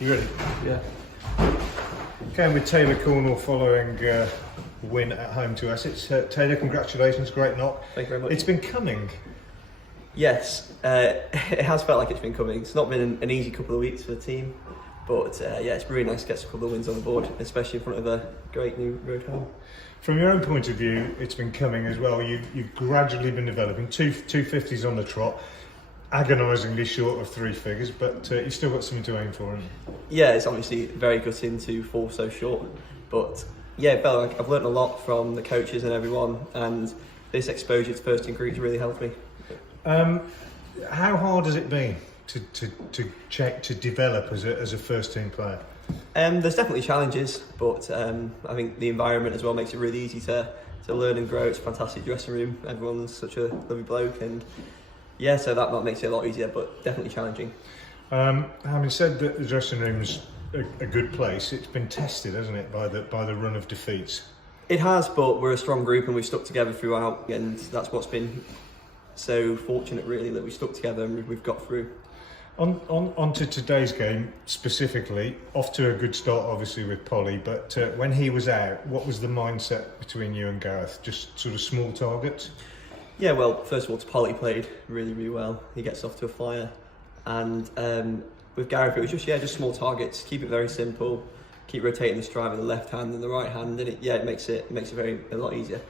You ready? Yeah. Okay, with Taylor Cornwell following win at home to Essex. Taylor, congratulations, great knock. Thank you very much. It's been coming. Yes, it has felt like it's been coming. It's not been an easy couple of weeks for the team, but yeah, it's really nice to get a couple of wins on the board, especially in front of a great new road home. From your own point of view, it's been coming as well. You've gradually been developing. 250s on the trot, agonisingly short of three figures, but you've still got something to aim for, haven't you? Yeah, it's obviously very gutting to fall so short, but yeah, it felt like I've learnt a lot from the coaches and everyone, and this exposure to first team cricket really helped me. How hard has it been to develop as a first team player? There's definitely challenges, but I think the environment as well makes it really easy to learn and grow. It's a fantastic dressing room. Everyone's such a lovely bloke, and yeah, so that makes it a lot easier, but definitely challenging. Having said that the dressing room's a good place, it's been tested, hasn't it, by the run of defeats? It has, but we're a strong group and we've stuck together throughout, and that's what's been so fortunate really, that we stuck together and we've got through. On to today's game specifically, off to a good start obviously with Polly, but when he was out, what was the mindset between you and Gareth? Just sort of small targets? Yeah, well, first of all, Polly played really, really well. He gets off to a flyer, and with Gareth, it was just small targets. Keep it very simple. Keep rotating the stride with the left hand and the right hand, and it makes it a lot easier.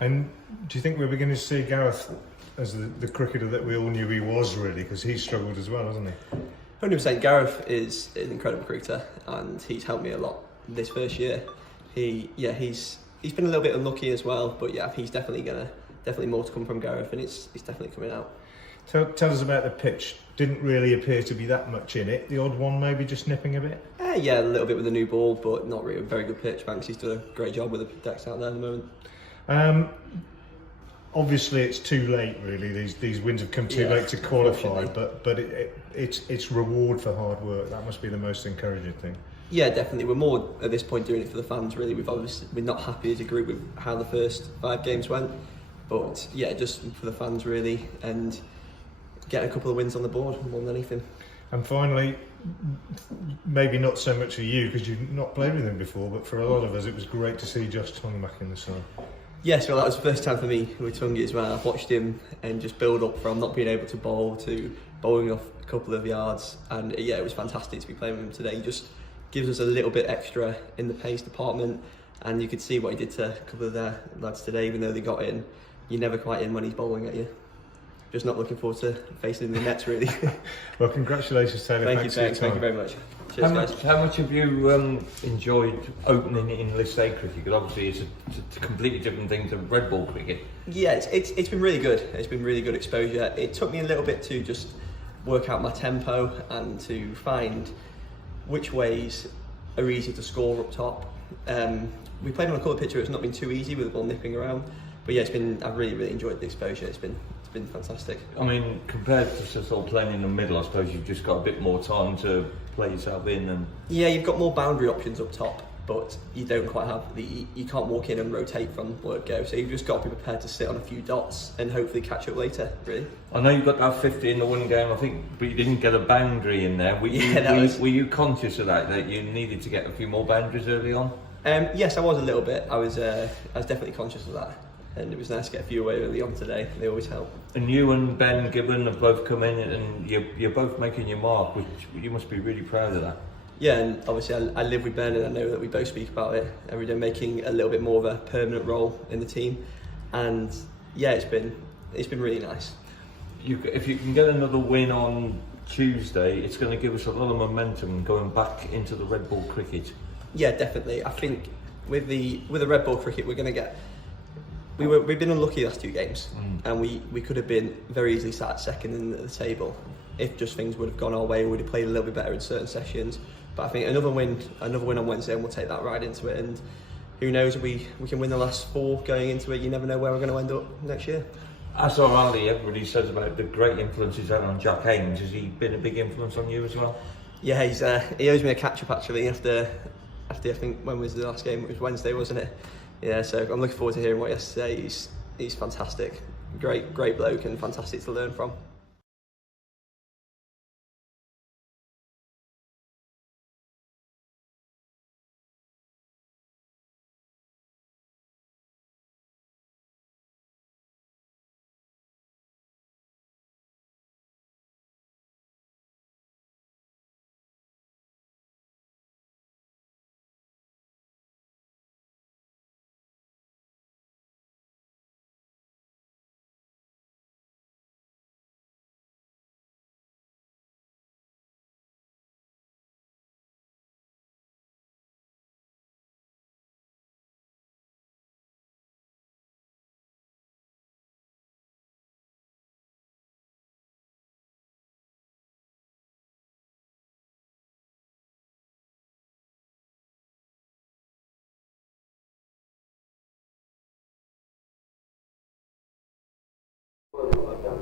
And do you think we're beginning to see Gareth as the cricketer that we all knew he was, really, because he's struggled as well, hasn't he? 100%. Gareth is an incredible cricketer, and he's helped me a lot this first year. He's been a little bit unlucky as well, but yeah, he's definitely more to come from Gareth, and it's definitely coming out. Tell us about the pitch. Didn't really appear to be that much in it. The odd one maybe just nipping a bit? Yeah, a little bit with the new ball, but not really a very good pitch. Banksy's done a great job with the decks out there at the moment. Obviously it's too late really, these wins have come too late to qualify, but it's reward for hard work. That must be the most encouraging thing. Yeah, definitely. We're more at this point doing it for the fans really. We're not happy as a group with how the first 5 games went, but yeah, just for the fans really, and getting a couple of wins on the board more than anything. And finally, maybe not so much for you because you've not played with him before, but for a lot of us it was great to see Josh Tongue back in the side. Yes, well that was the first time for me with Tungi as well. I've watched him and just build up from not being able to bowl to bowling off a couple of yards, and yeah, it was fantastic to be playing with him today. He just gives us a little bit extra in the pace department, and you could see what he did to a couple of their lads today. Even though they got in, you're never quite in when he's bowling at you. Just not looking forward to facing the nets really. Well, congratulations Taylor. Thank you very much. Cheers, guys. How much have you enjoyed opening in List A cricket? Because obviously it's a completely different thing to red ball cricket. Yeah, it's been really good. It's been really good exposure. It took me a little bit to just work out my tempo and to find which ways are easy to score up top. We played on a colour pitch where it's not been too easy with the ball nipping around, but yeah, I've really enjoyed the exposure. It's been fantastic. I mean, compared to sort of playing in the middle, I suppose you've just got a bit more time to play yourself in, and yeah, you've got more boundary options up top, but you don't quite have you can't walk in and rotate from word go, so you've just got to be prepared to sit on a few dots and hopefully catch up later, really. I know you got that 50 in the one game, I think, but you didn't get a boundary in there. Were you conscious of that you needed to get a few more boundaries early on? Yes, I was a little bit. I was definitely conscious of that, and it was nice to get a few away early on today. They always help. And you and Ben Gibbon have both come in, and you're both making your mark, which you must be really proud of that. Yeah, and obviously I live with Ben, and I know that we both speak about it every day, making a little bit more of a permanent role in the team. And yeah, it's been really nice. If you can get another win on Tuesday, it's going to give us a lot of momentum going back into the red ball cricket. Yeah, definitely. I think with the red ball cricket, we're going to get. We've been unlucky the last 2 games, and we could have been very easily sat second in the table if just things would have gone our way. We would have played a little bit better in certain sessions. But I think another win on Wednesday, and we'll take that right into it. And who knows, if we can win the last 4 going into it. You never know where we're going to end up next year. Azhar Ali, everybody says about the great influence he's had on Jack Haynes. Has he been a big influence on you as well? Yeah, he owes me a catch up actually after I think, when was the last game? It was Wednesday, wasn't it? Yeah, so I'm looking forward to hearing what he has to say. He's fantastic, great bloke, and fantastic to learn from.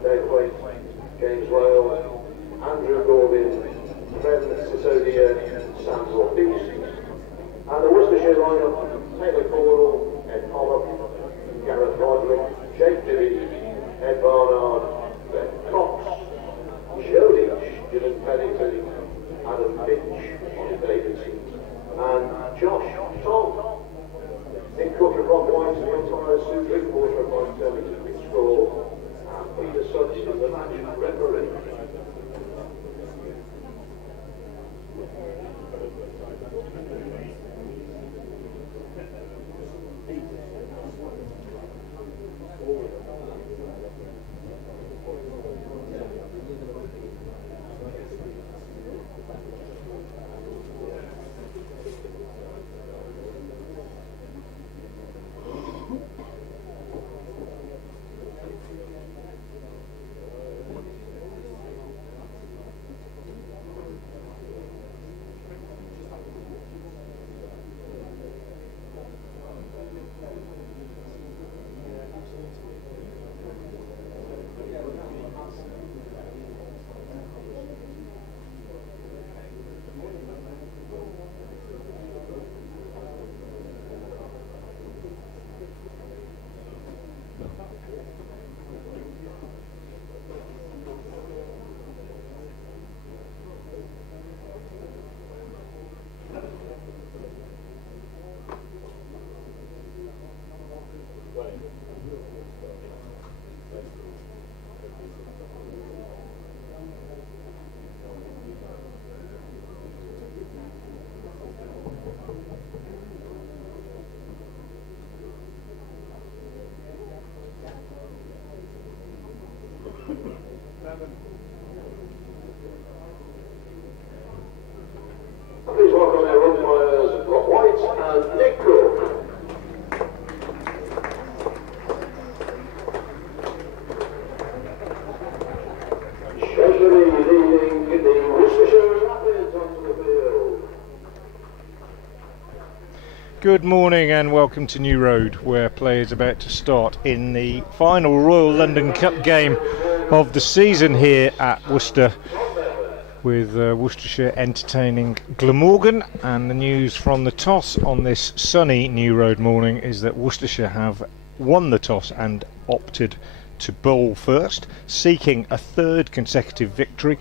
Dave James Wales, Andrew Gordon, Fred Sisodia, Sam Northeast, and the Worcestershire lineup: Taylor Cornwell, Ed Pollock, Gareth Roderick, Jake Dibby, Ed Barnard, Ben Cox, Joe Leach, Dylan Pennington, Adam Finch, Ollie Davidson, and Josh Tom. Nick Cook from White and the umpires, Sue Drinkwater from Mike score, and Peter Sutton is the match referee. Please welcome our umpires, Rob White and Nick Cook. Treasury leading the Worcestershire Rapids onto the field. Good morning and welcome to New Road, where play is about to start in the final Royal London Cup game of the season here at Worcester, with Worcestershire entertaining Glamorgan. And the news from the toss on this sunny New Road morning is that Worcestershire have won the toss and opted to bowl first, seeking a third consecutive victory,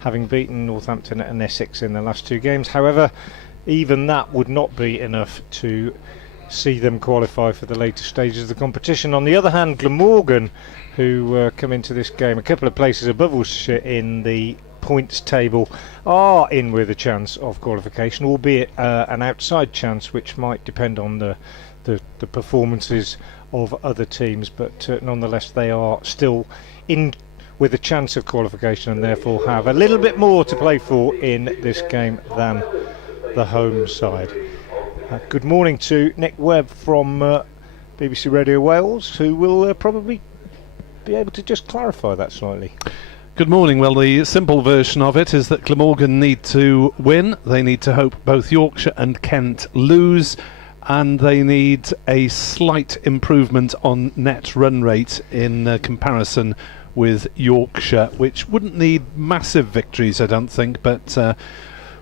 having beaten Northampton and Essex in the last two games. However, even that would not be enough to see them qualify for the later stages of the competition. On the other hand, Glamorgan, who come into this game a couple of places above Worcestershire in the points table, are in with a chance of qualification, albeit an outside chance, which might depend on the performances of other teams, but nonetheless they are still in with a chance of qualification and therefore have a little bit more to play for in this game than the home side. Good morning to Nick Webb from BBC Radio Wales, who will probably be able to just clarify that slightly. Good morning. Well, the simple version of it is that Glamorgan need to win. They need to hope both Yorkshire and Kent lose, and they need a slight improvement on net run rate in comparison with Yorkshire, which wouldn't need massive victories, I don't think, but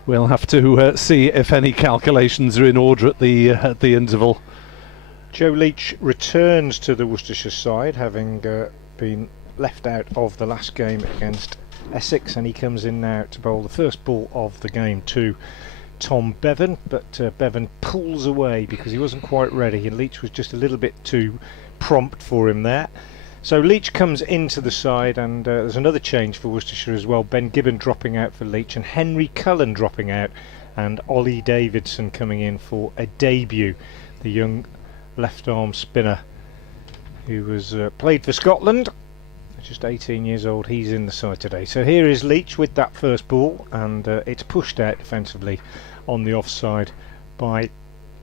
we'll have to see if any calculations are in order at the interval. Joe Leach returns to the Worcestershire side, having been left out of the last game against Essex, and he comes in now to bowl the first ball of the game to Tom Bevan, but Bevan pulls away because he wasn't quite ready, and Leach was just a little bit too prompt for him there. So Leach comes into the side, and there's another change for Worcestershire as well. Ben Gibbon dropping out for Leach, and Henry Cullen dropping out, and Ollie Davidson coming in for a debut, the young left arm spinner who was played for Scotland, just 18 years old. He's in the side today. So here is Leach with that first ball, and it's pushed out defensively on the offside by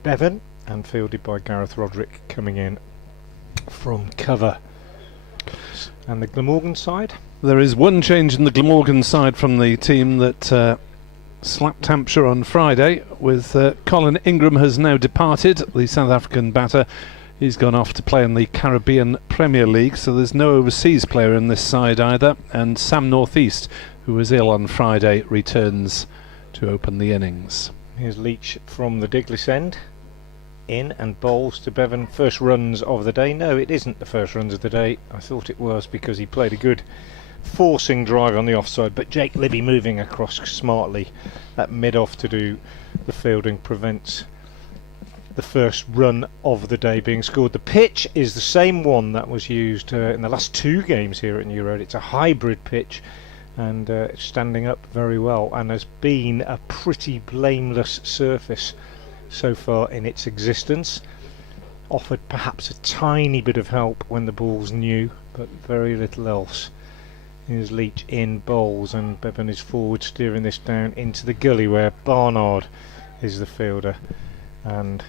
Bevan and fielded by Gareth Roderick coming in from cover. And the Glamorgan side? There is one change in the Glamorgan side from the team that slapped Hampshire on Friday, with Colin Ingram has now departed, the South African batter. He's gone off to play in the Caribbean Premier League, so there's no overseas player in this side either. And Sam Northeast, who was ill on Friday, returns to open the innings. Here's Leach from the Diglis end. In and bowls to Bevan. First runs of the day. No, it isn't the first runs of the day. I thought it was because he played a good forcing drive on the offside, but Jake Libby moving across smartly. That mid-off to do the fielding prevents the first run of the day being scored. The pitch is the same one that was used in the last 2 games here at New Road. It's a hybrid pitch, and it's standing up very well and has been a pretty blameless surface so far in its existence. Offered perhaps a tiny bit of help when the ball's new, but very little else. Here's Leach in bowls, and Bevan is forward steering this down into the gully where Barnard is the fielder, and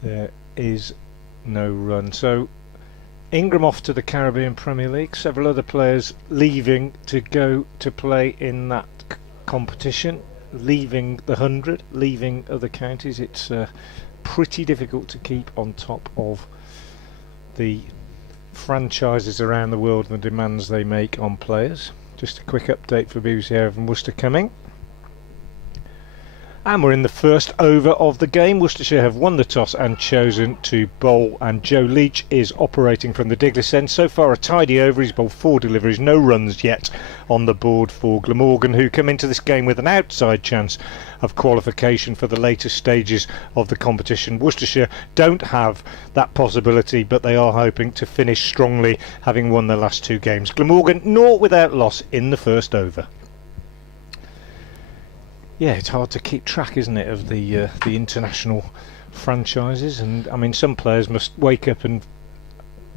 there is no run. So Ingram off to the Caribbean Premier League, several other players leaving to go to play in that competition, leaving the 100, leaving other counties. It's pretty difficult to keep on top of the franchises around the world and the demands they make on players. Just a quick update for BBC Air from Worcester coming. And we're in the first over of the game. Worcestershire have won the toss and chosen to bowl, and Joe Leach is operating from the Diglis end. So far a tidy over. He's bowled 4 deliveries, no runs yet on the board for Glamorgan, who come into this game with an outside chance of qualification for the later stages of the competition. Worcestershire don't have that possibility, but they are hoping to finish strongly, having won their last 2 games. Glamorgan 0 without loss in the first over. Yeah, it's hard to keep track, isn't it, of the international franchises, and I mean some players must wake up and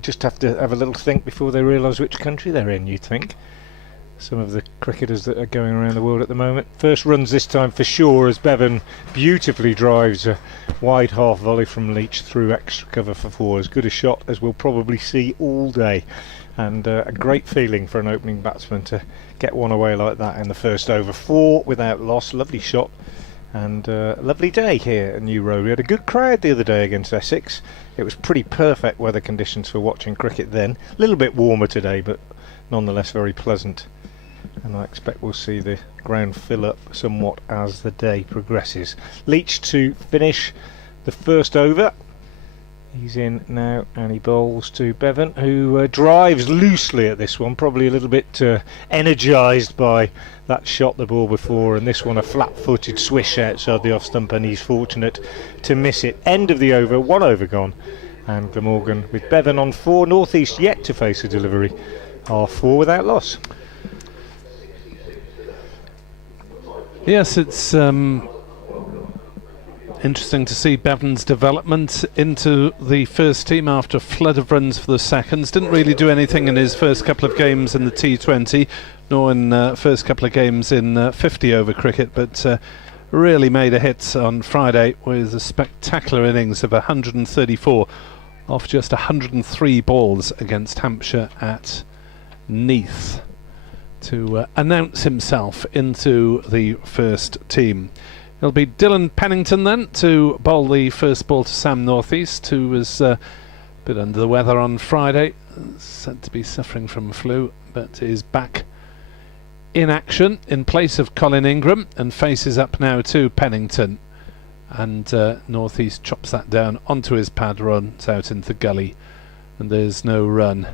just have to have a little think before they realise which country they're in, you'd think. Some of the cricketers that are going around the world at the moment. First runs this time for sure, as Bevan beautifully drives a wide half volley from Leach through extra cover for 4. As good a shot as we'll probably see all day, and a great feeling for an opening batsman to get one away like that in the first over. 4 without loss. Lovely shot, and lovely day here at New Road. We had a good crowd the other day against Essex. It was pretty perfect weather conditions for watching cricket then. A little bit warmer today, but nonetheless very pleasant, and I expect we'll see the ground fill up somewhat as the day progresses. Leach to finish the first over. He's in now, and he bowls to Bevan, who drives loosely at this one, probably a little bit energised by that shot the ball before, and this one a flat-footed swish outside the off stump, and he's fortunate to miss it. End of the over, 1 over gone, and Glamorgan with Bevan on 4. Northeast yet to face a delivery are 4 without loss. Yes, it's interesting to see Bevan's development into the first team after a flood of runs for the seconds. Didn't really do anything in his first couple of games in the T20, nor in first couple of games in 50 over cricket, but really made a hit on Friday with a spectacular innings of 134 off just 103 balls against Hampshire at Neath to announce himself into the first team. It'll be Dylan Pennington then to bowl the first ball to Sam Northeast, who was a bit under the weather on Friday, said to be suffering from flu, but is back in action in place of Colin Ingram and faces up now to Pennington, and Northeast chops that down onto his pad, runs out into the gully, and there's no run.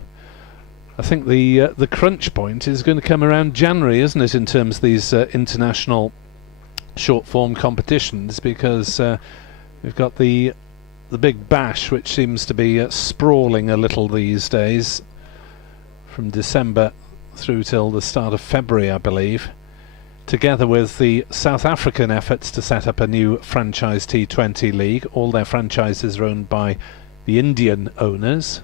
I think the crunch point is going to come around January, isn't it, in terms of these international short form competitions, because we've got the big bash, which seems to be sprawling a little these days, from December through till the start of February, I believe, together with the South African efforts to set up a new franchise T20 league. All their franchises are owned by the Indian owners.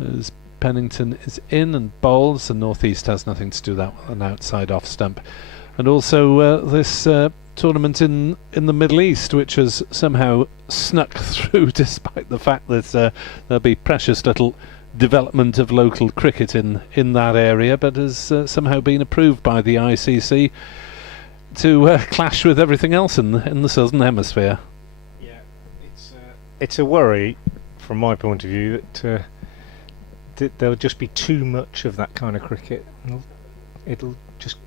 As Pennington is in and bowls, and Northeast has nothing to do that with an outside off stump. And also this tournament in the Middle East, which has somehow snuck through despite the fact that there'll be precious little development of local cricket in that area, but has somehow been approved by the ICC to clash with everything else in the Southern Hemisphere. Yeah, it's a worry from my point of view, that there'll just be too much of that kind of cricket. It'll just,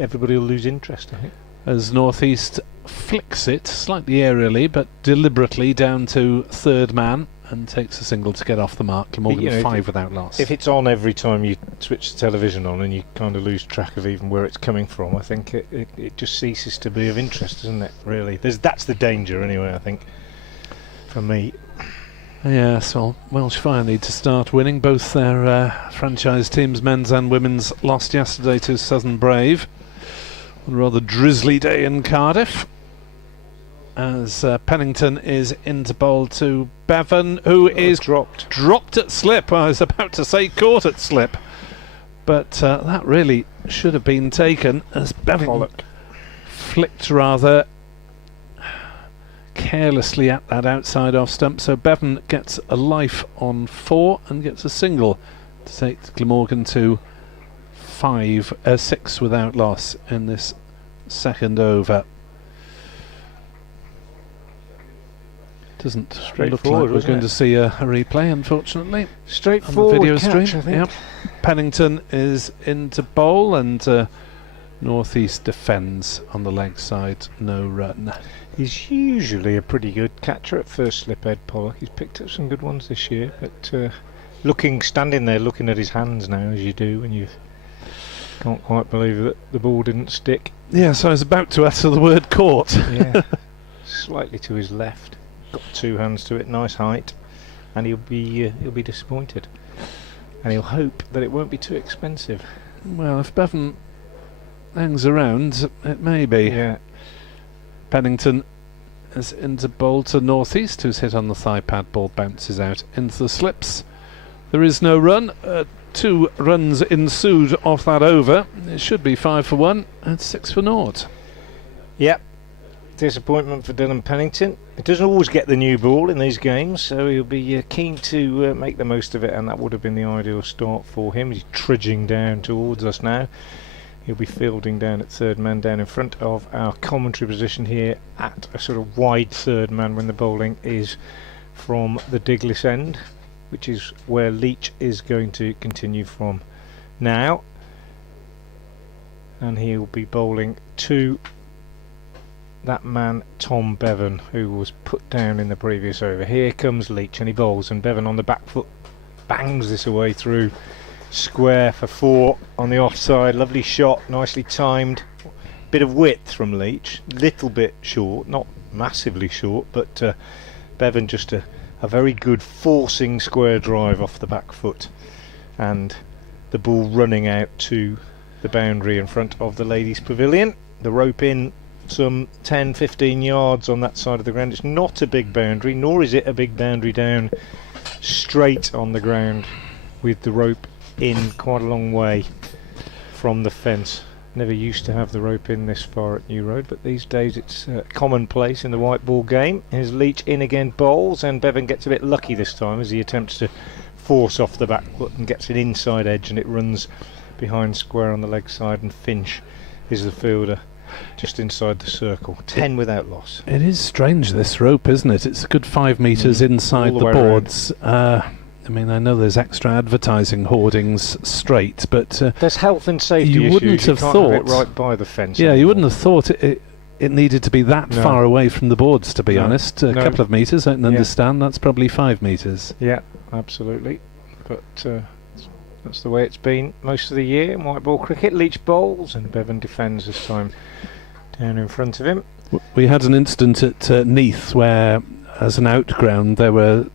everybody will lose interest, I think. As North East flicks it slightly aerially but deliberately down to third man and takes a single to get off the mark. Glamorgan 5 without loss. If it's on every time you switch the television on and you kind of lose track of even where it's coming from, I think it just ceases to be of interest, doesn't it, really? That's the danger anyway, I think, for me. Yes, well, Welsh Fire need to start winning. Both their franchise teams, men's and women's, lost yesterday to Southern Brave on a rather drizzly day in Cardiff. As Pennington is into bowl to Bevan, who is dropped at slip. I was about to say caught at slip, but that really should have been taken, as Bevan flicked rather carelessly at that outside off stump. So Bevan gets a life on 4 and gets a single to take Glamorgan to 6 without loss in this second over. Doesn't look like we're going to see a replay, unfortunately. Straightforward on the video catch, stream. I think. Yep. Pennington is into bowl, and North East defends on the leg side. No run. He's usually a pretty good catcher at first slip, Ed Pollock. He's picked up some good ones this year, but standing there looking at his hands now, as you do when you can't quite believe that the ball didn't stick. Yes, I was about to utter the word caught. Yeah, slightly to his left. Got 2 hands to it, nice height, and he'll be disappointed, and he'll hope that it won't be too expensive. Well, if Bevan hangs around, it may be. Yeah. Pennington is into bowl to North East, who's hit on the thigh pad. Ball bounces out into the slips. There is no run. 2 runs ensued off that over. It should be 5 for 1 and 6 for naught. Yep. Disappointment for Dylan Pennington. He doesn't always get the new ball in these games, so he'll be keen to make the most of it, and that would have been the ideal start for him. He's trudging down towards us now. He'll be fielding down at third man, down in front of our commentary position here at a sort of wide third man when the bowling is from the Diglis end, which is where Leach is going to continue from now, and he'll be bowling to that man Tom Bevan, who was put down in the previous over. Here comes Leach, and he bowls, and Bevan on the back foot bangs this away through square for 4 on the offside. Lovely shot, nicely timed. Bit of width from Leach, little bit short, not massively short, but Bevan just a very good forcing square drive off the back foot, and the ball running out to the boundary in front of the ladies' pavilion. The rope in some 10-15 yards on that side of the ground. It's not a big boundary, nor is it a big boundary down straight on the ground, with the rope in quite a long way from the fence. Never used to have the rope in this far at New Road, but these days it's commonplace in the white ball game. Here's Leach in again, bowls, and Bevan gets a bit lucky this time as he attempts to force off the back foot and gets an inside edge, and it runs behind square on the leg side, and Finch is the fielder just inside the circle. 10 without loss. It is strange, this rope, isn't it? It's a good 5 metres inside the boards. I mean, I know there's extra advertising hoardings straight, but there's health and safety you issues. Wouldn't have thought have it right by the fence. Yeah, you wouldn't have thought it needed to be that far away from the boards, to be honest. A couple of metres, I can understand. That's probably 5 metres. Yeah, absolutely. But that's the way it's been most of the year in white ball cricket. Leach bowls and Bevan defends this time down in front of him. We had an incident at Neath where, as an outground, there were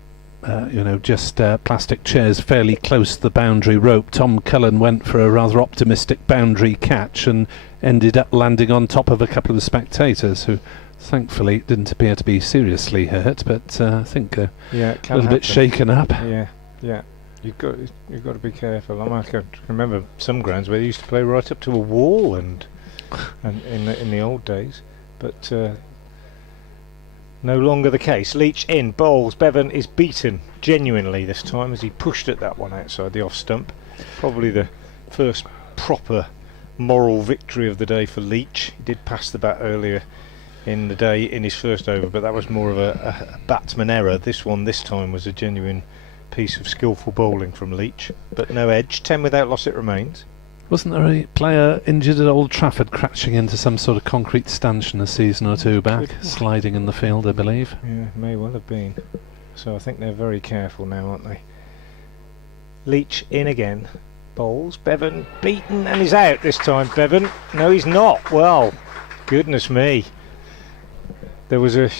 just plastic chairs fairly close to the boundary rope. Tom Cullen went for a rather optimistic boundary catch and ended up landing on top of a couple of spectators who thankfully didn't appear to be seriously hurt, but I think a little bit shaken up. Yeah. You've got to be careful. I can remember some grounds where they used to play right up to a wall, and in the old days, but no longer the case. Leach in, bowls. Bevan is beaten genuinely this time as he pushed at that one outside the off stump. Probably the first proper moral victory of the day for Leach. He did pass the bat earlier in the day in his first over, but that was more of a batsman error. This time was a genuine piece of skillful bowling from Leach, but no edge. 10 without loss it remains. Wasn't there a player injured at Old Trafford crashing into some sort of concrete stanchion a season or two back, sliding in the field, I believe? Yeah, may well have been. So I think they're very careful now, aren't they? Leach in again. Bowls. Bevan beaten, and he's out this time. Bevan. No, he's not. Well, goodness me. There was a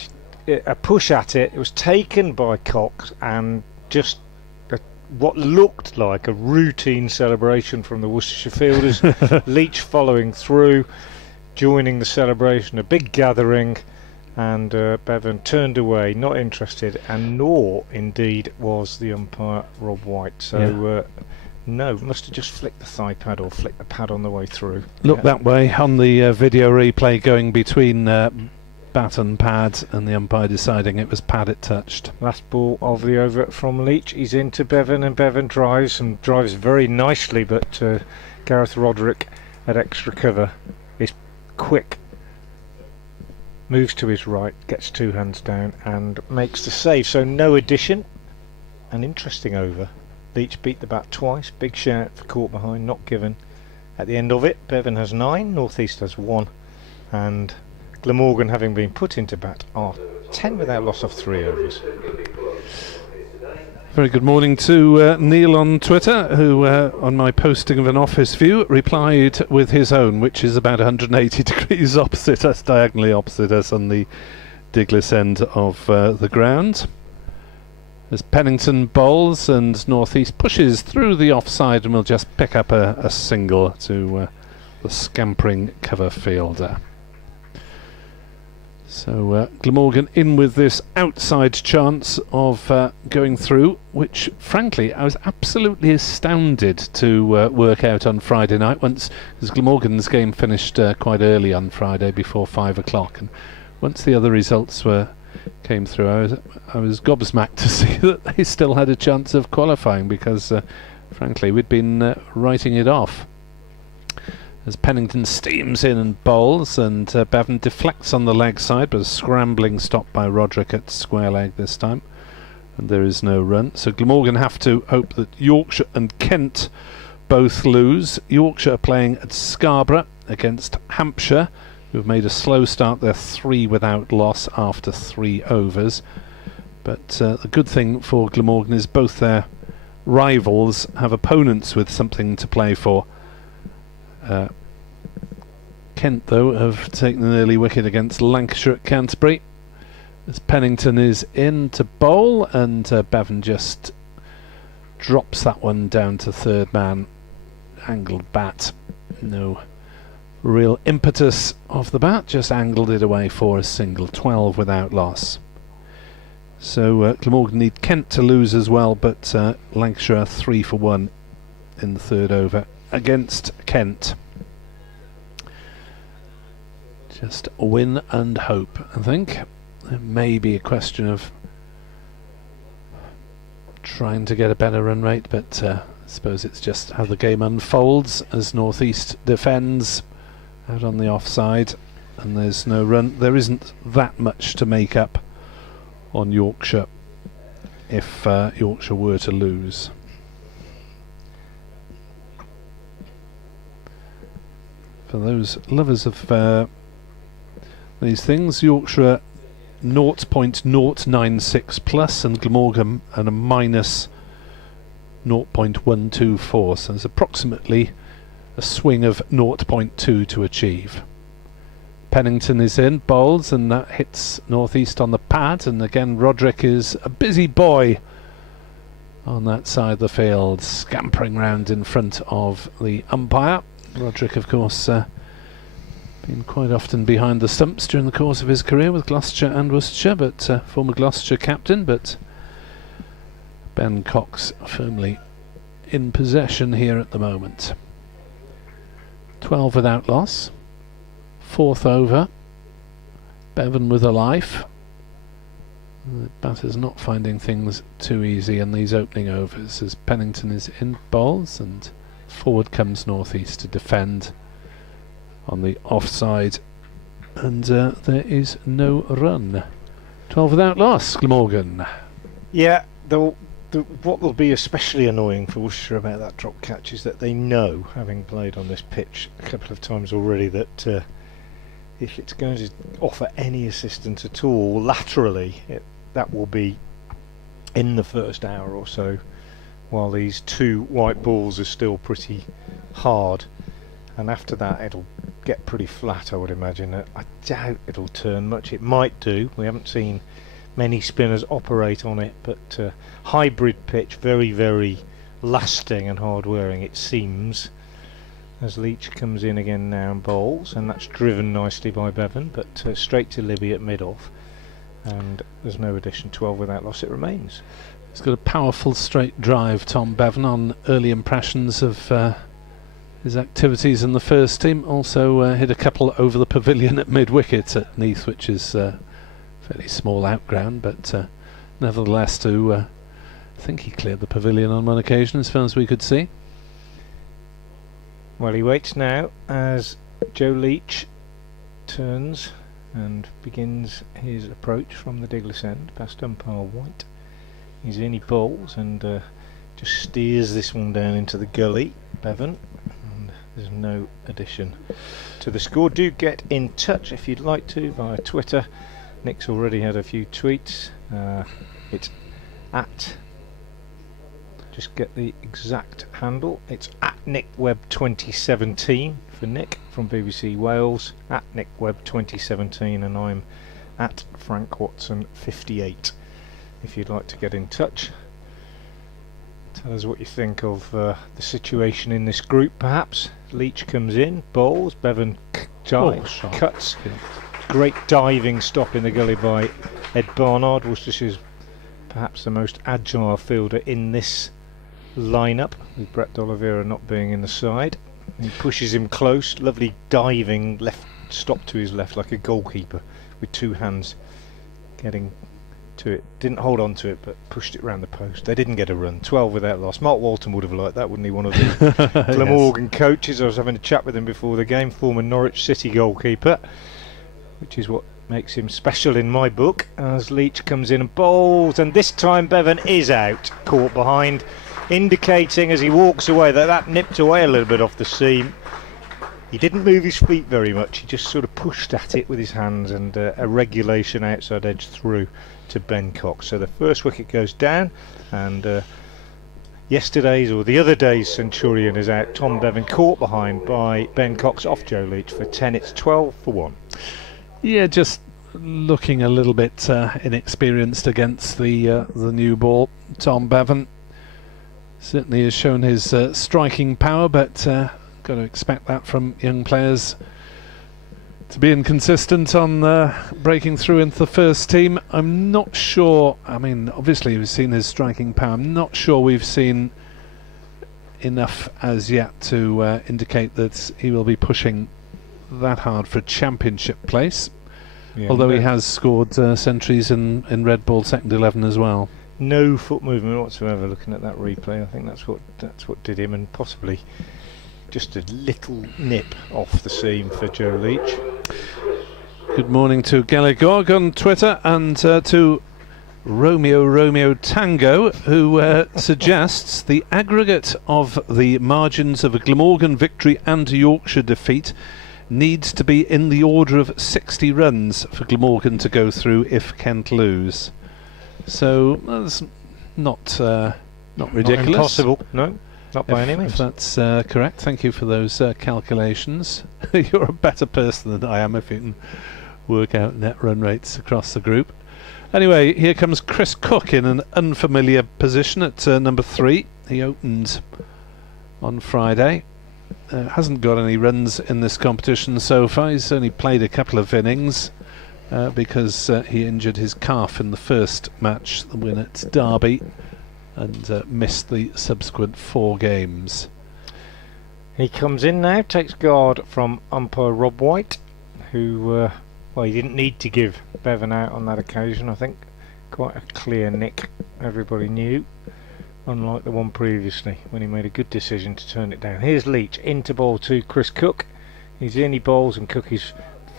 push at it. It was taken by Cox, and just what looked like a routine celebration from the Worcestershire fielders. Leach following through, joining the celebration, a big gathering, and Bevan turned away, not interested, and nor indeed was the umpire Rob White. So no, must have just flicked the thigh pad or flicked the pad on the way through. Looked that way on the video replay, going between bat and pad, and the umpire deciding it was pad it touched. Last ball of the over from Leach. He's into Bevan, and Bevan drives very nicely, but Gareth Roderick at extra cover is quick, moves to his right, gets 2 hands down and makes the save. So no addition. An interesting over. Leach beat the bat twice. Big shout for caught behind, not given. At the end of it, Bevan has 9, North East has 1, and Glamorgan, having been put into bat, are 10 without loss of 3 overs. Very good morning to Neil on Twitter, who on my posting of an office view replied with his own, which is about 180 degrees opposite us, diagonally opposite us on the Diglis end of the ground. As Pennington bowls and North East pushes through the offside, and will just pick up a single to the scampering cover fielder. So Glamorgan in with this outside chance of going through, which frankly I was absolutely astounded to work out on Friday night, once, because Glamorgan's game finished quite early on Friday, before 5 o'clock, and once the other results came through, I was gobsmacked to see that they still had a chance of qualifying, because frankly we'd been writing it off. As Pennington steams in and bowls, and Bevan deflects on the leg side, but a scrambling stop by Roderick at square leg this time, and there is no run. So Glamorgan have to hope that Yorkshire and Kent both lose. Yorkshire are playing at Scarborough against Hampshire, who have made a slow start. They're 3 without loss after 3 overs. But the good thing for Glamorgan is both their rivals have opponents with something to play for. Kent, though, have taken an early wicket against Lancashire at Canterbury, as Pennington is in to bowl, and Bevan just drops that one down to third man. Angled bat, no real impetus of the bat, just angled it away for a single. 12 without loss. So Glamorgan need Kent to lose as well, but Lancashire are 3 for 1 in the third over against Kent. Just win and hope, I think. It may be a question of trying to get a better run rate, but I suppose it's just how the game unfolds as North East defends out on the offside, and there's no run. There isn't that much to make up on Yorkshire if Yorkshire were to lose. For those lovers of these things, Yorkshire 0.096 plus, and Glamorgan and a minus 0.124, so there's approximately a swing of 0.2 to achieve. Pennington is in, bowls, and that hits North East on the pad, and again Roderick is a busy boy on that side of the field, scampering round in front of the umpire. Roderick, of course, been quite often behind the stumps during the course of his career with Gloucestershire and Worcestershire, but former Gloucestershire captain, but Ben Cox firmly in possession here at the moment. 12 without loss. 4th over. Bevan with a life. The batter's not finding things too easy in these opening overs, as Pennington is in bowls, and forward comes North East to defend on the offside and there is no run. 12 without loss, Glamorgan. Yeah, what will be especially annoying for Worcestershire about that drop catch is that they know, having played on this pitch a couple of times already, that if it's going to offer any assistance at all laterally, that will be in the first hour or so, while these 2 white balls are still pretty hard, and after that it'll get pretty flat, I would imagine. I doubt it'll turn much. It might do. We haven't seen many spinners operate on it, but hybrid pitch, very, very lasting and hard wearing it seems, as Leach comes in again now and bowls, and that's driven nicely by Bevan, but straight to Libby at mid-off, and there's no addition. 12 without loss it remains. He's got a powerful straight drive, Tom Bevan, on early impressions of his activities in the first team. Also hit a couple over the pavilion at mid-wicket at Neath, which is fairly small outground, but nevertheless I think he cleared the pavilion on one occasion as far as we could see. Well, he waits now as Joe Leach turns and begins his approach from the Diglis end past umpire White. He's in, he bowls and just steers this one down into the gully, Bevan, and there's no addition to the score. Do get in touch if you'd like to via Twitter. Nick's already had a few tweets. It's at, just get the exact handle, it's at NickWebb2017 for Nick from BBC Wales, at NickWebb2017, and I'm at Frank Watson 58 if you'd like to get in touch. Tell us what you think of the situation in this group perhaps. Leach comes in, bowls, Bevan cuts. Yeah. Great diving stop in the gully by Ed Barnard. Worcestershire's perhaps the most agile fielder in this lineup, with Brett D'Oliveira not being in the side. He pushes him close, lovely diving left stop to his left like a goalkeeper with 2 hands getting to it. Didn't hold on to it but pushed it round the post. They didn't get a run. 12 without loss. Mark Walton would have liked that, wouldn't he? One of the Glamorgan coaches. I was having a chat with him before the game, former Norwich City goalkeeper, which is what makes him special in my book, as Leach comes in and bowls, and this time Bevan is out, caught behind, indicating as he walks away that nipped away a little bit off the seam. He didn't move his feet very much, he just sort of pushed at it with his hands, and a regulation outside edge through to Ben Cox. So the first wicket goes down, and yesterday's or the other day's Centurion is out. Tom Bevan caught behind by Ben Cox off Joe Leach for 10. It's 12 for 1. Yeah, just looking a little bit inexperienced against the new ball. Tom Bevan certainly has shown his striking power, but got to expect that from young players to be inconsistent on breaking through into the first team. I'm not sure, I mean obviously we've seen his striking power, I'm not sure we've seen enough as yet to indicate that he will be pushing that hard for a championship place. Yeah, although he has scored centuries in red ball second 11 as well. No foot movement whatsoever. Looking at that replay, I think that's what did him, and possibly just a little nip off the seam for Joe Leach. Good morning to Glamorgan on Twitter, and to Romeo Tango, who suggests the aggregate of the margins of a Glamorgan victory and a Yorkshire defeat needs to be in the order of 60 runs for Glamorgan to go through if Kent lose. So that's not ridiculous. Not impossible, no, not by any means. If that's correct. Thank you for those calculations. You're a better person than I am if you can work out net run rates across the group. Anyway, here comes Chris Cook in an unfamiliar position at number 3. He opened on Friday. Hasn't got any runs in this competition so far. He's only played a couple of innings because he injured his calf in the first match, the win at Derby, and missed the subsequent 4 games. He comes in now, takes guard from umpire Rob White, who he didn't need to give Bevan out on that occasion. I think quite a clear nick, everybody knew, unlike the one previously when he made a good decision to turn it down. Here's Leach into ball to Chris Cook. He's in, he bowls, and Cook is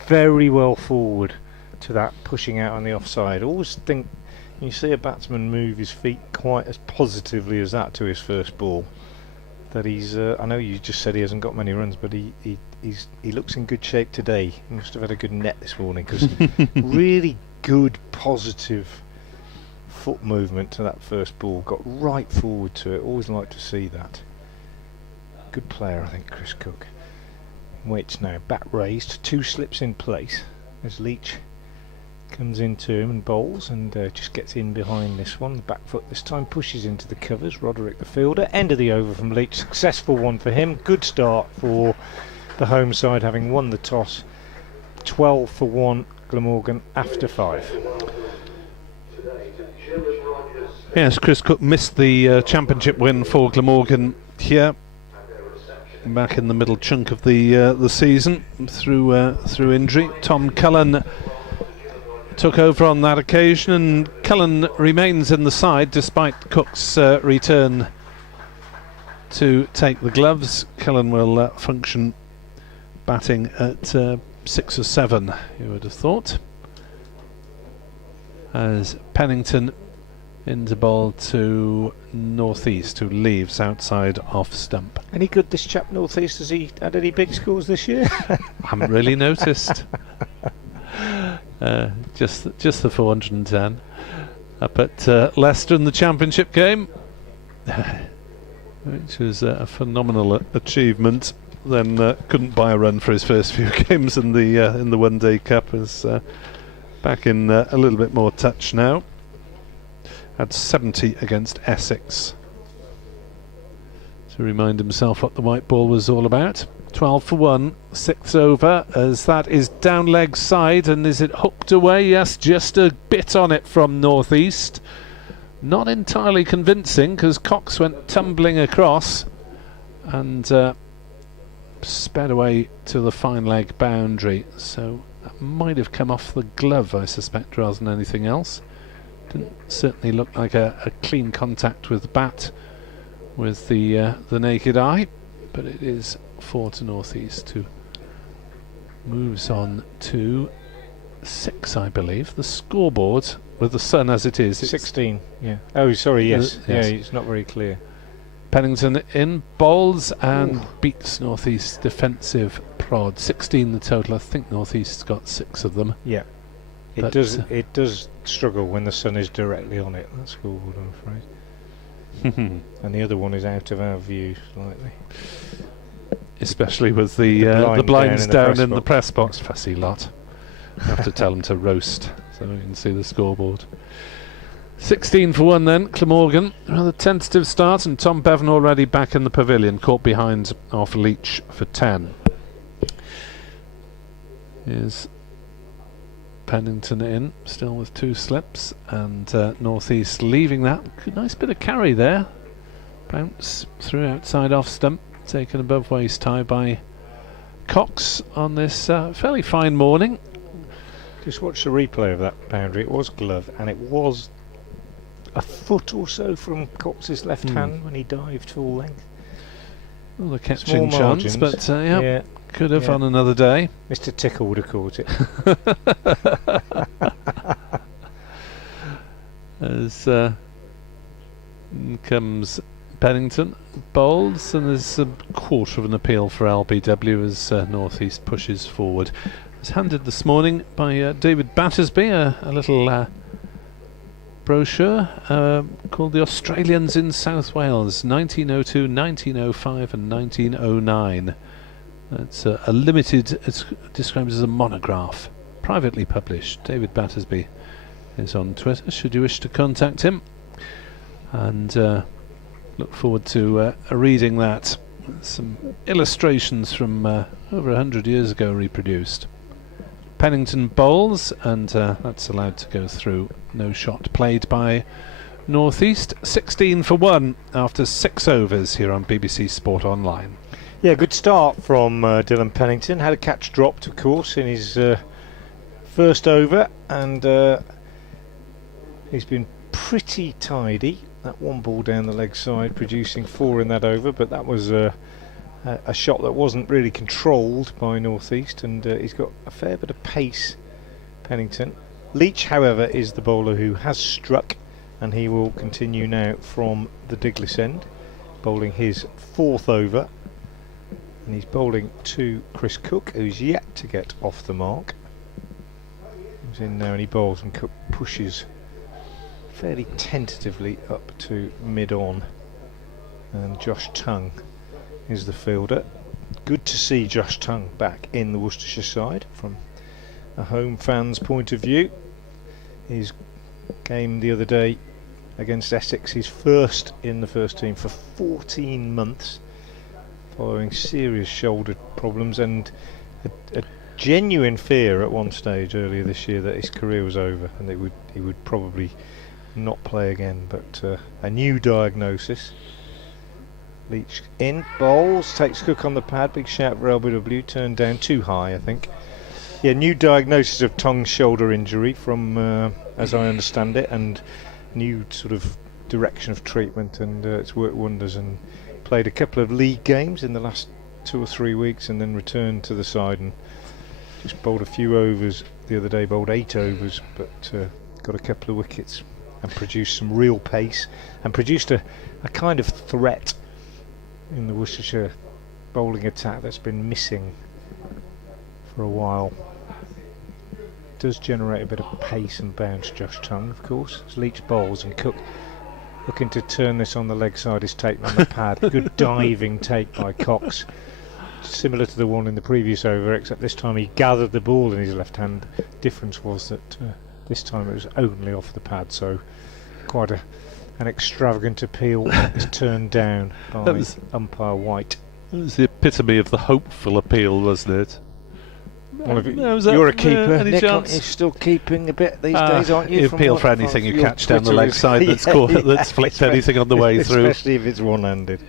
very well forward to that pushing out on the offside. Always think you see a batsman move his feet quite as positively as that to his first ball, that he's I know you just said he hasn't got many runs, but he looks in good shape today. He must have had a good net this morning, because really good positive foot movement to that first ball, got right forward to it. Always like to see that. Good player, I think, Chris Cook. Waits now, bat raised, 2 slips in place as Leach comes into him and bowls, and just gets in behind this one. The back foot this time pushes into the covers. Roderick the fielder. End of the over from Leach. Successful one for him. Good start for the home side, having won the toss. 12 for 1 Glamorgan after 5. Yes, Chris Cook missed the championship win for Glamorgan here, back in the middle chunk of the season through injury. Tom Cullen took over on that occasion, and Cullen remains in the side despite Cook's return to take the gloves. Cullen will function batting at 6 or 7, you would have thought, as Pennington into bowl to Northeast, who leaves outside off stump. Any good, this chap Northeast? Has he had any big scores this year? I haven't really noticed. Just the 410 up at Leicester in the championship game, which was a phenomenal achievement. Then couldn't buy a run for his first few games in the One Day Cup. Is back in a little bit more touch now. Had 70 against Essex to remind himself what the white ball was all about. 12 for 1, 6 over, as that is down leg side, and is it hooked away? Yes, just a bit on it from Northeast. Not entirely convincing, because Cox went tumbling across and sped away to the fine leg boundary, so that might have come off the glove, I suspect, rather than anything else. Didn't certainly look like a clean contact with the bat with the naked eye, but it is 4 to Northeast, who moves on to 6, I believe. The scoreboard, with the sun as it is, 16. Yeah. Oh, sorry. Yes. Yes. Yeah, it's not very clear. Pennington in bowls and beats Northeast's defensive prod. 16 the total. I think Northeast's got 6 of them. Yeah. It does struggle when the sun is directly on it, that scoreboard, I'm afraid. And the other one is out of our view slightly. Especially with the blinds down in the press box. Fussy lot. I have to tell them to roast so we can see the scoreboard. 16 for 1 then, Glamorgan. Rather tentative start, and Tom Bevan already back in the pavilion, caught behind off Leach for 10. Here's Pennington in, still with 2 slips, and Northeast leaving that. Nice bit of carry there. Bounce through outside off stump, taken above waist high by Cox on this fairly fine morning. Just watch the replay of that boundary. It was glove, and it was a foot or so from Cox's left hand when he dived full length. Well, the catching chance, but yeah, could have on another day. Mr. Tickle would have caught it. As comes Pennington, bowls, and there's a quarter of an appeal for LBW as Northeast pushes forward. It's handed this morning by David Battersby, a little brochure called The Australians in South Wales, 1902, 1905 and 1909. It's a limited, it's described as a monograph, privately published. David Battersby is on Twitter, should you wish to contact him. And look forward to reading that. Some illustrations from over 100 years ago reproduced. Pennington bowls, and that's allowed to go through. No shot played by Northeast. 16 for 1 after 6 overs here on BBC Sport Online. Yeah, good start from Dylan Pennington. Had a catch dropped, of course, in his first over, and he's been pretty tidy. That one ball down the leg side, producing 4 in that over, but that was a shot that wasn't really controlled by North East, and he's got a fair bit of pace, Pennington. Leach, however, is the bowler who has struck, and he will continue now from the Diglis end, bowling his 4th over, and he's bowling to Chris Cook, who's yet to get off the mark. He's in now and he bowls, and Cook pushes fairly tentatively up to mid-on, and Josh Tongue is the fielder. Good to see Josh Tongue back in the Worcestershire side from a home fan's point of view. His game the other day against Essex, his first in the first team for 14 months, following serious shoulder problems and a genuine fear at one stage earlier this year that his career was over and he would probably not play again, but a new diagnosis. Leach in, bowls, takes Cook on the pad, big shout for LBW, turned down too high I think. Yeah, new diagnosis of Tongue's shoulder injury from, as I understand it, and new sort of direction of treatment, and it's worked wonders, and played a couple of league games in the last 2 or 3 weeks and then returned to the side and just bowled a few overs the other day, bowled 8 overs, but got a couple of wickets and produced some real pace and produced a kind of threat in the Worcestershire bowling attack that's been missing for a while. Does generate a bit of pace and bounce, Josh Tongue, of course, as Leach bowls, and Cook looking to turn this on the leg side is taken on the pad. Good diving take by Cox, similar to the one in the previous over, except this time he gathered the ball in his left hand. Difference was that this time it was only off the pad, so quite an extravagant appeal is turned down by umpire White. It was the epitome of the hopeful appeal, wasn't it? You're a keeper, Nick, aren't you still keeping a bit these days, aren't you? You appeal for anything you catch down the leg side that's flicked anything on the way through. Especially if it's one-handed.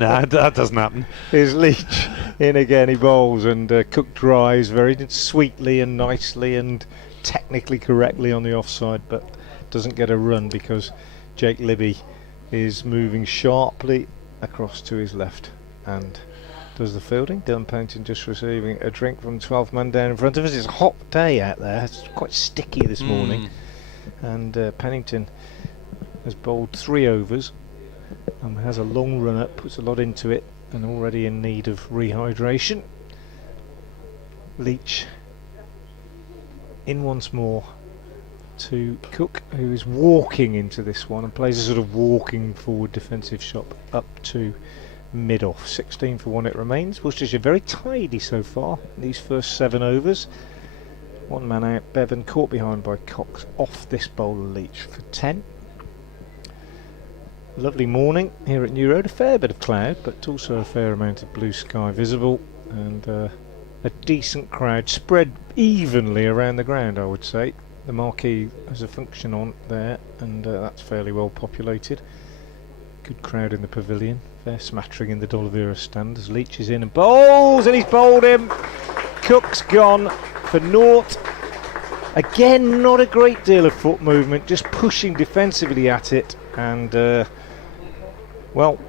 Nah, that doesn't happen. Here's Leach in again, he bowls, and Cook drives very sweetly and nicely and technically correctly on the offside, but doesn't get a run because Jake Libby is moving sharply across to his left and does the fielding. Dylan Pennington just receiving a drink from 12th man down in front of us. It's a hot day out there, it's quite sticky this morning, and Pennington has bowled 3 overs and has a long run up, puts a lot into it, and already in need of rehydration. Leach in once more to Cook, who is walking into this one and plays a sort of walking forward defensive shot up to mid-off. 16 for 1 it remains. Worcestershire very tidy so far in these first 7 overs. 1 man out, Bevan caught behind by Cox off this bowler Leach for 10. Lovely morning here at New Road, a fair bit of cloud but also a fair amount of blue sky visible, and a decent crowd spread evenly around the ground, I would say. The marquee has a function on there, and that's fairly well populated. Good crowd in the pavilion, fair smattering in the D'Oliveira stand as Leach is in and bowls, and he's bowled him. Cook's gone for naught. Again, not a great deal of foot movement, just pushing defensively at it, and well,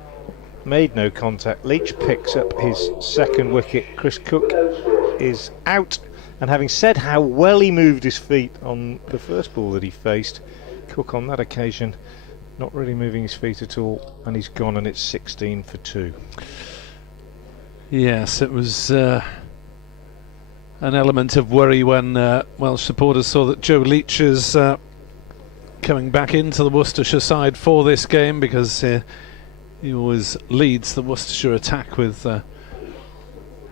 made no contact. Leach picks up his 2nd wicket. Chris Cook is out, and having said how well he moved his feet on the first ball that he faced, Cook on that occasion not really moving his feet at all, and he's gone, and it's 16 for 2. Yes, it was an element of worry when Welsh supporters saw that Joe Leach is coming back into the Worcestershire side for this game, because he always leads the Worcestershire attack with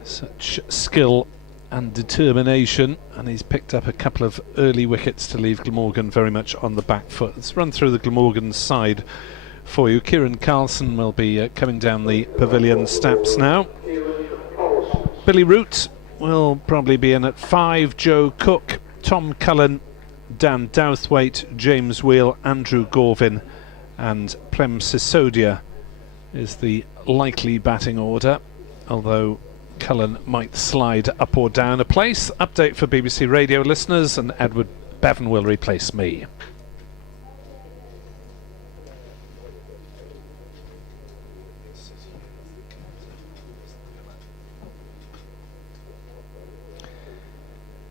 such skill and determination, and he's picked up a couple of early wickets to leave Glamorgan very much on the back foot. Let's run through the Glamorgan side for you. Kieran Carlson will be coming down the pavilion steps now. Billy Root will probably be in at 5. Joe Cook, Tom Cullen, Dan Douthwaite, James Wheel, Andrew Gorvin and Plem Sisodia is the likely batting order, although Cullen might slide up or down a place. Update for BBC Radio listeners, and Edward Bevan will replace me.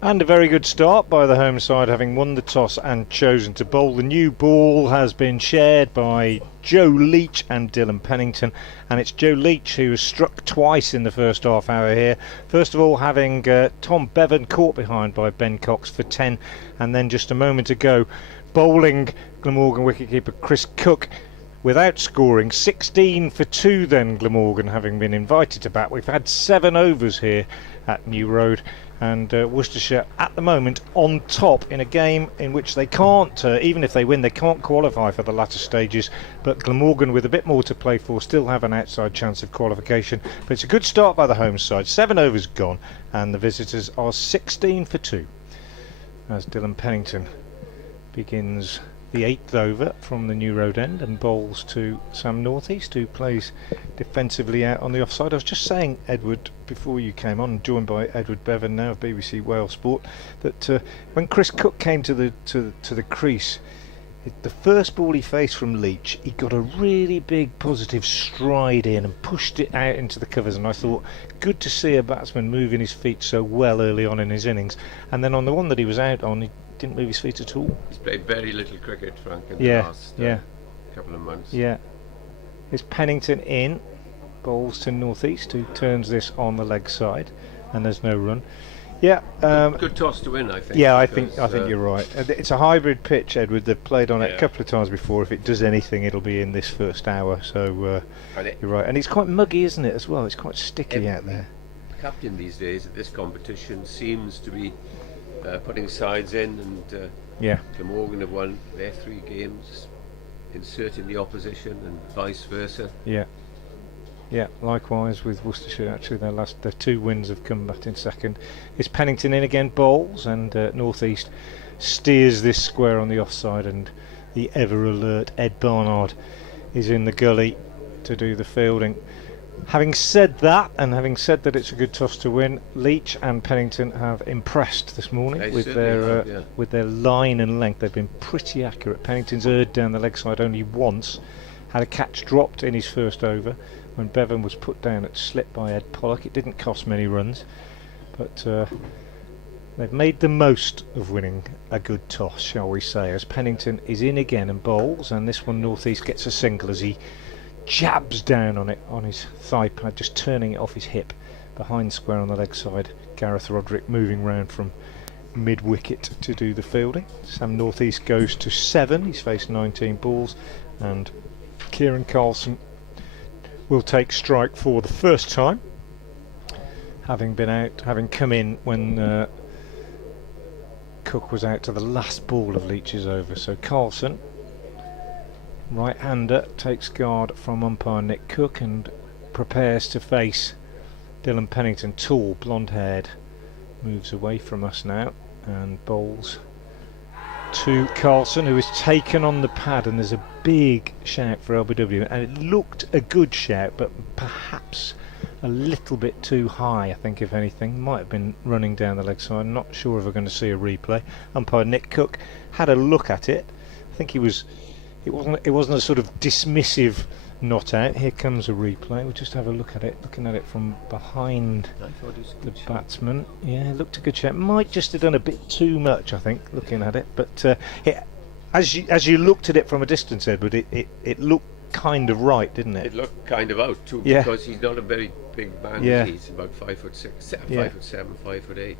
And a very good start by the home side, having won the toss and chosen to bowl. The new ball has been shared by Joe Leach and Dylan Pennington, and it's Joe Leach who was struck twice in the first half hour here. First of all, having Tom Bevan caught behind by Ben Cox for 10, and then just a moment ago bowling Glamorgan wicketkeeper Chris Cook without scoring. 16 for 2 then, Glamorgan having been invited to bat. We've had 7 overs here at New Road, and Worcestershire at the moment on top in a game in which they can't, even if they win, they can't qualify for the latter stages. But Glamorgan, with a bit more to play for, still have an outside chance of qualification. But it's a good start by the home side. 7 overs gone, and the visitors are 16 for 2 as Dylan Pennington begins the 8th over from the New Road end and bowls to Sam Northeast, who plays defensively out on the offside. I was just saying, Edward, before you came on, joined by Edward Bevan now of BBC Wales Sport, that when Chris Cook came to the crease, the first ball he faced from Leach, he got a really big positive stride in and pushed it out into the covers, and I thought, good to see a batsman moving his feet so well early on in his innings. And then on the one that he was out on, he didn't move his feet at all. He's played very little cricket, Frank, in the last couple of months. Yeah. Is Pennington in, bowls to Northeast, who turns this on the leg side, and there's no run. Yeah, good toss to win, I think. Yeah, I think you're right. It's a hybrid pitch, Edward. They've played on it a couple of times before. If it does anything, it'll be in this first hour. So you're right, and it's quite muggy, isn't it, as well? It's quite sticky out there. The captain these days at this competition seems to be putting sides in, and Glamorgan have won their 3 games, inserting the opposition, and vice versa. Yeah, likewise with Worcestershire. Actually, their 2 wins have come back in second. Is Pennington in again, bowls, and Northeast steers this square on the offside, and the ever alert Ed Barnard is in the gully to do the fielding. Having said that, and having said that it's a good toss to win, Leach and Pennington have impressed this morning with their line and length. They've been pretty accurate. Pennington's erred down the leg side only once, had a catch dropped in his first over when Bevan was put down at slip by Ed Pollock. It didn't cost many runs, but they've made the most of winning a good toss, shall we say, as Pennington is in again and bowls, and this one Northeast gets a single as he jabs down on it on his thigh pad, just turning it off his hip behind square on the leg side. Gareth Roderick moving round from mid wicket to do the fielding. Sam Northeast goes to 7. He's faced 19 balls, and Kieran Carlson will take strike for the first time, having come in when Cook was out to the last ball of Leach's over. So Carlson, right-hander, takes guard from umpire Nick Cook and prepares to face Dylan Pennington. Tall, blonde-haired, moves away from us now and bowls to Carlson, who is taken on the pad, and there's a big shout for LBW, and it looked a good shout, but perhaps a little bit too high, I think, if anything. Might have been running down the leg side. I'm not sure if we're going to see a replay. Umpire Nick Cook had a look at it. I think it wasn't a sort of dismissive not out. Here comes a replay. We'll just have a look at it, looking at it from behind the batsman. Yeah, it looked a good shot. Might just have done a bit too much, I think, looking at it. But as you looked at it from a distance, Edward, it looked kind of right, didn't it? It looked kind of out too, because he's not a very big man. He's about 5'6", 5'7", 5'8".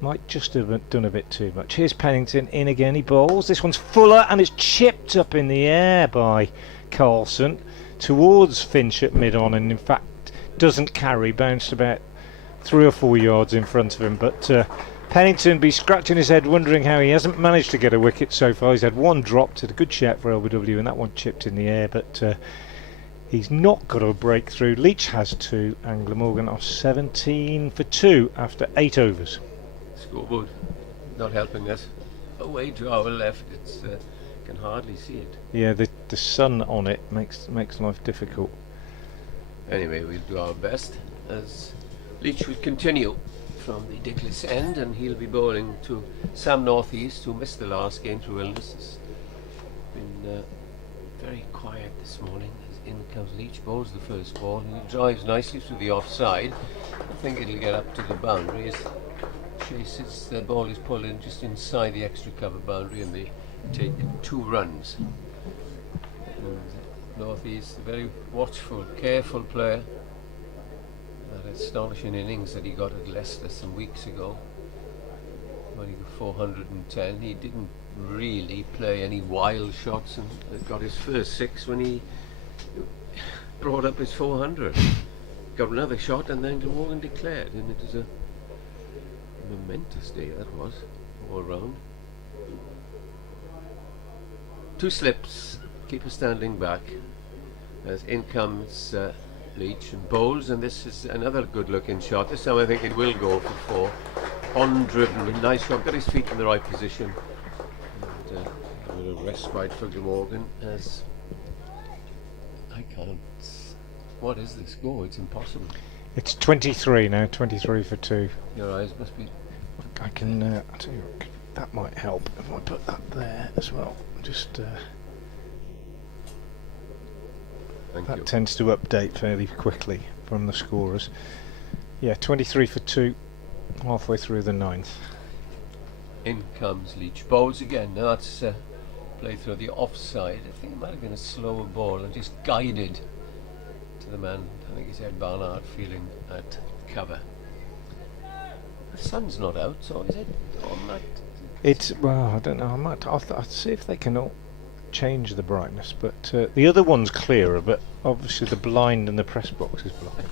Might just have done a bit too much. Here's Pennington in again. He bowls. This one's fuller, and it's chipped up in the air by Carlson towards Finch at mid-on, and in fact doesn't carry, bounced about 3 or 4 yards in front of him. But Pennington be scratching his head, wondering how he hasn't managed to get a wicket so far. He's had 1 dropped, had a good shout for LBW, and that one chipped in the air, but he's not got a breakthrough. Leach has 2, and Glamorgan are 17 for 2 after 8 overs. Scoreboard not helping us. Away to our left, it's can hardly see it. Yeah, the sun on it makes life difficult. Anyway, we'll do our best as Leach will continue from the Dickless end, and he'll be bowling to Sam Northeast, who missed the last game through illness. It's been very quiet this morning. In comes Leach, bowls the first ball, and he drives nicely through the offside. I think it'll get up to the boundary. chases, the ball is pulled in just inside the extra cover boundary, and they take 2 runs. And North East, a very watchful, careful player. That astonishing innings that he got at Leicester some weeks ago, when he got 410. He didn't really play any wild shots, and got his first 6 when he brought up his 400. Got another shot, and then Glamorgan declared, and it was a momentous day that was, all round. 2 slips, keeper standing back, as in comes Leach and bowls, and this is another good looking shot. This time I think it will go for 4. On driven, nice shot, got his feet in the right position, and a bit of respite for Glamorgan, as I can't. What is the score? It's impossible. It's 23 now, 23 for 2. Your eyes must be. I can, I'll tell you what, that might help if I put that there as well. Just Thank that you. tends to update fairly quickly from the scorers. Yeah, 23 for 2, halfway through the 9th. In comes Leach. Bowls again. Now that's played through the offside. I think it might have been a slower ball and just guided to the man. I think he said Barnard feeling at cover. The sun's not out, so is it on that? It's, well, I don't know, I'll see if they can all change the brightness, but the other one's clearer, but obviously the blind and the press box is blocked.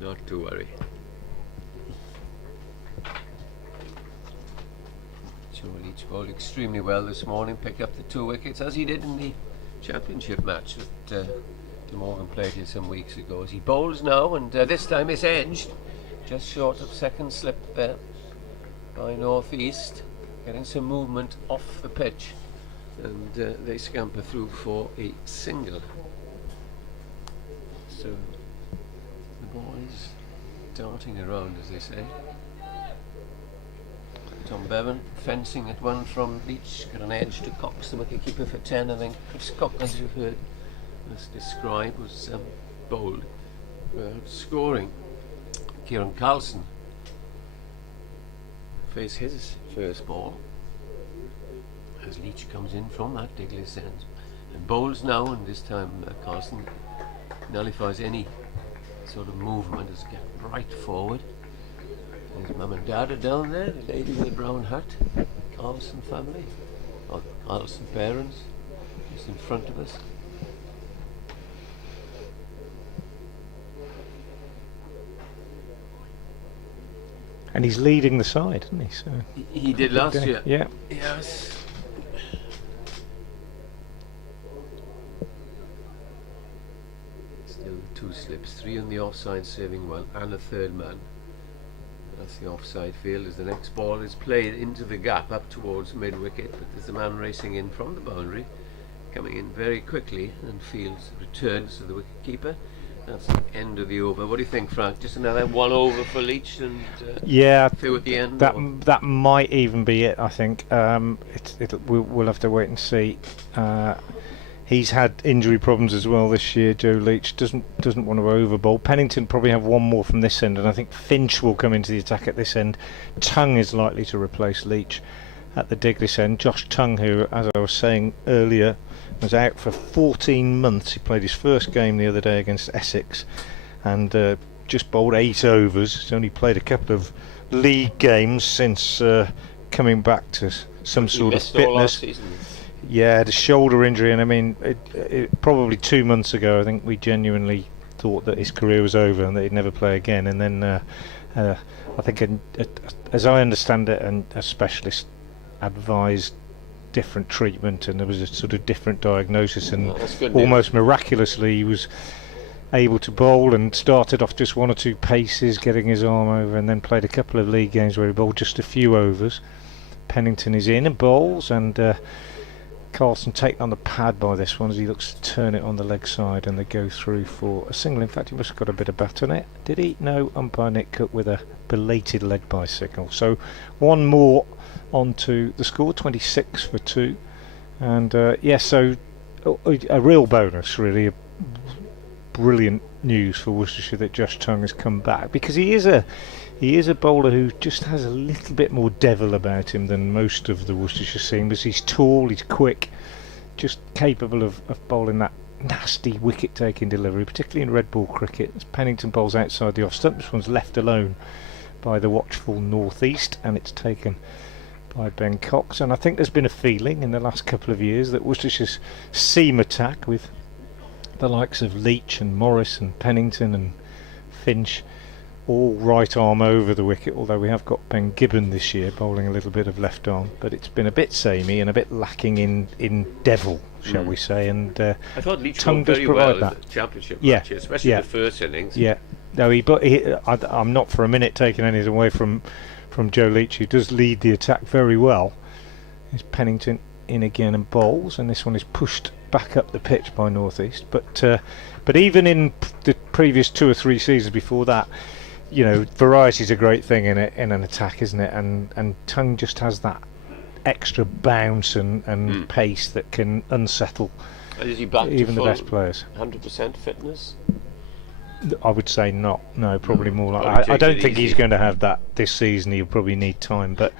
Not to worry. Joe Leach bowled extremely well this morning, picked up the 2 wickets, as he did in the championship match that Glamorgan played here some weeks ago. As he bowls now, and this time it's edged, just short of second slip there by North East, getting some movement off the pitch, and they scamper through for a single. So the ball is darting around, as they say. Tom Bevan fencing at one from Leach, got an edge to Cox, the wicket-keeper for 10, and then Chris Cox, as you've heard us describe, was bowled scoring. Kieran Carlson face his first ball as Leach comes in from that Diglis end and bowls now, and this time Carlson nullifies any sort of movement, as get right forward. His mum and dad are down there, the lady with the brown hat, Carlson family, or Carlson parents, just in front of us. And he's leading the side, isn't he? So He did last year. Yeah. Yes. Still 2 slips, 3 on the offside, serving well, and a 3rd man. That's the offside field as the next ball is played into the gap up towards mid-wicket, but there's a man racing in from the boundary, coming in very quickly, and Fields returns to the wicket-keeper. That's the end of the over. What do you think, Frank? Just another 1 over for Leach, and yeah, few at the end? that might even be it, I think. We'll have to wait and see. He's had injury problems as well this year. Joe Leach doesn't want to overbowl. Pennington probably have 1 more from this end, and I think Finch will come into the attack at this end. Tongue is likely to replace Leach at the Diglis end. Josh Tongue, who, as I was saying earlier, was out for 14 months. He played his first game the other day against Essex and just bowled 8 overs. He's only played a couple of league games since coming back to some sort of fitness. Yeah, the shoulder injury, and I mean, it probably 2 months ago, I think we genuinely thought that his career was over and that he'd never play again. And then I think, as I understand it, a specialist advised different treatment, and there was a sort of different diagnosis, and almost miraculously he was able to bowl and started off just 1 or 2 paces, getting his arm over, and then played a couple of league games where he bowled just a few overs. Pennington is in and bowls, and Carlson taken on the pad by this one as he looks to turn it on the leg side, and they go through for a single. In fact, he must have got a bit of bat on it. Did he? No, umpire Nick Cook with a belated leg by signal. So 1 more onto the score, 26 for 2. And so a real bonus, really. Brilliant news for Worcestershire that Josh Tongue has come back, because he is a He is a bowler who just has a little bit more devil about him than most of the Worcestershire seamers. He's tall, he's quick, just capable of bowling that nasty wicket-taking delivery, particularly in red ball cricket. As Pennington bowls outside the off-stump, this one's left alone by the watchful northeast, and it's taken by Ben Cox. And I think there's been a feeling in the last couple of years that Worcestershire's seam attack, with the likes of Leach and Morris and Pennington and Finch all right arm over the wicket, although we have got Ben Gibbon this year bowling a little bit of left arm, but it's been a bit samey and a bit lacking in devil, shall we say. And I thought Leach Tongue did does very provide well that. in the championship Yeah, matches, especially yeah. the first innings. Yeah, no, I'm not for a minute taking anything away from Joe Leach, who does lead the attack very well. Is Pennington in again and bowls, and this one is pushed back up the pitch by Northeast. But even in the previous 2 or 3 seasons before that, you know, variety's a great thing in an attack, isn't it? And Tongue just has that extra bounce and pace that can unsettle And is he back even to the best players. 100% fitness? I would say not. No, probably more like Probably I take don't it think he's easy. going to have that this season. He'll probably need time, but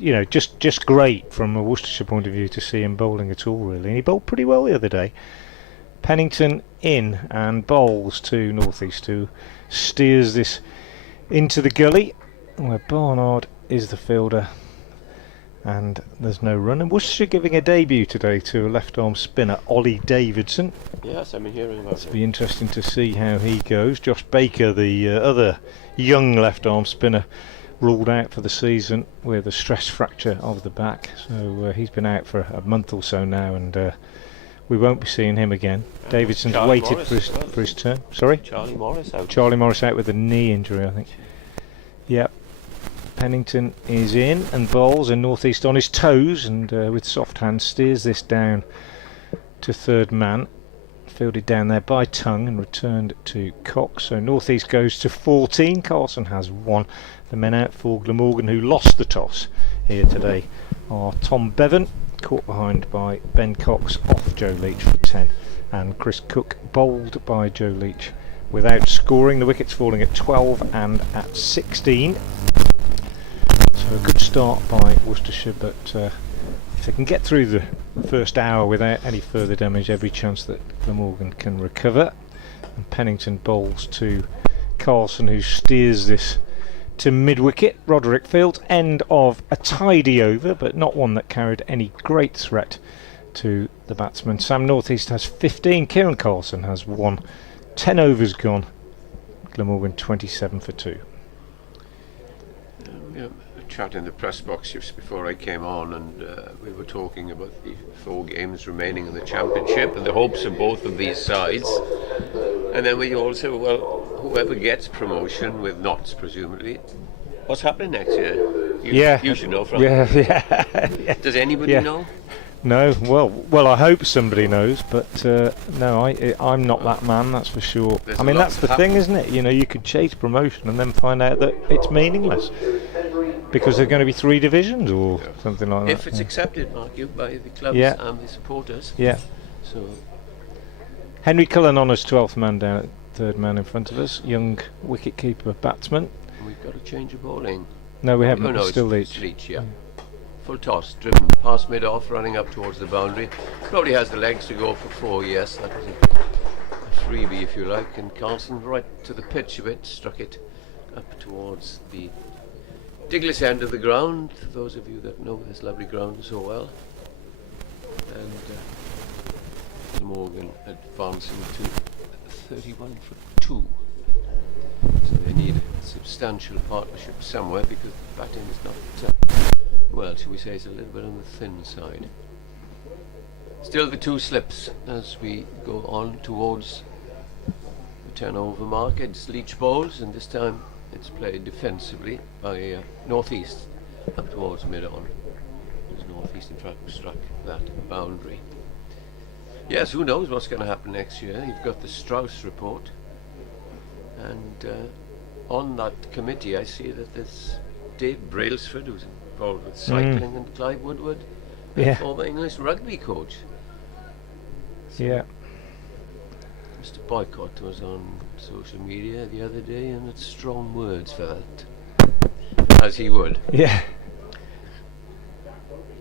you know, just great from a Worcestershire point of view to see him bowling at all, really. And he bowled pretty well the other day. Pennington in and bowls to Northeast, who steers this into the gully where Barnard is the fielder, and there's no run. And Worcestershire giving a debut today to a left arm spinner, Ollie Davidson. Yes, I've been hearing about It'll it. be interesting to see how he goes. Josh Baker, the other young left arm spinner, ruled out for the season with a stress fracture of the back, so he's been out for a month or so now, and we won't be seeing him again. Davidson's Charlie waited Morris for his as well, for his turn. Sorry, Charlie Morris out. Charlie Morris out with a knee injury, I think. Yep. Pennington is in and bowls, and Northeast on his toes, and with soft hands steers this down to third man. Fielded down there by Tongue and returned to Cox. So Northeast goes to 14. Carlson has 1. The men out for Glamorgan, who lost the toss here today, are Tom Bevan, caught behind by Ben Cox, off Joe Leach for 10, and Chris Cook bowled by Joe Leach without scoring. The wickets falling at 12 and at 16. So a good start by Worcestershire, but if they can get through the first hour without any further damage, every chance that Glamorgan can recover. And Pennington bowls to Carlson, who steers this to mid-wicket. Roderick Field, end of a tidy over, but not one that carried any great threat to the batsman. Sam Northeast has 15, Kieran Carlson has 1. 10 overs gone. Glamorgan 27 for 2. Chat in the press box just before I came on, and we were talking about the 4 games remaining in the championship and the hopes of both of these sides. And then we also, well, whoever gets promotion with Notts, presumably, what's happening next year? You should know, Frank. Yeah. Does anybody know? No, well, I hope somebody knows, but no, I'm not that man, that's for sure. There's I a mean, lot that's to the happen. thing, isn't it? You know, you could chase promotion and then find out that it's meaningless because there's going to be 3 divisions or something like that. If it's accepted, Mark, you by the clubs Yeah. and the supporters. Yeah. So Henry Cullen on as 12th man down at third man in front of us, young wicket-keeper batsman. we've got to change the bowling. No, we haven't, Oh, no, it's still it's Leach. Leach, yeah. Full toss, driven past mid-off, running up towards the boundary. Probably has the legs to go for 4, yes. That was a freebie, if you like. And Carlson right to the pitch a bit, struck it up towards the Diglis end of the ground, for those of you that know this lovely ground so well. And Morgan advancing to 31 for 2. So they need a substantial partnership somewhere, because the batting is not, well, shall we say, it's a little bit on the thin side. Still the 2 slips as we go on towards the 10 over mark. It's Leach bowls, and this time it's played defensively by Northeast up towards mid-on. As Northeast in fact struck that boundary. Yes, who knows what's going to happen next year. You've got the Strauss report, and on that committee I see that there's Dave Brailsford, who's involved with cycling, and Clive Woodward, Yeah. former English rugby coach. Yeah. Mr. Boycott was on social media the other day, and it's strong words for that. As he would. Yeah.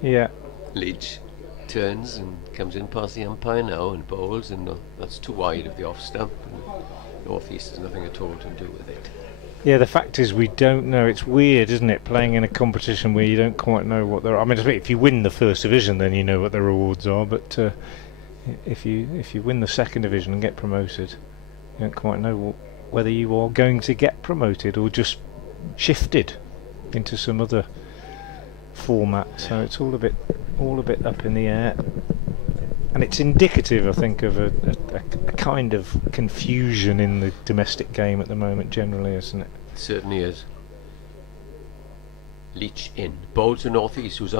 Yeah. Leach turns and comes in past the umpire now and bowls, and that's too wide of the off stump. And North East has nothing at all to do with it. Yeah, the fact is we don't know. It's weird, isn't it, playing in a competition where you don't quite know what they're... I mean, if you win the first division, then you know what the rewards are, but if you win the second division and get promoted, you don't quite know whether you are going to get promoted or just shifted into some other format. So it's all a bit up in the air, and it's indicative, I think, of a kind of confusion in the domestic game at the moment generally, isn't it? It certainly is. Leach in, bowls to North East, who's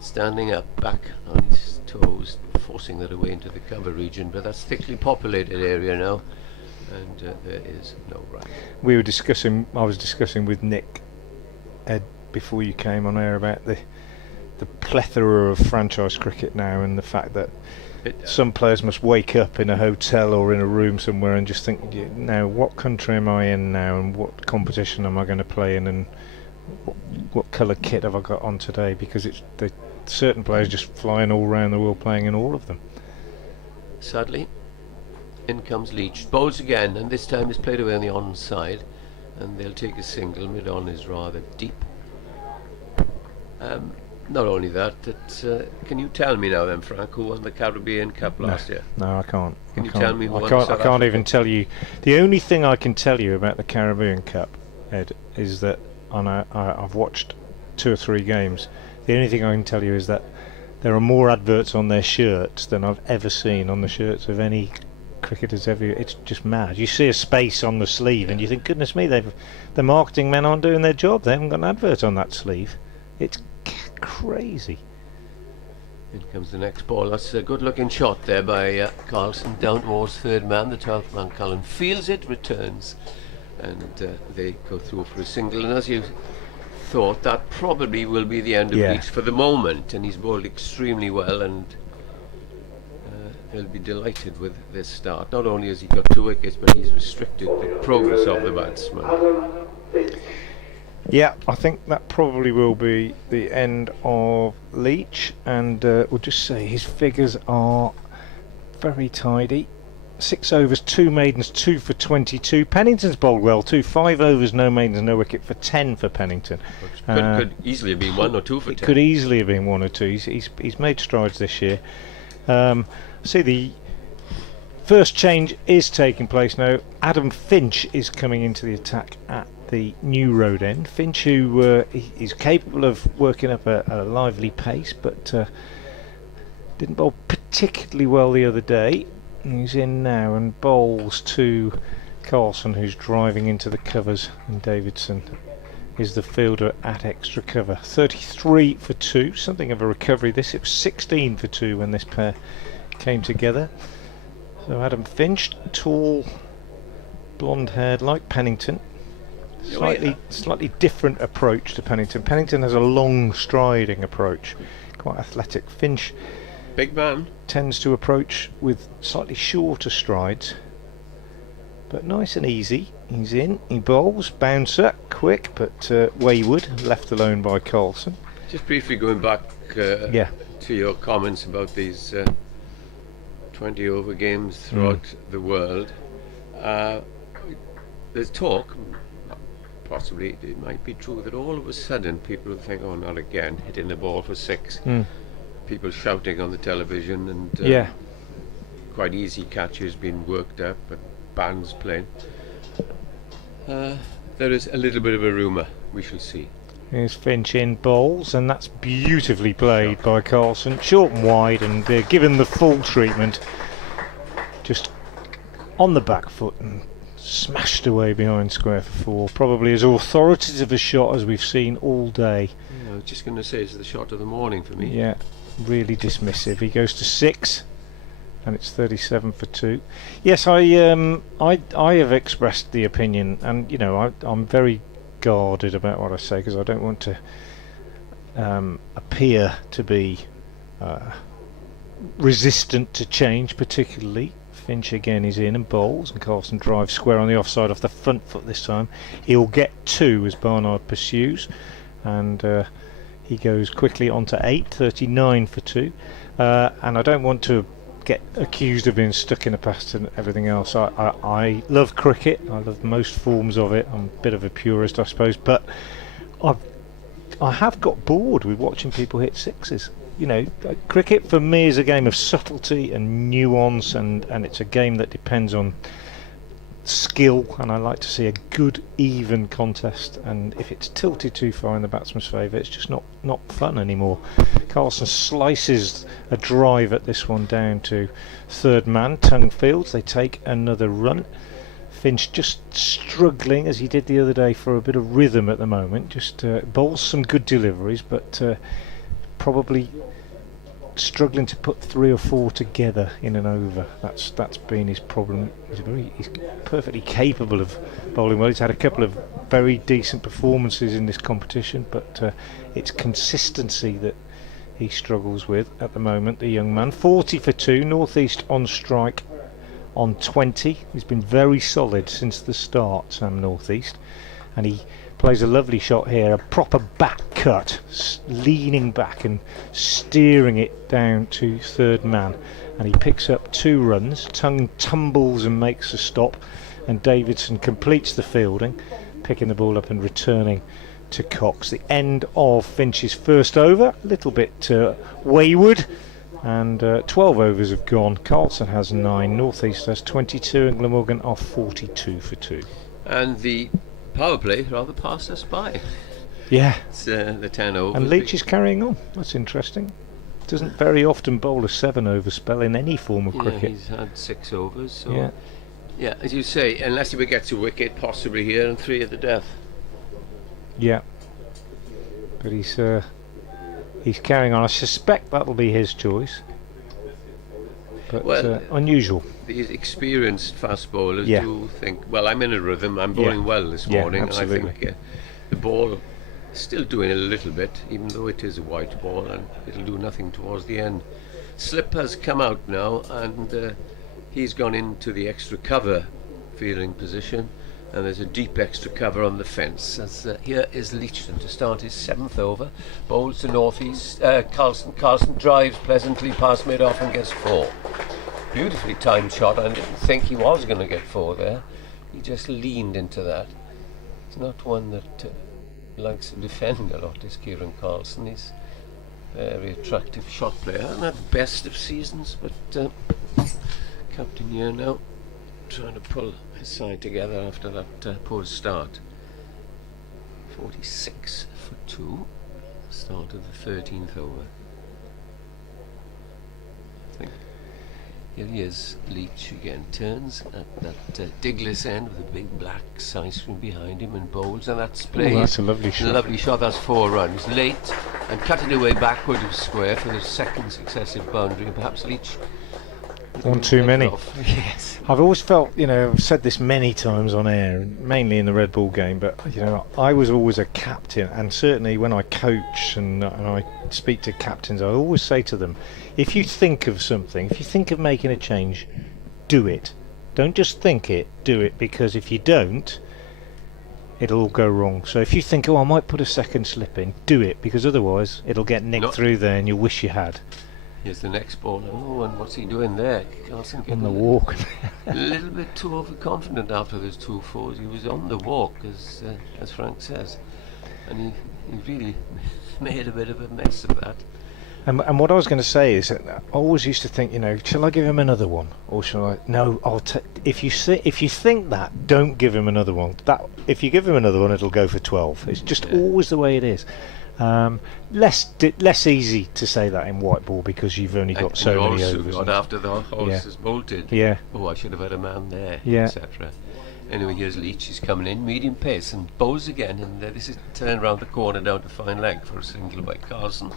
standing up, back on his toes, forcing that away into the cover region, but that's thickly populated area now, and there is no right. I was discussing with Nick, Ed, before you came on air about the plethora of franchise cricket now, and the fact that some players must wake up in a hotel or in a room somewhere and just think, now what country am I in now, and what competition am I going to play in, and what colour kit have I got on today, because certain players just flying all around the world playing in all of them. Sadly, in comes Leach, bowls again, and this time is played away on the onside, and they'll take a single. Mid-on is rather deep. Not only that, can you tell me now then, Frank, who won the Caribbean Cup last year? No, I can't. Can you tell me who won I can't even tell you. The only thing I can tell you about the Caribbean Cup, Ed, is that I've watched 2 or 3 games. The only thing I can tell you is that there are more adverts on their shirts than I've ever seen on the shirts of any cricketers ever. It's just mad. You see a space on the sleeve and you think, goodness me, the marketing men aren't doing their job. They haven't got an advert on that sleeve. It's crazy. In comes the next ball. That's a good looking shot there by Carlson down towards third man. The 12th man Cullen feels it, returns, and they go through for a single. And as you thought, that probably will be the end of Leach for the moment, and he's bowled extremely well, and they'll be delighted with this start. Not only has he got 2 wickets, but he's restricted the progress of the batsman. Yeah, I think that probably will be the end of Leach, and we'll just say his figures are very tidy. 6 overs, 2 maidens, 2 for 22. Pennington's bowled well too. 5 overs, no maidens, no wicket for 10 for Pennington. Could easily have been 1 or 2 for 10. It could easily have been 1 or 2. He's made strides this year. See, the first change is taking place now. Adam Finch is coming into the attack at the New Road end. Finch, who is capable of working up a lively pace, but didn't bowl particularly well the other day. He's in now and bowls to Carlson, who's driving into the covers, and Davidson is the fielder at extra cover. 33 for 2, something of a recovery this. It was 16 for 2 when this pair came together. So Adam Finch, tall, blonde haired like Pennington. Slightly different approach to Pennington. Pennington has a long striding approach, quite athletic. Finch, big man, tends to approach with slightly shorter strides, but nice and easy. He's in, he bowls, bouncer, quick but wayward, left alone by Carlson. Just briefly going back to your comments about these 20 over games throughout the world, there's talk, possibly it might be true, that all of a sudden people will think, oh, not again, hitting the ball for 6. People shouting on the television, and quite easy catches being worked up, but bands playing. There is a little bit of a rumour. We shall see. Here's Finch in bowls, and that's beautifully played by Carlson. Short and wide, and given the full treatment, just on the back foot and smashed away behind square for 4. Probably as authoritative a shot as we've seen all day. Yeah, I was just going to say, it's the shot of the morning for me. Yeah, really dismissive. He goes to 6, and it's 37 for 2. Yes, I have expressed the opinion, and you know, I'm very guarded about what I say, because I don't want to appear to be resistant to change, particularly Finch again is in and bowls, and Carlson drives square on the offside off the front foot this time. He'll get 2 as Barnard pursues, and he goes quickly on to 8, 39 for 2. And I don't want to get accused of being stuck in the past and everything else. I love cricket. I love most forms of it. I'm a bit of a purist, I suppose, but I have got bored with watching people hit sixes. You know, cricket for me is a game of subtlety and nuance, and it's a game that depends on skill, and I like to see a good even contest, and if it's tilted too far in the batsman's favour, it's just not fun anymore. Carlson slices a drive at this one down to third man, Tongue Fields. They take another run. Finch just struggling, as he did the other day, for a bit of rhythm at the moment. Just bowls some good deliveries, but probably struggling to put 3 or 4 together in an over. That's been his problem. He's perfectly capable of bowling well. He's had a couple of very decent performances in this competition, but it's consistency that he struggles with at the moment, the young man. 40 for 2, North East on strike on 20. He's been very solid since the start, Sam North East, and he plays a lovely shot here, a proper back cut, leaning back and steering it down to third man, and he picks up 2 runs. Tongue tumbles and makes a stop, and Davidson completes the fielding, picking the ball up and returning to Cox. The end of Finch's first over, a little bit wayward, and 12 overs have gone. Carlson has 9, North East has 22, and Glamorgan are 42 for 2. And the power play rather passed us by. Yeah. It's the 10 overs. And Leach is carrying on. That's interesting. Doesn't very often bowl a 7 over spell in any form of cricket. He's had 6 overs. So yeah, as you say, unless he gets a wicket, possibly here, and 3 at the death. Yeah. But he's carrying on. I suspect that'll be his choice. But unusual. These experienced fast bowlers do think, well, I'm in a rhythm, I'm bowling well this morning, and I think the ball is still doing a little bit, even though it is a white ball, and it'll do nothing towards the end. Slip has come out now, and he's gone into the extra cover fielding position, and there's a deep extra cover on the fence. As here is Leachton to start his 7th over, bowls to North East. Carlson drives pleasantly past mid-off and gets 4. Beautifully timed shot. I didn't think he was going to get 4 there. He just leaned into that. He's not one that likes to defend a lot, is Kieran Carlson. He's a very attractive shot player, and at the best of seasons, but captain here now, trying to pull his side together after that poor start. 46 for 2, start of the 13th over. I think here he is. Leach again turns at that Diglis end with a big black side screen behind him and bowls, and that's played. Oh, that's a lovely shot. A lovely shot. That's 4 runs late and cutting away backward of square for the 2nd successive boundary. Perhaps Leach one too many. Yes. I've always felt, I've said this many times on air, mainly in the Red Bull game, but I was always a captain, and certainly when I coach and I speak to captains, I always say to them, if you think of something, if you think of making a change, do it. Don't just think it, do it, because if you don't, it'll all go wrong. So if you think, I might put a second slip in, do it, because otherwise it'll get nicked through there and you'll wish you had. Here's the next ball. Oh, and what's he doing there? Carlson on the walk. A little bit too overconfident after those 2 fours. He was on the walk, as Frank says, and he really made a bit of a mess of that. And what I was going to say is that I always used to think, shall I give him another one, or shall I? No, if you think that, don't give him another one. If you give him another one, it'll go for 12. It's just always the way it is. Less easy to say that in white ball because you've only got so many overs. Got after the horse is bolted. Yeah. Oh, I should have had a man there. Yeah. Etc. Anyway, here's Leach. He's coming in, medium pace, and bowls again. And this is turned round the corner down to fine leg for a single by Carlson.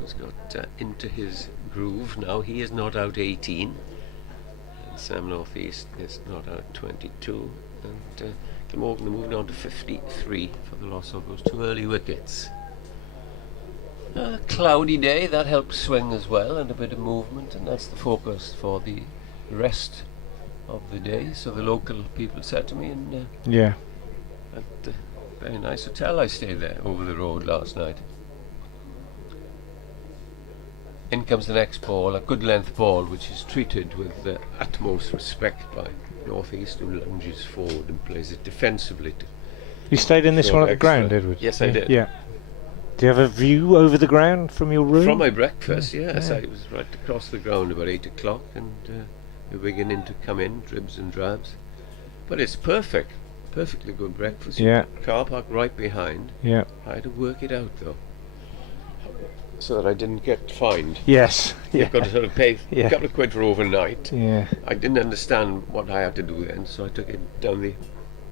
He's got into his groove now. He is not out 18. And Sam North East is not out 22. And Glamorgan are moving on to 53 for the loss of those 2 early wickets. A cloudy day, that helps swing as well, and a bit of movement, and that's the focus for the rest of the day, so the local people said to me, and Yeah. at the very nice hotel I stayed there over the road last night. In comes the next ball, a good length ball which is treated with the utmost respect by North East, who lunges forward and plays it defensively. You stayed in this Short one at the extra. ground, Edward? Yes, I did. Yeah. Do you have a view over the ground from your room? From my breakfast, yes. Yeah. I was right across the ground about 8 o'clock, and we're beginning to come in, dribs and drabs. But it's perfect. Perfectly good breakfast. Yeah. Car park right behind. Yeah. I had to work it out, though, so that I didn't get fined. Yes. Yeah. You've got to sort of pay Yeah. a couple of quid for overnight. Yeah. I didn't understand what I had to do then, so I took it down the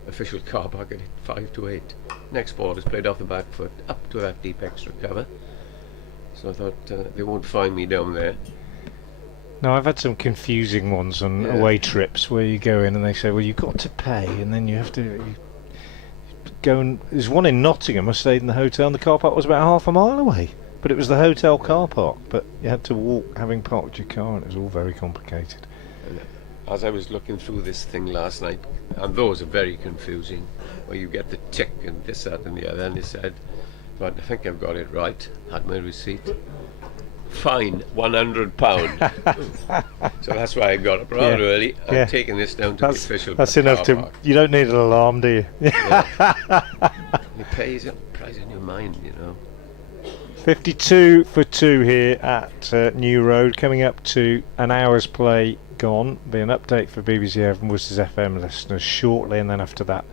official car park at 5 to 8. Next ball is played off the back foot up to that deep extra cover. So I thought they won't find me down there. No, I've had some confusing ones on Yeah. away trips where you go in and they say, well, you've got to pay, and then you have to go and... There's one in Nottingham, I stayed in the hotel, and the car park was about half a mile away. But it was the hotel car park, but you had to walk having parked your car, and it was all very complicated. As I was looking through this thing last night, and those are very confusing, where you get the tick and this, that and the other, and they said, right, I think I've got it right, had my receipt. Fine, £100. So that's why I got up rather Yeah. early. I'm Yeah. taking this down to the official That's car enough to... park. You don't need an alarm, do you? You pay price in your mind, you know. 52 for 2 here at New Road, coming up to an hour's play gone. Be an update for BBC Everton Worcester's FM listeners shortly, and then after that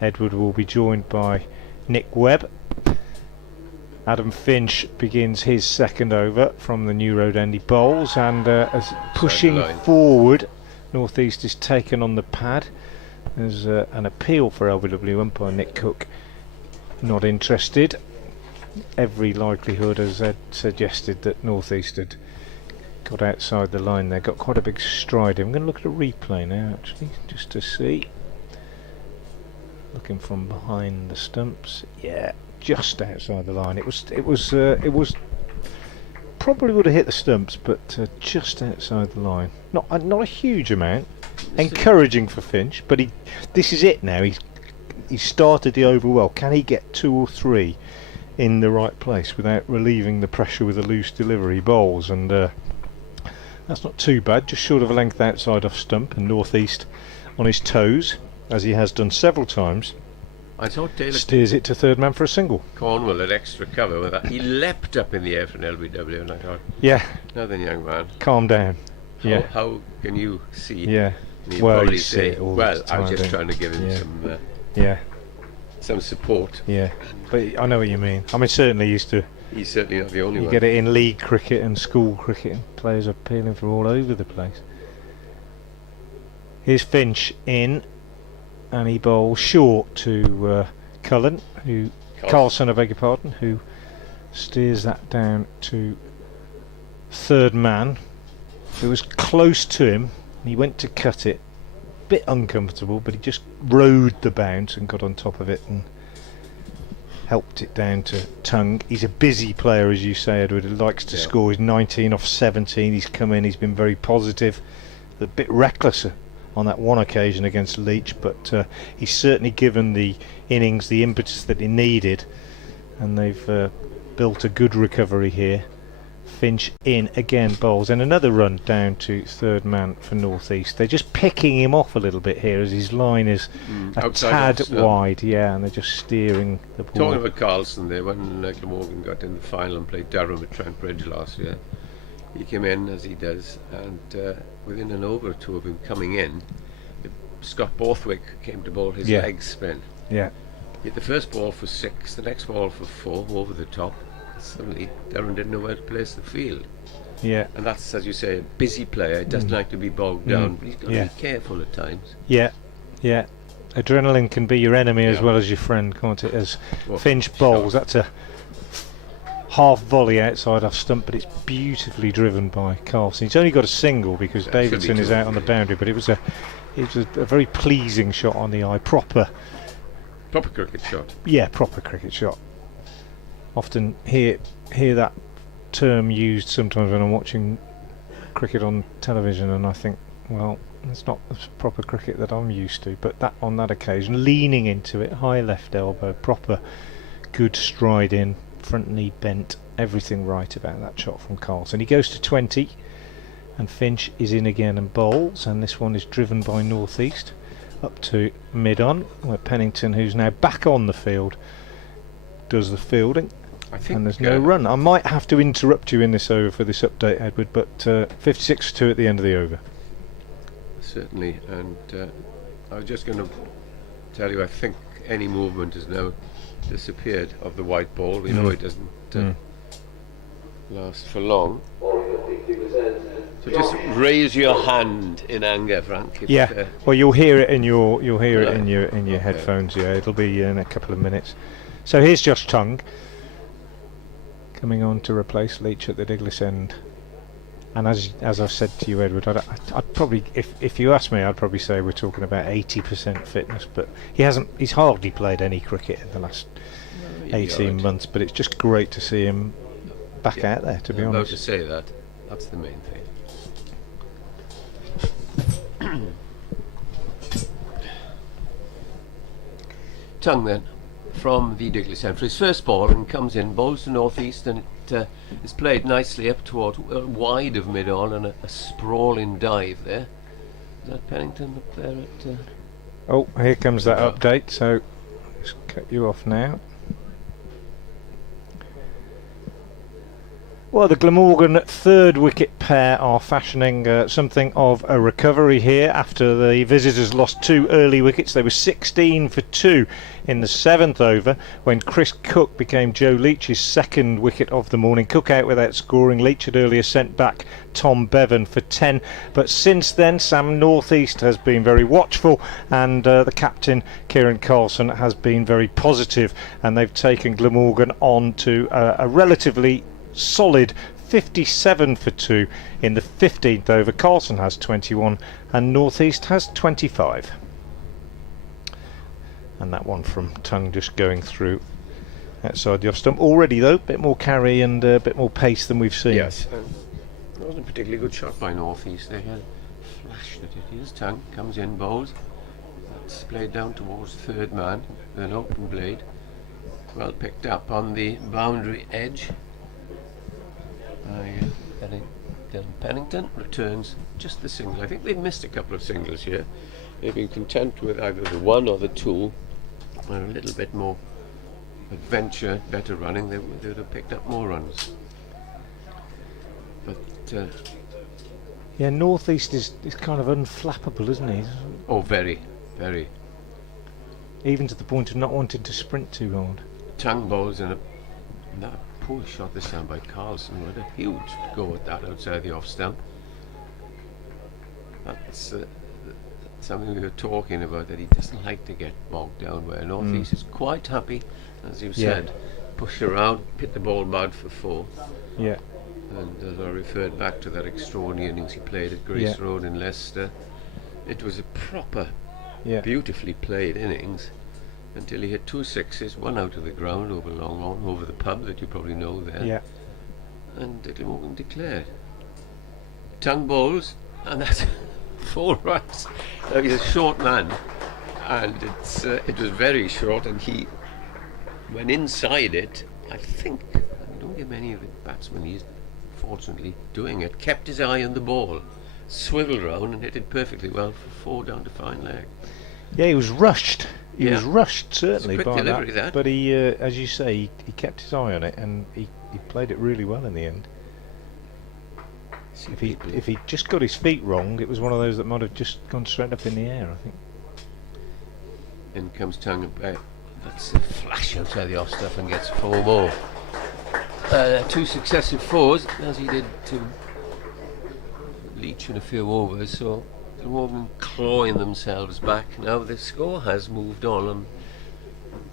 Edward will be joined by Nick Webb. Adam Finch begins his second over from the New Road end. He bowls, and as pushing line. forward, North East is taken on the pad. There's an appeal for LBW umpire Nick Cook, not interested. Every likelihood, as Ed suggested, that North East had got outside the line there, got quite a big stride. I'm going to look at a replay now, actually, just to see. Looking from behind the stumps, yeah, just outside the line. It was probably would have hit the stumps, but just outside the line. Not a huge amount. Encouraging for Finch, but this is it now. He started the over well. Can he get 2 or 3 in the right place without relieving the pressure with a loose delivery? Bowls, and that's not too bad, just short of a length outside off stump, and North East on his toes, as he has done several times. I thought Taylor Steers it to third man for a single. Cornwell had extra cover with that. He leapt up in the air for an LBW, and I thought, Yeah, now then, young man, calm down. Yeah, how can you see? yeah, And he'd well, probably you see say, it all well, the I was time, just don't trying to give him Yeah. yeah, some support. yeah. But I know what you mean. I mean, certainly used to. He's certainly not the only You one. get it in league cricket and school cricket, and players are appealing for all over the place. Here's Finch in, and he bowls short to Cullen, Carlson, I beg your pardon, who steers that down to third man. It was close to him, and he went to cut it. Bit uncomfortable, but he just rode the bounce and got on top of it and helped it down to tongue. He's a busy player, as you say, Edward. He likes to score. He's 19 off 17. He's come in, he's been very positive. A bit reckless on that one occasion against Leach, but he's certainly given the innings the impetus that he needed, and they've built a good recovery here. Finch in again, bowls, and another run down to third man for North East. They're just picking him off a little bit here as his line is a outside tad off stump. wide, yeah, and they're just steering the ball. Talking about Carlson there, when Glamorgan got in the final and played Durham at Trent Bridge last year, he came in as he does, and within an over or two of him coming in, Scott Borthwick came to bowl his Yeah. leg spin. Yeah, Hit the first ball for 6, the next ball for 4 over the top. Suddenly Durham didn't know where to place the field, yeah, and that's, as you say, a busy player. He doesn't like to be bogged down, but he's got to Yeah. be careful at times. yeah, yeah. Adrenaline can be your enemy as Yeah. well as your friend, can't it? As Well, Finch bowls, that's a half volley outside off stump, but it's beautifully driven by Carlson. He's only got a single because That should be Davidson is two, out on the really. boundary, but it was a very pleasing shot on the eye, proper cricket shot. Yeah, proper cricket shot. Often hear that term used sometimes when I'm watching cricket on television, and I think well, it's not the proper cricket that I'm used to, but that on that occasion, leaning into it, high left elbow, proper good stride in, front knee bent, everything right about that shot from Carlson. He goes to 20, and Finch is in again and bowls, and this one is driven by northeast up to mid-on, where Pennington, who's now back on the field, does the fielding. I think, and there's no run. I might have to interrupt you in this over for this update, Edward, but 56-2 at the end of the over. Certainly, and I was just going to tell you, I think any movement has now disappeared of the white ball. We know it doesn't last for long. So just raise your hand in anger, Frank. Yeah. Well, you'll hear it in your in your headphones. Yeah, it'll be in a couple of minutes. So here's Josh Tongue coming on to replace Leach at the Diglis end. And as I've said to you, Edward, I'd probably, if you ask me, I'd probably say we're talking about 80% fitness. But he's hardly played any cricket in the last 18 months. But it's just great to see him back out there. To be honest, about to say that's the main thing. Tongue then from the Diglis end for his first ball, and comes in, bowls to northeast, and it is played nicely up toward wide of mid-on, and a sprawling dive there. Is that Pennington up there at... Oh, here comes that update, so just cut you off now. Well, the Glamorgan third wicket pair are fashioning something of a recovery here after the visitors lost 2 early wickets. They were 16 for 2 in the 7th over when Chris Cook became Joe Leach's second wicket of the morning. Cook out without scoring. Leach had earlier sent back Tom Bevan for 10, but since then Sam Northeast has been very watchful, and the captain Kieran Carlson has been very positive, and they've taken Glamorgan on to a relatively solid 57 for 2 in the 15th over. Carlson has 21 and Northeast has 25. And that one from Tongue just going through outside the off stump. Already though, a bit more carry and a bit more pace than we've seen. Yes, it wasn't a particularly good shot by Northeast. They had flashed at it. Here's Tongue, comes in, bowls. That's played down towards third man with an open blade. Well picked up on the boundary edge. Pennington returns just the single. I think they've missed a couple of singles here. They've been content with either the 1 or the 2. A little bit more adventure, better running, they would have picked up more runs. But yeah, Northeast is kind of unflappable, isn't he? Oh, very, very. Even to the point of not wanting to sprint too hard. Tongue bowls and that poor shot this time by Carlson. What a huge go at that outside the off stump. That's something we were talking about, that he doesn't like to get bogged down, where Northeast is quite happy, as you said, push around, hit the ball mud for 4. Yeah. And as I referred back to that extraordinary innings he played at Grace Road in Leicester, it was a proper, beautifully played innings, until he hit 2 sixes, 1 out of the ground over long on, over the pub that you probably know there. Yeah. And Glamorgan declared. Tongue bowls, and that's 4 runs. Now he's a short man, and it was very short, and he went inside it. I think, I don't get many of the batsmen he's fortunately doing it, kept his eye on the ball, swiveled round and hit it perfectly well for 4 down to fine leg. Yeah, he was rushed. He was rushed, certainly, by delivery, that. But he, as you say, he kept his eye on it, and he played it really well in the end. If he just got his feet wrong, it was one of those that might have just gone straight up in the air, I think. In comes Tongue. That's a flash outside the off stuff and gets 4 more. 2 successive 4s, as he did to Leach in a few overs. So Glamorgan clawing themselves back. Now the score has moved on, and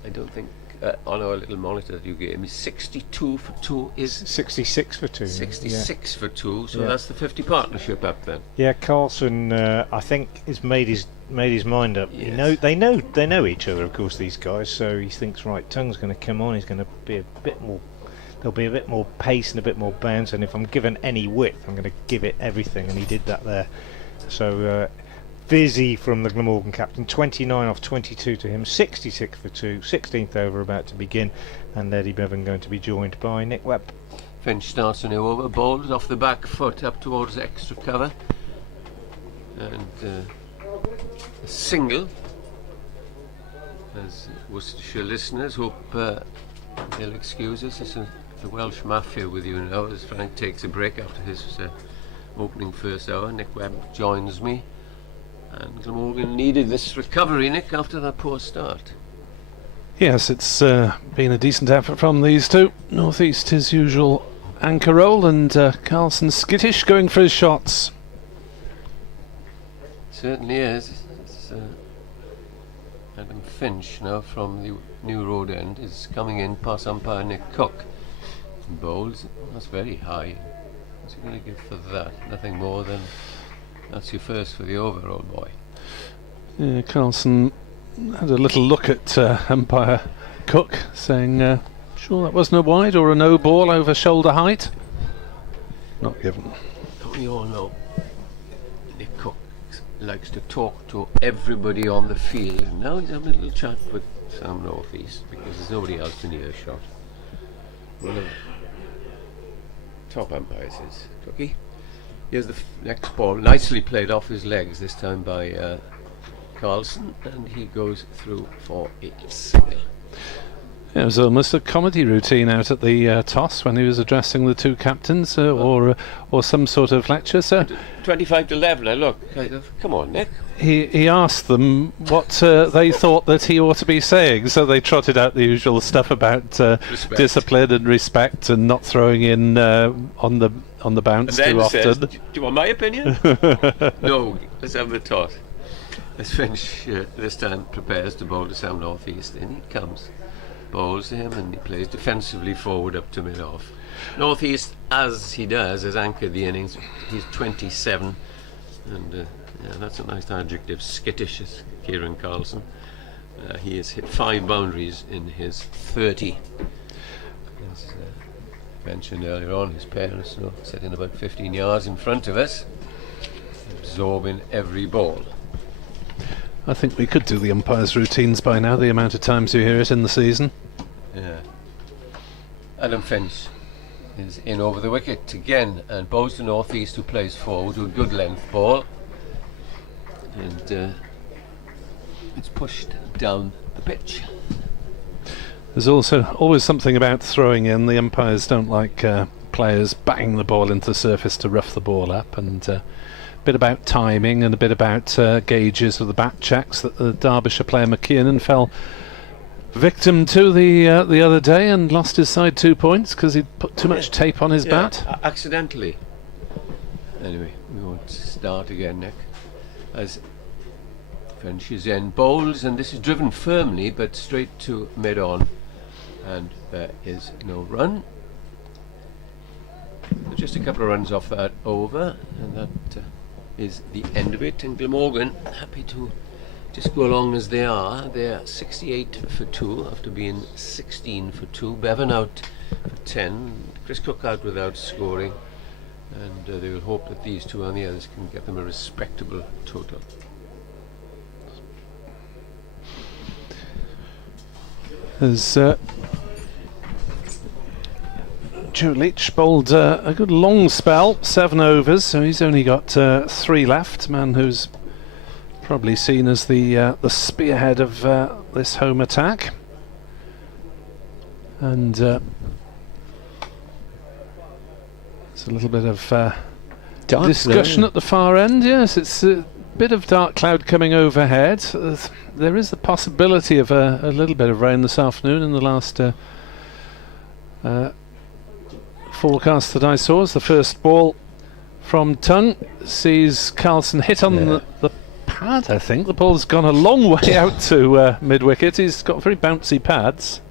I don't think on our little monitor that you gave me, 62 for 2 is 66 for 2. 66 for 2. So that's the 50 partnership up then. Yeah, Carlson, I think, has made his mind up. Yes. They know each other, of course, these guys. So he thinks, right, Tongue's going to come on. He's going to be a bit more. There'll be a bit more pace and a bit more bounce. And if I'm given any width, I'm going to give it everything. And he did that there So busy from the Glamorgan captain, 29 off 22 to him, 66 for 2, 16th over about to begin, and Eddie Bevan going to be joined by Nick Webb. Finch starts a new over, bowls off the back foot up towards extra cover, and a single. As Worcestershire listeners hope they'll excuse us, it's the Welsh Mafia with you now as Frank takes a break after his opening first hour. Nick Webb joins me, and Glamorgan needed this recovery, Nick, after that poor start. Yes, it's been a decent effort from these two. North East his usual anchor role, and Carlson skittish going for his shots. Certainly is. It's, Adam Finch now from the New Road End is coming in past umpire Nick Cook. Bowls, that's very high. What's he going to give for that? Nothing more than that's your first for the over, old boy. Yeah, Carlson had a little look at umpire Cook, saying, sure that wasn't a wide or a no ball over shoulder height? Not given. We all know Nick Cook likes to talk to everybody on the field. And now he's having a little chat with Sam North East because there's nobody else in earshot. One of the top umpires is Cookie. Here's the next ball, nicely played off his legs, this time by Carlson, and he goes through for a single. It was almost a comedy routine out at the toss when he was addressing the two captains, or some sort of lecture. So 25 to 11. Look, come on, Nick. He asked them what they thought that he ought to be saying, so they trotted out the usual stuff about discipline and respect and not throwing in on the bounce too often. Says, do you want my opinion? No, let's have the toss. Let's finish this time. Prepares to bowl to Sam North East, and he comes. Bowls to him, and he plays defensively forward up to mid-off. North East, as he does, has anchored the innings. He's 27, and yeah, that's a nice adjective, skittish, as Kieran Carlson. He has hit 5 boundaries in his 30. As mentioned earlier on, his parents sitting about 15 yards in front of us, absorbing every ball. I think we could do the umpires' routines by now, the amount of times you hear it in the season. Yeah. Adam Finch is in over the wicket again, and bowls to North East, who plays forward with a good length ball. And it's pushed down the pitch. There's also always something about throwing in. The umpires don't like players banging the ball into the surface to rough the ball up, and bit about timing and a bit about gauges of the bat checks that the Derbyshire player McKiernan fell victim to the other day and lost his side 2 points because he'd put too much tape on his bat. Accidentally. Anyway, we won't start again, Nick. As French is in bowls, and this is driven firmly but straight to mid-on, and there is no run. Just a couple of runs off that over, and that is the end of it. And Glamorgan happy to just go along as they are. They're 68 for 2 after being 16 for 2. Bevan out for 10. Chris Cook out without scoring, and they will hope that these two and the others can get them a respectable total. As Joe Leach bowled a good long spell, 7 overs, so he's only got 3 left. Man who's probably seen as the spearhead of this home attack. And there's a little bit of discussion at the far end. Yes, it's a bit of dark cloud coming overhead. There is the possibility of a little bit of rain this afternoon in the last forecast that I saw. As the first ball from Tongue sees Carlson hit on the pad. I think the ball's gone a long way out to mid-wicket. He's got very bouncy pads.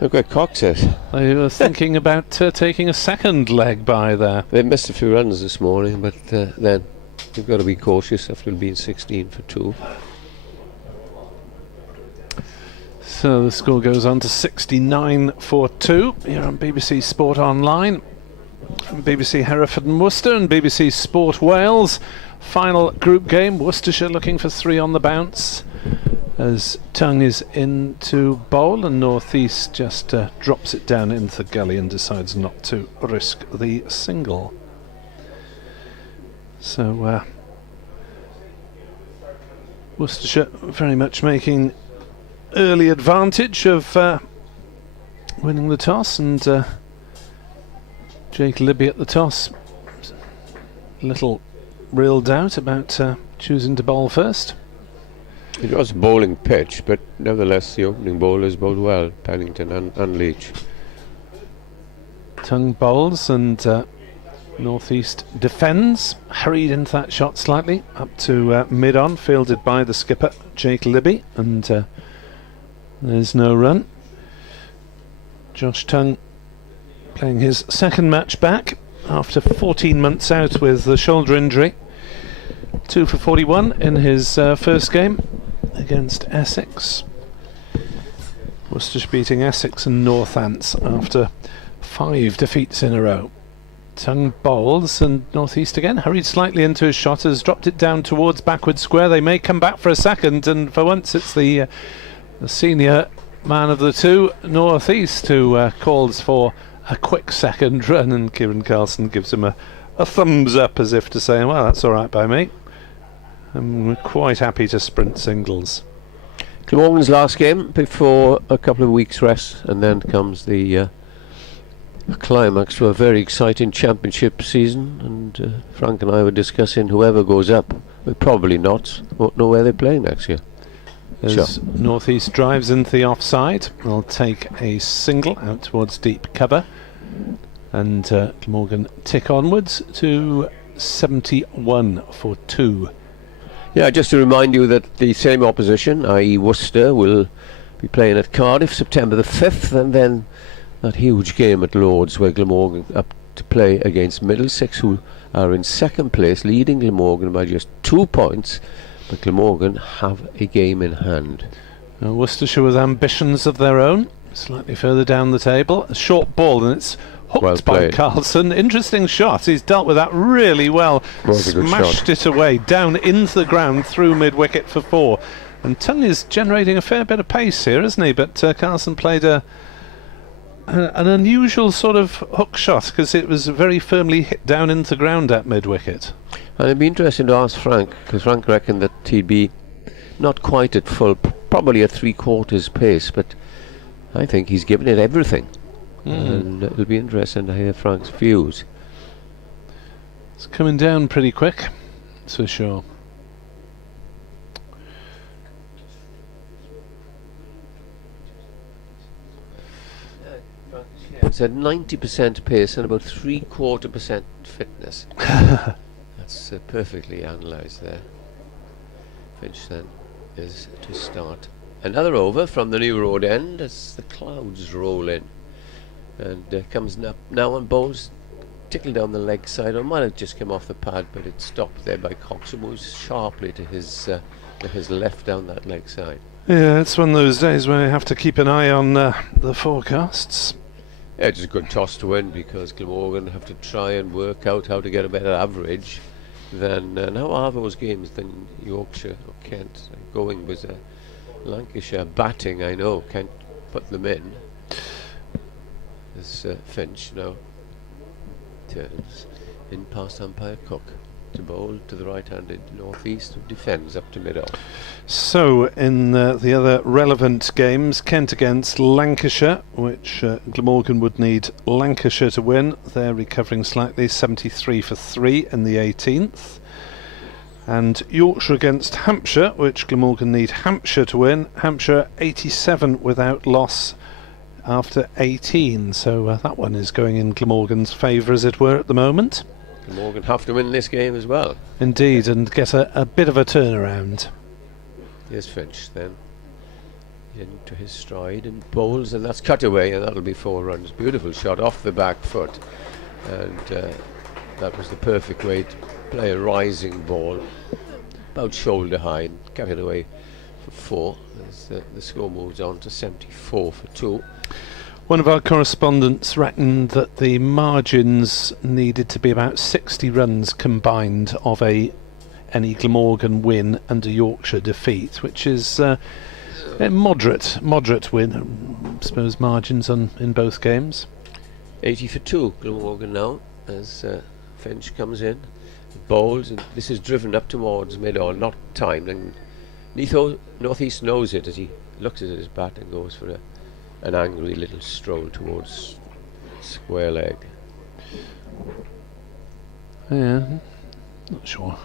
Look what Cox says. They were thinking about taking a second leg by there. They missed a few runs this morning, but then you've got to be cautious after being 16 for 2. So the score goes on to 69 for 2 here on BBC Sport Online, from BBC Hereford and Worcester and BBC Sport Wales. final group game. Worcestershire looking for 3 on the bounce as Tongue is into bowl, and North East just drops it down into the gully and decides not to risk the single. So Worcestershire very much making early advantage of winning the toss, and Jake Libby at the toss. Little real doubt about choosing to bowl first. It was a bowling pitch, but nevertheless the opening bowlers bowled well, Pennington and Leach. Tongue bowls and North East defends. Hurried into that shot slightly, up to mid-on, fielded by the skipper, Jake Libby, and there's no run. Josh Tongue playing his second match back after 14 months out with the shoulder injury. 2 for 41 in his first game against Essex. Worcestershire beating Essex and Northants after 5 defeats in a row. Tongue bowls, and North East again hurried slightly into his shot, has dropped it down towards backward square. They may come back for a second, and for once it's the senior man of the two, North East, who calls for a quick second run, and Kieran Carlson gives him a thumbs up as if to say, well, that's alright by me. I'm quite happy to sprint singles. Glamorgan's last game before a couple of weeks rest, and then comes the climax to a very exciting championship season, and Frank and I were discussing whoever goes up, but probably not, won't know where they're playing next year. As North East drives into the offside, they'll take a single out towards deep cover, and Glamorgan tick onwards to 71 for 2. Yeah, just to remind you that the same opposition, i.e. Worcester, will be playing at Cardiff September the 5th, and then that huge game at Lord's where Glamorgan up to play against Middlesex, who are in second place, leading Glamorgan by just 2 points, but Glamorgan have a game in hand. Worcestershire with ambitions of their own, slightly further down the table. A short ball, and it's hooked by Carlson. Interesting shot. He's dealt with that really well. Smashed it away down into the ground through mid-wicket for 4. And Tongue is generating a fair bit of pace here, isn't he? But Carlson played an unusual sort of hook shot, because it was very firmly hit down into the ground at mid-wicket. And it'd be interesting to ask Frank, because Frank reckoned that he'd be not quite at full, probably at 3/4 pace, but I think he's given it everything. And it'll be interesting to hear Frank's views. It's coming down pretty quick, that's for sure. It's at 90% pace and about 3/4% fitness. That's perfectly analysed there. Finch then is to start another over from the New Road end as the clouds roll in, and comes up now and bowls tickle down the leg side. Or might have just come off the pad, but it stopped there by Cox, who moves sharply to his left down that leg side. Yeah, it's one of those days where you have to keep an eye on the forecasts. Yeah, it's a good toss to win, because Glamorgan have to try and work out how to get a better average than how are those games than Yorkshire or Kent. Going with Lancashire batting, I know Kent put them in. As Finch now turns in past umpire Cook to bowl to the right-handed North East, who defends up to mid-off. So in the other relevant games, Kent against Lancashire, which Glamorgan would need Lancashire to win. They're recovering slightly, 73 for 3 in the 18th. And Yorkshire against Hampshire, which Glamorgan need Hampshire to win. Hampshire 87 without loss after 18, so that one is going in Glamorgan's favour, as it were, at the moment. Glamorgan have to win this game as well. Indeed, and get a bit of a turnaround. Here's Finch then into his stride and bowls, and that's cut away, and that'll be 4 runs. Beautiful shot off the back foot, and that was the perfect way to play a rising ball about shoulder high and cut it away for 4 as the score moves on to 74 for 2. One of our correspondents reckoned that the margins needed to be about 60 runs combined of a any Glamorgan win and a Yorkshire defeat, which is a moderate win. I suppose margins in both games. 80 for 2, Glamorgan now, as Finch comes in. Bowls, and this is driven up towards mid-on, not timed, and North East knows it as he looks at his bat and goes for an angry little stroll towards square leg. Yeah, not sure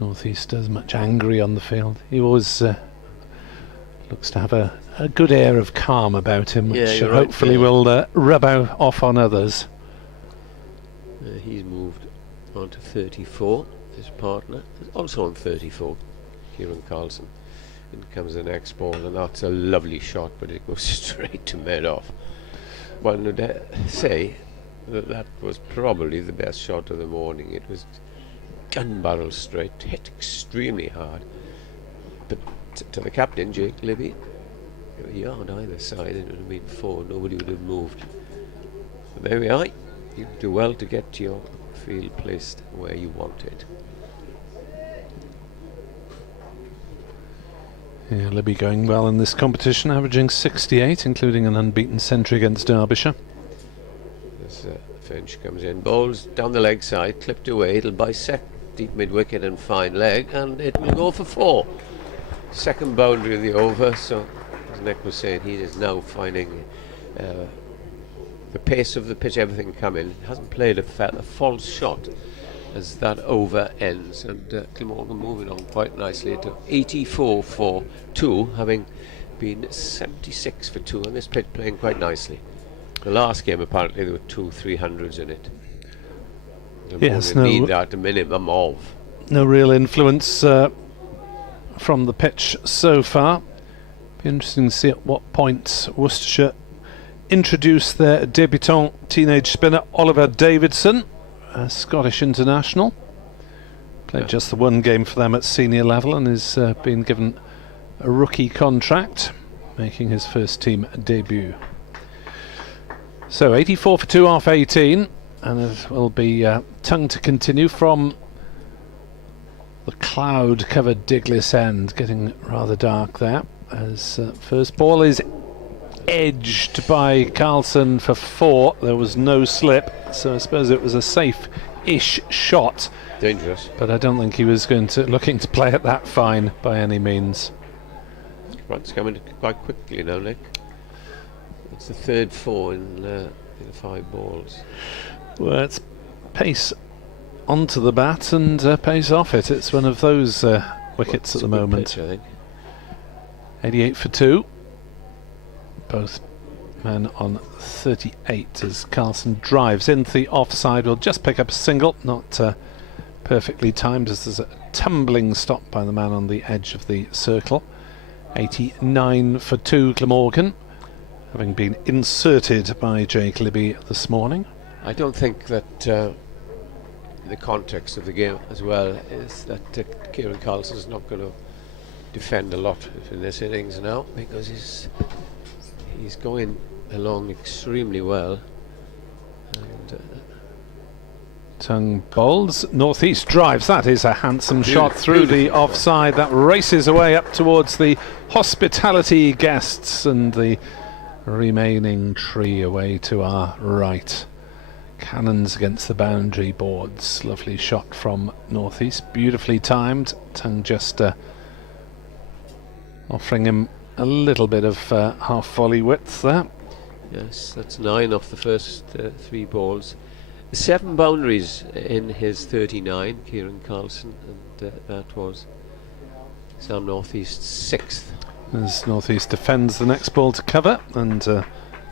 North East does much angry on the field. He always looks to have a good air of calm about him, which hopefully will rub off on others. He's moved on to 34, his partner is also on 34, Kieran Carlson. In comes the next ball, and that's a lovely shot, but it goes straight to mid-off. One would say that was probably the best shot of the morning. It was gun barrel straight, hit extremely hard, but to the captain, Jake Libby, a yard either side, it would have been 4, nobody would have moved. So there we are. You do well to get your field placed where you want it. Yeah, Libby going well in this competition, averaging 68, including an unbeaten century against Derbyshire. As Finch comes in, bowls down the leg side, clipped away, it'll bisect deep mid-wicket and fine leg, and it will go for 4. Second boundary of the over, so as Nick was saying, he is now finding the pace of the pitch, everything coming. He hasn't played a false shot as that over ends, and Glamorgan moving on quite nicely to 84 for 2, having been 76 for 2 on this pitch, playing quite nicely. The last game apparently there were 2 300s in it. Yes, need that a minimum of. No real influence from the pitch so far. Be interesting to see at what point Worcestershire introduce their debutant teenage spinner Oliver Davidson, a Scottish international. Played just the one game for them at senior level and has been given a rookie contract, making his first team debut. So 84 for 2 off 18, and it will be tongue to continue from the cloud-covered Diglis End, getting rather dark there, as first ball is edged by Carlson for 4. There was no slip, so I suppose it was a safe-ish shot. Dangerous. But I don't think he was looking to play it that fine by any means. Runs coming quite quickly now, Nick. It's the third 4 in 5 balls. Well, it's pace onto the bat and pace off it. It's one of those wickets at the moment. Pitch, I think. 88 for 2. Both men on 38 as Carlson drives into the offside. Will just pick up a single, not perfectly timed, as there's a tumbling stop by the man on the edge of the circle. 89 for 2 Glamorgan, having been inserted by Jake Libby this morning. I don't think that the context of the game as well is that Kieran Carlson's not going to defend a lot in this innings now, because he's going along extremely well. And Tongue bowls, North East drives. That is a handsome shot through the offside. That races away up towards the hospitality guests and the remaining tree away to our right. Cannons against the boundary boards. Lovely shot from North East, beautifully timed. Tongue just offering him a little bit of half volley width there. yes, that's 9 off the first 3 balls. 7 boundaries in his 39, Kieran Carlson, and that was Sam North East's 6th. As North East defends the next ball to cover, and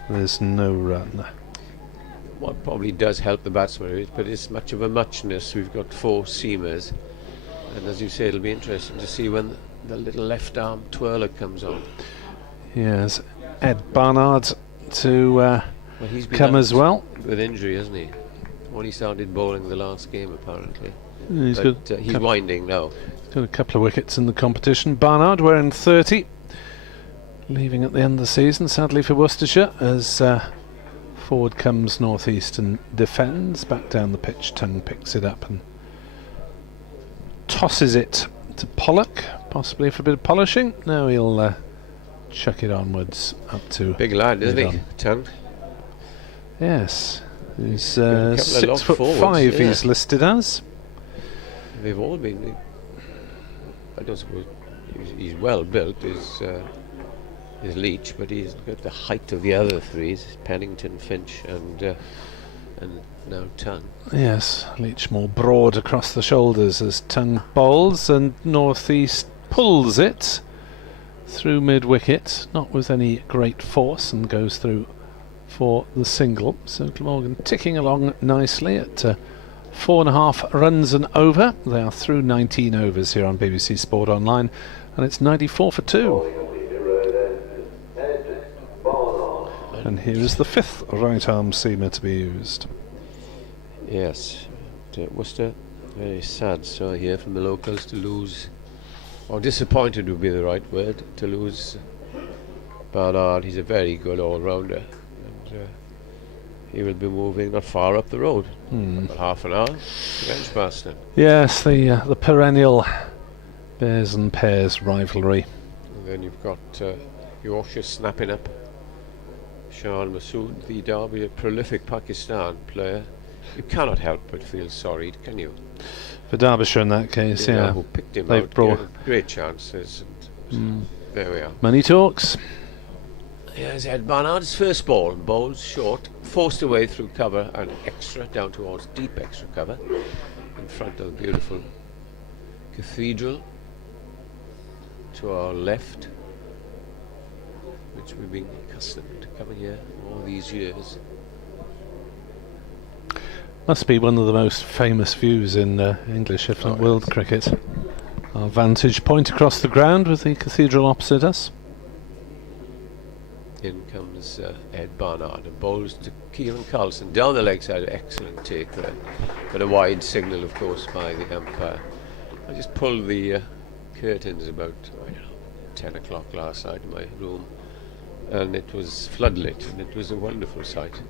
there's no run. What probably does help the batsman, but it's much of a muchness. We've got 4 seamers, and as you say, it'll be interesting to see when the little left arm twirler comes on. Yes, Ed Barnard to He's been come out as well. with injury, hasn't he? When he started bowling the last game, apparently. He's He's winding now. got a couple of wickets in the competition. Barnard wearing 30, leaving at the end of the season, sadly for Worcestershire, as forward comes North East and defends. Back down the pitch, Tongue picks it up and tosses it to Pollock, possibly for a bit of polishing. Now he'll chuck it onwards up to Big lad, isn't he? Ton. Yes, he's a couple of 6'5", forwards, yeah. he's listed as. They've all been. I don't suppose he's well built. Is Leach, but he's got the height of the other threes: Pennington, Finch, and now Ton. Yes, Leach more broad across the shoulders as Ton bowls, and North East pulls it through mid-wicket, not with any great force, and goes through for the single. So Glamorgan ticking along nicely at 4.5 runs and over. They are through 19 overs here on BBC Sport Online, and it's 94 for 2. And here is the 5th right arm seamer to be used. Yes, Worcester, very sad story here from the locals to lose, or disappointed would be the right word, to lose Barnard. He's a very good all-rounder, and he will be moving not far up the road, about half an hour to Edgbaston. Yes, the perennial Bears and Pears rivalry. And then you've got Yorkshire snapping up Shan Masood, the Derby, a prolific Pakistan player. You cannot help but feel sorry, can you? For Derbyshire in that case, yeah. Who picked him They've out, brought great chances, and there we are. Money talks. Here's Ed Barnard's first ball, bowls short, forced away through cover and extra, down towards deep extra cover, in front of the beautiful cathedral to our left, which we've been accustomed to coming here all these years. Must be one of the most famous views in English, if not world cricket. Our vantage point across the ground with the cathedral opposite us. In comes Ed Barnard and bowls to Kieran Carlson down the leg side. Excellent take there, but a wide signal, of course, by the umpire. I just pulled the curtains about 10 o'clock last night in my room, and it was floodlit, and it was a wonderful sight.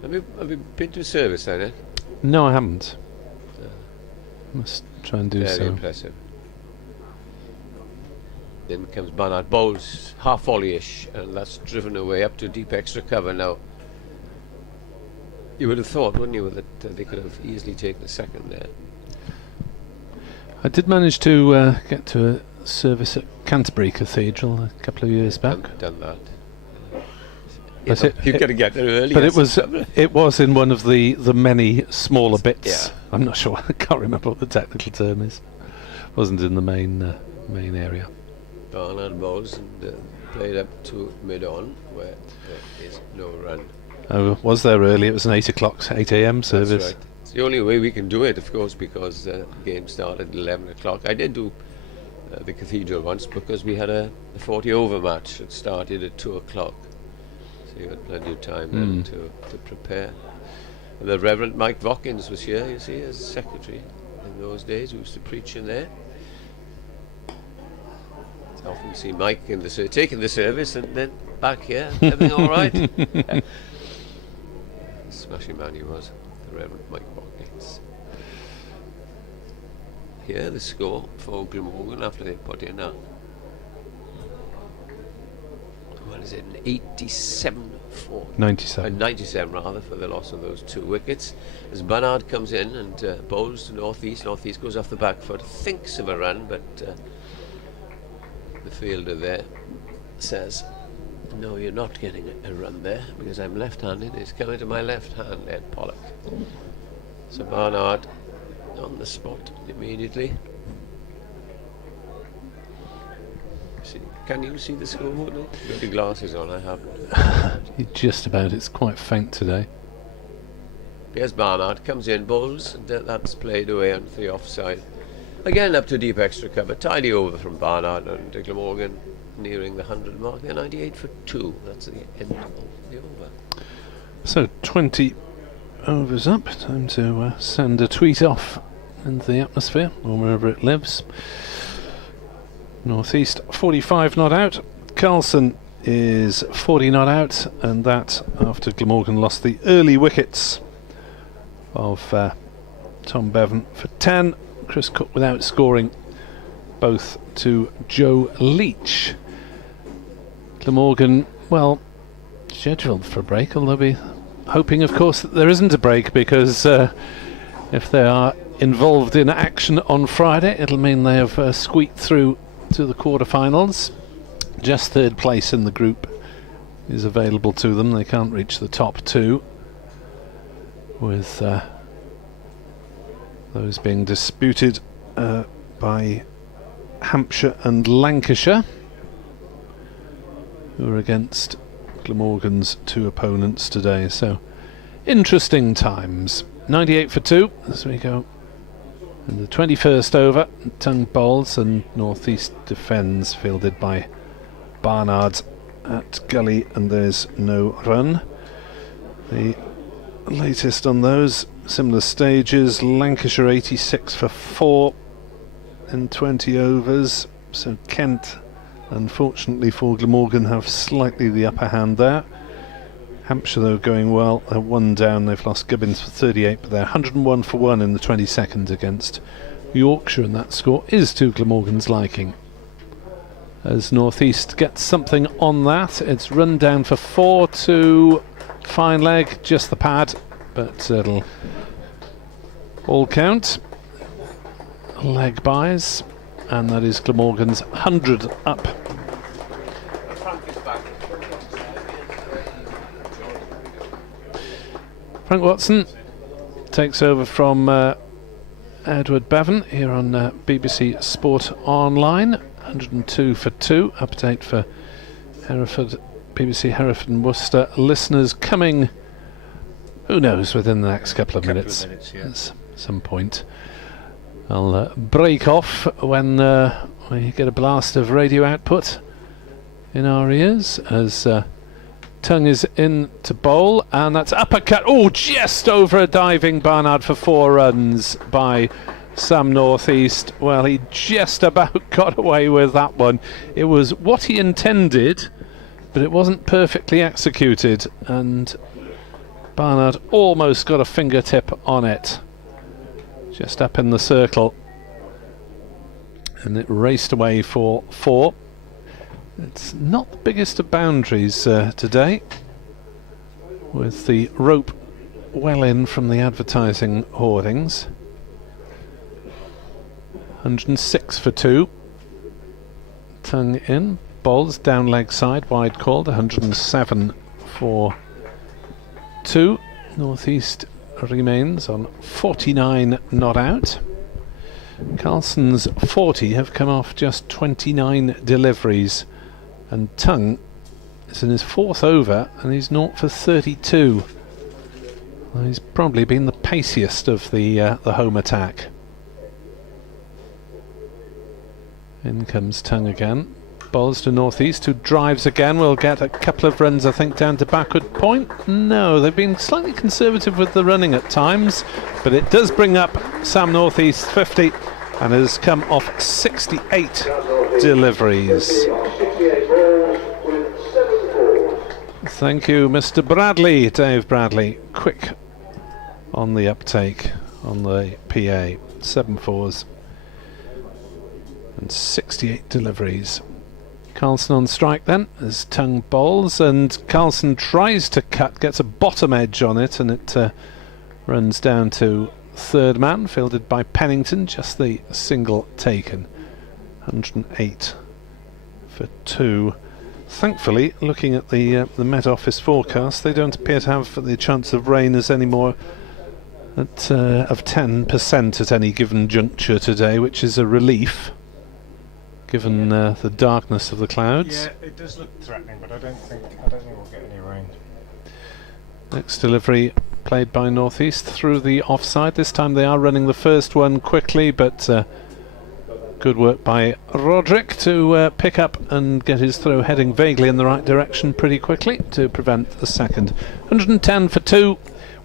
Have you been to a service then, Ed? No, I haven't. Must try and do Very so. impressive. Then comes Barnard, bowls half volley-ish, and that's driven away up to deep extra cover. Now, you would have thought, wouldn't you, that they could have easily taken a second there. I did manage to get to a service at Canterbury Cathedral a couple of years back. Done that. But You've got to get there early. But it was in one of the many smaller bits. Yeah. I'm not sure. I can't remember what the technical term is. Wasn't in the main area. Barnard bowls and played up to mid-on, where there is no run. I was there early. It was an 8 a.m. service. That's right. It's the only way we can do it, of course, because the game started at 11 o'clock. I did do the cathedral once because we had a 40-over match that started at 2 o'clock. So you had plenty of time then to prepare. And the Reverend Mike Watkins was here, you see, as secretary in those days. We used to preach in there. I often see Mike in the taking the service and then back here. Everything all right? Smashing man he was, the Reverend Mike Watkins. Here the score for Glamorgan after they put in a, what is it, an 87 for 97. 97 rather, for the loss of those 2 wickets. As Barnard comes in and bowls to North East. North East goes off the back foot, thinks of a run, but the fielder there says, no, you're not getting a run there because I'm left-handed. It's coming to my left hand, Ed Pollock. So Barnard on the spot immediately. See, can you see the scoreboard? You've got your glasses on, I haven't. Just about. It's quite faint today. Here's Barnard, comes in, bowls, and that's played away onto the offside. Again up to deep extra cover, tidy over from Barnard, and Glamorgan nearing the 100 mark. They're 98 for 2. That's the end of the over. So 20 overs up. Time to send a tweet off into the atmosphere or wherever it lives. North East 45 not out. Carlson is 40 not out, and that after Glamorgan lost the early wickets of Tom Bevan for 10. Chris Cook without scoring, both to Joe Leach. Glamorgan, well, scheduled for a break, although be hoping, of course, that there isn't a break, because if they are involved in action on Friday, it'll mean they have squeaked through to the quarterfinals. Just third place in the group is available to them. They can't reach the top two, with those being disputed by Hampshire and Lancashire, who are against Glamorgan's two opponents today. So interesting times. 98 for 2 as we go. And the 21st over, Tongue bowls and North East defends, fielded by Barnard at gully, and there's no run. The latest on those similar stages, Lancashire 86 for 4 in 20 overs. So Kent, unfortunately for Glamorgan, have slightly the upper hand there. Hampshire, though, going well. They're 1 down. They've lost Gibbons for 38, but they're 101 for 1 in the 22nd against Yorkshire, and that score is to Glamorgan's liking. As North East gets something on that, it's run down for 4 to fine leg, just the pad, but it'll all count. Leg buys, and that is Glamorgan's 100 up. Frank Watson takes over from Edward Bevan here on BBC Sport Online. 102 for 2. Update for Hereford, BBC Hereford and Worcester listeners coming, who knows, within the next couple of minutes. At some point. I'll break off when we get a blast of radio output in our ears as Tongue is in to bowl, and that's uppercut. Oh, just over a diving Barnard for 4 runs by Sam North East. Well, he just about got away with that one. It was what he intended, but it wasn't perfectly executed, and Barnard almost got a fingertip on it. Just up in the circle, and it raced away for 4. It's not the biggest of boundaries today, with the rope well in from the advertising hoardings. 106 for 2. Tongue in, bowls down leg side, wide called. 107 for 2. North East remains on 49 not out. Carlson's 40 have come off just 29 deliveries, and Tongue is in his 4th over and he's 0 for 32. Well, he's probably been the paciest of the home attack. In comes Tongue again. Bowls to North East, who drives again. Will get a couple of runs, I think, down to backward point. No, they've been slightly conservative with the running at times, but it does bring up Sam North East 50, and has come off 68 deliveries. Thank you, Mr. Bradley, Dave Bradley. Quick on the uptake on the PA. 7 fours and 68 deliveries. Carlson on strike then as Tongue bowls, and Carlson tries to cut, gets a bottom edge on it, and it runs down to third man, fielded by Pennington, just the single taken. 108 for 2. Thankfully, looking at the Met Office forecast, they don't appear to have the chance of rain as any more of 10% at any given juncture today, which is a relief, given the darkness of the clouds. Yeah, it does look threatening, but I don't think we'll get any rain. Next delivery played by North East through the offside. This time they are running the first one quickly, but good work by Roderick to pick up and get his throw heading vaguely in the right direction pretty quickly to prevent the second. 110 for 2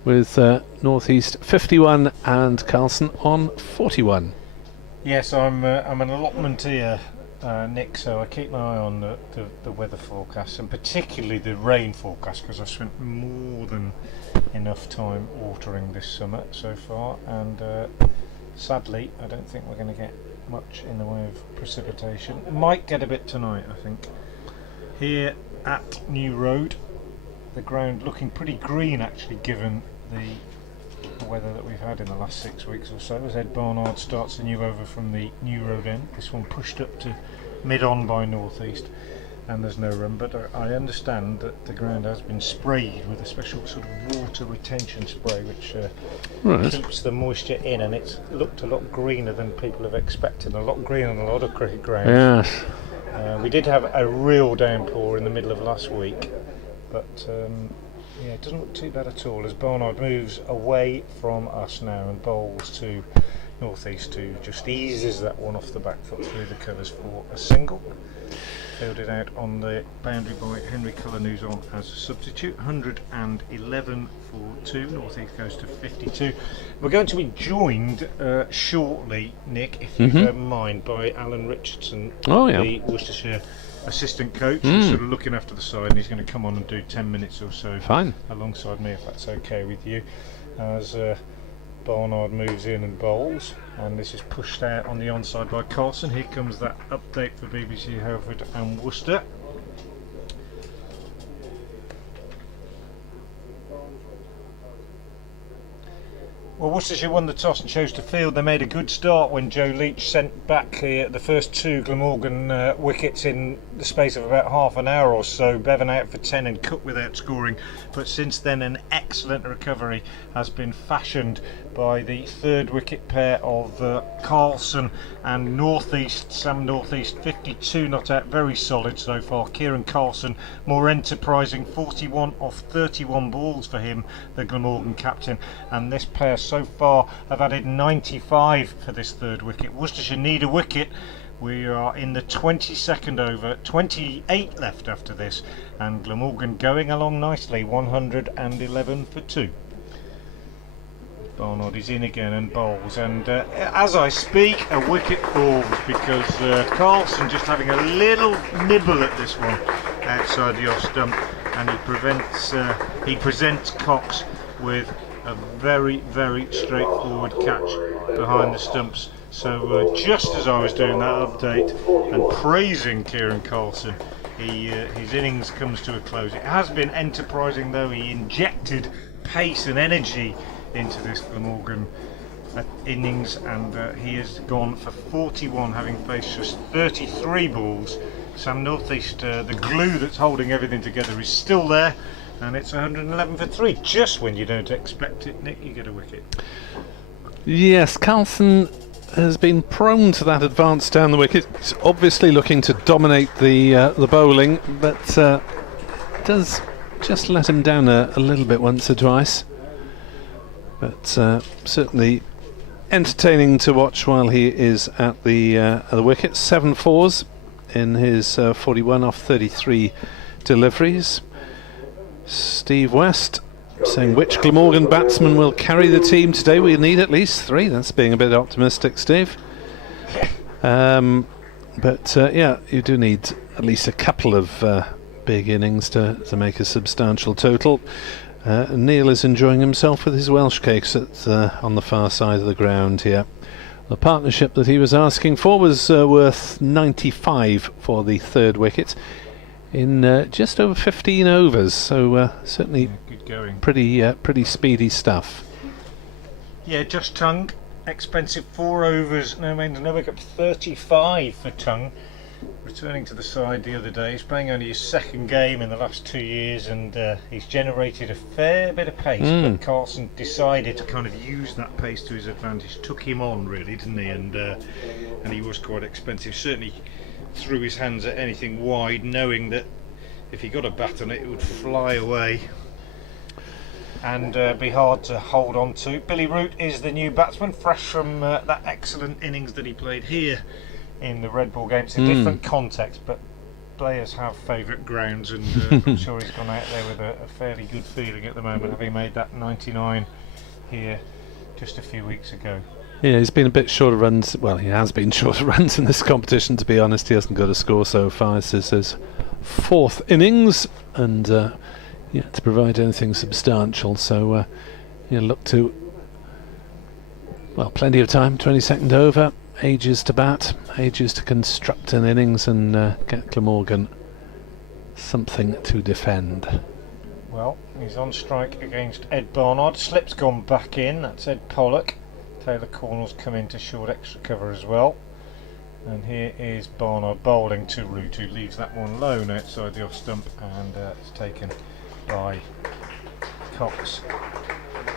with North East 51 and Carlson on 41. Yes, I'm an allotment here Nick, so I keep my eye on the weather forecast, and particularly the rain forecast, because I've spent more than enough time watering this summer so far, and sadly I don't think we're going to get much in the way of precipitation. Might get a bit tonight, I think. Here at New Road, the ground looking pretty green actually, given the weather that we've had in the last 6 weeks or so, as Ed Barnard starts the new over from the New Road end. This one pushed up to mid-on by northeast, and there's no run, but I understand that the ground has been sprayed with a special sort of water retention spray which keeps the moisture in, and it's looked a lot greener than people have expected, a lot greener than a lot of cricket grounds. Yes. We did have a real downpour in the middle of last week, but yeah, it doesn't look too bad at all as Barnard moves away from us now and bowls to northeast, to just eases that one off the back foot through the covers for a single. Fielded out on the boundary by Henry Cullen, who's on as a substitute. 111 for 2. Northeast goes to 52. We're going to be joined shortly, Nick, if you don't mind, by Alan Richardson, the Worcestershire assistant coach, who's sort of looking after the side, and he's going to come on and do 10 minutes or so alongside me, if that's okay with you, as Barnard moves in and bowls, and this is pushed out on the onside by Carlson. Here comes that update for BBC Hereford and Worcester. Well, Worcestershire won the toss and chose to field. They made a good start when Joe Leach sent back the first 2 Glamorgan wickets in the space of about half an hour or so. Bevan out for 10 and Cook without scoring. But since then, an excellent recovery has been fashioned by the 3rd wicket pair of Carlson and Northeast. Sam Northeast, 52 not out, very solid so far. Kieran Carlson, more enterprising, 41 off 31 balls for him, the Glamorgan captain. And this pair so far have added 95 for this 3rd wicket. Worcestershire need a wicket. We are in the 22nd over, 28 left after this, and Glamorgan going along nicely, 111 for 2. Barnard is in again and bowls, and as I speak a wicket falls because Carlson just having a little nibble at this one outside the off stump, and he presents Cox with a very, very straightforward catch behind the stumps. So just as I was doing that update and praising Kieran Carlson, his innings comes to a close. It has been enterprising though. He injected pace and energy into this Glamorgan innings, and he has gone for 41, having faced just 33 balls. Sam Northeast, the glue that's holding everything together, is still there, and it's 111 for 3. Just when you don't expect it, Nick, you get a wicket. Yes, Carlson has been prone to that advance down the wicket. He's obviously looking to dominate the bowling, but does just let him down a little bit once or twice. But certainly entertaining to watch while he is at the wicket. 7 fours in his 41 off 33 deliveries. Steve West saying, which Glamorgan batsman will carry the team today? We need at least 3. That's being a bit optimistic, Steve. But yeah, you do need at least a couple of big innings to make a substantial total. Neil is enjoying himself with his Welsh cakes on the far side of the ground here. The partnership that he was asking for was worth 95 for the 3rd wicket in just over 15 overs, so certainly good going. Pretty speedy stuff. Yeah, Josh Tongue, expensive 4 overs, no wicket, 35 for Tongue. Returning to the side the other day, he's playing only his 2nd game in the last 2 years, and he's generated a fair bit of pace, but Carlson decided to kind of use that pace to his advantage, took him on really, didn't he, and he was quite expensive, certainly threw his hands at anything wide, knowing that if he got a bat on it, it would fly away and be hard to hold on to. Billy Root is the new batsman, fresh from that excellent innings that he played here in the Red Bull game. It's a different context, but players have favourite grounds, and I'm sure he's gone out there with a fairly good feeling at the moment, having made that 99 here just a few weeks ago. Yeah, he's been a bit short of runs. Well, he has been short of runs in this competition, to be honest. He hasn't got a score so far. This is his 4th innings, and yet to provide anything substantial. So he'll look to, well, plenty of time, 22nd over, ages to bat, ages to construct an innings and get Glamorgan something to defend. Well, he's on strike against Ed Barnard. Slip's gone back in. That's Ed Pollock. Taylor Cornwell's come into short extra cover as well. And here is Barnard bowling to Root, who leaves that one lone outside the off stump, and it's taken by Cox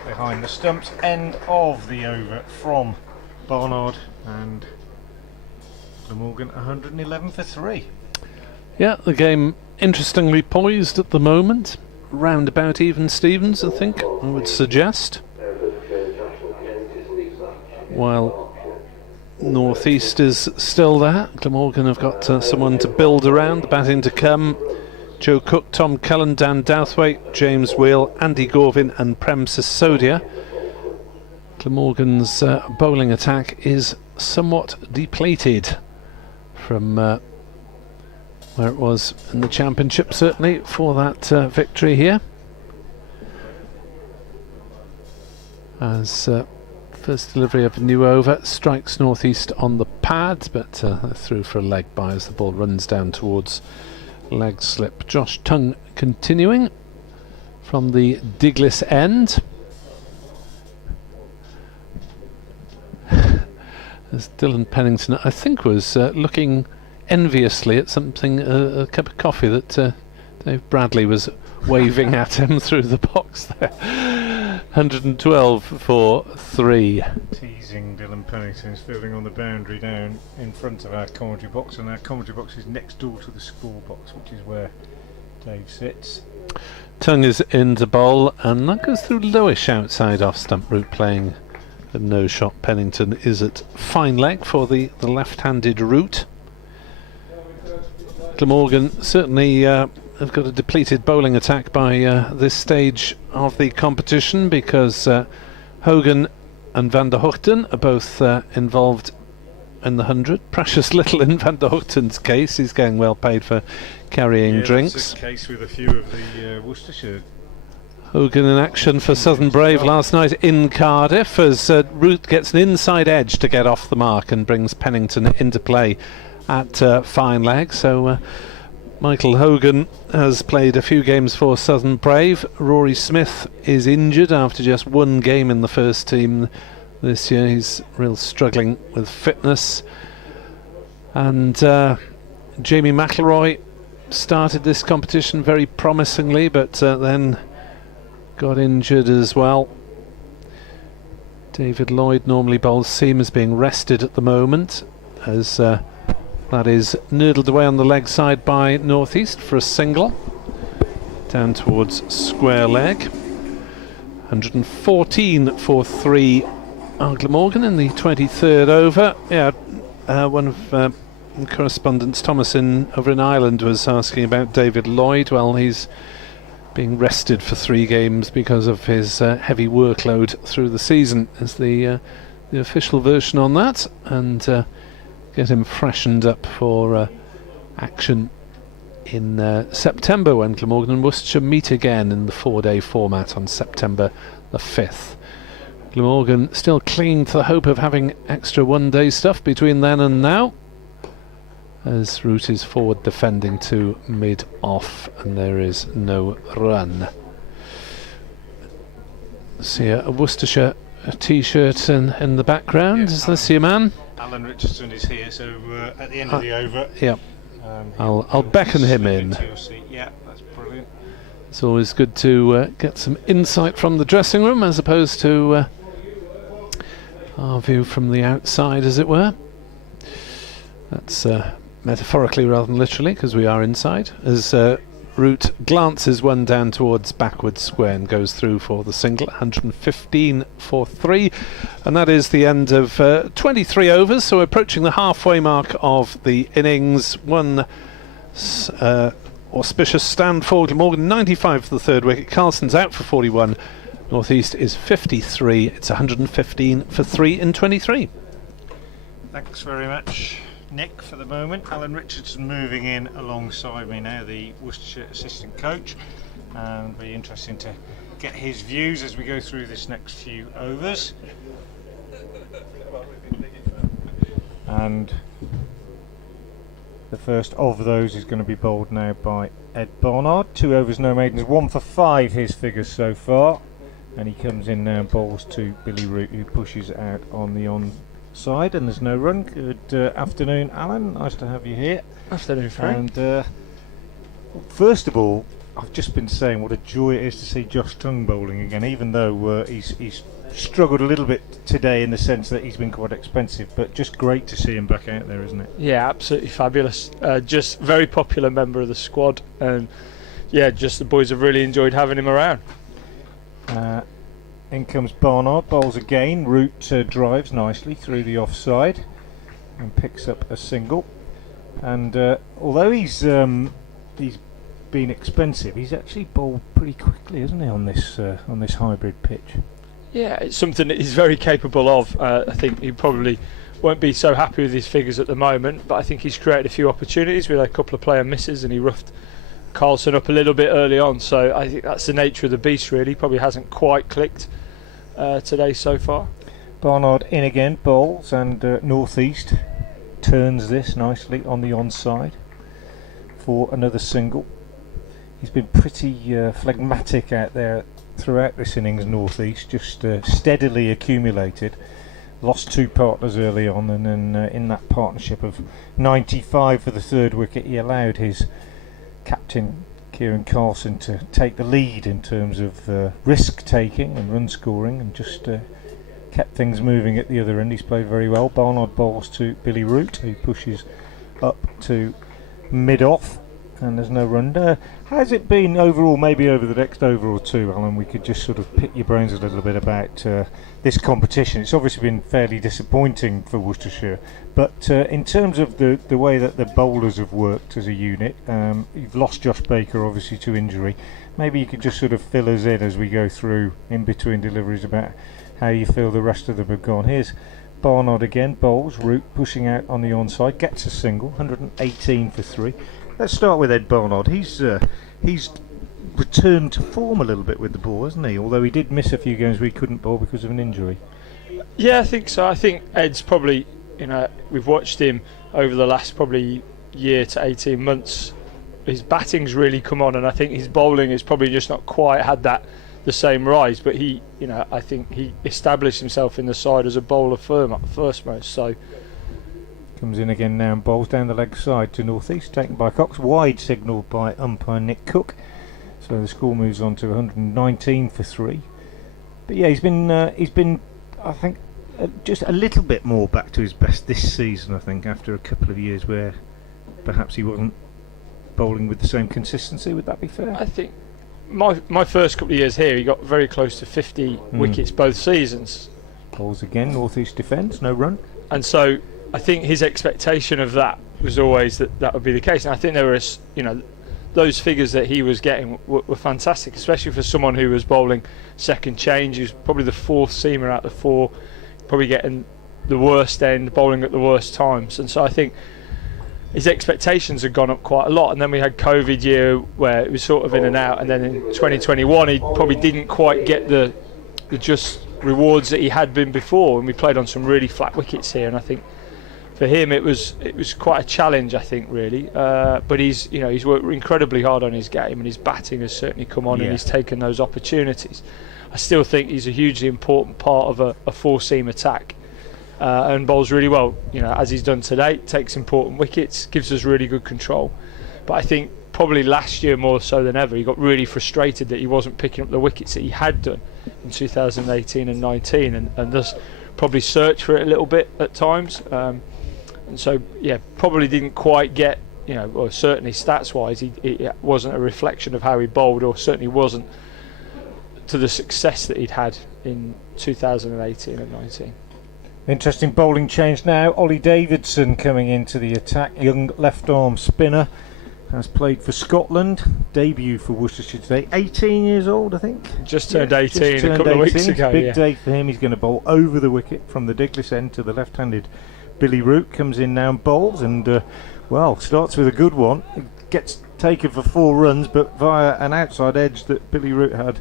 behind the stumps. End of the over from Barnard, and Glamorgan 111 for 3. Yeah, the game interestingly poised at the moment. Round about even Stevens, I think, I would suggest. While North East is still there, Glamorgan have got someone to build around, the batting to come. Joe Cook, Tom Cullen, Dan Douthwaite, James Wheel, Andy Gorvin and Prem Sisodia. Glamorgan's bowling attack is somewhat depleted from where it was in the championship, certainly, for that victory here. As first delivery of a new over, strikes North East on the pad, but through for a leg by as the ball runs down towards leg slip. Josh Tongue continuing from the Diglis end. As Dylan Pennington, I think, was looking enviously at something, a cup of coffee that Dave Bradley was waving at him through the box there. 112 for 3. Teasing Dylan Pennington is fielding on the boundary down in front of our commentary box, and our commentary box is next door to the score box, which is where Dave sits. Tongue is in to bowl, and that goes through lowish outside off stump route, playing a no shot. Pennington is at fine leg for the left-handed route. Glamorgan certainly have got a depleted bowling attack by this stage of the competition, because Hogan and Van der Hoogten are both involved in the 100. Precious little in Van der Hoogten's case. He's getting well paid for carrying drinks. That's the case with a few of the Worcestershire. Hogan in action for Southern Brave last night in Cardiff, as Root gets an inside edge to get off the mark and brings Pennington into play at fine leg. So Michael Hogan has played a few games for Southern Brave. Rory Smith is injured after just one game in the first team this year. He's real struggling with fitness. And Jamie McIlroy started this competition very promisingly, but then got injured as well. David Lloyd normally bowls seam, is being rested at the moment, as that is noodled away on the leg side by North East for a single down towards square leg. 114 for 3 Glamorgan in the 23rd over. Yeah, one of correspondents, Thomas over in Ireland, was asking about David Lloyd. Well, he's being rested for 3 games because of his heavy workload through the season, is the official version on that, and get him freshened up for action in September, when Glamorgan and Worcestershire meet again in the 4-day format on September the 5th. Glamorgan still clinging to the hope of having extra one-day stuff between then and now, as Root is forward defending to mid-off, and there is no run. See a Worcestershire t-shirt in the background. Yeah, is this your man? Alan Richardson is here, so at the end of the over, yeah, I'll beckon him in. Yeah, that's brilliant. It's always good to get some insight from the dressing room, as opposed to our view from the outside, as it were. That's metaphorically rather than literally, because we are inside, as Root glances one down towards backward square and goes through for the single. 115 for 3, and that is the end of 23 overs, so approaching the halfway mark of the innings. One auspicious stand for Glamorgan, 95 for the 3rd wicket. Carlson's out for 41, North East is 53. It's 115 for 3 in 23. Thanks very much, Nick, for the moment. Alan Richardson moving in alongside me now, the Worcestershire assistant coach, and it'll be interesting to get his views as we go through this next few overs. And the first of those is going to be bowled now by Ed Barnard. 2 overs, no maidens, 1 for 5 his figures so far, and he comes in now and bowls to Billy Root, who pushes out on the onside, and there's no run. Good afternoon, Alan, nice to have you here. Afternoon, Frank. And first of all, I've just been saying what a joy it is to see Josh Tongue bowling again, even though he's struggled a little bit today in the sense that he's been quite expensive, but just great to see him back out there, isn't it? Yeah, absolutely fabulous. Just very popular member of the squad, and yeah, just the boys have really enjoyed having him around. In comes Barnard, bowls again. Root drives nicely through the offside and picks up a single. And although he's been expensive, he's actually bowled pretty quickly, isn't he, on this hybrid pitch? Yeah, it's something that he's very capable of. I think he probably won't be so happy with his figures at the moment, but I think he's created a few opportunities. We had a couple of player misses and he roughed Carlson up a little bit early on, so I think that's the nature of the beast really. Probably hasn't quite clicked today so far. Barnard in again, bowls, and North East turns this nicely on the onside for another single. He's been pretty phlegmatic out there throughout this innings, North East, just steadily accumulated. Lost 2 partners early on, and then in that partnership of 95 for the 3rd wicket, he allowed his captain Kieran Carlson to take the lead in terms of risk taking and run scoring, and just kept things moving at the other end. He's played very well. Barnard bowls to Billy Root, who pushes up to mid off, and there's no run. How's it been overall, maybe over the next over or two, Alan? We could just sort of pick your brains a little bit about this competition. It's obviously been fairly disappointing for Worcestershire, but in terms of the way that the bowlers have worked as a unit, you've lost Josh Baker obviously to injury. Maybe you could just sort of fill us in as we go through in between deliveries about how you feel the rest of them have gone. Here's Barnard again, bowls, Root pushing out on the onside, gets a single, 118 for 3. Let's start with Ed Barnard. He's returned to form a little bit with the ball, hasn't he? Although he did miss a few games where he couldn't bowl because of an injury. Yeah, I think so. I think Ed's probably, we've watched him over the last probably year to 18 months. His batting's really come on, and I think his bowling has probably just not quite had the same rise. But he, I think he established himself in the side as a bowler first most. So. Comes in again now and bowls down the leg side to North East, taken by Cox, wide signalled by umpire Nick Cook. So the score moves on to 119 for 3. But yeah, he's been I think just a little bit more back to his best this season, I think, after a couple of years where perhaps he wasn't bowling with the same consistency. Would that be fair? I think my first couple of years here, he got very close to 50 wickets both seasons. Bowls again, North East defence, no run. And so I think his expectation of that was always that would be the case, and I think there was, those figures that he was getting were fantastic, especially for someone who was bowling second change. He was probably the 4th seamer out of the 4, probably getting the worst end, bowling at the worst times, and so I think his expectations had gone up quite a lot. And then we had COVID year where it was sort of in and out, and then in 2021 he probably didn't quite get the just rewards that he had been before, and we played on some really flat wickets here, and I think for him it was quite a challenge, I think, really. But he's worked incredibly hard on his game, and his batting has certainly come on, and he's taken those opportunities. I still think he's a hugely important part of a 4-seam attack, and bowls really well, as he's done today. Takes important wickets, gives us really good control. But I think probably last year more so than ever, he got really frustrated that he wasn't picking up the wickets that he had done in 2018 and 19, and thus probably searched for it a little bit at times. And so, probably didn't quite get, or certainly stats-wise, it wasn't a reflection of how he bowled, or certainly wasn't to the success that he'd had in 2018 and 19. Interesting bowling change now. Ollie Davidson coming into the attack, young left-arm spinner. has played for Scotland, debut for Worcestershire today. 18 years old, I think. Just turned 18 just a couple of weeks 18. ago. Big day for him. He's going to bowl over the wicket from the Diglis end to the left-handed Billy Root. Comes in now and bowls, and starts with a good one. Gets taken for 4 runs, but via an outside edge that Billy Root had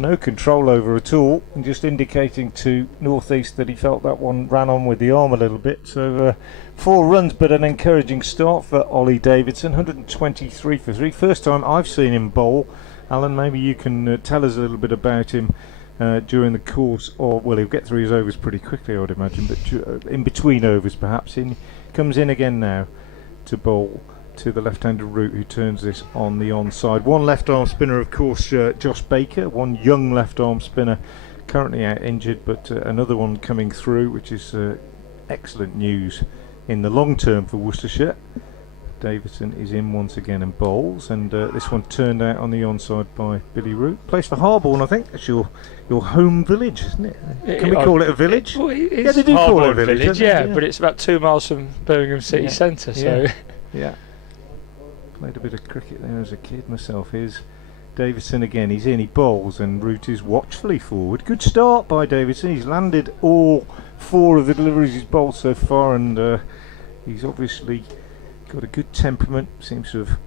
no control over at all, and just indicating to North East that he felt that one ran on with the arm a little bit. So 4 runs, but an encouraging start for Ollie Davidson. 123 for 3. First time I've seen him bowl. Alan, maybe you can tell us a little bit about him during the course, or well, he'll get through his overs pretty quickly, I would imagine, but in between overs perhaps. He comes in again now to bowl to the left-handed Root, who turns this on the onside. One left-arm spinner, of course, Josh Baker, one young left-arm spinner, currently out injured, but another one coming through, which is excellent news in the long term for Worcestershire. Davidson is in once again and bowls, and this one turned out on the onside by Billy Root. Plays for Harborne, I think. That's your home village, isn't it? Can we call it a village? Yeah, they do call it a village. Yeah, but it's about 2 miles from Birmingham City Centre. So yeah. Played a bit of cricket there as a kid myself. Here's Davidson again. He's in, he bowls, and Root is watchfully forward. Good start by Davidson. He's landed all 4 of the deliveries he's bowled so far, and he's obviously got a good temperament. Seems to have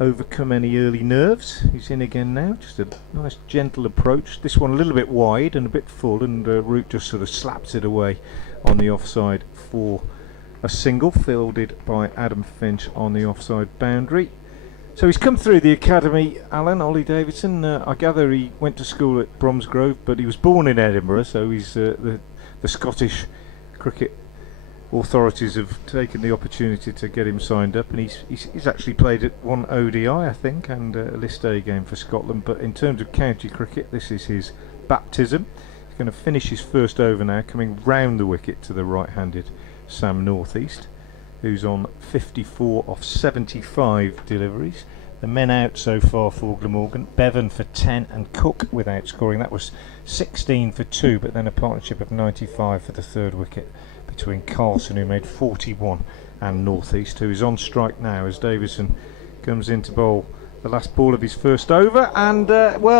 overcome any early nerves. He's in again now. Just a nice gentle approach. This one a little bit wide and a bit full, and Root just sort of slaps it away on the offside for a single, fielded by Adam Finch on the offside boundary. So he's come through the academy, Alan, Ollie Davidson. I gather he went to school at Bromsgrove, but he was born in Edinburgh, so he's the Scottish cricket authorities have taken the opportunity to get him signed up, and he's actually played at one ODI, I think, and a List A game for Scotland. But in terms of county cricket, this is his baptism. He's going to finish his first over now, coming round the wicket to the right-handed Sam North East, who's on 54 off 75 deliveries. The men out so far for Glamorgan: Bevan for 10 and Cook without scoring. That was 16 for 2, but then a partnership of 95 for the third wicket between Carlson, who made 41, and North East, who is on strike now as Davidson comes in to bowl the last ball of his first over, and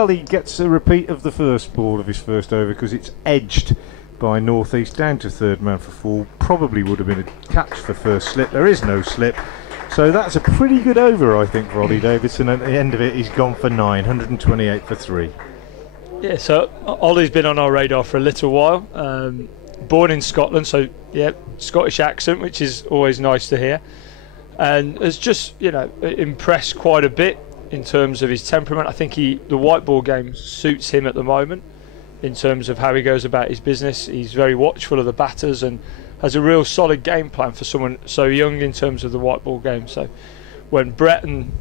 he gets a repeat of the first ball of his first over, because it's edged by North East down to third man for 4. Probably would have been a catch for first slip. There is no slip, so that's a pretty good over, I think, for Ollie Davidson. At the end of it, he's gone for 9, 128 for 3. Yeah, so Ollie's been on our radar for a little while. Born in Scotland, so Scottish accent, which is always nice to hear, and has just impressed quite a bit in terms of his temperament. I think the white ball game suits him at the moment in terms of how he goes about his business. He's very watchful of the batters and has a real solid game plan for someone so young in terms of the white ball game. So when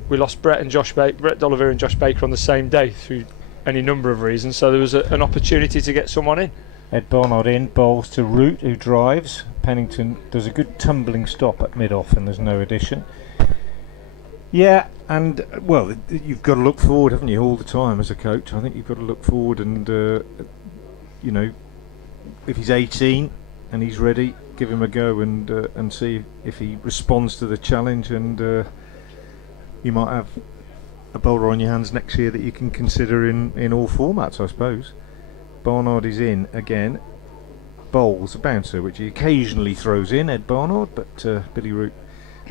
we lost Brett Dolliver and Josh Baker on the same day through any number of reasons, so there was an opportunity to get someone in. Ed Barnard in, bowls to Root, who drives. Pennington does a good tumbling stop at mid-off, and there's no addition. Yeah, and you've got to look forward, haven't you, all the time as a coach? I think you've got to look forward, and if he's 18 and he's ready, give him a go and see if he responds to the challenge, and you might have a bowler on your hands next year that you can consider in all formats, I suppose. Barnard is in again, bowls a bouncer, which he occasionally throws in, Ed Barnard, but Billy Root,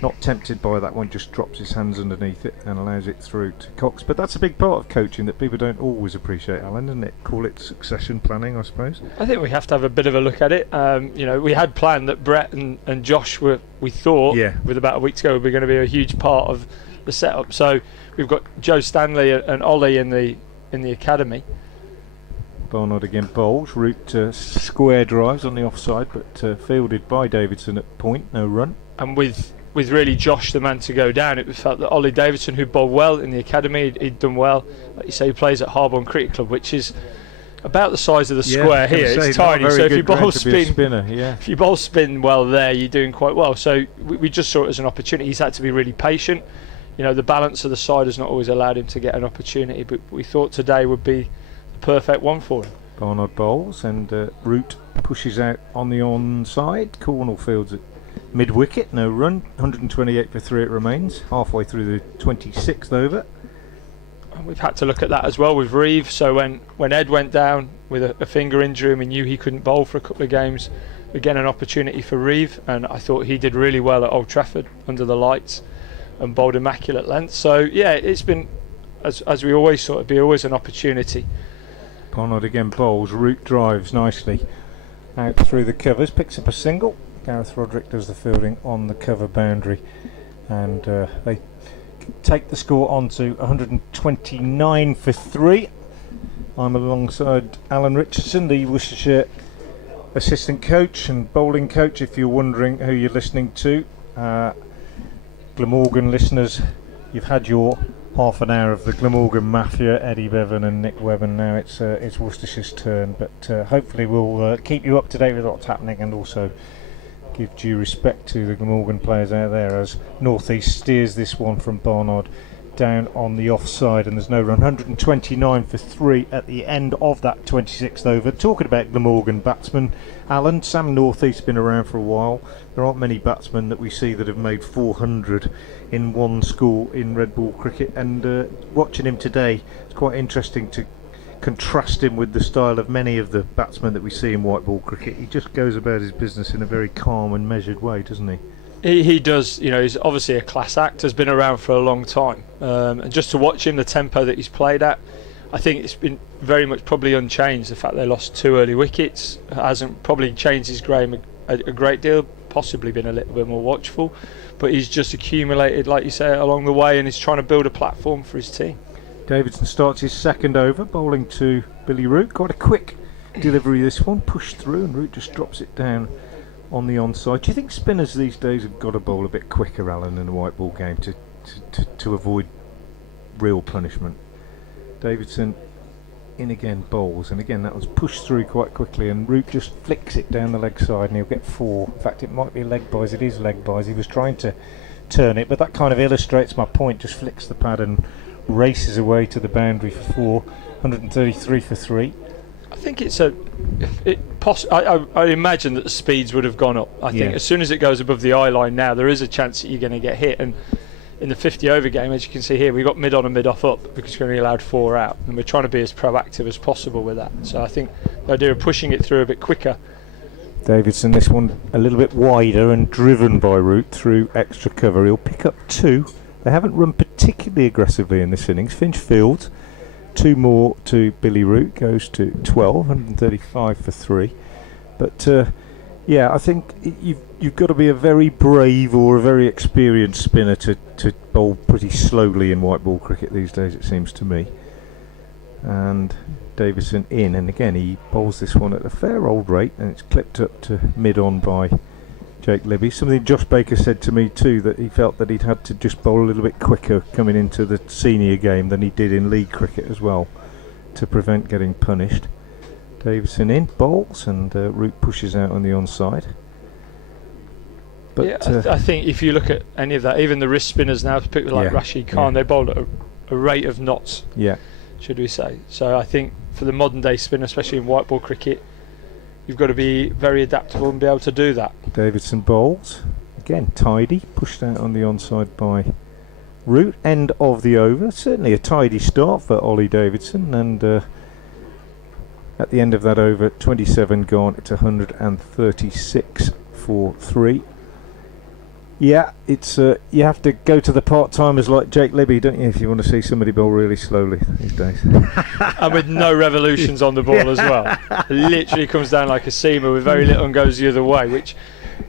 not tempted by that one, just drops his hands underneath it and allows it through to Cox. But that's a big part of coaching that people don't always appreciate, Alan, isn't it? Call it succession planning, I suppose. I think we have to have a bit of a look at it. We had planned that Brett and Josh with about a week to go, were going to be a huge part of the setup. So we've got Joe Stanley and Ollie in the academy. Barnard again bowls. Root square drives on the offside, but fielded by Davidson at point, no run. And with really Josh the man to go down, it was felt that Ollie Davidson, who bowled well in the academy, he'd done well. Like you say, he plays at Harborne Cricket Club, which is about the size of the square here. It's tiny, so if you bowl spin well there, you're doing quite well. So we just saw it as an opportunity. He's had to be really patient. The balance of the side has not always allowed him to get an opportunity, but we thought today would be the perfect one for him. Barnard bowls, and Root pushes out on the onside. Cornwell fields it mid-wicket, no run, 128 for 3 it remains, halfway through the 26th over. We've had to look at that as well with Reeve. So when Ed went down with a finger injury, we knew he couldn't bowl for a couple of games. Again, an opportunity for Reeve, and I thought he did really well at Old Trafford under the lights and bowled immaculate length. So yeah, it's been, as we always thought, it'd be always an opportunity. Barnard again bowls, Root drives nicely out through the covers, picks up a single. Gareth Roderick does the fielding on the cover boundary, and they take the score on to 129 for 3. I'm alongside Alan Richardson, the Worcestershire assistant coach and bowling coach, if you're wondering who you're listening to. Glamorgan listeners, you've had your half an hour of the Glamorgan Mafia, Eddie Bevan and Nick Webb, and now it's Worcestershire's turn, but hopefully we'll keep you up to date with what's happening and also give due respect to the Glamorgan players out there as North East steers this one from Barnard down on the offside, and there's no run. 129 for 3 at the end of that 26th over. Talking about Glamorgan batsmen, Alan, Sam North East's been around for a while. There aren't many batsmen that we see that have made 400 in one score in red ball cricket, and watching him today, it's quite interesting to contrast him with the style of many of the batsmen that we see in white ball cricket. He just goes about his business in a very calm and measured way, doesn't he? He does. You know, he's obviously a class act, has been around for a long time, and just to watch him, the tempo that he's played at, I think it's been very much probably unchanged. The fact they lost 2 early wickets hasn't probably changed his game a great deal, possibly been a little bit more watchful, but he's just accumulated, like you say, along the way, and he's trying to build a platform for his team. Davidson starts his second over, bowling to Billy Root. Quite a quick delivery this one, pushed through, and Root just drops it down on the onside. Do you think spinners these days have got to bowl a bit quicker, Alan, in a white ball game to avoid real punishment? Davidson in again, bowls, and again that was pushed through quite quickly, and Root just flicks it down the leg side and he'll get 4. In fact, it might be leg buys, it is leg buys. He was trying to turn it, but that kind of illustrates my point. Just flicks the pad and races away to the boundary for 4. 133 for 3. I think it's I imagine that the speeds would have gone up. I think as soon as it goes above the eye line now, there is a chance that you're going to get hit. And in the 50 over game, as you can see here, we got mid on and mid off up because we're only allowed 4 out, and we're trying to be as proactive as possible with that. So I think the idea of pushing it through a bit quicker. Davidson, this one a little bit wider and driven by Root through extra cover. He'll pick up 2. They haven't run particularly aggressively in this innings. Finch Fields, 2 more to Billy Root, goes to 12, 135 for 3. But I think you've got to be a very brave or a very experienced spinner to bowl pretty slowly in white ball cricket these days, it seems to me. And Davidson in, and again he bowls this one at a fair old rate, and it's clipped up to mid on by Jake Libby. Something Josh Baker said to me too, that he felt that he'd had to just bowl a little bit quicker coming into the senior game than he did in league cricket as well, to prevent getting punished. Davidson in, bowls, and Root pushes out on the onside. But yeah, I think if you look at any of that, even the wrist spinners now, particularly like Rashid Khan, they bowl at a rate of knots, should we say. So I think for the modern day spinner, especially in white ball cricket, you've got to be very adaptable and be able to do that. Davidson bowls, again tidy, pushed out on the onside by Root. End of the over, certainly a tidy start for Ollie Davidson, and at the end of that over, 27 gone, it's 136 for 3. Yeah, it's you have to go to the part-timers like Jake Libby, don't you, if you want to see somebody bowl really slowly these days. And with no revolutions on the ball as well. It literally comes down like a seamer with very little and goes the other way, which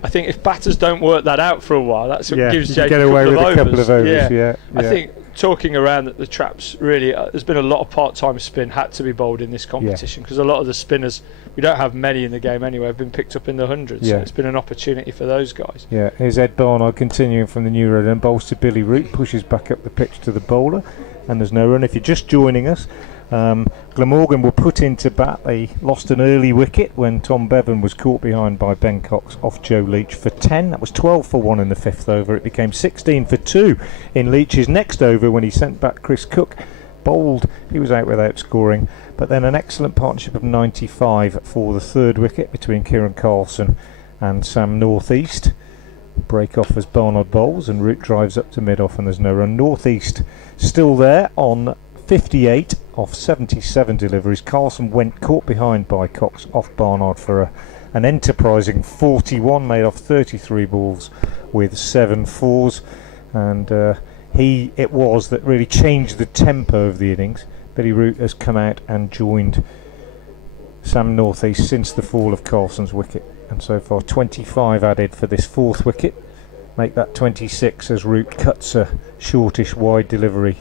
I think if batters don't work that out for a while, that's what gives Jake get away with a couple of overs. Yeah. I think talking around that the traps, really, there's been a lot of part-time spin had to be bowled in this competition, because a lot of the spinners, we don't have many in the game anyway, have been picked up in the hundreds, so it's been an opportunity for those guys. Here's Ed Barnard continuing from the new road, and bowls to Billy Root, pushes back up the pitch to the bowler, and there's no run. If you're just joining us, Glamorgan were put into bat. They lost an early wicket when Tom Bevan was caught behind by Ben Cox off Joe Leach for 10. That was 12 for 1 in the 5th over. It became 16 for 2 in Leach's next over when he sent back Chris Cook. Bowled, he was out without scoring, but then an excellent partnership of 95 for the 3rd wicket between Kieran Carlson and Sam North East. Break off as Barnard bowls and Root drives up to mid-off and there's no run. Northeast still there on 58 off 77 deliveries. Carlson went caught behind by Cox off Barnard for an enterprising 41 made off 33 balls with 7 fours, and it was that really changed the tempo of the innings. Billy Root has come out and joined Sam Northeast since the fall of Carlson's wicket, and so far 25 added for this 4th wicket, make that 26 as Root cuts a shortish wide delivery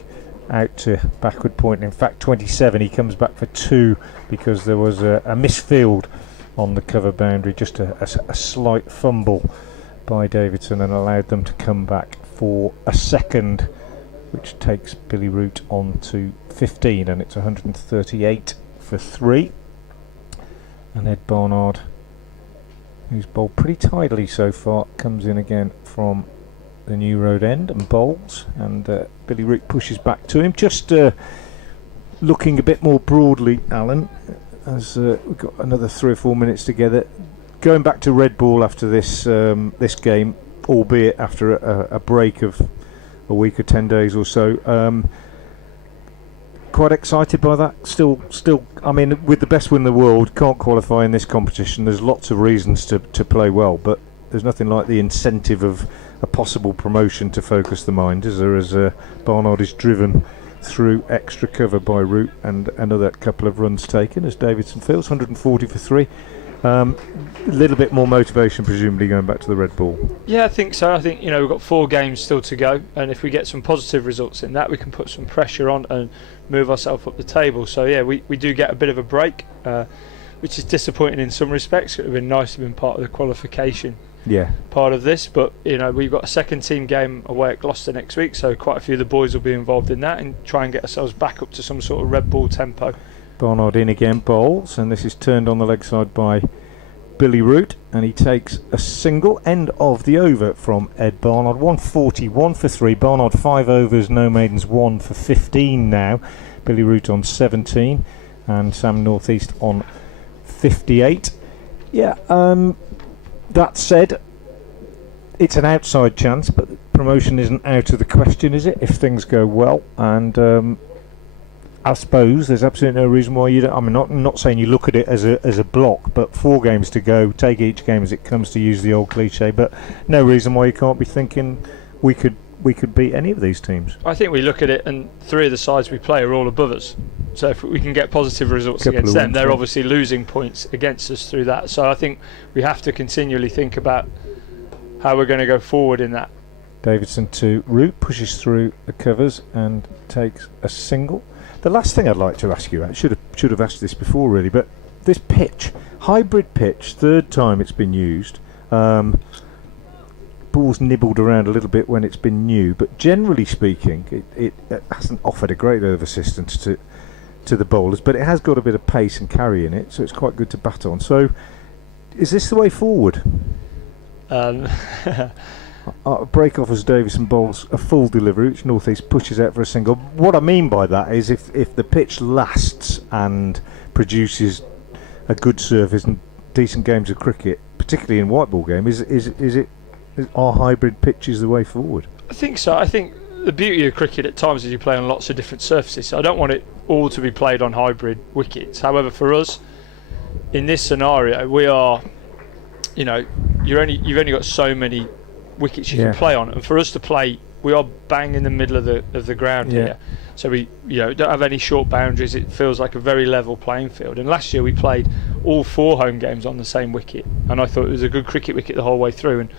out to backward point. In fact 27, he comes back for 2 because there was a misfield on the cover boundary, just a slight fumble by Davidson, and allowed them to come back for a second, which takes Billy Root on to 15, and it's 138 for 3. And Ed Barnard, who's bowled pretty tidily so far, comes in again from the New Road end and bowls, and Billy Root pushes back to him. Just looking a bit more broadly, Alan, as we've got another 3 or 4 minutes together, going back to red ball after this game, albeit after a break of a week or 10 days or so. Quite excited by that. Still, I mean, with the best win in the world, can't qualify in this competition. There's lots of reasons to play well, but there's nothing like the incentive of a possible promotion to focus the mind, is there? As Barnard is driven through extra cover by Root, and another couple of runs taken as Davidson fields 140 for 3. A little bit more motivation, presumably, going back to the red ball. Yeah, I think so. I think, we've got 4 games still to go, and if we get some positive results in that, we can put some pressure on and move ourselves up the table. So yeah, we do get a bit of a break, which is disappointing in some respects. It would have been nice to have been part of the qualification part of this, but we've got a second team game away at Gloucester next week, so quite a few of the boys will be involved in that and try and get ourselves back up to some sort of red ball tempo. Barnard in again, bowls, and this is turned on the leg side by Billy Root, and he takes a single. End of the over from Ed Barnard. 141 for 3. Barnard 5 overs, no maidens, 1 for 15 now. Billy Root on 17 and Sam Northeast on 58. That said, it's an outside chance, but promotion isn't out of the question, is it, if things go well? And I suppose there's absolutely no reason why you don't. I mean, not saying you look at it as a block, but 4 games to go, take each game as it comes, to use the old cliche, but no reason why you can't be thinking we could beat any of these teams. I think we look at it, and 3 of the sides we play are all above us, so if we can get positive results against them, they're obviously losing points against us through that. So I think we have to continually think about how we're going to go forward in that. Davidson to Root, pushes through the covers and takes a single. The last thing I'd like to ask you, I should have asked this before really, but this pitch, hybrid pitch, 3rd time it's been used. Ball's nibbled around a little bit when it's been new, but generally speaking, it hasn't offered a great deal of assistance to the bowlers, but it has got a bit of pace and carry in it, so it's quite good to bat on. So, is this the way forward? Break off as Davison bowls a full delivery, which Northeast pushes out for a single. What I mean by that is if the pitch lasts and produces a good surface and decent games of cricket, particularly in white ball game, are hybrid pitches the way forward? I think so. I think the beauty of cricket at times is you play on lots of different surfaces, so I don't want it all to be played on hybrid wickets. However, for us in this scenario, we are, you've only got so many wickets you can play on, and for us to play, we are bang in the middle of the ground here, so we don't have any short boundaries. It feels like a very level playing field, and last year we played all 4 home games on the same wicket, and I thought it was a good cricket wicket the whole way through, and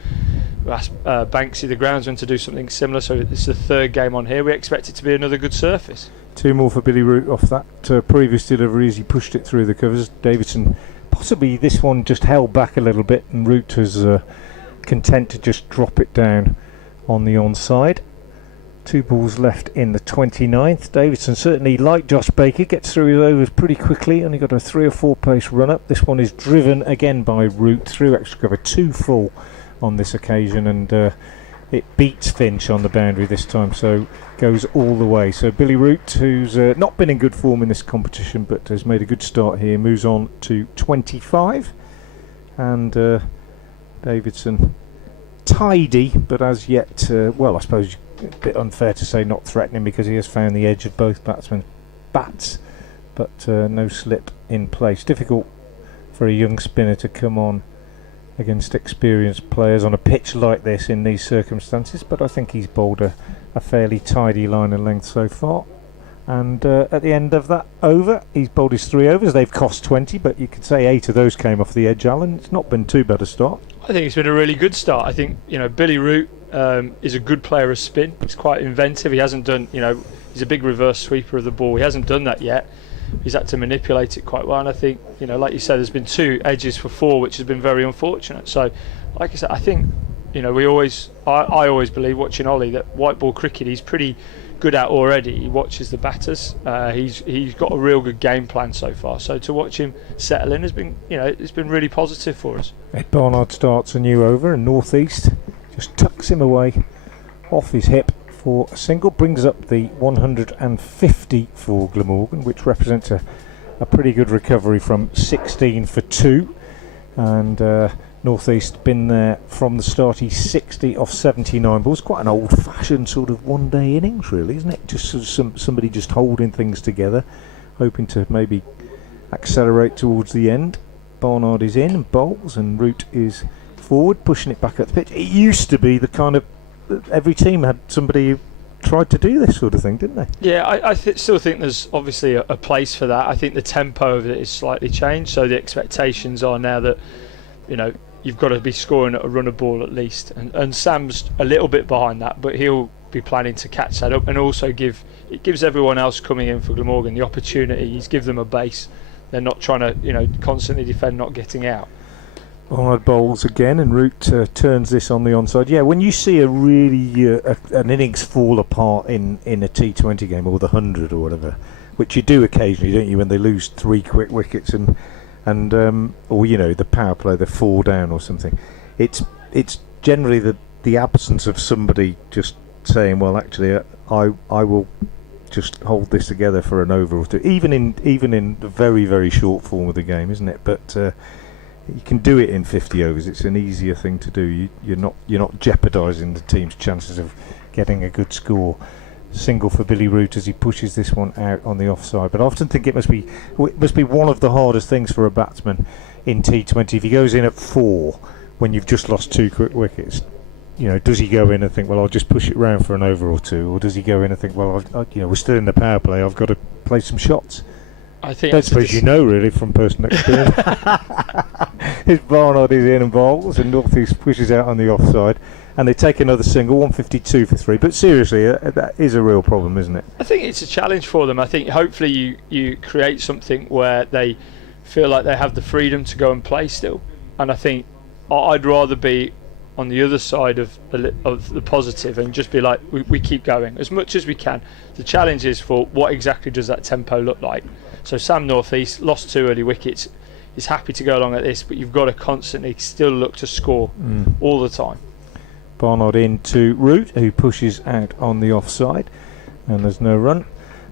we asked Banksy, the groundsman, to do something similar, so it's the 3rd game on here. We expect it to be another good surface. 2 more for Billy Root off that previous delivery as he pushed it through the covers. Davidson, possibly this one just held back a little bit, and Root was content to just drop it down on the onside. 2 balls left in the 29th. Davidson, certainly like Josh Baker, gets through his overs pretty quickly. Only got a 3 or 4 pace run up. This one is driven again by Root through extra cover, 2 full on this occasion, and it beats Finch on the boundary this time, so goes all the way. So Billy Root, who's not been in good form in this competition but has made a good start here, moves on to 25, and Davidson tidy, but as yet, well, I suppose a bit unfair to say not threatening, because he has found the edge of both batsmen's bats, but no slip in place. Difficult for a young spinner to come on against experienced players on a pitch like this in these circumstances, but I think he's bowled a fairly tidy line of length so far. And at the end of that over, he's bowled his 3 overs. They've cost 20, but you could say 8 of those came off the edge, Alan. It's not been too bad a start. I think it's been a really good start. I think, Billy Root is a good player of spin. He's quite inventive. He hasn't done, he's a big reverse sweeper of the ball. He hasn't done that yet. He's had to manipulate it quite well. And I think, like you said, there's been 2 edges for 4, which has been very unfortunate. So, like I said, I think, I always believe, watching Ollie, that white ball cricket he's pretty good at already. He watches the batters. He's got a real good game plan so far. So to watch him settle in has been, it's been really positive for us. Ed Barnard starts a new over, and North East just tucks him away off his hip for a single, brings up the 150 for Glamorgan, which represents a pretty good recovery from 16 for 2. And North East been there from the start. He's 60 off 79 balls. Quite an old-fashioned sort of one-day innings, really, isn't it? Just sort of somebody just holding things together, hoping to maybe accelerate towards the end. Barnard is in and bowls, and Root is forward, pushing it back up the pitch. It used to be the kind of every team had somebody who tried to do this sort of thing, didn't they? Yeah, I still think there's obviously a place for that. I think the tempo of it is slightly changed, so the expectations are now that you've got to be scoring at a run of ball at least, and Sam's a little bit behind that, but he'll be planning to catch that up, and also it gives everyone else coming in for Glamorgan the opportunity. He's give them a base. They're not trying to constantly defend not getting out. Barnard bowls again, and Root turns this on the onside. Yeah, when you see a really an innings fall apart in a T20 game, or the 100 or whatever, which you do occasionally, don't you, when they lose 3 quick wickets and or the power play, they're 4 down or something. It's generally the absence of somebody just saying, well, actually, I will just hold this together for an over or 2, even in the very, very short form of the game, isn't it? But you can do it in 50 overs. It's an easier thing to do. You're not jeopardising the team's chances of getting a good score. Single for Billy Root as he pushes this one out on the offside. But I often think it must be one of the hardest things for a batsman in T20. If he goes in at 4 when you've just lost 2 quick wickets, does he go in and think, well, I'll just push it round for an over or 2, or does he go in and think, well, we're still in the power play, I've got to play some shots? I think don't suppose really from personal experience. His Barnard is in and bowls, and North East pushes out on the offside, and they take another single, 152 for 3. But seriously, that is a real problem, isn't it? I think it's a challenge for them. I think hopefully you create something where they feel like they have the freedom to go and play still. And I think I'd rather be on the other side of the positive and just be like, we keep going as much as we can. The challenge is for what exactly does that tempo look like. So Sam North East lost 2 early wickets. He's happy to go along at this, but you've got to constantly still look to score all the time. Barnard in to Root, who pushes out on the offside, and there's no run.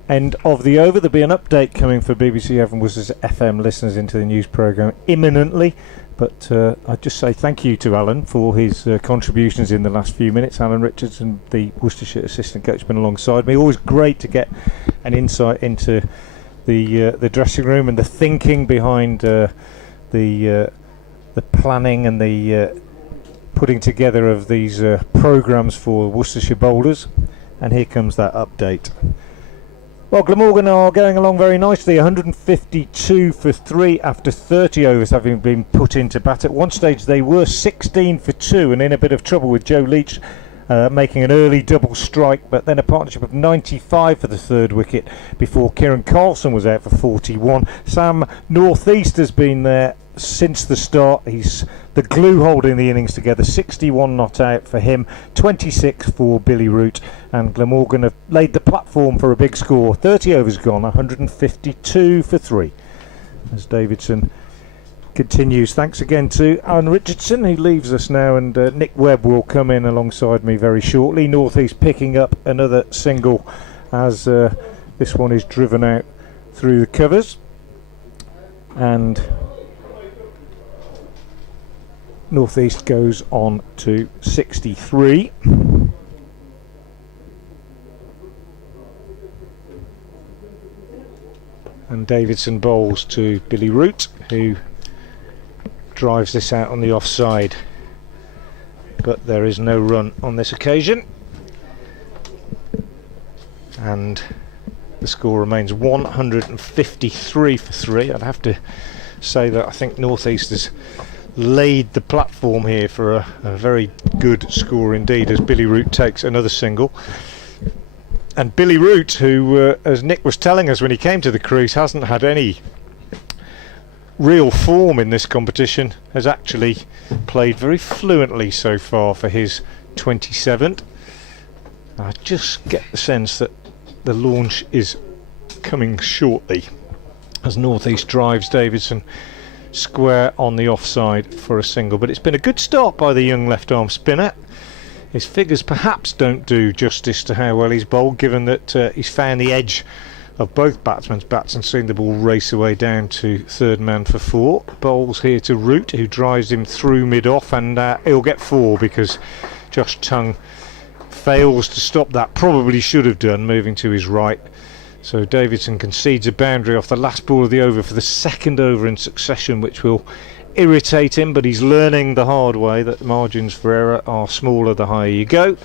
End of the over. There'll be an update coming for BBC Everton Worcestershire FM listeners into the news programme imminently, but I'd just say thank you to Alan for his contributions in the last few minutes. Alan Richardson, the Worcestershire assistant coach, been alongside me. Always great to get an insight into the dressing room and the thinking behind the planning and the putting together of these programmes for Worcestershire bowlers. And here comes that update. Well, Glamorgan are going along very nicely, 152 for 3 after 30 overs having been put into bat. At one stage they were 16 for 2 and in a bit of trouble with Joe Leach making an early double strike, but then a partnership of 95 for the 3rd wicket before Kieran Carlson was out for 41. Sam North East has been there since the start. He's the glue holding the innings together. 61 not out for him, 26 for Billy Root, and Glamorgan have laid the platform for a big score. 30 overs gone, 152 for 3 as Davidson continues. Thanks again to Alan Richardson, who leaves us now, and Nick Webb will come in alongside me very shortly. North East picking up another single as this one is driven out through the covers, and North East goes on to 63. And Davidson bowls to Billy Root, who drives this out on the offside. But there is no run on this occasion. And the score remains 153 for 3. I'd have to say that I think North East has laid the platform here for a very good score indeed, as Billy Root takes another single. And Billy Root, who, as Nick was telling us when he came to the crease, hasn't had any real form in this competition, has actually played very fluently so far for his 27th. I just get the sense that the launch is coming shortly, as North East drives Davidson square on the offside for a single. But it's been a good start by the young left-arm spinner. His figures perhaps don't do justice to how well he's bowled, given that he's found the edge of both batsmen's bats and seen the ball race away down to third man for 4. Bowls here to Root, who drives him through mid-off, and he'll get 4 because Josh Tongue fails to stop that. Probably should have done, moving to his right. So Davidson concedes a boundary off the last ball of the over for the second over in succession, which will irritate him, but he's learning the hard way that margins for error are smaller the higher you go.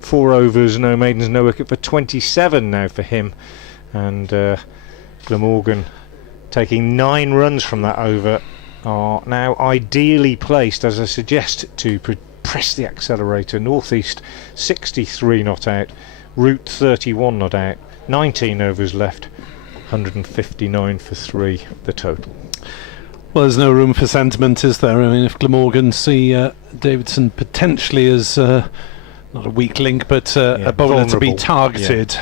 4 overs, no maidens, no wicket for 27 now for him. And Glamorgan, taking 9 runs from that over, are now ideally placed, as I suggest, to press the accelerator. North East 63 not out, Root 31 not out, 19 overs left, 159 for 3 the total. Well, there's no room for sentiment, is there? I mean, if Glamorgan see Davidson potentially as not a weak link, but a bowler to be targeted,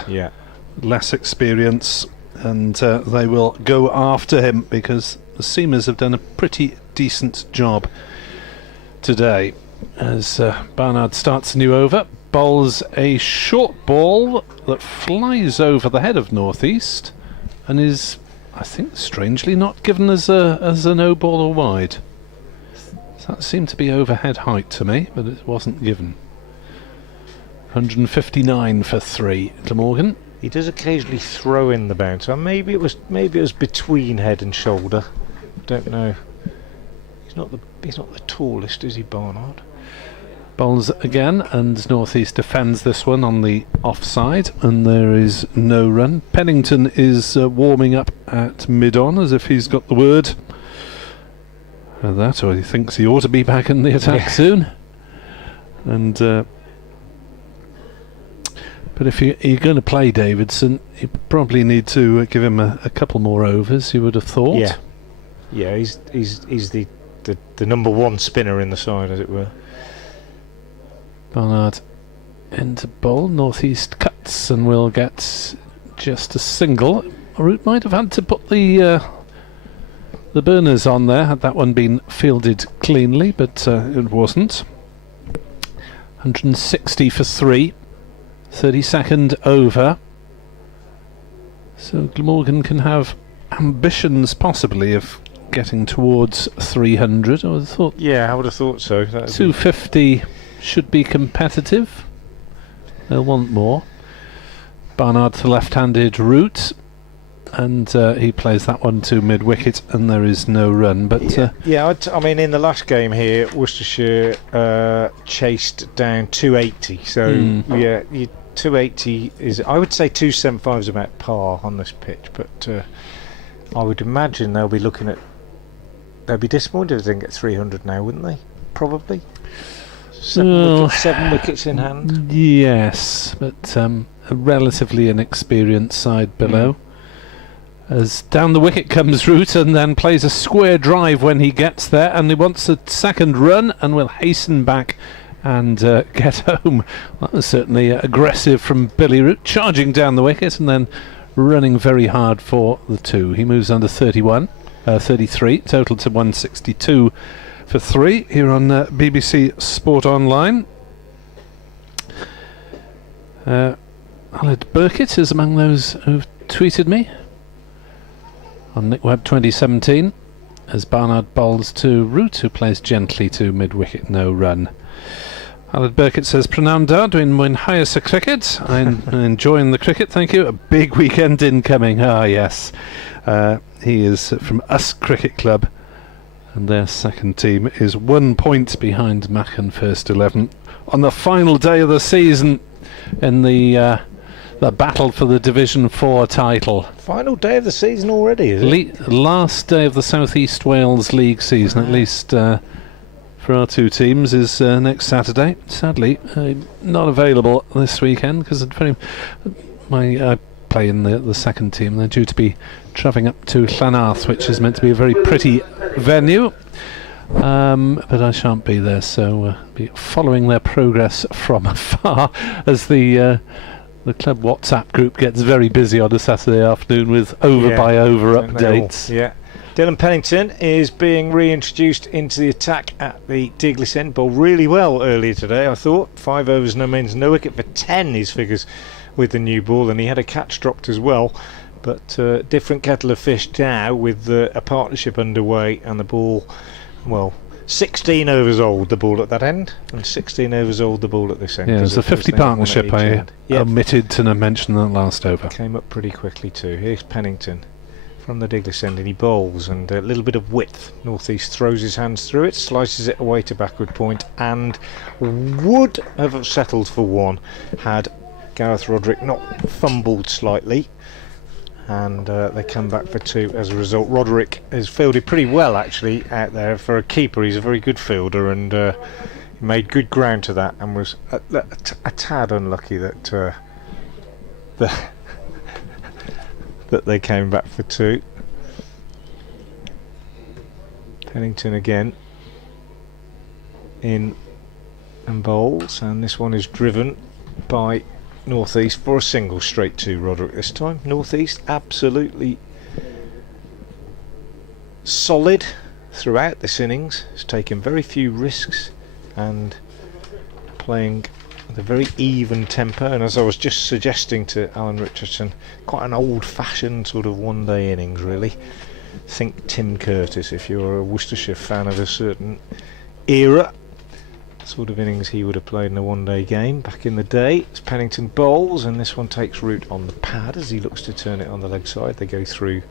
less experience, and they will go after him, because the seamers have done a pretty decent job today. As Barnard starts a new over, bowls a short ball that flies over the head of North East and is, I think, strangely not given as a no ball or wide. That seemed to be overhead height to me, but it wasn't given. 159 for 3, Glamorgan. He does occasionally throw in the bouncer. Maybe it was between head and shoulder. Don't know. He's not the tallest, is he, Barnard? Bowls again, and North East defends this one on the offside, and there is no run. Pennington is warming up at mid-on as if he's got the word for that, or he thinks he ought to be back in the attack soon. And but if you're going to play Davidson, you probably need to give him a couple more overs, you would have thought. Yeah, he's the number 1 spinner in the side, as it were. Barnard into bowl. North East cuts and will get just a single. Root might have had to put the burners on there had that one been fielded cleanly, but it wasn't. 160 for 3. 32nd over. So Glamorgan can have ambitions possibly of getting towards 300. I would have thought. Yeah, I would have thought so. 250 should be competitive. They'll want more. Barnard to left-handed Root, and he plays that one to mid-wicket, and there is no run. But I mean, in the last game here, Worcestershire chased down 280. So 280 is, I would say 275 is about par on this pitch, but I would imagine they'll be disappointed if they didn't get 300 now, wouldn't they? Probably. 7 wickets in hand. Yes, but a relatively inexperienced side below. As down the wicket comes Root, and then plays a square drive when he gets there, and he wants a second run and will hasten back and get home. That was certainly aggressive from Billy Root, charging down the wicket and then running very hard for the 2. He moves under 33, total to 162 for 3 here on BBC Sport Online. Aled Burkitt is among those who've tweeted me on Nick Webb 2017. as Barnard bowls to Root, who plays gently to mid-wicket, no run. Aled Burkett says, Pranamdar, doing mwyn highest cricket. I'm enjoying the cricket, thank you. A big weekend incoming. Ah, yes. He is from Us Cricket Club, and their second team is 1 point behind Machan first 11 on the final day of the season in the battle for the Division 4 title. Final day of the season already, is it? Last day of the South East Wales League season, at least for our two teams, is next Saturday. Sadly, not available this weekend because I play in the second team. They're due to be travelling up to Llanarth, which is meant to be a very pretty venue. But I shan't be there, so be following their progress from afar as the club WhatsApp group gets very busy on a Saturday afternoon with over-by-over updates. Dylan Pennington is being reintroduced into the attack at the Diglis end. Bowled really well earlier today, I thought. 5 overs, no mains, no wicket for 10, his figures with the new ball, and he had a catch dropped as well. But different kettle of fish now with a partnership underway, and the ball, 16 overs old, the ball at that end, and 16 overs old, the ball at this end. Yeah, it's a 50 partnership. I omitted to mention that last over. Came up pretty quickly too. Here's Pennington from the Diglis end, and he bowls, and a little bit of width. Northeast throws his hands through it, slices it away to backward point, and would have settled for one had Gareth Roderick not fumbled slightly. And they come back for 2 as a result. Roderick has fielded pretty well actually out there for a keeper. He's a very good fielder, and he made good ground to that, and was a tad unlucky that that they came back for 2. Pennington again in and bowls, and this one is driven by Northeast for a single, straight to Roderick this time. Northeast absolutely solid throughout this innings, has taken very few risks and playing with a very even tempo, and as I was just suggesting to Alan Richardson, quite an old-fashioned sort of one-day innings really. Think Tim Curtis if you're a Worcestershire fan of a certain era. Sort of innings he would have played in a one-day game back in the day. It's Pennington bowls, and this one takes root on the pad as he looks to turn it on the leg side. They go through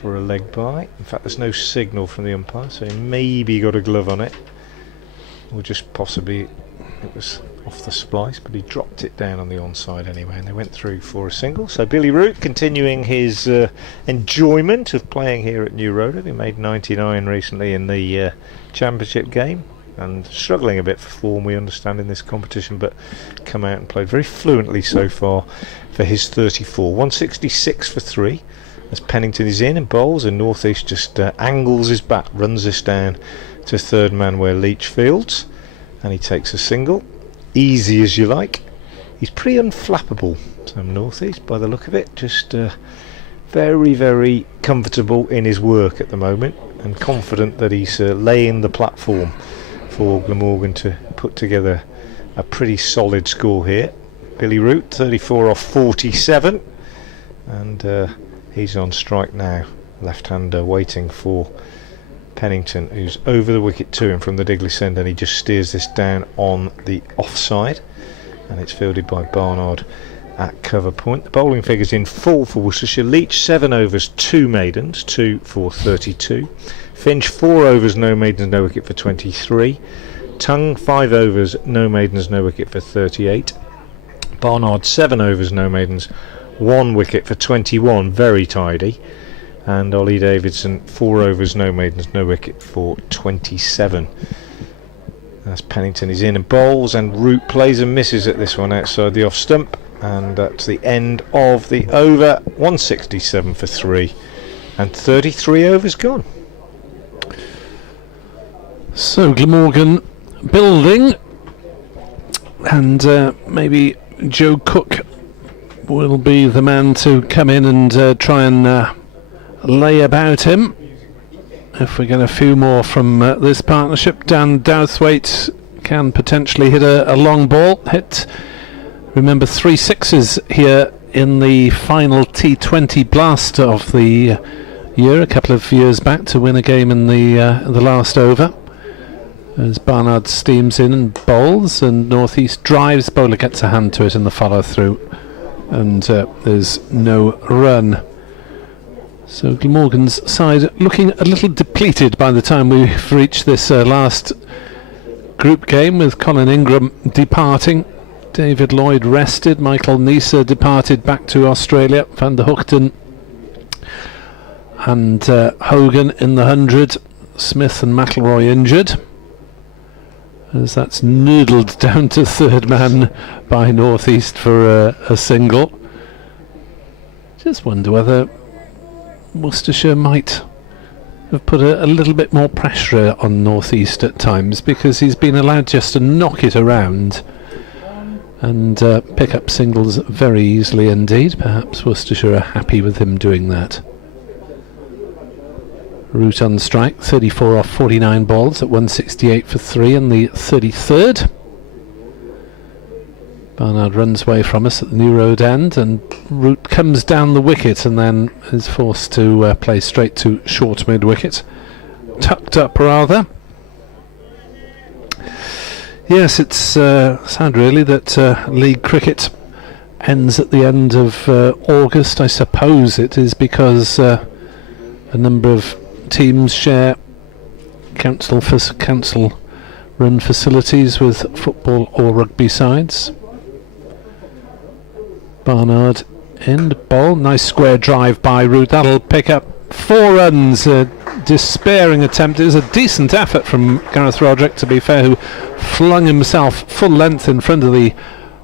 for a leg bye. In fact, there's no signal from the umpire, so he maybe got a glove on it, or just possibly it was off the splice, but he dropped it down on the onside anyway, and they went through for a single. So Billy Root continuing his enjoyment of playing here at New Road. He made 99 recently in the championship game, and struggling a bit for form, we understand, in this competition, but come out and played very fluently so far for his 34. 166 for 3 as Pennington is in and bowls, and Northeast just angles his bat, runs this down to third man where Leach fields, and he takes a single. Easy as you like. He's pretty unflappable, Sam Northeast, by the look of it. Just very, very comfortable in his work at the moment, and confident that he's laying the platform for Glamorgan to put together a pretty solid score here. Billy Root 34 off 47, and he's on strike now, left-hander waiting for Pennington, who's over the wicket to him from the Diglis end, and he just steers this down on the offside, and it's fielded by Barnard at cover point. The bowling figures in full for Worcestershire. Leach 7 overs 2 maidens, 2 for 32. Finch 4 overs no maidens no wicket for 23. Tongue 5 overs no maidens no wicket for 38. Barnard 7 overs no maidens 1 wicket for 21, very tidy. And Ollie Davidson 4 overs no maidens no wicket for 27. As Pennington is in and bowls, and Root plays and misses at this one outside the off stump, and that's the end of the over. 167 for 3 and 33 overs gone. So Glamorgan building, and maybe Joe Cook will be the man to come in and try and lay about him. If we get a few more from this partnership, Dan Douthwaite can potentially hit a long ball. Remember 3 sixes here in the final T20 blast of the year, a couple of years back, to win a game in the last over. As Barnard steams in and bowls, and North East drives, bowler gets a hand to it in the follow through, and there's no run. So Glamorgan's side looking a little depleted by the time we've reached this last group game, with Colin Ingram departing, David Lloyd rested, Michael Neser departed back to Australia, Van der Hoogten and Hogan in the 100, Smith and McIlroy injured, as that's noodled down to third man by North East for a single. Just wonder whether Worcestershire might have put a little bit more pressure on North East at times, because he's been allowed just to knock it around and pick up singles very easily indeed. Perhaps Worcestershire are happy with him doing that. Root on strike, 34 off 49 balls at 168 for 3 in the 33rd. Barnard runs away from us at the New Road end, and Root comes down the wicket and then is forced to play straight to short mid-wicket. Tucked up rather. Yes, it's sad really that league cricket ends at the end of August. I suppose it is because a number of teams share council run facilities with football or rugby sides. Barnard in bowl, nice square drive by Root, that'll pick up 4 runs. A despairing attempt. It was a decent effort from Gareth Roderick, to be fair, who flung himself full length in front of the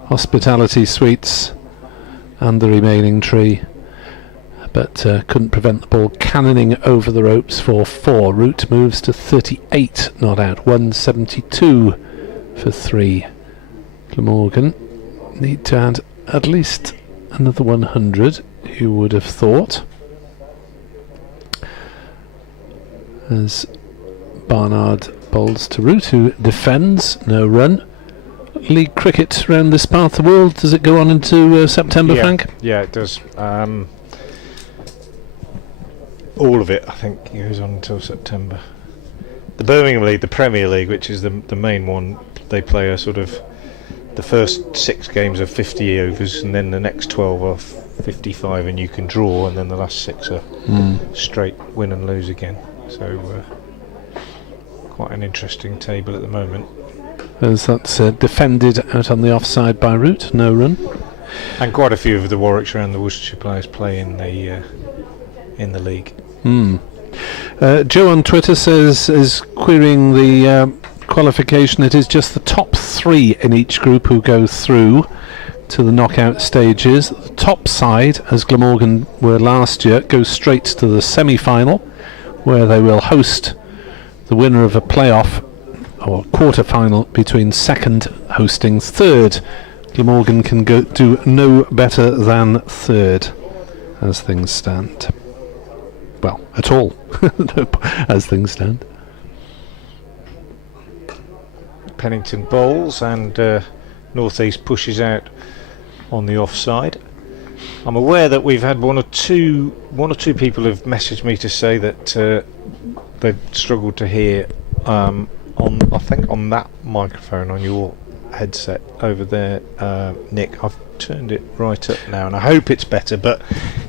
hospitality suites and the remaining tree, but couldn't prevent the ball cannoning over the ropes for 4. Root moves to 38 not out, 172 for 3. Glamorgan need to add at least another 100, you would have thought, as Barnard bowls to Root, who defends, no run. League cricket round this part of the world, does it go on into September, Frank? Yeah, it does. All of it, I think, goes on until September. The Birmingham League, the Premier League, which is the main one, they play a sort of, the first 6 games are 50 overs, and then the next 12 are 55, and you can draw, and then the last 6 are straight win and lose again. So quite an interesting table at the moment. As that's defended out on the offside by Root, no run. And quite a few of the Warwickshire and the Worcestershire players play in the league. Joe on Twitter is querying the qualification. It is just the top 3 in each group who go through to the knockout stages. The top side, as Glamorgan were last year, goes straight to the semi-final, where they will host the winner of a playoff or quarter-final between second hosting third. Glamorgan can do no better than third as things stand. Well, at all as things stand. Pennington bowls, and North East pushes out on the offside. I'm aware that we've had one or two people have messaged me to say that they've struggled to hear on that microphone on your headset over there, Nick. I've turned it right up now, and I hope it's better, but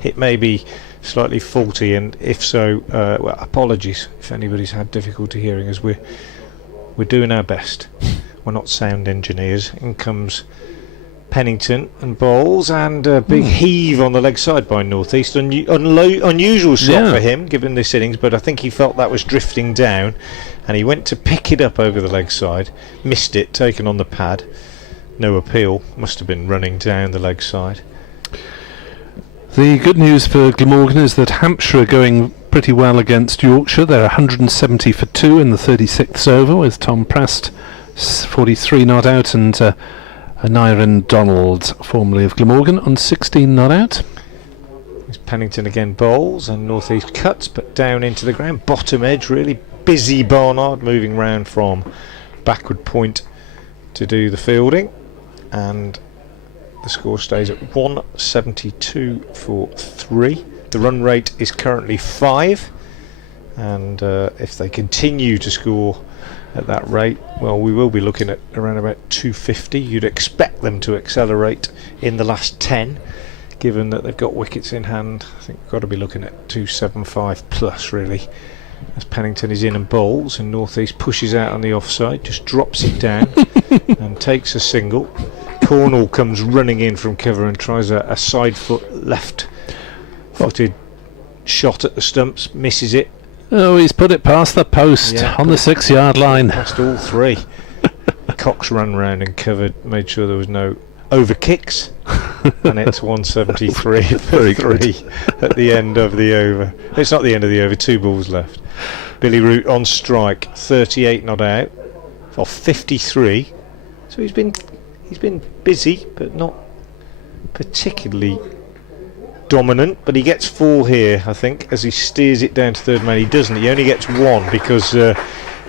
it may be slightly faulty, and if so, well, apologies if anybody's had difficulty hearing us. We're doing our best. We're not sound engineers. In comes Pennington and bowls, and a big heave on the leg side by North East. Unusual shot for him given this innings, but I think he felt that was drifting down, and he went to pick it up over the leg side, missed it, taken on the pad, no appeal, must have been running down the leg side. The good news for Glamorgan is that Hampshire are going pretty well against Yorkshire. They're 170 for 2 in the 36th over, with Tom Prest 43 not out, and Nyren Donald, formerly of Glamorgan, on 16 not out. Pennington again bowls, and North East cuts, but down into the ground, bottom edge, really busy Barnard moving round from backward point to do the fielding, and the score stays at 172 for 3. The run rate is currently 5, and if they continue to score at that rate, well, we will be looking at around about 250. You'd expect them to accelerate in the last 10, given that they've got wickets in hand. I think we've got to be looking at 275 plus, really, as Pennington is in and bowls, and North East pushes out on the offside, just drops it down and takes a single. Cornwell comes running in from cover and tries a side foot left-footed shot at the stumps, misses it. Oh, he's put it past the post on the 6-yard line. Past all three. Cox ran round and covered, made sure there was no over kicks, and it's 173 for 3 at the end of the over. It's not the end of the over, 2 balls left. Billy Root on strike, 38 not out for 53. So he's been busy, but not particularly dominant, but he gets 4 here, I think, as he steers it down to third man. He doesn't, he only gets 1 because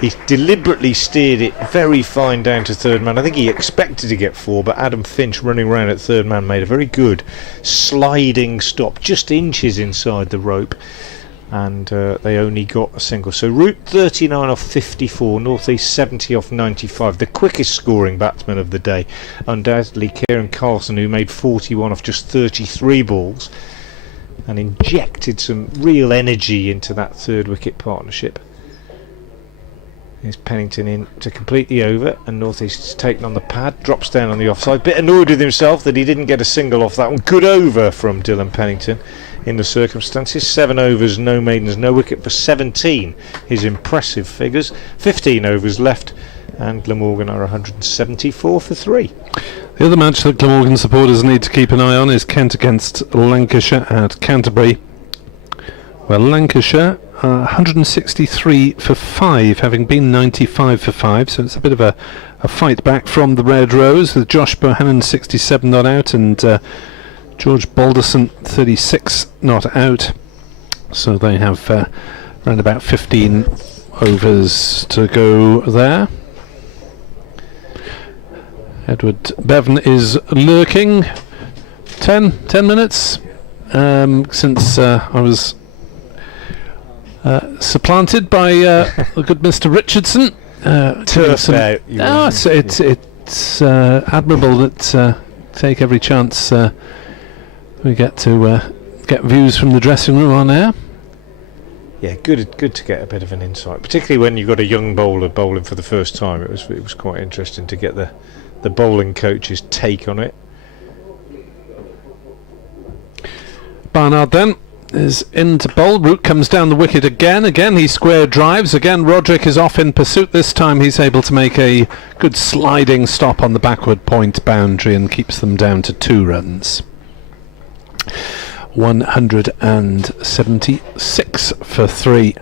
he's deliberately steered it very fine down to third man. I think he expected to get 4, but Adam Finch running around at third man made a very good sliding stop, just inches inside the rope, and they only got a single. So Root 39 off 54, North East 70 off 95, the quickest scoring batsman of the day, undoubtedly Kieran Carlson, who made 41 off just 33 balls and injected some real energy into that third wicket partnership. Here's Pennington in to complete the over, and North East is taken on the pad, drops down on the offside, bit annoyed with himself that he didn't get a single off that one. Good over from Dylan Pennington in the circumstances. 7 overs, no maidens, no wicket for 17, his impressive figures. 15 overs left, and Glamorgan are 174 for 3. The other match that Glamorgan supporters need to keep an eye on is Kent against Lancashire at Canterbury. Well, Lancashire 163 for 5, having been 95 for 5, so it's a bit of a fight back from the Red Rose, with Josh Bohannon 67 not out and George Balderson 36 not out. So they have around about 15 overs to go there. Edward Bevan is lurking. 10 minutes since I was supplanted by the good Mr. Richardson. It's admirable that take every chance we get to get views from the dressing room on air. Yeah, good to get a bit of an insight, particularly when you've got a young bowler bowling for the first time. It was quite interesting to get the bowling coach's take on it. Barnard then is in to bowl. Root comes down the wicket again he square drives. Again Roderick is off in pursuit. This time he's able to make a good sliding stop on the backward point boundary and keeps them down to 2 runs. 176 for 3.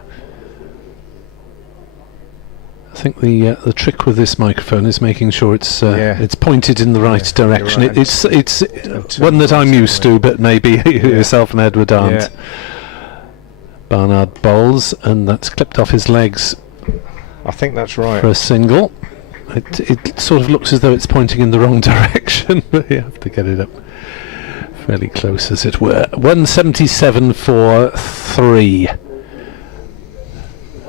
I think the trick with this microphone is making sure it's pointed in the right direction. Right. It's one that I'm used to, but maybe yourself and Edward aren't. Yeah. Barnard bowls, and that's clipped off his legs. I think that's right. For a single. It sort of looks as though it's pointing in the wrong direction, but you have to get it up fairly close, as it were. 177 for 3.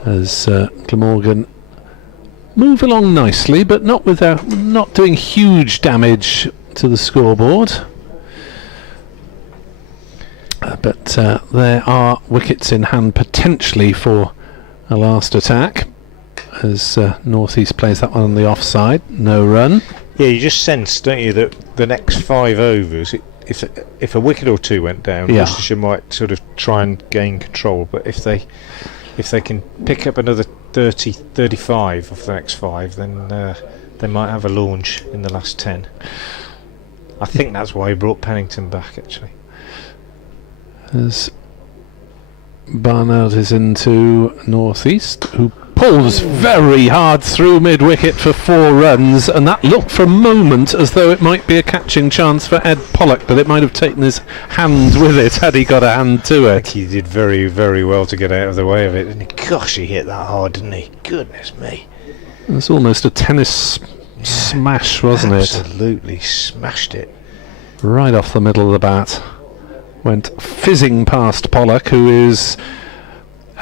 As Glamorgan move along nicely, but not doing huge damage to the scoreboard. But there are wickets in hand potentially for a last attack, as North East plays that one on the offside. No run. Yeah, you just sense, don't you, that the next 5 overs, if a wicket or 2 went down, Worcestershire might sort of try and gain control. But if they can pick up another 30, 35 of the next 5, then they might have a launch in the last 10. I think that's why he brought Pennington back, actually. As Barnard is into North East, who pulls very hard through mid-wicket for 4 runs, and that looked for a moment as though it might be a catching chance for Ed Pollock, but it might have taken his hand with it had he got a hand to it. I think he did very, very well to get out of the way of it, didn't he? Gosh, he hit that hard, didn't he? Goodness me. It was almost a tennis smash, wasn't it? Absolutely smashed it. Right off the middle of the bat. went fizzing past Pollock, who is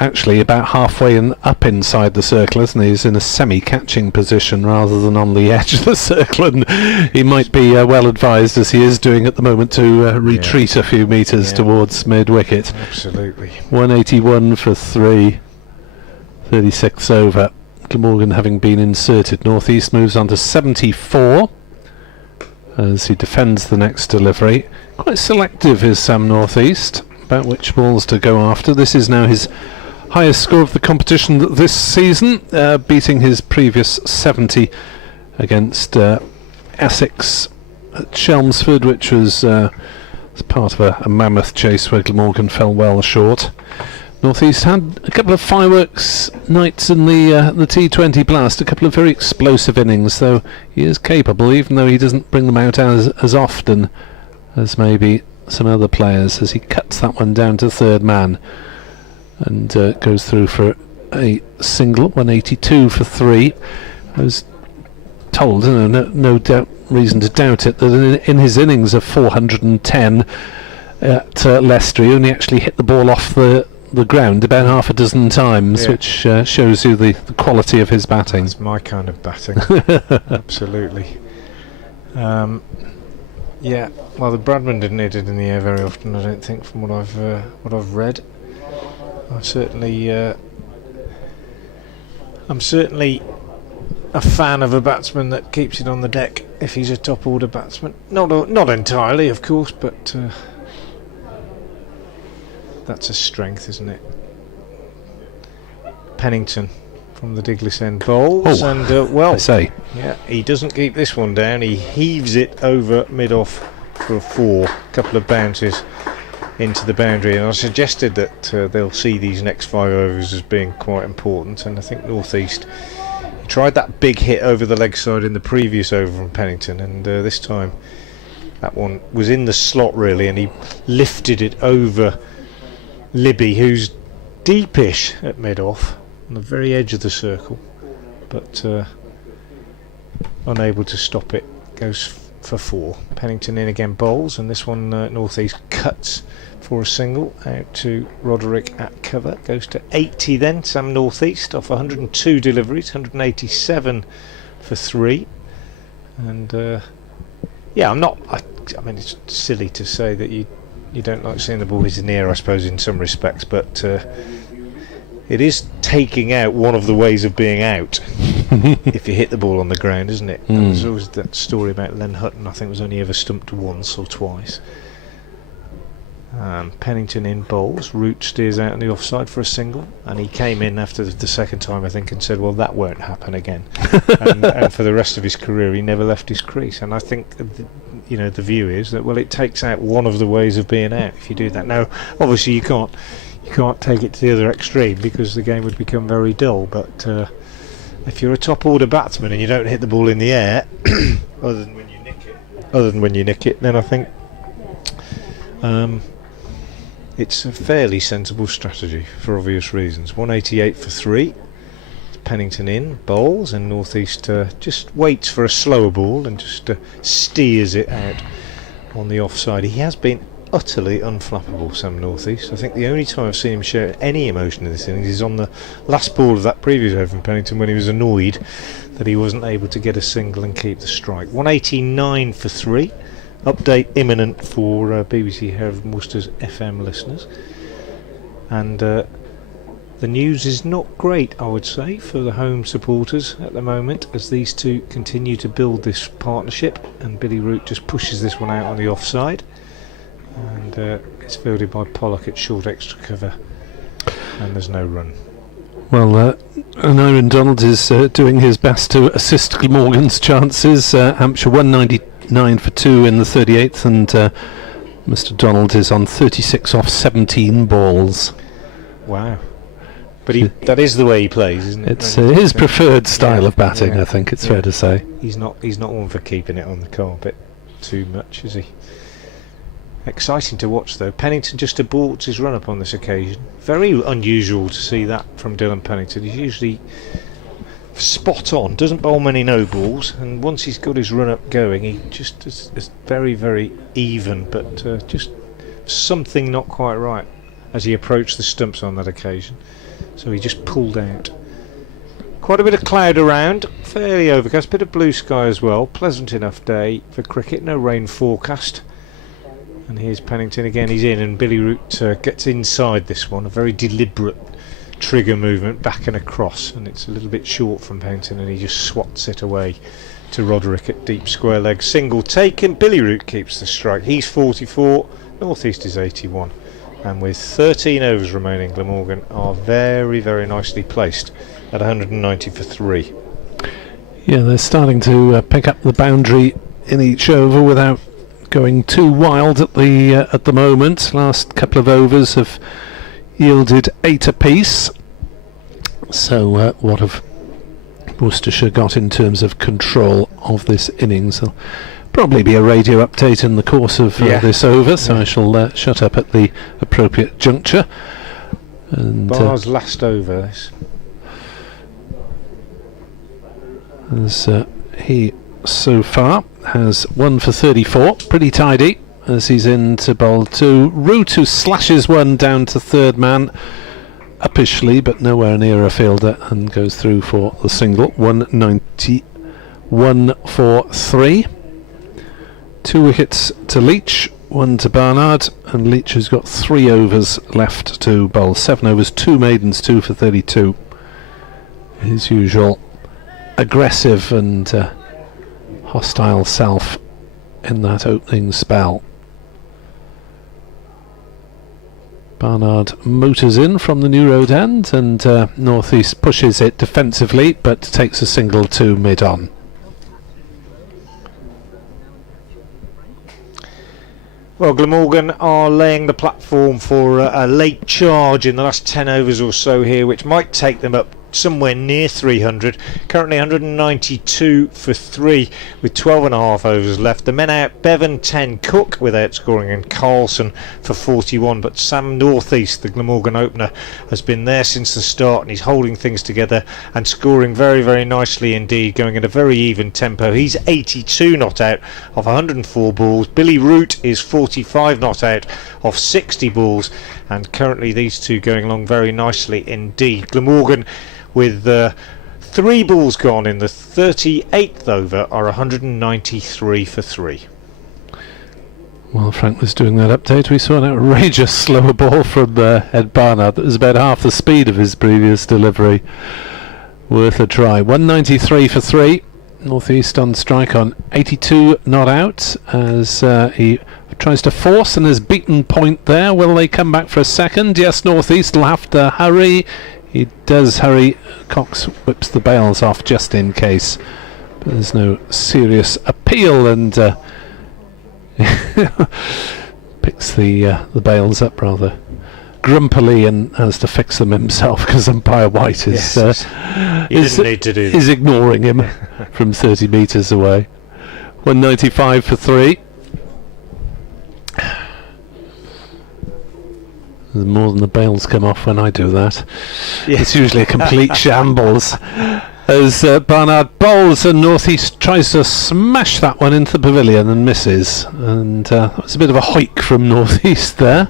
actually about halfway up inside the circle, isn't he? He's in a semi-catching position rather than on the edge of the circle, and he might be well advised, as he is doing at the moment, to retreat a few metres towards mid-wicket. Absolutely. 181 for 3, 36 over. Glamorgan having been inserted. North East moves on to 74 as he defends the next delivery. Quite selective is Sam North East about which balls to go after. This is now his highest score of the competition this season, beating his previous 70 against Essex at Chelmsford, which was as part of a mammoth chase where Glamorgan fell well short. North East had a couple of fireworks nights in the T20 Blast, a couple of very explosive innings, though he is capable, even though he doesn't bring them out as often as maybe some other players, as he cuts that one down to third man and goes through for a single. 182 for 3. I was told, no doubt, reason to doubt it, that in his innings of 410 at Leicester, he only actually hit the ball off the ground about half a dozen times, which shows you the quality of his batting. It's my kind of batting. Absolutely. Yeah, well, the Bradman didn't hit it in the air very often, I don't think, from what I've read. I'm certainly a fan of a batsman that keeps it on the deck if he's a top order batsman. Not entirely, of course, but that's a strength, isn't it? Pennington from the Diglis end bowls, and well, I say, yeah, he doesn't keep this one down. He heaves it over mid-off for a 4. Couple of bounces into the boundary, and I suggested that they'll see these next 5 overs as being quite important, and I think North East, he tried that big hit over the leg side in the previous over from Pennington, and this time that one was in the slot really, and he lifted it over Libby, who's deepish at mid-off on the very edge of the circle, but unable to stop it. Goes for 4. Pennington in again, bowls, and this one North East cuts for a single out to Roderick at cover. Goes to 80 then, Sam North East off 102 deliveries, 187 for 3, and yeah, I mean, it's silly to say that you don't like seeing the ball hit in the air, I suppose, in some respects, but it is taking out one of the ways of being out if you hit the ball on the ground, isn't it? And there's always that story about Len Hutton, I think, was only ever stumped once or twice. Pennington in bowls, Root steers out on the offside for a single, and he came in after the second time, I think, and said, well, that won't happen again. and for the rest of his career he never left his crease, and I think the view is that, well, it takes out one of the ways of being out if you do that. Now obviously you can't take it to the other extreme, because the game would become very dull, but if you're a top order batsman and you don't hit the ball in the air other than when you nick it, then I think it's a fairly sensible strategy for obvious reasons. 188 for 3. Pennington in bowls, and North East just waits for a slower ball and just steers it out on the offside. He has been utterly unflappable, Sam North East. I think the only time I've seen him show any emotion in this innings is on the last ball of that previous over from Pennington, when he was annoyed that he wasn't able to get a single and keep the strike. 189 for 3. Update imminent for BBC Hereford and Worcester's FM listeners, and the news is not great, I would say, for the home supporters at the moment, as these two continue to build this partnership, and Billy Root just pushes this one out on the offside, and it's fielded by Pollock at short extra cover, and there's no run. Well, and Aaron Donald is doing his best to assist Glamorgan's chances. Hampshire 199 for 2 in the 38th, and Mr. Donald is on 36 off 17 balls. Wow. But that is the way he plays, isn't it? It's his preferred style of batting, I think it's fair to say. He's not one for keeping it on the carpet too much, is he? Exciting to watch, though. Pennington just aborts his run-up on this occasion. Very unusual to see that from Dylan Pennington. He's usually spot on, doesn't bowl many no balls, and once he's got his run-up going, he just is very, very even, but just something not quite right as he approached the stumps on that occasion. So he just pulled out. Quite a bit of cloud around, fairly overcast, bit of blue sky as well. Pleasant enough day for cricket, no rain forecast. And here's Pennington again, he's in, and Billy Root gets inside this one. A very deliberate trigger movement back and across, and it's a little bit short from Pennington, and he just swats it away to Roderick at deep square leg. Single taken, Billy Root keeps the strike. He's 44, North East is 81. And with 13 overs remaining, Glamorgan are very, very nicely placed at 190 for 3. Yeah, they're starting to pick up the boundary in each over without going too wild at the moment. Last couple of overs have yielded 8 apiece. So what have Worcestershire got in terms of control of this innings? There'll probably be a radio update in the course of this over, so I shall shut up at the appropriate juncture. And Barr's last over this. As he so far has 1 for 34, pretty tidy as he's into bowl 2. Root, who slashes one down to third man uppishly but nowhere near a fielder, and goes through for the single. 191 for 3. 2 wickets to Leach, 1 to Barnard, and Leach has got 3 overs left to bowl. 7 overs, 2 maidens, 2 for 32. His usual aggressive and hostile self in that opening spell. Barnard motors in from the New Road end, and North East pushes it defensively but takes a single to mid-on. Well, Glamorgan are laying the platform for a late charge in the last 10 overs or so here, which might take them up somewhere near 300. Currently 192 for 3 with 12.5 overs left. The men out: Bevan 10, Cook without scoring, and Carlson for 41. But Sam North East, the Glamorgan opener, has been there since the start, and he's holding things together and scoring very, very nicely indeed, going at a very even tempo. He's 82 not out of 104 balls. Billy Root is 45 not out of 60 balls, and currently these two going along very nicely indeed. Glamorgan, with 3 balls gone in the 38th over, are 193 for 3. While Frank was doing that update, we saw an outrageous slower ball from Ed Barnard that was about half the speed of his previous delivery. Worth a try. 193 for 3. North East on strike on 82 not out, as he tries to force and has beaten point there. Will they come back for a second? Yes, North East will have to hurry. He does hurry. Cox whips the bails off just in case, but there's no serious appeal, and picks the bails up rather grumpily and has to fix them himself because umpire White is didn't need to do that. Is ignoring him from 30 metres away. 195 for 3. There's more than the bails come off when I do that. It's usually a complete shambles. As Barnard bowls and North East tries to smash that one into the pavilion and misses. And that was a bit of a hike from North East there,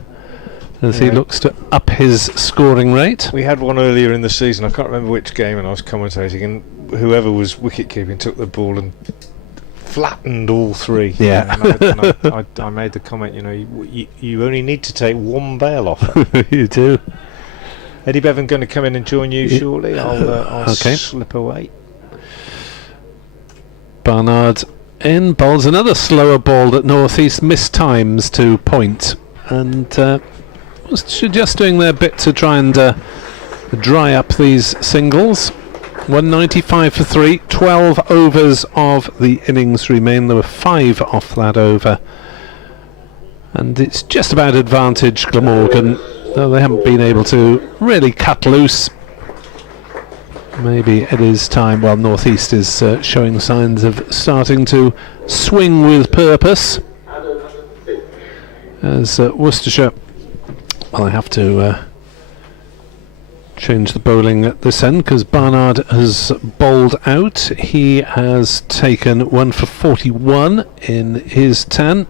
as he looks to up his scoring rate. We had one earlier in the season, I can't remember which game, and I was commentating, and whoever was wicket keeping took the ball and flattened all 3. Yeah. And I made the comment, you only need to take 1 bail off it. You do. Eddie Bevan going to come in and join you shortly. I'll okay. Slip away. Barnard in, bowls another slower ball that North East mistimes to point, and was just doing their bit to try and dry up these singles. 195 for 3. 12 overs of the innings remain. There were 5 off that over, and it's just about advantage Glamorgan, though they haven't been able to really cut loose. Maybe it is time. Well, North East is showing signs of starting to swing with purpose, as Worcestershire, well, I have to change the bowling at this end because Barnard has bowled out. He has taken 1 for 41 in his 10.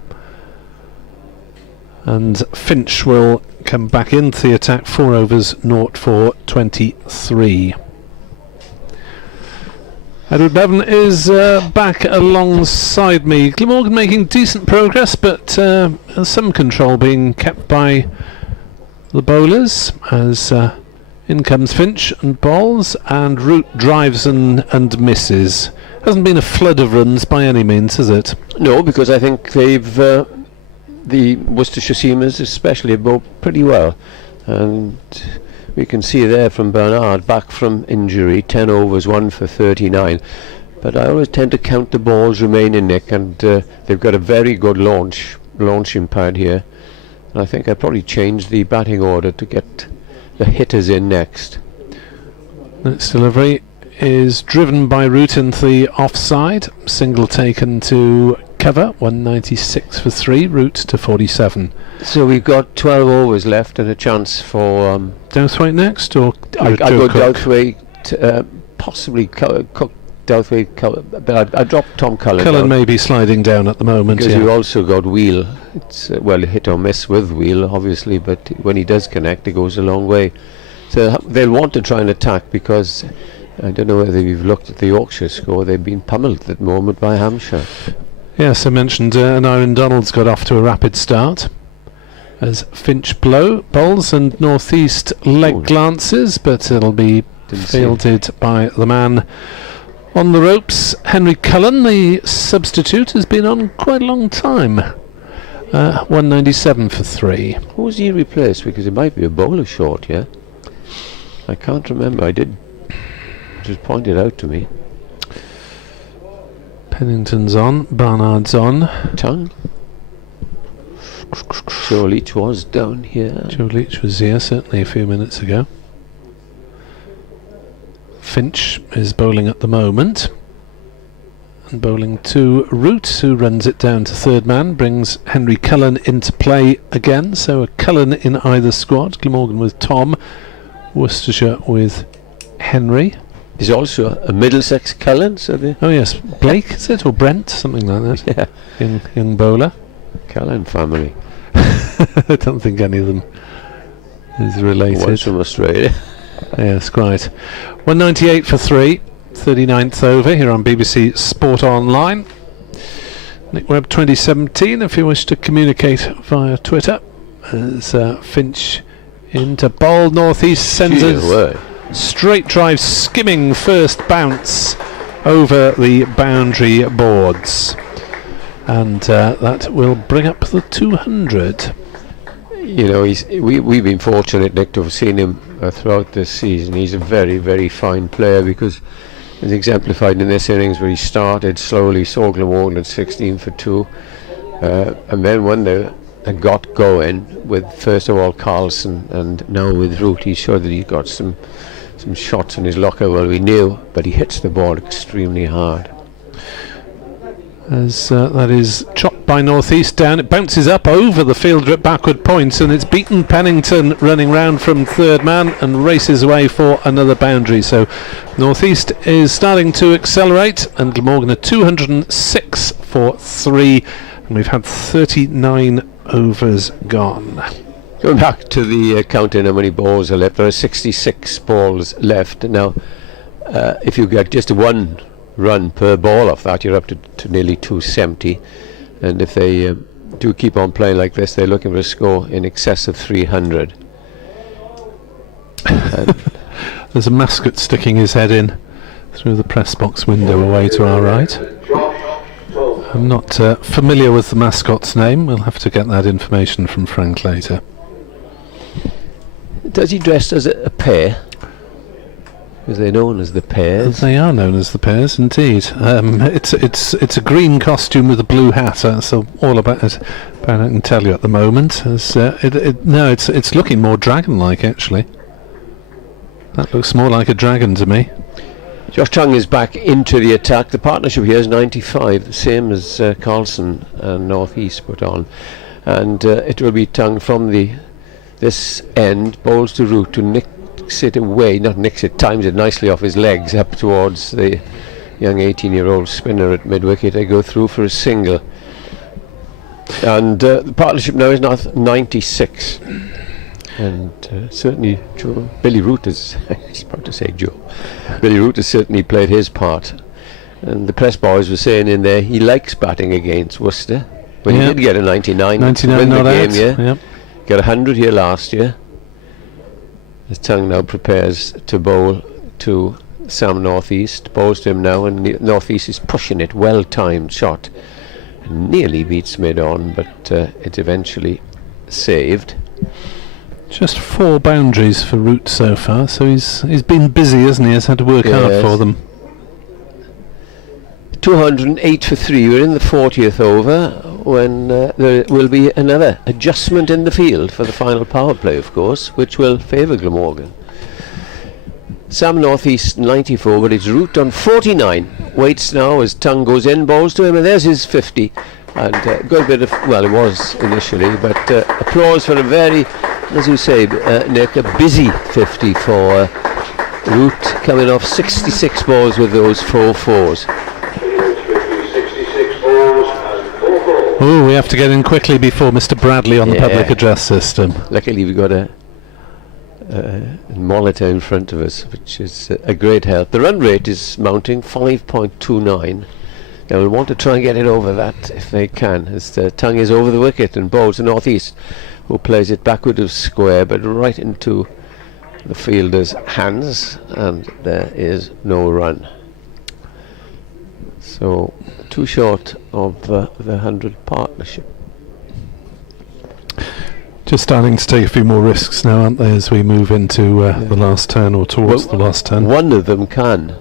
And Finch will come back into the attack, 4 overs, 0 for 23. Edward Bevan is back alongside me. Glamorgan making decent progress, but some control being kept by the bowlers as in comes Finch and bowls, and Root drives and misses. Hasn't been a flood of runs by any means, has it? No, because I think they've the Worcestershire seamers especially have bowled pretty well, and we can see there from Bernard, back from injury, 10 overs, 1 for 39. But I always tend to count the balls remaining, Nick, and they've got a very good launching pad here. And I think I probably changed the batting order to get the hitters in next. Next delivery is driven by Root into the offside. Single taken to cover, 196 for 3, Root to 47. So we've got 12 overs left and a chance for... Douthwaite next, or I go Douthwaite, possibly Cook, Douthwaite, but I dropped Tom Cullen. Cullen may be sliding down at the moment. Because yeah. you also got Wheel. It's hit or miss with Wheel, obviously, but when he does connect, it goes a long way. So they'll want to try and attack, because I don't know whether you've looked at the Yorkshire score. They've been pummeled at the moment by Hampshire. Yes, I mentioned Aaron Donald's got off to a rapid start as Finch bowls and northeast leg glances, but it'll be fielded by the man on the ropes. Henry Cullen, the substitute, has been on quite a long time. 197 for 3. Who was he replaced? Because it might be a bowler short, yeah? I can't remember. It was pointed out to me. Pennington's on, Barnard's on. Tongue? Joe Leach was down here. Joe Leach was here certainly a few minutes ago. Finch is bowling at the moment, and bowling to Root, who runs it down to third man, brings Henry Cullen into play again. So a Cullen in either squad. Glamorgan with Tom, Worcestershire with Henry. There's also a Middlesex Cullen, so oh yes, Blake is it, or Brent, something like that. Yeah, young bowler. Cullen family. I don't think any of them is related. One's from Australia. Yes, quite. 198 for 3, 39th over here on BBC Sport Online. Nick Webb 2017, if you wish to communicate via Twitter. As Finch into bowl, northeast, sends a straight drive, skimming first bounce over the boundary boards. And that will bring up the 200. You know, we've been fortunate, Nick, to have seen him throughout this season. He's a very, very fine player, because it's exemplified in this innings where he started slowly, saw Glamorgan at 16 for 2, and then when they got going with, first of all, Carlson, and now with Root, he showed that he's got some shots in his locker. Well, we knew, but he hits the ball extremely hard. As that is chopped by northeast down, it bounces up over the fielder at backward points, and it's beaten Pennington running round from third man and races away for another boundary. So northeast is starting to accelerate, and Glamorgan are 206 for 3, and we've had 39 overs gone. Going back to the counting how many balls are left, there are 66 balls left. Now, if you get just one run per ball off that, you're up to nearly 270, and if they do keep on playing like this, they're looking for a score in excess of 300. There's a mascot sticking his head in through the press box window away to our right. I'm not familiar with the mascot's name. We'll have to get that information from Frank later. Does he dress as a pair? Because they're known as the Pairs. They are known as the Pairs, indeed. It's a green costume with a blue hat. That's all about it. I can tell you at the moment. It's looking more dragon-like, actually. That looks more like a dragon to me. Josh Chung is back into the attack. The partnership here is 95, the same as Carlson and North East put on, and it will be Chung from this end, bowls to Root to nick it away, not nicks it, times it nicely off his legs up towards the young 18-year-old spinner at mid-wicket. They go through for a single. And the partnership now is now 96. And certainly Billy Root is, I was about to say Joe, Billy Root has certainly played his part. And the press boys were saying in there he likes batting against Worcester. But he did get a 99 to win the game, yeah. Got 100 here last year. The Tongue now prepares to bowl to Sam Northeast. Bowls to him now, and Northeast is pushing it. Well-timed shot. Nearly beats mid-on, but it's eventually saved. Just 4 boundaries for Root so far, so he's been busy, hasn't he? He's had to work hard for them. 208 for 3. We're in the 40th over when there will be another adjustment in the field for the final power play, of course, which will favour Glamorgan. Sam Northeast 94, but it's Root on 49. Waits now as Tongue goes in, bowls to him, and there's his 50. And good bit of, well, it was initially, but applause for a very, as you say, Nick, a busy 50 for Root, coming off 66 balls with those 4 fours. Oh, we have to get in quickly before Mr. Bradley on the public address system. Luckily we've got a monitor in front of us, which is a great help. The run rate is mounting 5.29. Now we'll want to try and get it over that if they can, as the Tongue is over the wicket and bowls to Northeast, who plays it backward of square but right into the fielder's hands, and there is no run. So 2 short of the 100 partnership. Just starting to take a few more risks now, aren't they, as we move into the last turn, or towards the last turn? One of them can,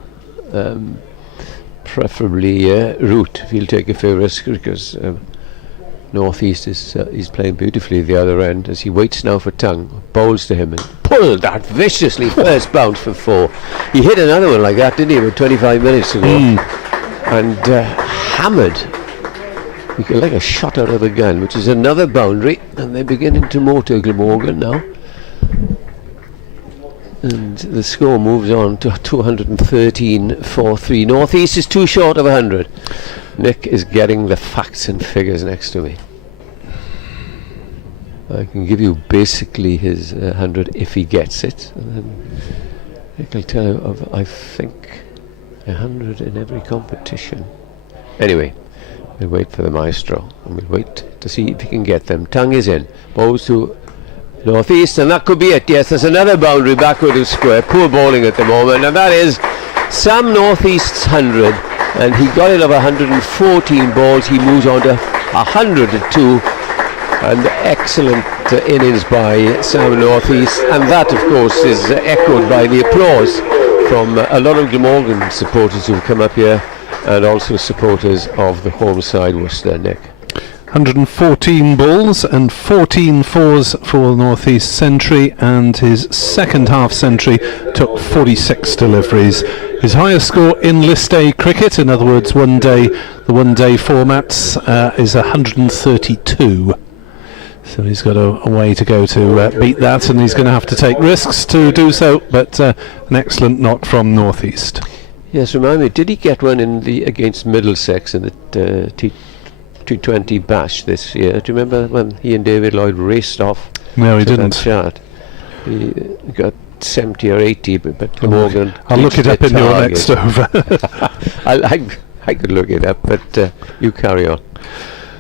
preferably Root, if he'll take a few risks, because Northeast is he's playing beautifully at the other end as he waits now for Tongue, bowls to him and pulled that viciously, first bounce for 4. He hit another one like that, didn't he, about 25 minutes ago? And hammered, like a shot out of the gun, which is another boundary, and they're beginning to motor Glamorgan now. And the score moves on to 213 for 3. Northeast is 2 short of 100. Nick is getting the facts and figures next to me. I can give you basically his 100 if he gets it, and then Nick will tell you of, I think, 100 in every competition. Anyway, we'll wait for the maestro, and we'll wait to see if he can get them. Tongue is in, bowls to Northeast, and that could be it. Yes, there's another boundary backward of square. Poor bowling at the moment, and that is Sam Northeast's 100, and he got it of 114 balls. He moves on to 102, and excellent innings by Sam Northeast, and that of course is echoed by the applause from a lot of Glamorgan supporters who've come up here, and also supporters of the home side, Worcester. Nick. 114 balls and 14 fours for North East century, and his second half century took 46 deliveries. His highest score in List A cricket, in other words the one day formats, is 132. So he's got a way to go to beat that, and he's going to have to take risks to do so, but an excellent knock from North East. Yes, remind me, did he get one in the against Middlesex in the T20 bash this year? Do you remember when he and David Lloyd raced off? No, he didn't. Shot? He got 70 or 80, but Glamorgan. I'll look it up in your next over. I could look it up, but you carry on.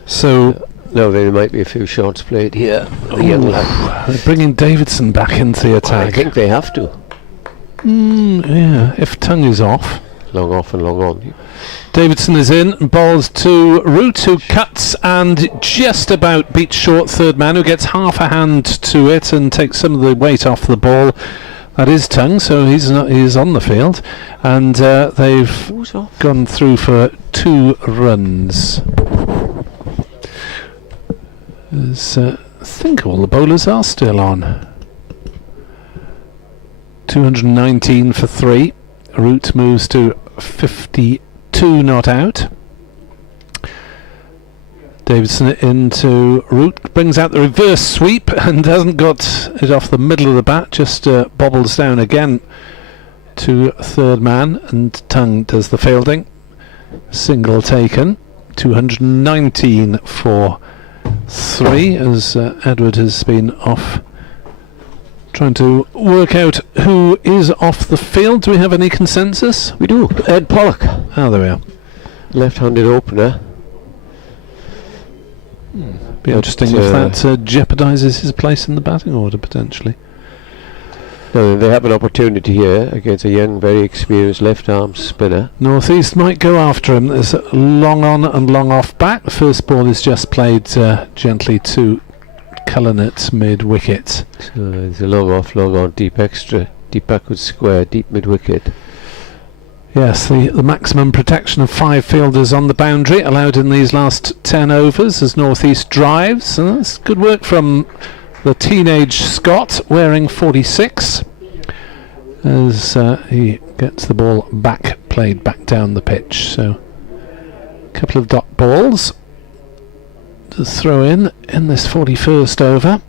So. No, there might be a few shots played here. They're bringing Davidson back into the attack. I think they have to. Yeah, if Tongue is off. Long off and long on. Davidson is in and bowls to Root, who cuts and just about beats short third man, who gets half a hand to it and takes some of the weight off the ball. That is Tongue, so he's on the field, and they've gone through for 2 runs. I think all the bowlers are still on. 219 for 3. Root moves to 52 not out. Davidson into Root, brings out the reverse sweep and hasn't got it off the middle of the bat, just bobbles down again to third man, and Tongue does the fielding. Single taken. 219 for 3 as Edward has been off trying to work out who is off the field. Do we have any consensus? We do. Ed Pollock, Oh, there we are. left-handed opener. Be interesting if that jeopardises his place in the batting order potentially. No, they have an opportunity here against a young, very experienced left-arm spinner. North East might go after him. There's a long on and long off back. The first ball is just played gently to Cullinan mid-wicket. So there's a long off, long on, deep extra, deep backward square, deep mid-wicket. Yes, the maximum protection of 5 fielders on the boundary allowed in these last 10 overs as North East drives. And that's good work from the teenage Scott, wearing 46, as he gets the ball played back down the pitch. So a couple of dot balls to throw in this 41st over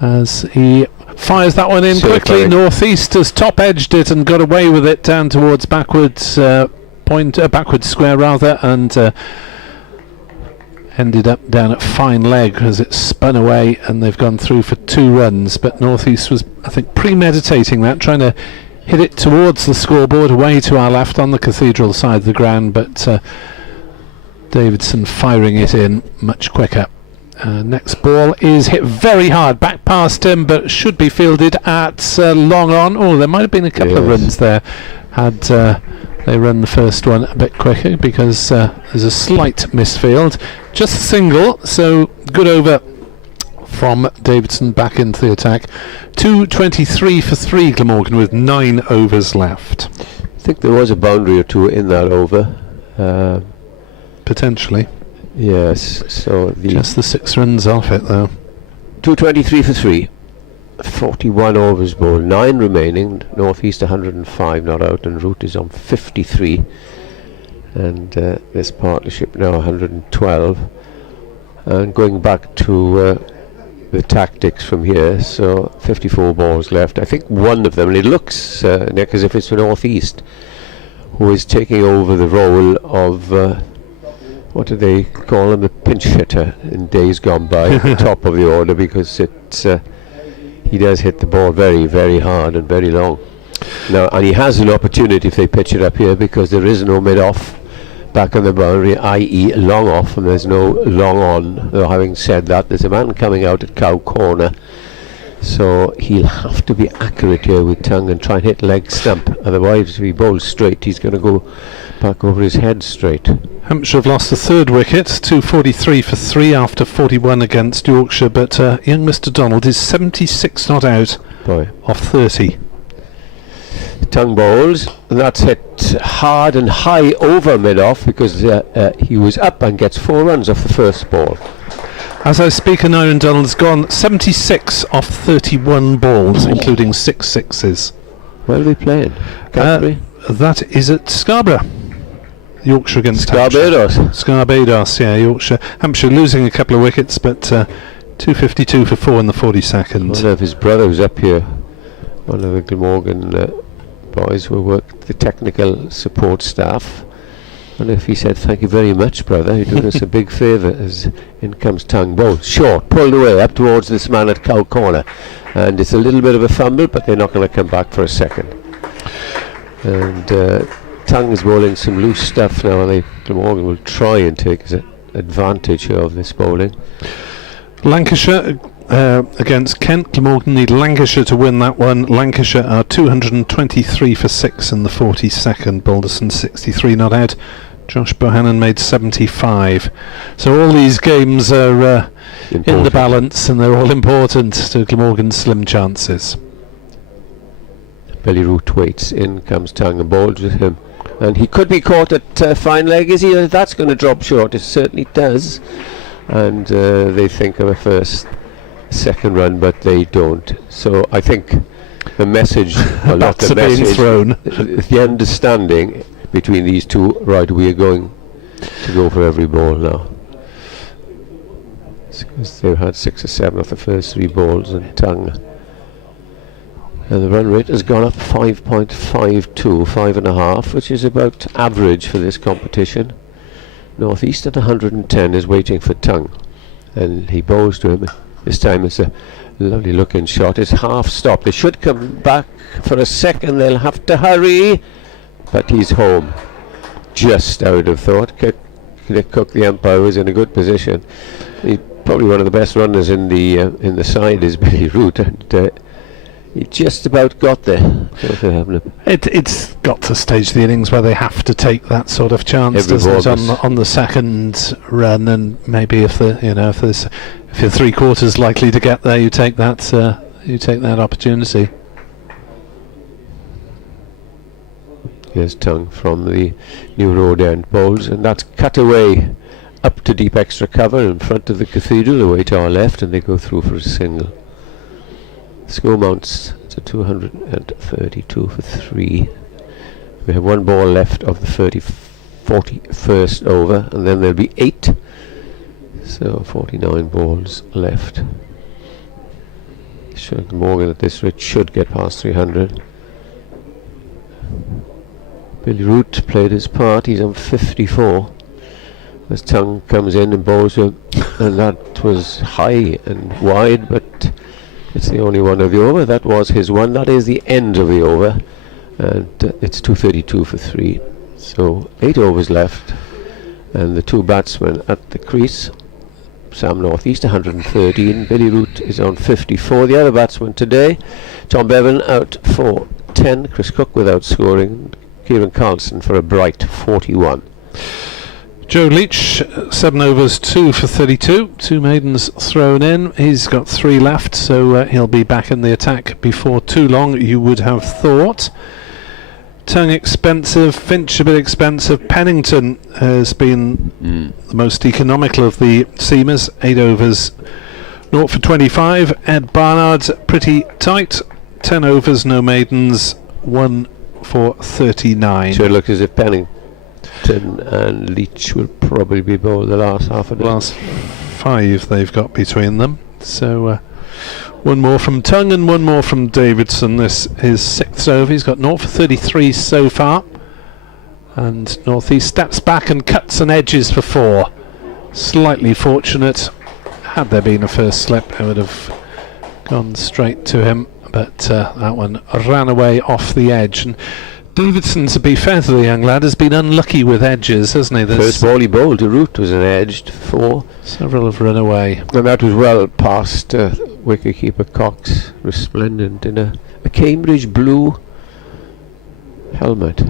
as he fires that one in quickly. North East has top edged it and got away with it down towards backwards backwards square rather, and ended up down at fine leg as it spun away, and they've gone through for 2 runs. But North East was, I think, premeditating that, trying to hit it towards the scoreboard away to our left on the Cathedral side of the ground, but Davidson firing it in much quicker. Next ball is hit very hard back past him, but should be fielded at long on. Oh, there might have been a couple of runs there had they run the first one a bit quicker, because there's a slight misfield. Just a single, so good over from Davidson back into the attack. 223 for 3 Glamorgan with 9 overs left. I think there was a boundary or two in that over. Potentially. Yes, so just the 6 runs off it though. 223 for 3. 41 overs bowled, 9 remaining. North East 105 not out, and Root is on 53. And this partnership now 112. And going back to the tactics from here, so 54 balls left. I think one of them, and it looks, Nick, as if it's for North East, who is taking over the role of what do they call him, the pinch hitter in days gone by, at the top of the order, because it's he does hit the ball very, very hard and very long. Now, and he has an opportunity if they pitch it up here, because there is no mid-off back on the boundary, i.e. long off, and there's no long on. Though having said that, there's a man coming out at Cow Corner, so he'll have to be accurate here with tongue and try and hit leg stump. Otherwise, if he bowls straight, he's going to go back over his head straight. Hampshire have lost the 3rd wicket, 243 for 3 after 41 against Yorkshire, but young Mr Donald is 76 not out off 30. Tongue bowls, and that's hit hard and high over mid-off, because he was up and gets 4 runs off the first ball. As I speak, and Aaron Donald's gone 76 off 31 balls, including 6 sixes. Where are they playing? That is at Scarborough. Yorkshire against Scarbados. Scarbados, yeah, Yorkshire. Hampshire losing a couple of wickets, but 252 for 4 in the 42nd. One of his brothers up here, one of the Glamorgan boys who work the technical support staff. And if he said, "Thank you very much, brother, you're doing us a big favour," as in comes tongue bowl. Short, pulled away up towards this man at Cow Corner. And it's a little bit of a fumble, but they're not going to come back for a second. And Tongue is bowling some loose stuff now, and Glamorgan will try and take advantage of this bowling. Lancashire against Kent. Glamorgan need Lancashire to win that one. Lancashire are 223 for 6 in the 42nd. Balderson 63 not out. Josh Bohannon made 75. So all these games are in the balance, and they're all important to Glamorgan's slim chances. Billy Root waits, in comes Tongue and bowls with him. And he could be caught at fine leg, is he? That's going to drop short. It certainly does. And they think of a second run, but they don't. So I think the message, well, not the message, the understanding between these two, right, we are going to go for every ball now. Because they've had 6 or 7 of the first 3 balls, and Tongue. And the run rate has gone up 5.52, 5.5, which is about average for this competition. North East at 110 is waiting for Tongue, and he bowls to him. This time it's a lovely looking shot. It's half stopped. They should come back for a second. They'll have to hurry, but he's home. Just out of thought. Nick Cook, the umpire, was in a good position. He's probably one of the best runners in the side is Billy Root, and he just about got there. It's got to stage the innings where they have to take that sort of chance, doesn't it, on the second run, and maybe if you're 3/4 likely to get there, you take that opportunity. Here's Tongue from the New Road End bowls, and that's cut away up to deep extra cover in front of the cathedral, away to our left, and they go through for a single. Score mounts to 232 for 3. We have one ball left of the 41st over, and then there'll be 8. So 49 balls left. Glamorgan at this rate should get past 300. Billy Root played his part. He's on 54. As Tongue comes in and bowls him, and that was high and wide, but it's the only one of the over. That was his one. That is the end of the over, and it's 232 for 3. So 8 overs left, and the two batsmen at the crease. Sam North East 113. Billy Root is on 54. The other batsman today, Tom Bevan out for 10. Chris Cook without scoring. Kieran Carlson for a bright 41. Joe Leach, 7 overs, 2 for 32. 2 maidens thrown in. He's got 3 left, so he'll be back in the attack before too long, you would have thought. Tongue expensive, Finch a bit expensive. Pennington has been the most economical of the seamers. 8 overs, 0 for 25. Ed Barnard pretty tight. 10 overs, no maidens, 1 for 39. So it looks as if Pennington and Leach will probably be bowled the last half of the last 5 they've got between them. So one more from Tongue and one more from Davidson. This is 6th over. He's got 0 for 33 so far. And North East steps back and cuts and edges for 4. Slightly fortunate. Had there been a first slip, I would have gone straight to him. But that one ran away off the edge. And Davidson, to be fair to the young lad, has been unlucky with edges, hasn't he? First ball he bowled to Root was an edged 4. Several have run away. And that was well past wicketkeeper Cox, resplendent in a Cambridge blue helmet.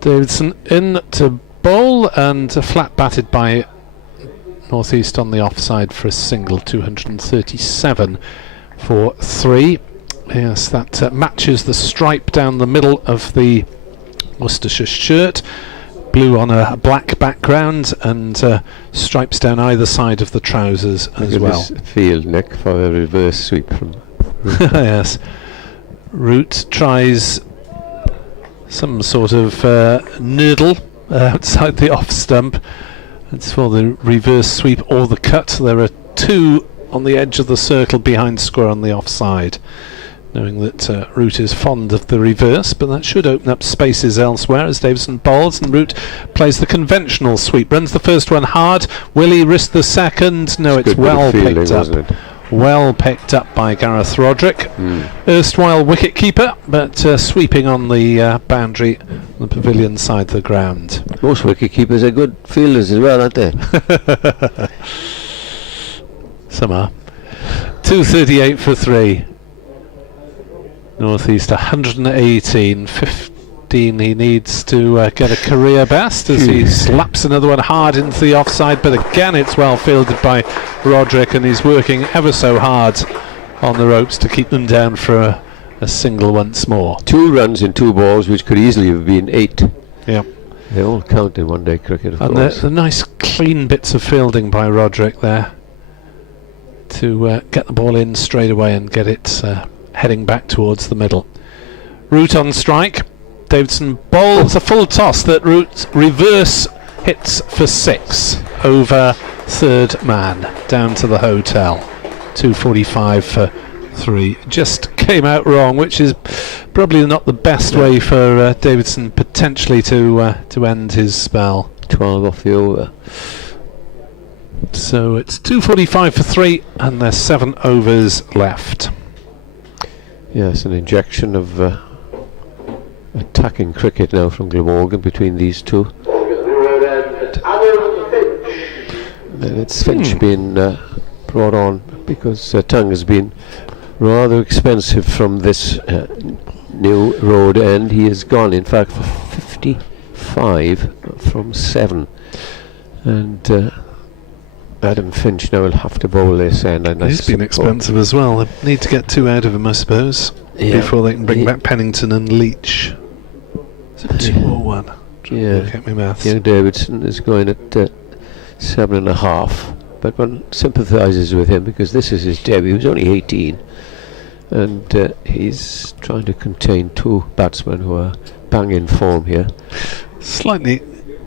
Davidson in to bowl, and flat batted by North East on the offside for a single. 237 for 3. Yes, that matches the stripe down the middle of the Worcestershire shirt. Blue on a black background, and stripes down either side of the trousers as well. This field, Nick, for a reverse sweep from Root. Yes. Root tries some sort of noodle outside the off stump. It's for the reverse sweep or the cut. There are 2 on the edge of the circle behind square on the offside. Knowing that Root is fond of the reverse, but that should open up spaces elsewhere as Davidson bowls, and Root plays the conventional sweep. Runs the first one hard. Will he risk the second? No, it's well picked up. Well picked up by Gareth Roderick, erstwhile wicket keeper, but sweeping on the boundary on the pavilion side of the ground. Most wicket keepers are good fielders as well, aren't they? Some are. 238 for 3. North East 118, 15 he needs to get a career best as he slaps another one hard into the offside, but again it's well fielded by Roderick, and he's working ever so hard on the ropes to keep them down for a single once more. 2 runs in 2 balls, which could easily have been 8. Yeah. They all count in one day cricket, of course. And the nice clean bits of fielding by Roderick there to get the ball in straight away and get it heading back towards the middle. Root on strike. Davidson bowls a full toss that Root reverse hits for 6 over third man down to the hotel. 245 for 3. Just came out wrong, which is probably not the best way for Davidson potentially to end his spell. 12 off the over. So it's 2:45 for 3, and there's 7 overs left. Yes, an injection of attacking cricket now from Glamorgan between these two. And it's Finch being brought on because Tongue has been rather expensive from this new road end. He has gone, in fact, for 55 from 7. And Adam Finch now will have to bowl this end. And He's been expensive as well. They need to get 2 out of him, I suppose, before they can bring back Pennington and Leach. Is it 2 or 1? Yeah, Get me maths. Young Davidson is going at 7.5, but one sympathises with him because this is his debut. He was only 18, and he's trying to contain 2 batsmen who are bang in form here. Slightly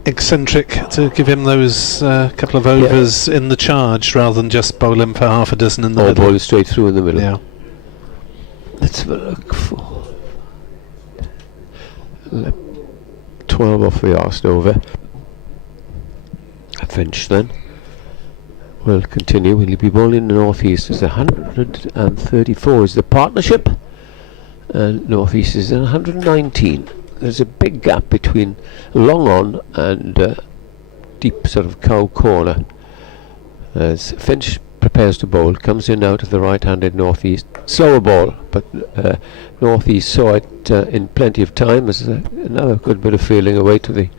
eccentric to give him those couple of overs in the charge rather than just bowl him for half a dozen in the middle. Bowl straight through in the middle. Yeah. Let's have a look for 12 off the last over. Finch then will continue. Will he be bowling in the northeast? Is 134 is the partnership, and northeast is 119. There's a big gap between long on and deep sort of cow corner. As Finch prepares to bowl, comes in out of the right-handed northeast. Slower ball, but northeast saw it in plenty of time as another good bit of fielding away to the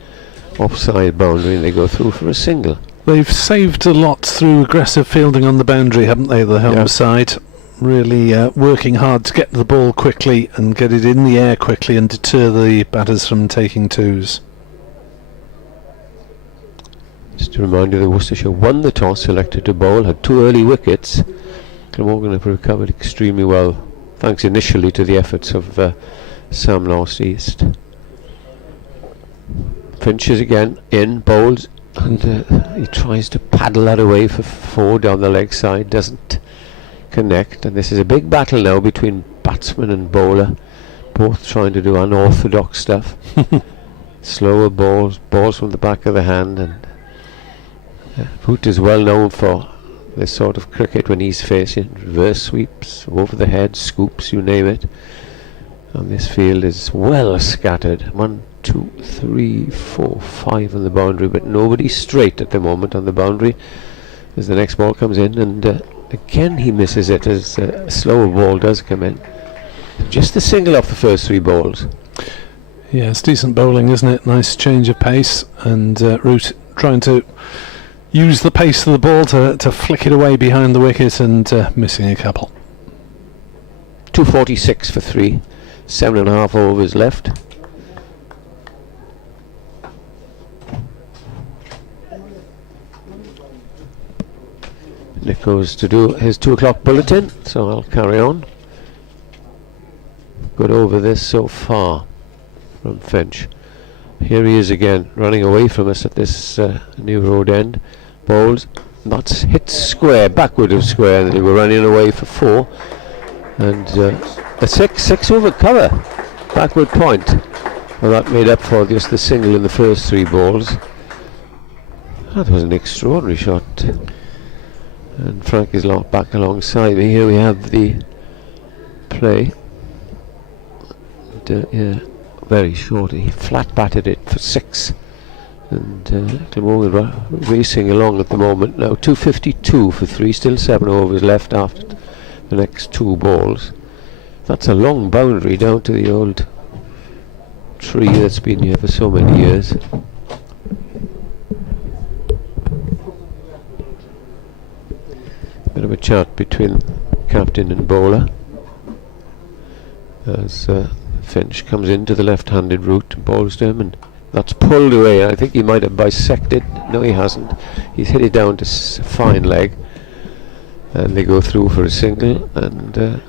offside boundary, and they go through for a single. They've saved a lot through aggressive fielding on the boundary, haven't they, the Helm side? Really working hard to get the ball quickly and get it in the air quickly and deter the batters from taking 2s. Just to remind you that Worcestershire won the toss, selected to bowl, had 2 early wickets. Glamorgan have recovered extremely well, thanks initially to the efforts of Sam North-East. Finch is again in, bowls, and he tries to paddle that away for 4 down the leg side, doesn't connect, and this is a big battle now between batsman and bowler, both trying to do unorthodox stuff. Slower balls from the back of the hand, and Root is well known for this sort of cricket when he's facing reverse sweeps, over the head, scoops, you name it. And this field is well scattered. 1, 2, 3, 4, 5 on the boundary, but nobody straight at the moment on the boundary as the next ball comes in, and again he misses it as a slower ball does come in. Just a single off the first 3 balls. Yeah, it's decent bowling, isn't it? Nice change of pace, and Root trying to use the pace of the ball to flick it away behind the wicket, and missing a couple. 2:46 for 3, 7.5 overs left. Nick goes to do his 2 o'clock bulletin, so I'll carry on. Good over this so far from Finch. Here he is again, running away from us at this new road end. Bowls, that's hit square, backward of square, and they were running away for 4. And a 6 over cover, backward point. Well, that made up for just the single in the first 3 balls. That was an extraordinary shot. And Frank is back alongside me. Here we have the play. And, yeah, very short. He flat batted it for 6. And Glamorgan racing along at the moment now. 2:52 for 3, still 7 overs left after the next 2 balls. That's a long boundary down to the old tree that's been here for so many years. Bit of a chat between captain and bowler as Finch comes into the left-handed route and bowls to him, and that's pulled away. I think he might have bisected. No, he hasn't. He's hit it down to fine leg, and they go through for a single, and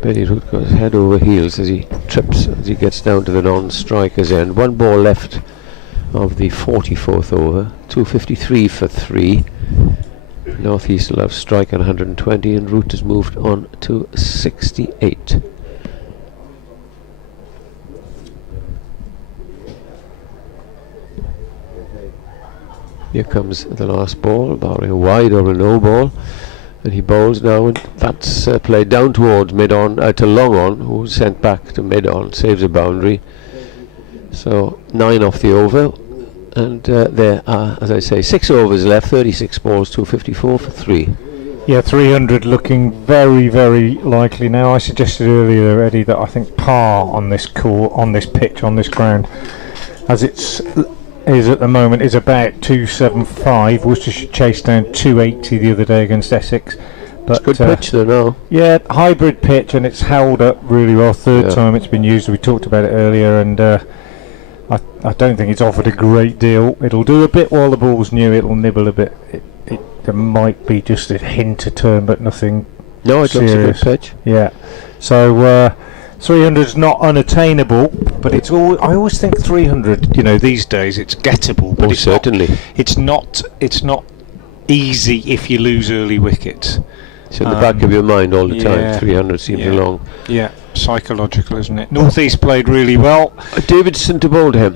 Benny Root goes head over heels as he trips as he gets down to the non-striker's end. 1 ball left of the 44th over. 2:53 for 3. North East will have strike on 120, and Root has moved on to 68. Here comes the last ball, barring a wide or a no ball, and he bowls now, and that's played down towards mid-on, to long-on, who's sent back to mid-on, saves a boundary. So 9 off the over, and there are, as I say, 6 overs left, 36 balls, 254 for 3. Yeah, 300 looking very, very likely now. I suggested earlier, Eddie, that I think par on this court, on this pitch, on this ground, as it's is at the moment, is about 275. Worcestershire chased down 280 the other day against Essex. But it's good pitch though now. Yeah, hybrid pitch, and it's held up really well. Third time it's been used. We talked about it earlier, and I don't think it's offered a great deal. It'll do a bit while the ball's new. It'll nibble a bit. There might be just a hint of turn, but nothing. No, it looks serious. a good pitch. Yeah. So 300 is not unattainable, but it's all. I always think 300. You know, these days it's gettable, but It's certainly. It's not easy if you lose early wickets. It's in the back of your mind all the time. yeah, 300 seems long. Yeah, psychological, isn't it? North East played really well. Davidson to bowl to him.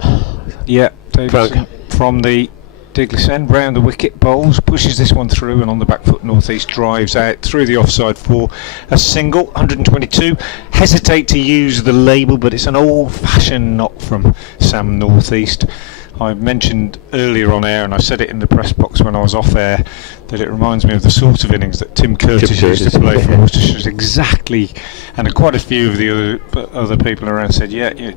Yeah, Davidson from the Diglis end round the wicket, bowls, pushes this one through, and on the back foot North East drives out through the offside for a single. 122. Hesitate to use the label, but it's an old-fashioned knock from Sam North East. I mentioned earlier on air, and I said it in the press box when I was off air, that it reminds me of the sort of innings that Tim Curtis used to play for Worcestershire. Exactly, and quite a few of the other people around said, yeah,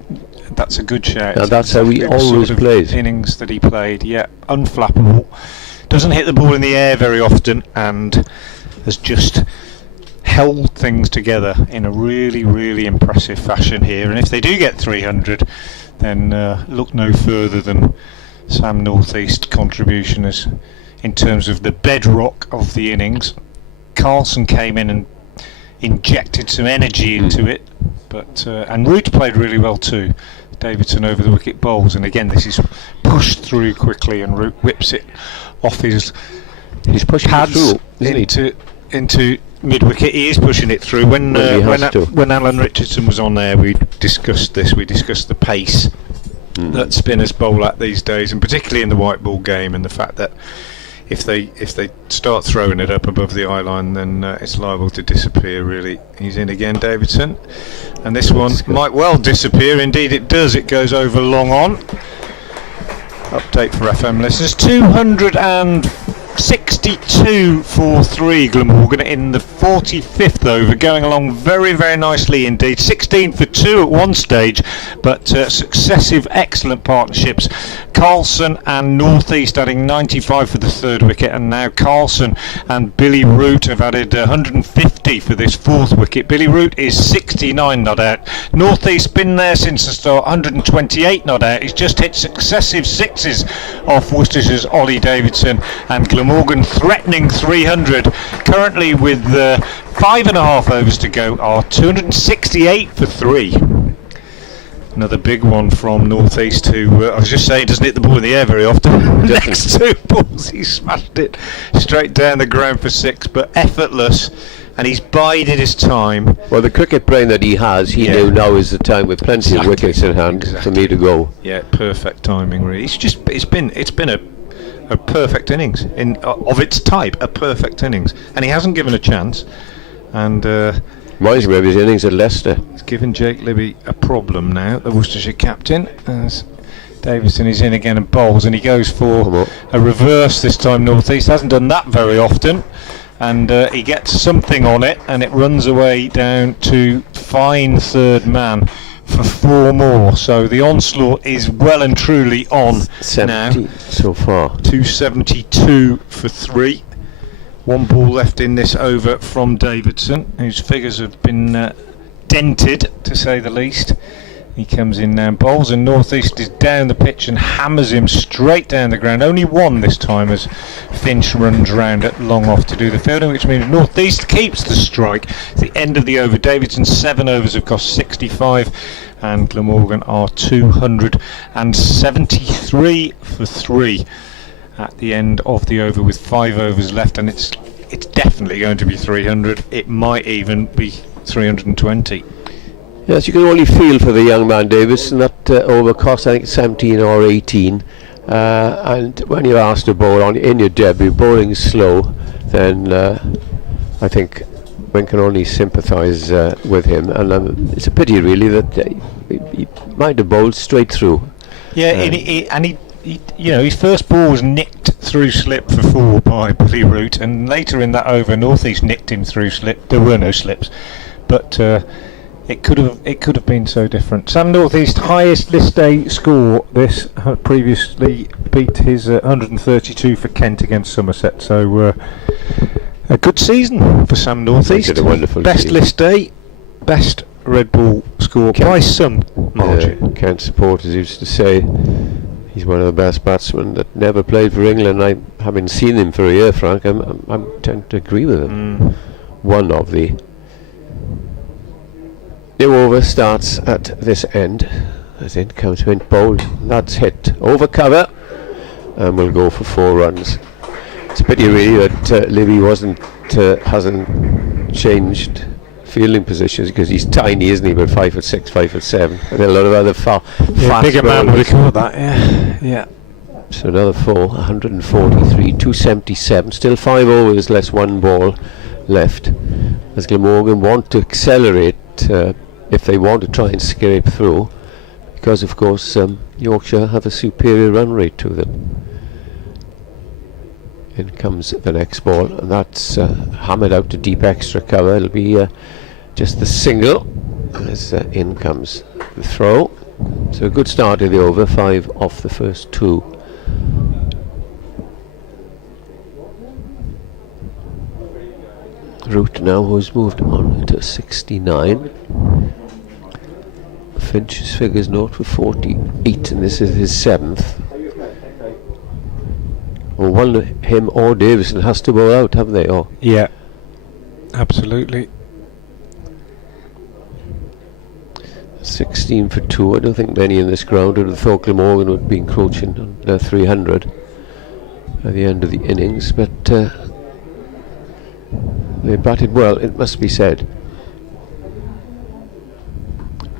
that's a good shout. Now that's how he always plays. Innings that he played, yeah, unflappable. Doesn't hit the ball in the air very often, and has just held things together in a really, really impressive fashion here. And if they do get 300, then look no further than Sam North East contribution as in terms of the bedrock of the innings. Carlson came in and injected some energy into it, but and Root played really well too. Davidson over the wicket bowls, and again this is pushed through quickly, and Root whips it off his pushing pads it through, into mid-wicket. He is pushing it through. When Alan Richardson was on there, we discussed this. We discussed the pace that spinners bowl at these days, and particularly in the white ball game, and the fact that if they start throwing it up above the eye line, then it's liable to disappear. Really, he's in again, Davidson, and this one might well disappear. Indeed, it does. It goes over long on. Update for FM listeners: 262 for 3 Glamorgan in the 45th over, going along very, very nicely indeed. 16 for 2 at one stage, but successive excellent partnerships. Carlson and North East adding 95 for the third wicket, and now Carlson and Billy Root have added 150 for this fourth wicket. Billy Root is 69 not out. North East been there since the start, 128 not out. He's just hit successive sixes off Worcestershire's Ollie Davidson, and Glamorgan threatening 300. Currently with 5.5 overs to go are 268 for 3. Another big one from North East, who I was just saying doesn't hit the ball in the air very often. Next 2 balls he smashed it straight down the ground for 6, but effortless, and he's bided his time. Well, the cricket brain that he has, he knew now is the time with plenty of wickets in hand for me to go. Yeah, perfect timing really. It's been a perfect innings of its type, a perfect innings, and he hasn't given a chance. And reminds me of his innings at Leicester. It's given Jake Libby a problem now, the Worcestershire captain, as Davidson is in again and bowls, and he goes for a reverse this time. North East hasn't done that very often, and he gets something on it, and it runs away down to fine third man for 4 more. So the onslaught is well and truly on 70 now. So far. 272 for 3. 1 ball left in this over from Davidson, whose figures have been dented, to say the least. He comes in now, bowls, and North East is down the pitch and hammers him straight down the ground. Only 1 this time as Finch runs round at long off to do the fielding, which means North East keeps the strike. It's the end of the over. Davidson's 7 overs have cost 65, and Glamorgan are 273 for 3. At the end of the over with 5 overs left, and it's definitely going to be 300. It might even be 320. Yes, you can only feel for the young man Davis, and that over cost I think 17 or 18, And when you're asked to bowl in your debut, bowling slow, then I think one can only sympathise with him. And it's a pity, really, that he might have bowled straight through. Yeah, and he, his first ball was nicked through slip for 4 by Billy Root, and later in that over, North East nicked him through slip. There were no slips, but it could have been so different. Sam North East highest list day score. This had previously beat his 132 for Kent against Somerset. So a good season for Sam North East. Did a wonderful best season. list day, best red ball score by some margin. Kent supporters used to say he's one of the best batsmen that never played for England. I haven't seen him for a year, Frank. I tend to agree with him. One of the new over starts at this end as in counter bowled. That's hit over cover and we'll go for 4 runs. It's a pity really that Livy hasn't changed fielding positions, because he's tiny, isn't he? About 5'6", 5'7", and a lot of other fast bigger man would have caught that. Yeah. So another 4, 143, 277. Still 5 overs, less 1 ball left. As Glamorgan want to accelerate if they want to try and scrape through, because of course Yorkshire have a superior run rate to them. In comes the next ball, and that's hammered out to deep extra cover. It'll be just the single as in comes the throw. So a good start of the over, 5 off the first 2. Root now who's moved on to 69. Finch's figures note for 48, and this is his 7th. Well, one him or Davison has to bowl out, haven't they? Oh, yeah, absolutely. 16 for 2. I don't think many in this ground would have thought Glamorgan would be encroaching on 300 at the end of the innings, but they batted well, it must be said.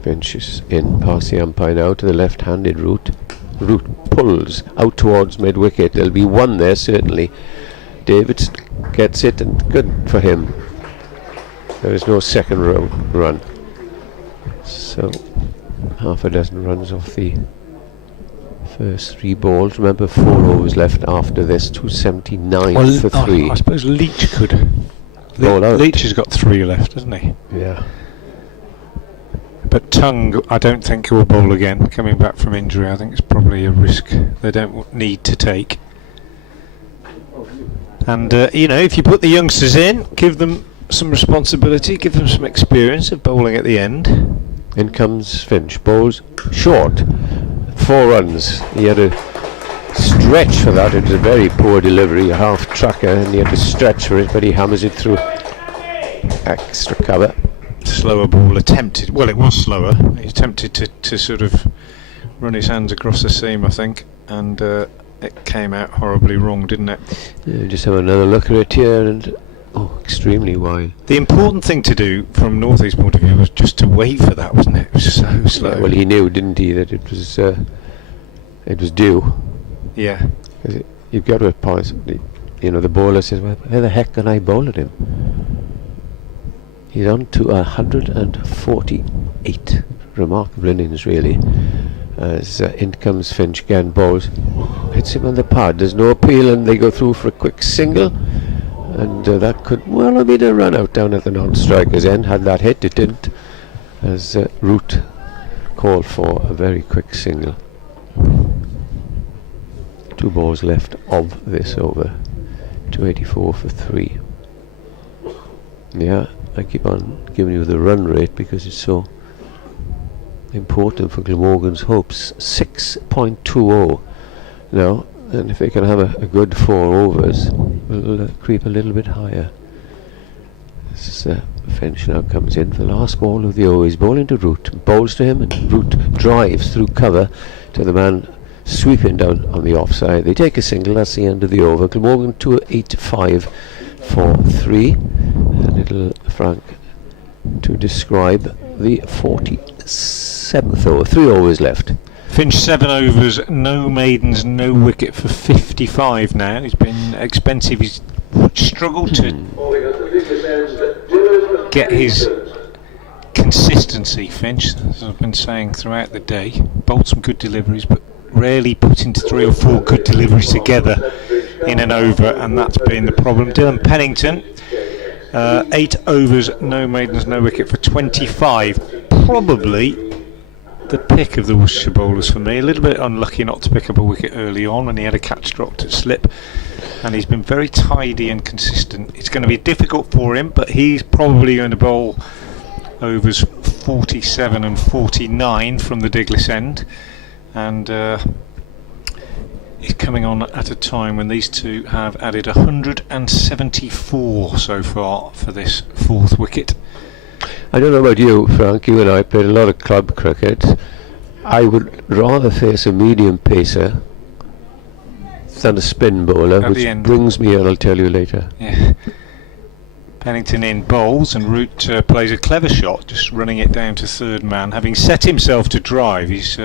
Finch is in past the umpire now to the left-handed Root. Root pulls out towards mid-wicket. There'll be 1 there certainly. Davidson gets it, and good for him. There is no second run. So half a dozen runs off the first 3 balls. Remember, 4 overs left after this. 279 for 3. I suppose Leach could. Leach has got 3 left, hasn't he? Yeah. But Tongue, I don't think he will bowl again. Coming back from injury, I think it's probably a risk they don't need to take. And if you put the youngsters in, give them some responsibility, give them some experience of bowling at the end. In comes Finch, bowls short, 4 runs. He had to stretch for that. It was a very poor delivery, a half tracker, and he had to stretch for it, but he hammers it through extra cover. Slower ball attempted. Well, it was slower. He attempted to sort of run his hands across the seam, I think, and it came out horribly wrong, didn't it? Yeah, just have another look at it here, and extremely wide. The important thing to do from North East point of view was just to wait for that, wasn't it? It was so slow. Well, he knew, didn't he, that it was due. Yeah. You've got to pause. The bowler says, "Well, where the heck can I bowl at him?" He's on to 148. Remarkable innings, really. As in comes Finch again, bowls, hits him on the pad. There's no appeal, and they go through for a quick single, and that could well have been a run out down at the non-striker's end. Had that hit, it didn't, as Root called for a very quick single. 2 balls left of this over. 284 for 3. Yeah, I keep on giving you the run rate because it's so important for Glamorgan's hopes. 6.20 now, and if they can have a good 4 overs, we'll creep a little bit higher. This is Finch now comes in for the last ball of the over. He's bowling to Root, bowls to him, and Root drives through cover to the man sweeping down on the offside. They take a single. That's the end of the over. Glamorgan 285 for 3. A little Frank to describe the 47th over. 3 overs left. Finch 7 overs, no maidens, no wicket for 55 now. He's been expensive. He's struggled to get his consistency, Finch, as I've been saying throughout the day. Bowled some good deliveries, but rarely put into 3 or 4 good deliveries together in an over, and that's been the problem. Dylan Pennington, 8 overs, no maidens, no wicket for 25. Probably the pick of the Worcestershire bowlers for me. A little bit unlucky not to pick up a wicket early on when he had a catch dropped at slip, and he's been very tidy and consistent. It's going to be difficult for him, but he's probably going to bowl overs 47 and 49 from the Diglis end, and he's coming on at a time when these two have added 174 so far for this 4th wicket. I don't know about you, Frank. You and I played a lot of club cricket. I would rather face a medium pacer than a spin bowler, which brings me on, I'll tell you later. Yeah. Pennington in bowls, and Root plays a clever shot, just running it down to 3rd man. Having set himself to drive, he's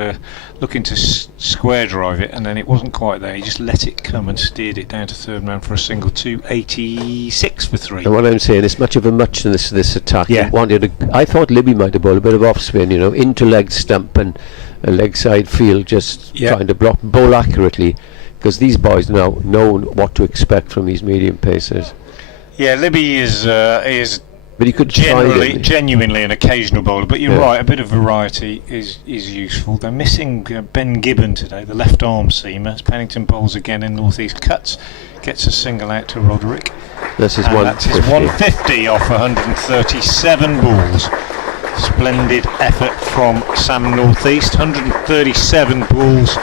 looking to square drive it, and then it wasn't quite there. He just let it come and steered it down to 3rd man for a single, 286 for 3. And what I'm saying is much of a muchness this attack. Yeah. I thought Libby might have bowled a bit of off spin, into leg stump and a leg side field, just trying to bowl accurately, because these boys now know what to expect from these medium pacers. Yeah, Libby is but he could genuinely an occasional bowler, but you're right, a bit of variety is useful. They're missing Ben Gibbon today, the left arm seamer, as Pennington bowls again in northeast cuts, gets a single out to Roderick. That's his 150 off 137 balls. Splendid effort from Sam Northeast, 137 balls,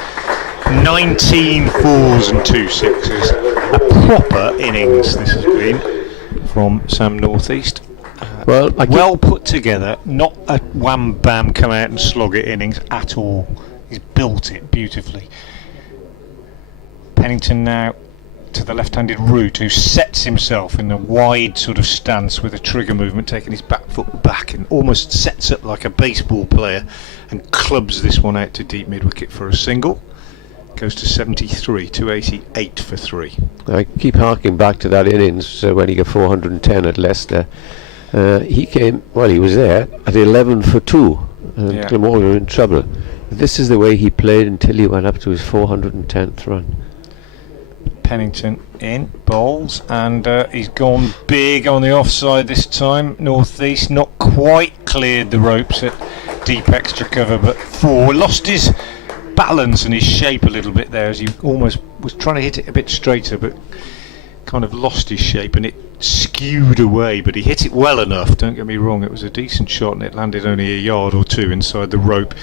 19 fours and 2 sixes. A proper innings this has been from Sam Northeast. Well put together, not a wham bam come out and slog it innings at all. He's built it beautifully. Pennington now to the left-handed Root, who sets himself in a wide sort of stance with a trigger movement, taking his back foot back and almost sets up like a baseball player, and clubs this one out to deep mid-wicket for a single. Goes to 73, 288 for 3. I keep harking back to that innings when he got 410 at Leicester. He was there at 11 for 2, and Glamorgan were in trouble. This is the way he played until he went up to his 410th run. Pennington in bowls, and he's gone big on the offside this time. Northeast not quite cleared the ropes at deep extra cover, but 4. Lost his balance and his shape a little bit there, as he almost was trying to hit it a bit straighter, but kind of lost his shape and it skewed away. But he hit it well enough, don't get me wrong, it was a decent shot and it landed only a yard or 2 inside the rope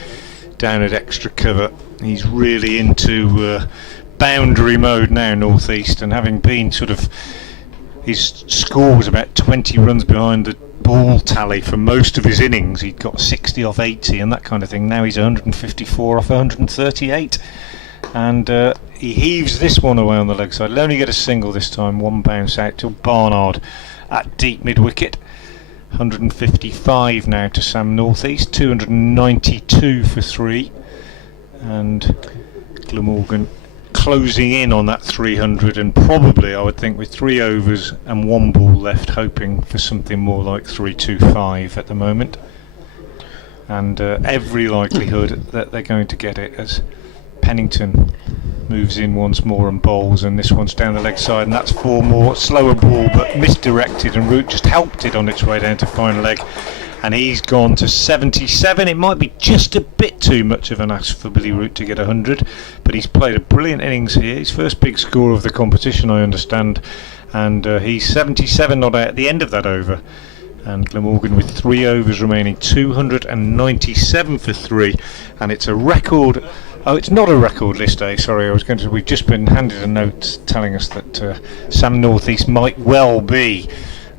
down at extra cover. He's really into boundary mode now, Northeast, and having been his score was about 20 runs behind the ball tally for most of his innings. He'd got 60 off 80 and that kind of thing. Now he's 154 off 138, and he heaves this one away on the leg side. He'll only get a single this time, 1 bounce out to Barnard at deep mid wicket. 155 now to Sam Northeast, 292 for 3, and Glamorgan closing in on that 300, and probably I would think with 3 overs and 1 ball left, hoping for something more like 325 at the moment, and every likelihood that they're going to get it as Pennington moves in once more and bowls, and this one's down the leg side, and that's 4 more. Slower ball but misdirected, and Root just helped it on its way down to final leg, and he's gone to 77. It might be just a bit too much of an ask for Billy Root to get 100, but he's played a brilliant innings here, his first big score of the competition, I understand, and he's 77 not out at the end of that over. And Glamorgan with 3 overs remaining, 297 for 3, and it's a record. Oh, it's not a record list day, sorry, we've just been handed a note telling us that Sam Northeast might well be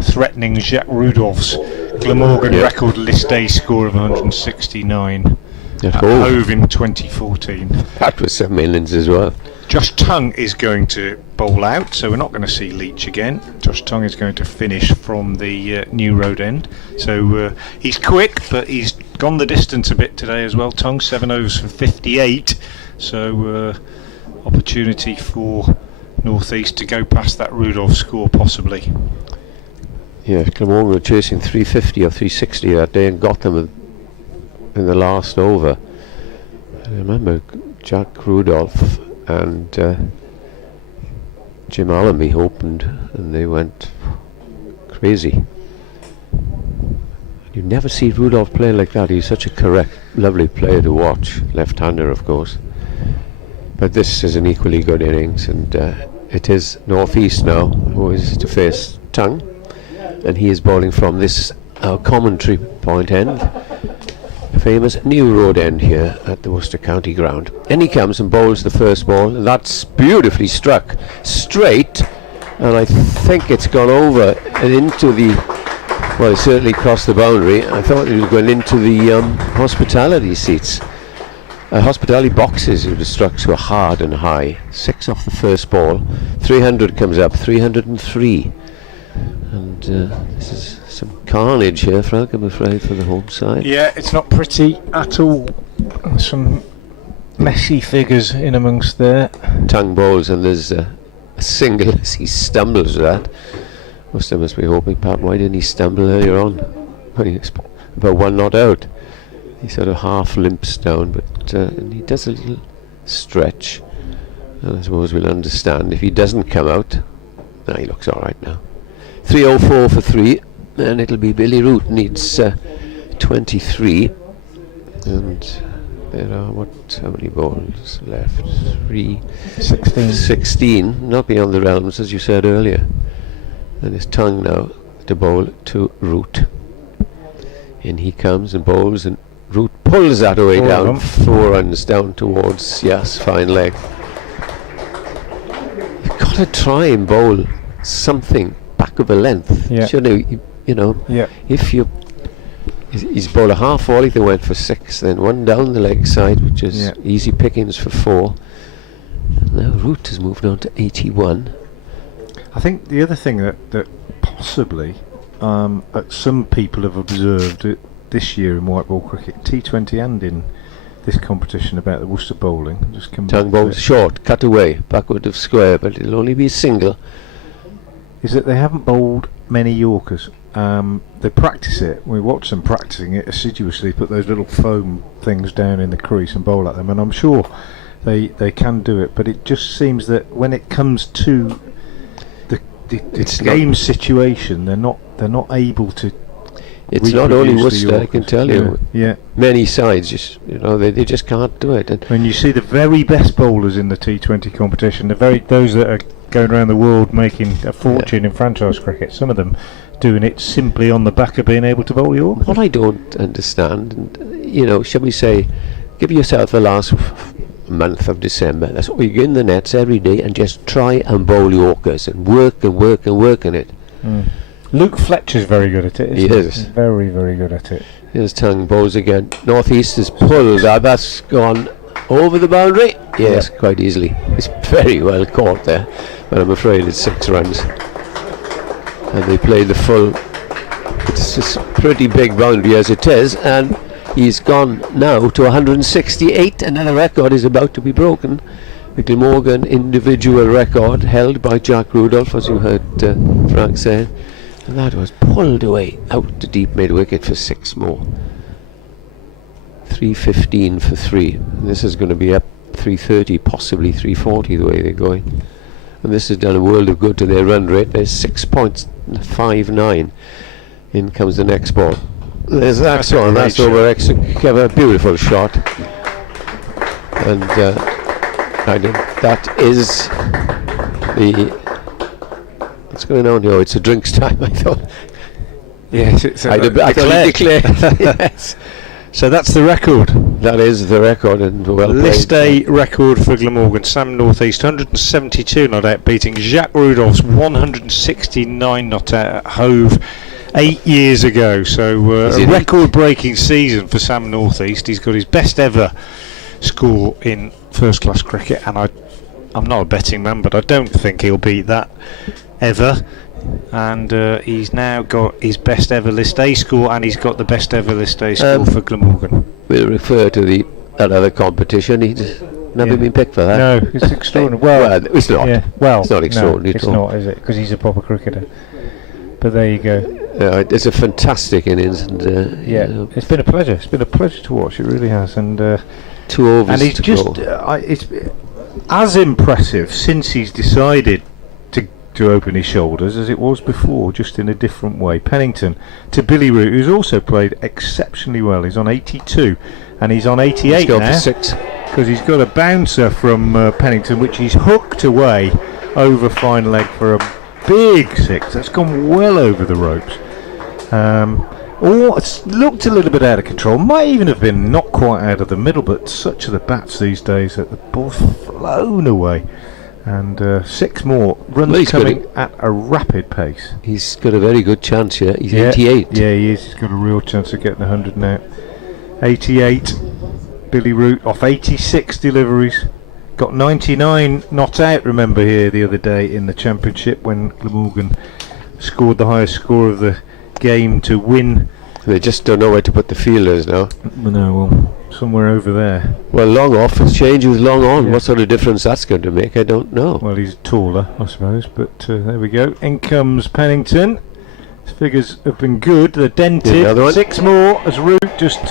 threatening Jacques Rudolph's Glamorgan record list day score of 169. at Hove in 2014. That was some millions as well. Josh Tongue is going to bowl out, so we're not going to see Leach again. Josh Tongue is going to finish from the New Road end. So he's quick, but he's gone the distance a bit today as well. Tongue, 7 overs for 58. So opportunity for North East to go past that Rudolph score possibly. Yeah, Glamorgan were chasing 350 or 360 that day and got them in the last over. I remember Jack Rudolph and Jim Allenby opened and they went crazy. You never see Rudolph play like that. He's such a correct, lovely player to watch. Left-hander, of course. But this is an equally good innings, and it is North East now who is to face Tongue, and he is bowling from this commentary point end, the famous New Road end here at the Worcester County ground. And he comes and bowls the first ball, and that's beautifully struck straight, and I think it's gone over and into the, well, it certainly crossed the boundary. I thought it was going into the hospitality seats. Hospitality boxes. It was struck so hard and high. 6 off the first ball. 300 comes up. 303. And this is some carnage here, Frank, I'm afraid, for the home side. Yeah, it's not pretty at all. Some messy figures in amongst there. Tongue bowls, and there's a single as he stumbles with that. Worcester must be hoping, Pat, why didn't he stumble earlier on? When he was about 1 not out. He sort of half limps down, but and he does a little stretch. And I suppose we'll understand if he doesn't come out. No, he looks all right now. 304 for 3, and it'll be Billy Root needs 23. And there are how many balls left? 16. Not beyond the realms, as you said earlier. And his Tongue now to bowl to Root. In he comes and bowls, and Root pulls that away down, 4 runs down towards, yes, fine leg. You've got to try and bowl something back of a length. Yeah. You know, Yeah. if he's bowled a half volley that went for 6, then 1 down the leg side, which is easy pickings for 4. Now Root has moved on to 81. I think the other thing that possibly some people have observed it this year in white ball cricket, T20 and in this competition about the Worcester bowling. Just come Tongue bowls short, cut away, backward of square, but it'll only be a single. Is that they haven't bowled many Yorkers. They practice it. We watch them practicing it assiduously, put those little foam things down in the crease and bowl at them, and I'm sure they can do it, but it just seems that when it comes to the game situation, they're not able to. It's not only Worcester, I can tell you. Yeah. Many sides, they just can't do it. And when you see the very best bowlers in the T20 competition, those that are going around the world making a fortune in franchise cricket, some of them doing it simply on the back of being able to bowl York. What I don't understand, and, shall we say, give yourself the last month of December. That's what you get in the nets every day and just try and bowl Yorkers and work and work and work on it. Luke Fletcher's very good at it. He is. He's very, very good at it. Here's Tongue bowls again. North East has pulled that. That's gone over the boundary. Yes, quite easily. It's very well caught there, but I'm afraid it's 6 runs. And they played the full. It's a pretty big boundary as it is, and he's gone now to 168. Another record is about to be broken. The Glamorgan individual record held by Jack Rudolph, as you heard Frank say. And that was pulled away out to deep mid-wicket for 6 more. 315 for 3. And this is going to be up 330, possibly 340 the way they're going. And this has done a world of good to their run rate. There's 6.59. In comes the next ball. There's that one. That's over extra cover. Beautiful shot. And that is the. What's going on here? It's a drinks time, I thought. Yes, it's I declare. Yes. So that's the record. That is the record, and well List played. A record for Glamorgan. Sam North East 172 not out, beating Jacques Rudolph's 169 not out at Hove. 8 years ago. So a record-breaking season for Sam North East. He's got his best ever score in first-class cricket, and I'm not a betting man, but I don't think he'll beat that ever. And he's now got his best ever List A score, and he's got the best ever List A score for Glamorgan. We'll refer to that other competition. He's never been picked for that. No, it's extraordinary. Well, it's not. Yeah, well, it's not extraordinary. No, it's not, is it? Because he's a proper cricketer. But there you go. It's a fantastic innings, and it's been a pleasure. It's been a pleasure to watch. It really has. And 2 overs and he's to just go. it's as impressive since he's decided to open his shoulders as it was before, just in a different way. Pennington to Billy Root, who's also played exceptionally well. He's on 82 and he's on 88 he's gone now, for 6 because he's got a bouncer from Pennington which he's hooked away over fine leg for a big 6. That's gone well over the ropes. It's looked a little bit out of control, might even have been not quite out of the middle, but such are the bats these days that the ball's flown away. And 6 more runs coming at a rapid pace. He's got a very good chance here. He's 88. Yeah, he is. He's got a real chance of getting 100 now. 88, Billy Root off 86 deliveries. Got 99 not out, remember, here the other day in the championship when Glamorgan scored the highest score of the game to win. They just don't know where to put the fielders now. No, well, somewhere over there. Well, long off has changed with long on. What sort of difference that's going to make, I don't know. Well, he's taller, I suppose, but there we go. In comes Pennington. His figures have been good. They're dented. 6 more as Root just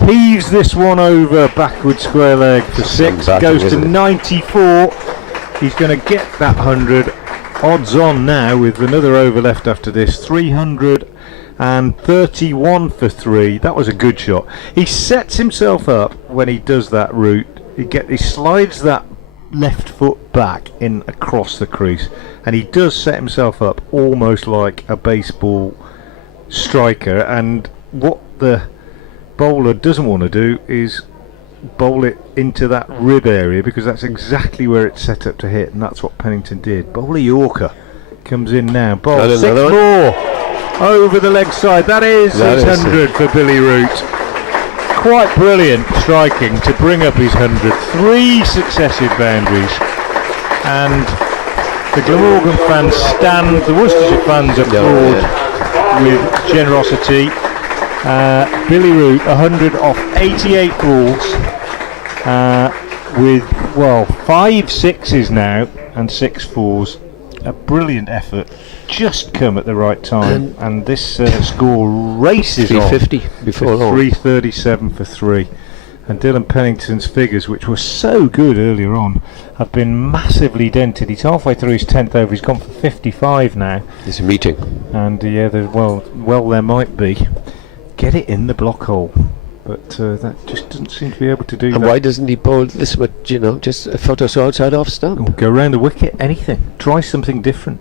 heaves this one over backward square leg for 6. Goes to 94. He's going to get that 100. Odds on now with another over left after this. 331 for 3. That was a good shot. He sets himself up when he does that route. He slides that left foot back in across the crease, and he does set himself up almost like a baseball striker. And what the bowler doesn't want to do is bowl it into that rib area, because that's exactly where it's set up to hit, and that's what Pennington did. Bowler Yorker comes in now. Bowl 6 more over the leg side. That is 600 for Billy Root. Quite brilliant striking to bring up his 100. 3 successive boundaries, and the Glamorgan fans stand, the Worcestershire fans applaud with generosity. Billy Root 100 off 88 balls with 5 sixes now and 6 fours. A brilliant effort, just come at the right time, and this score races 350 on before long. 337 for 3. And Dylan Pennington's figures, which were so good earlier on, have been massively dented. He's halfway through his 10th over. He's gone for 55 now. There's a meeting, and well there might be. Get it in the block hole, but that just doesn't seem to be able to do that. And why doesn't he bowl this much, just a foot or so outside off stump? Go round the wicket, anything. Try something different.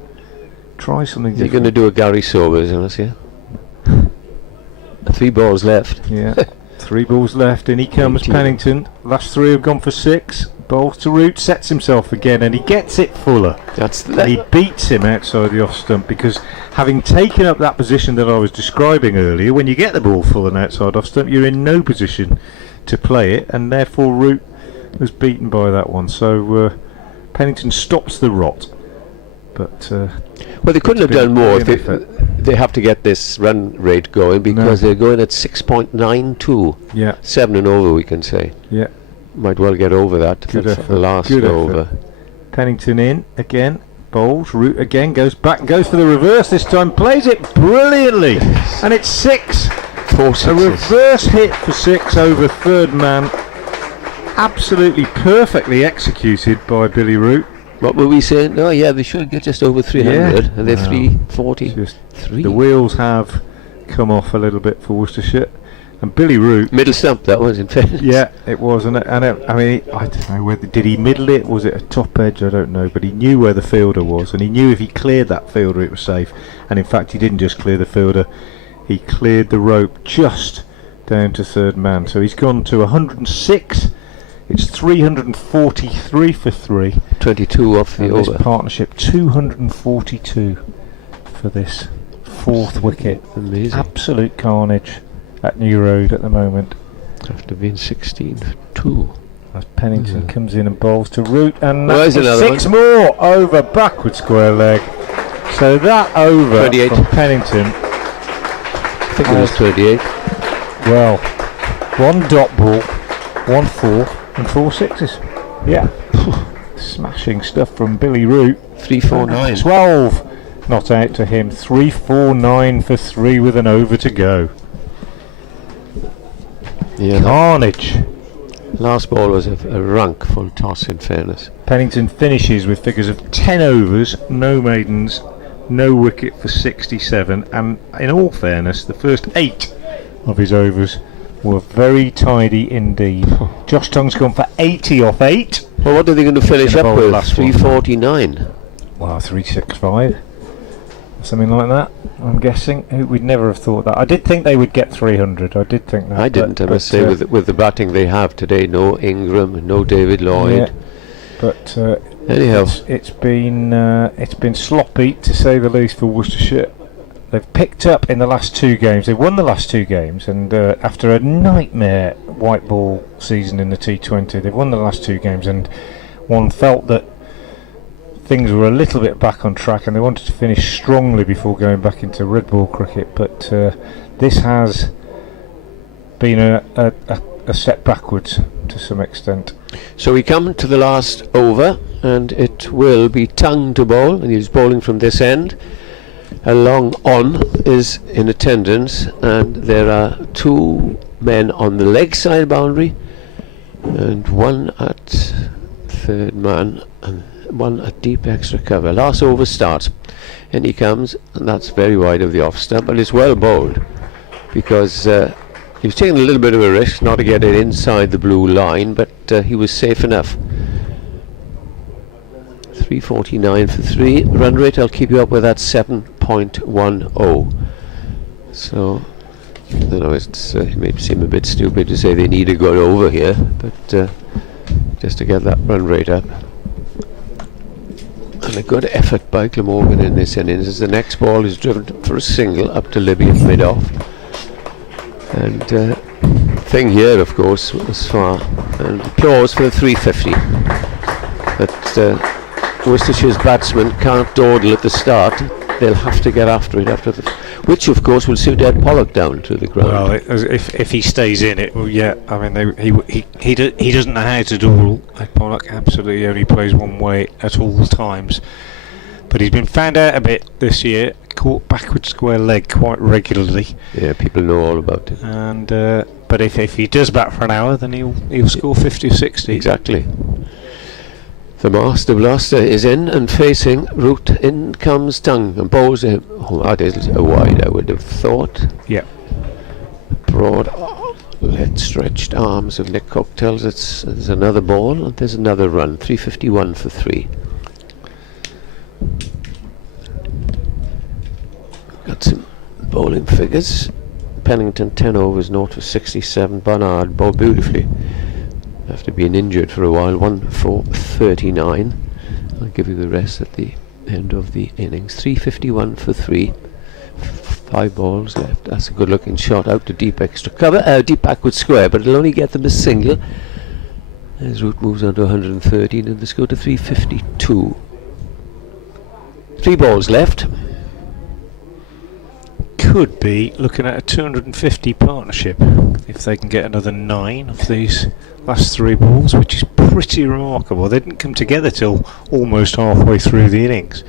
You're going to do a Gary Sobers on us here. 3 balls left. Yeah, 3 balls left, and he comes 18. Pennington. Last 3 have gone for 6. Bowls to Root, sets himself again, and he gets it fuller. And he beats him outside the off stump, because having taken up that position that I was describing earlier, when you get the ball full and outside off stump, you're in no position to play it, and therefore Root was beaten by that one. So Pennington stops the rot. But well, they couldn't have done more. If they have to get this run rate going, because they're going at 6.92. Yeah, 7 and over, we can say. Yeah. Might well get over that. Good That's effort. The last Good over. Effort. Pennington in again, bowls. Root again, goes back and goes for the reverse this time. Plays it brilliantly, and it's 6. 4 sixes. A reverse hit for 6 over third man. Absolutely perfectly executed by Billy Root. What were we saying? Oh yeah, they should get just over 300, and they're 340. Just the wheels have come off a little bit for Worcestershire. And Billy Root, middle stump that was, in fairness. Yeah, it was, and I mean, I don't know whether did he middle it, was it a top edge, I don't know, but he knew where the fielder was, and he knew if he cleared that fielder it was safe. And in fact, he didn't just clear the fielder, he cleared the rope just down to third man. So he's gone to 106. It's 343 for 3. 22 off the over. This partnership, 242 for this 4th wicket. Amazing. Absolute carnage at New Road at the moment. After being 16 for 2. As Pennington comes in and bowls to Root, and Well, that's there's another 6 more over backward square leg. So that over 28. from Pennington. I think it was 28. Well, 1 dot ball, 1 4 and 4 sixes. Yeah. Smashing stuff from Billy Root. 349. 12 not out to him. 349 for 3 with an over to go. Yeah, Carnage. last ball was a rank full toss, in fairness. Pennington finishes with figures of 10 overs, no maidens, no wicket for 67, and in all fairness, the first 8 of his overs were very tidy indeed. Josh Tongue's gone for 80 off 8. Well, what are they going to finish Gonna up bowl the with? last one. 349. Wow, 365. Something like that, I'm guessing. We'd never have thought that. I did think they would get 300. I did think that. I didn't, I must say, with the batting they have today. No Ingram, no David Lloyd. Yeah, but Anyhow, it's been sloppy to say the least for Worcestershire. They've picked up in the last 2 games. They've won the last 2 games, and after a nightmare white ball season in the T20, they've won the last 2 games, and one felt that things were a little bit back on track, and they wanted to finish strongly before going back into red ball cricket. But this has been a step backwards to some extent. so we come to the last over, and it will be Tongue to bowl, and he's bowling from this end. Long on is in attendance, and there are 2 men on the leg side boundary, and 1 at third man, and 1 at deep extra cover. Last over starts, and he comes, and that's very wide of the off stump, but it's well bowled, because he was taking a little bit of a risk not to get it inside the blue line, but he was safe enough. 349 for 3. Run rate, I'll keep you up with that, 7.10. So, I don't know, it may seem a bit stupid to say they need a good over here, but just to get that run rate up. And a good effort by Glamorgan in this innings, as the next ball is driven for a single up to Libby at mid-off. And thing here, of course, was far. And applause for the 350. But Worcestershire's batsmen can't dawdle at the start. They'll have to get after it after which, of course, will suit Ed Pollock down to the ground. Well, if he stays in it, well, yeah. I mean, he doesn't know how to dawdle. Ed Pollock absolutely only plays one way at all times. But he's been found out a bit this year. Caught backward square leg quite regularly. Yeah, people know all about it. And but if he does bat for an hour, then he'll score 50 or 60. Exactly. The Master Blaster is in and facing Root. In comes Tongue and bowls him. Oh, that is a wide, I would have thought. Yeah. Broad, stretched arms of Nick Cook tells it's another ball, and there's another run. 351 for 3. Got some bowling figures. Pennington 10 overs, 0 for 67. Barnard bowled beautifully after being injured for a while. 1 for 39. I'll give you the rest at the end of the innings. 351 for 3. 5 balls left. That's a good looking shot out to deep extra cover, deep backward square, but it'll only get them a single as Root moves on to 113, and let's go to 352. 3 balls left. Could be looking at a 250 partnership if they can get another 9 of these last 3 balls, which is pretty remarkable. They didn't come together till almost halfway through the innings.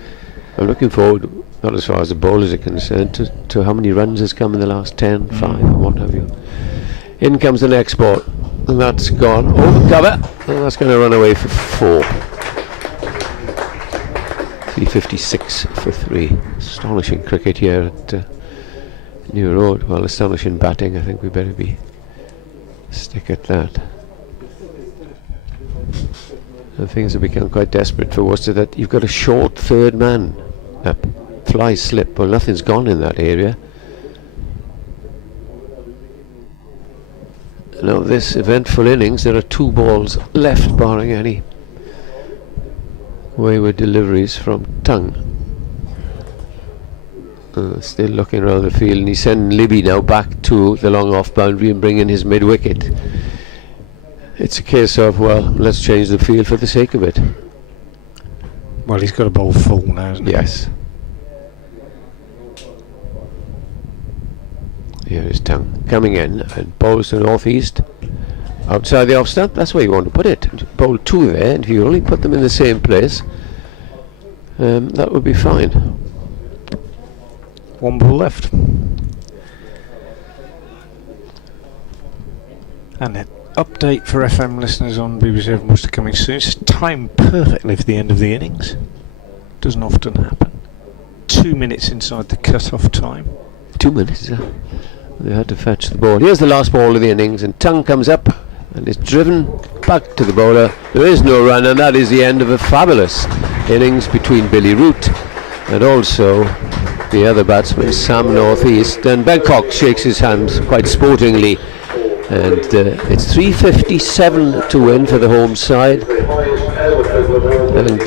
I'm looking forward, not as far as the bowlers are concerned, to how many runs has come in the last 10, 5 and what have you. In comes the next ball, and that's gone over cover, and that's going to run away for 4. 356 for 3. Astonishing cricket here at New Road. Well, astonishing batting. I think we better stick at that. And things have become quite desperate for Worcester, that you've got a short third man up. Fly slip. Well, nothing's gone in that area. Now, this eventful innings, there are 2 balls left, barring any wayward deliveries from Tongue. Still looking around the field, and he's sending Libby now back to the long off boundary and bringing his mid wicket. It's a case of, well, let's change the field for the sake of it. Well, he's got a bowl full now, hasn't he? Yes. Here is Tongue coming in and bowls to northeast. Outside the off stump, that's where you want to put it. Bowl 2 there, and if you only put them in the same place, that would be fine. 1 ball left. And an update for FM listeners on BBC Everton Worcester coming soon. It's timed perfectly for the end of the innings. Doesn't often happen. 2 minutes inside the cut-off time. 2 minutes, they had to fetch the ball. Here's the last ball of the innings, and Tongue comes up and is driven back to the bowler. There is no run, and that is the end of a fabulous innings between Billy Root and also the other batsman, Sam Northeast. And Bangkok shakes his hands quite sportingly, and it's 357 to win for the home side. And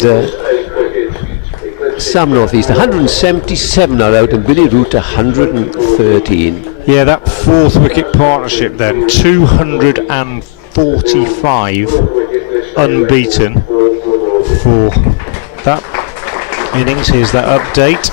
Sam Northeast 177 are out, and Billy Root 113. Yeah, that 4th wicket partnership then, 245 unbeaten for that innings. Here's that update.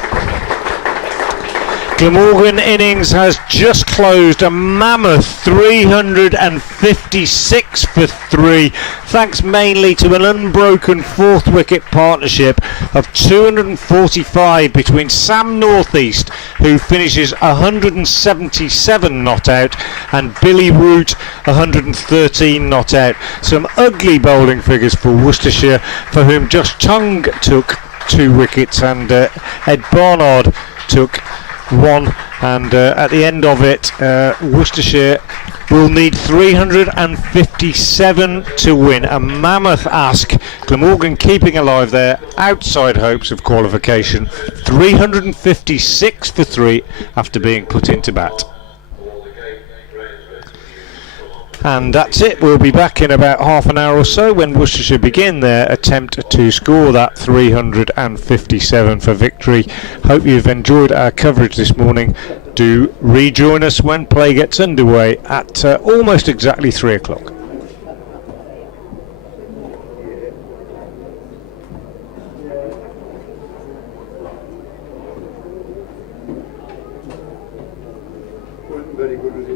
Glamorgan innings has just closed a mammoth 356 for 3, thanks mainly to an unbroken 4th wicket partnership of 245 between Sam Northeast, who finishes 177 not out, and Billy Root 113 not out. Some ugly bowling figures for Worcestershire, for whom Josh Tongue took 2 wickets and Ed Barnard took 1, and at the end of it, Worcestershire will need 357 to win. A mammoth ask. Glamorgan keeping alive there, outside hopes of qualification. 356 for 3 after being put into bat. And that's it. We'll be back in about half an hour or so when Worcestershire begin their attempt to score that 357 for victory. Hope you've enjoyed our coverage this morning. Do rejoin us when play gets underway at almost exactly 3 o'clock. Very good with it.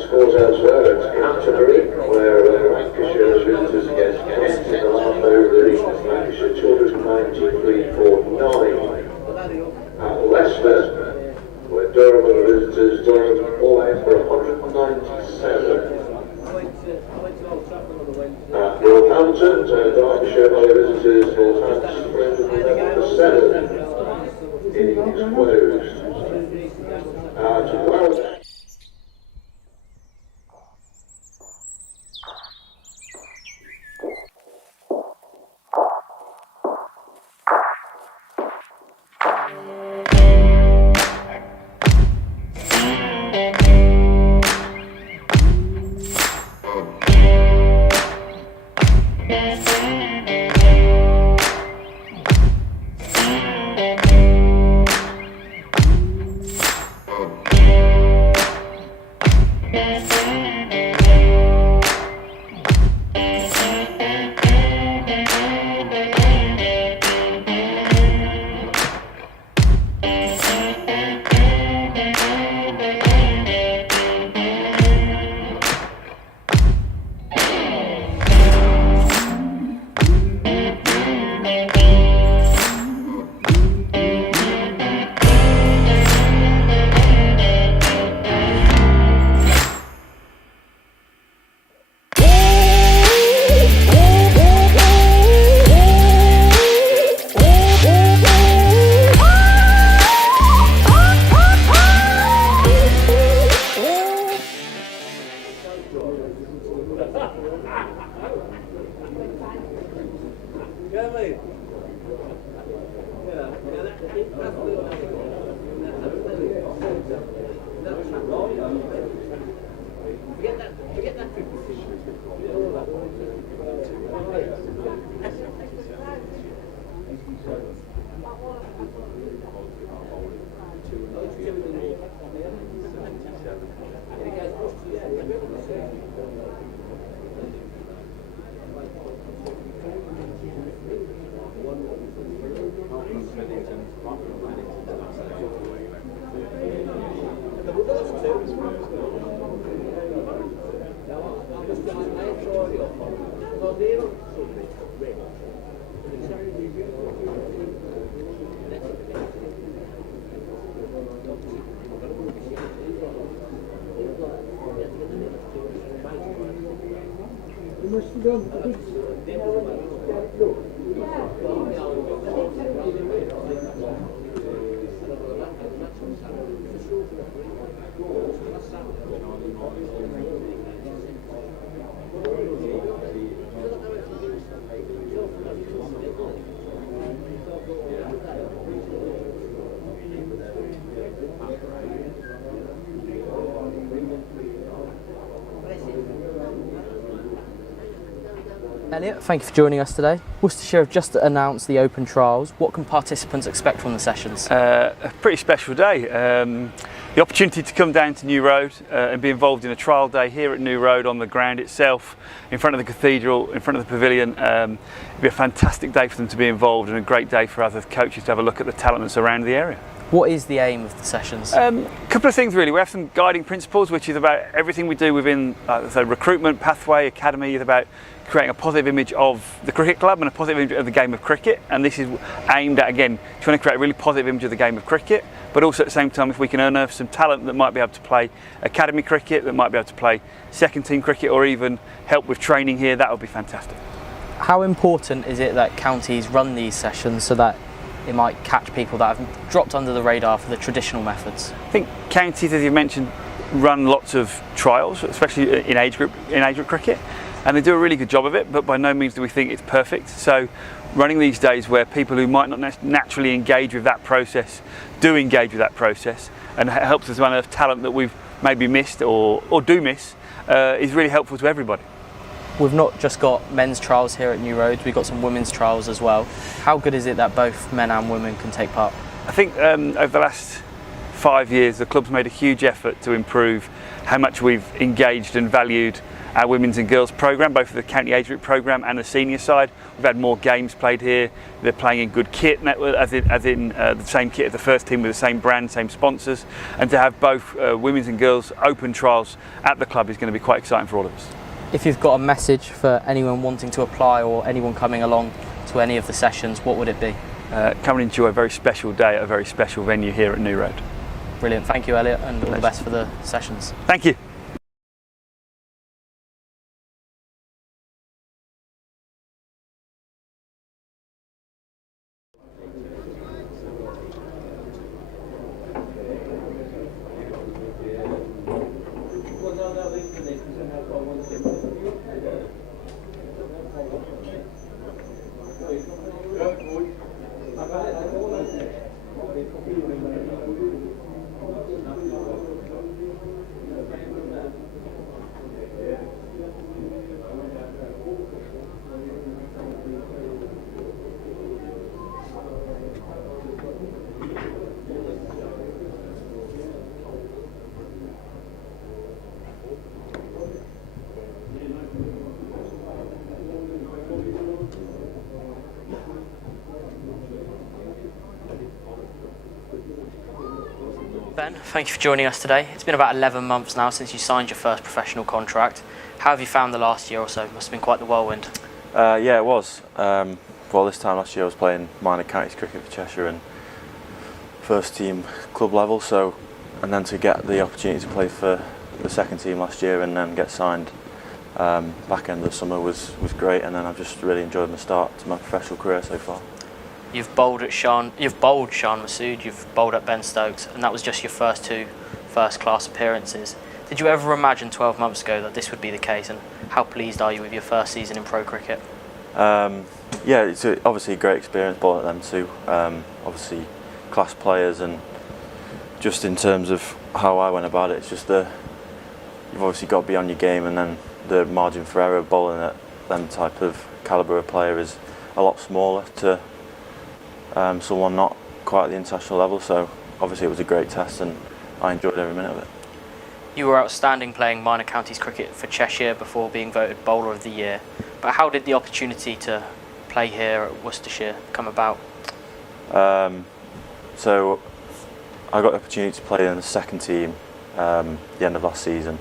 Scores elsewhere at Canterbury, where Lancashire visitors against Kent in the last over the Lancashire Children's 93-49. At Leicester, where Durham are visitors, Durham all out for 197. At Northampton, Derbyshire are visitors, Northampton 311 for 7. Innings closed. At Welsh. Elliot, thank you for joining us today. Worcestershire have just announced the open trials. What can participants expect from the sessions? A pretty special day. The opportunity to come down to New Road and be involved in a trial day here at New Road on the ground itself, in front of the cathedral, in front of the pavilion. It'll be a fantastic day for them to be involved and a great day for us as coaches to have a look at the talent that's around the area. What is the aim of the sessions? A couple of things really. We have some guiding principles, which is about everything we do within so recruitment, pathway, academy, is about creating a positive image of the cricket club and a positive image of the game of cricket, and this is aimed at, again, trying to create a really positive image of the game of cricket, but also at the same time, if we can unearth some talent that might be able to play academy cricket, that might be able to play second team cricket, or even help with training here, that would be fantastic. How important is it that counties run these sessions so that it might catch people that have dropped under the radar for the traditional methods? I think counties, as you mentioned, run lots of trials, especially in age group cricket, and they do a really good job of it, but by no means do we think it's perfect. So running these days where people who might not naturally engage with that process do engage with that process, and it helps us to unearth talent that we've maybe missed or do miss, is really helpful to everybody. We've not just got men's trials here at New Road, we've got some women's trials as well. How good is it that both men and women can take part? I think over the last 5 years the club's made a huge effort to improve how much we've engaged and valued our women's and girls programme, both for the county age group programme and the senior side. We've had more games played here. They're playing in good kit, as in the same kit as the first team with the same brand, same sponsors. And to have both women's and girls open trials at the club is going to be quite exciting for all of us. If you've got a message for anyone wanting to apply or anyone coming along to any of the sessions, what would it be? Come and enjoy a very special day at a very special venue here at New Road. Brilliant, thank you Elliot, and all the best for the sessions. Thank you. Ben, thank you for joining us today. It's been about 11 months now since you signed your first professional contract. How have you found the last year or so? It must have been quite the whirlwind. Yeah, it was. Well, this time last year I was playing minor counties cricket for Cheshire and first team club level, and then to get the opportunity to play for the second team last year and then get signed back end of the summer was great, and then I've just really enjoyed my start to my professional career so far. You've bowled Sean Masood, you've bowled at Ben Stokes, and that was just your first two first-class appearances. Did you ever imagine 12 months ago that this would be the case, and how pleased are you with your first season in pro cricket? Yeah, it's obviously a great experience bowling at them too. Obviously class players, and just in terms of how I went about it, it's just you've obviously got to be on your game, and then the margin for error bowling at them type of calibre of player is a lot smaller to someone not quite at the international level. So obviously it was a great test, and I enjoyed every minute of it. You were outstanding playing minor counties cricket for Cheshire before being voted Bowler of the Year. But how did the opportunity to play here at Worcestershire come about? So I got the opportunity to play in the second team the end of last season,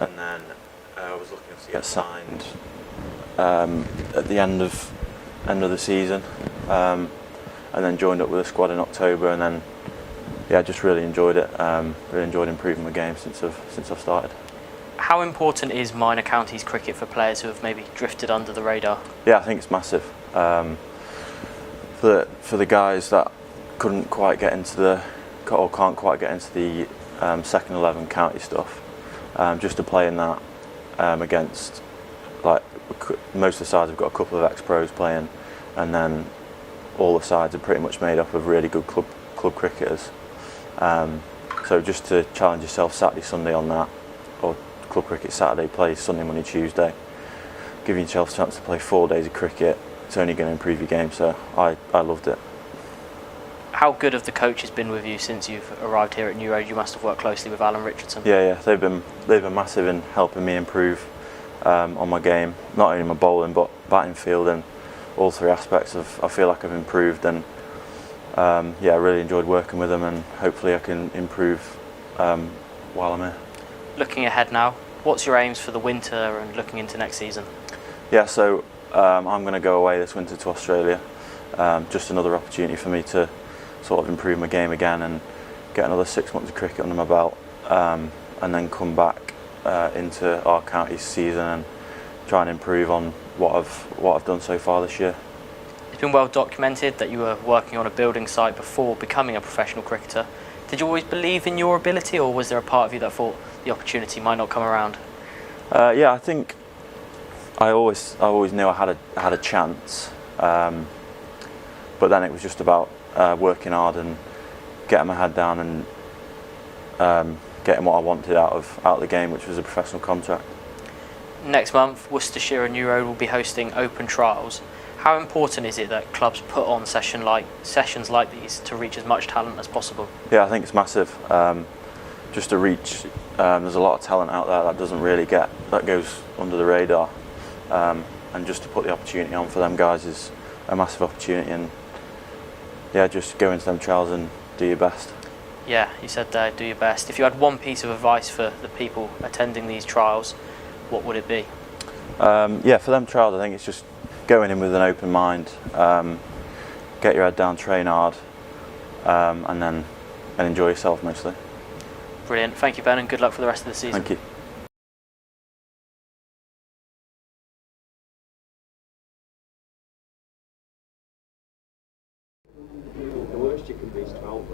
and then I was looking to get signed at the end of the season, and then joined up with the squad in October, and then I just really enjoyed it. Really enjoyed improving my game since I've started. How important is minor counties cricket for players who have maybe drifted under the radar? Yeah, I think it's massive. For the guys that couldn't quite get into or can't quite get into the second 11 county stuff, just to play in that against, like, most of the sides have got a couple of ex-pros playing, and then all the sides are pretty much made up of really good club cricketers. So just to challenge yourself Saturday, Sunday on that, or club cricket Saturday, play Sunday, Monday, Tuesday, giving yourself a chance to play 4 days of cricket, it's only going to improve your game. So I loved it. How good have the coaches been with you since you've arrived here at New Road? You must have worked closely with Alan Richardson. Yeah, they've been massive in helping me improve on my game, not only my bowling but batting, field, and all three aspects. I feel like I've improved, and I really enjoyed working with them, and hopefully I can improve while I'm here. Looking ahead now, what's your aims for the winter and looking into next season? Yeah, so I'm going to go away this winter to Australia. Just another opportunity for me to sort of improve my game again and get another 6 months of cricket under my belt, and then come back into our county season and try and improve on what I've done so far this year. It's been well documented that you were working on a building site before becoming a professional cricketer. Did you always believe in your ability, or was there a part of you that thought the opportunity might not come around? I think I always knew I had a chance, but then it was just about working hard and getting my head down and getting what I wanted out of the game, which was a professional contract. Next month, Worcestershire and New Road will be hosting open trials. How important is it that clubs put on sessions like these to reach as much talent as possible? Yeah, I think it's massive. Just to reach, there's a lot of talent out there that goes under the radar, and just to put the opportunity on for them guys is a massive opportunity. And just go into them trials and do your best. Yeah, you said do your best. If you had one piece of advice for the people attending these trials, what would it be? For them trials, I think it's just going in with an open mind, get your head down, train hard, and enjoy yourself mostly. Brilliant. Thank you, Ben, and good luck for the rest of the season. Thank you. The worst you can be is 12.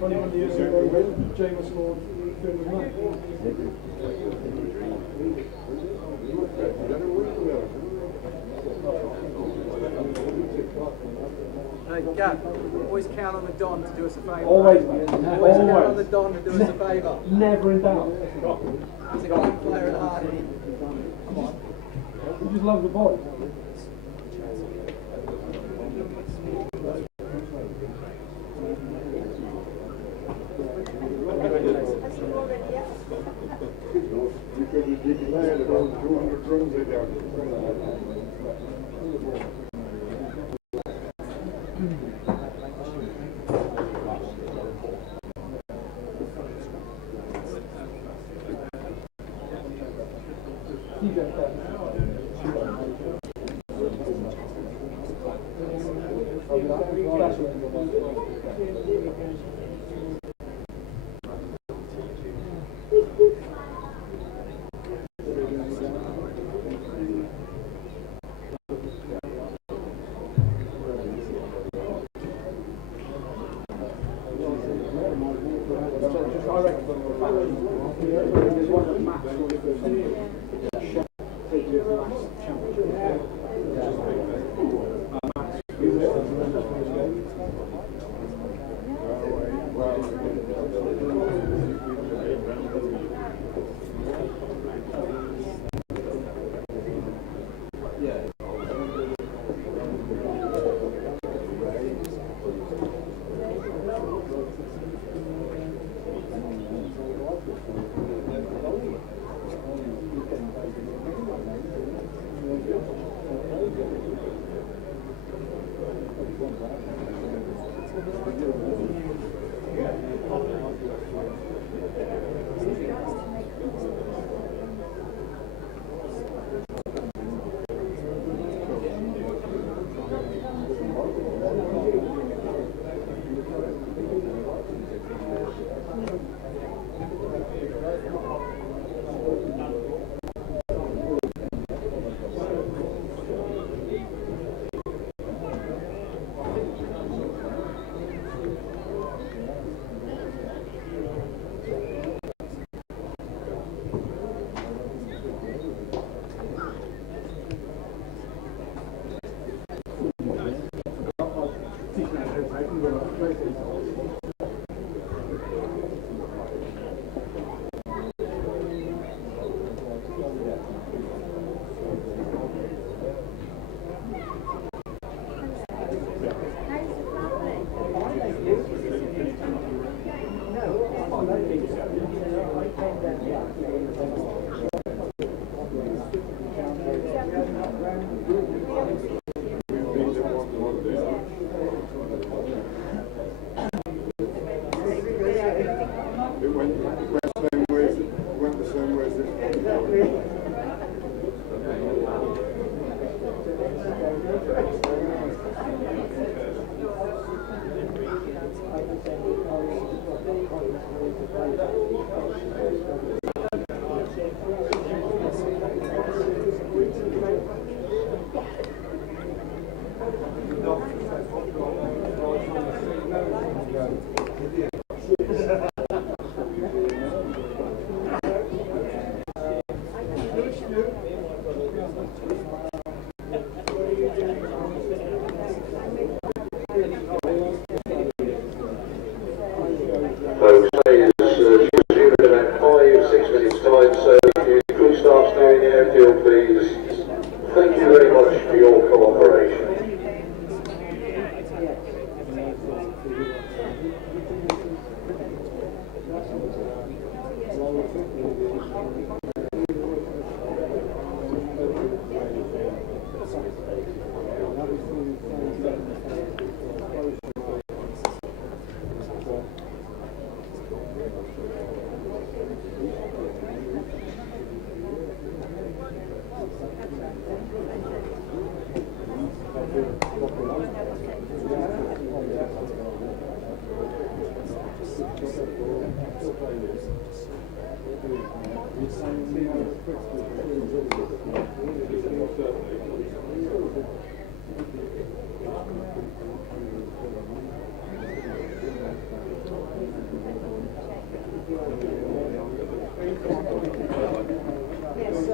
21 years ago, James scored 309. Hey, Gav, always count on the Don to do us a favour. Always, mate. Always count on the Don to do us a favour. Never in doubt. He's a great player at heart. Come on. We just love the ball.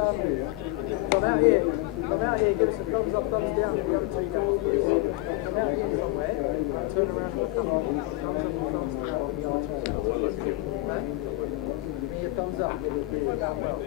Come out here. Come out here. Give us a thumbs up, thumbs down. The other two guys. Come out here somewhere. Turn around and come on. Thumbs up and thumbs down. The other two guys. Okay? Give me a thumbs up. Done well.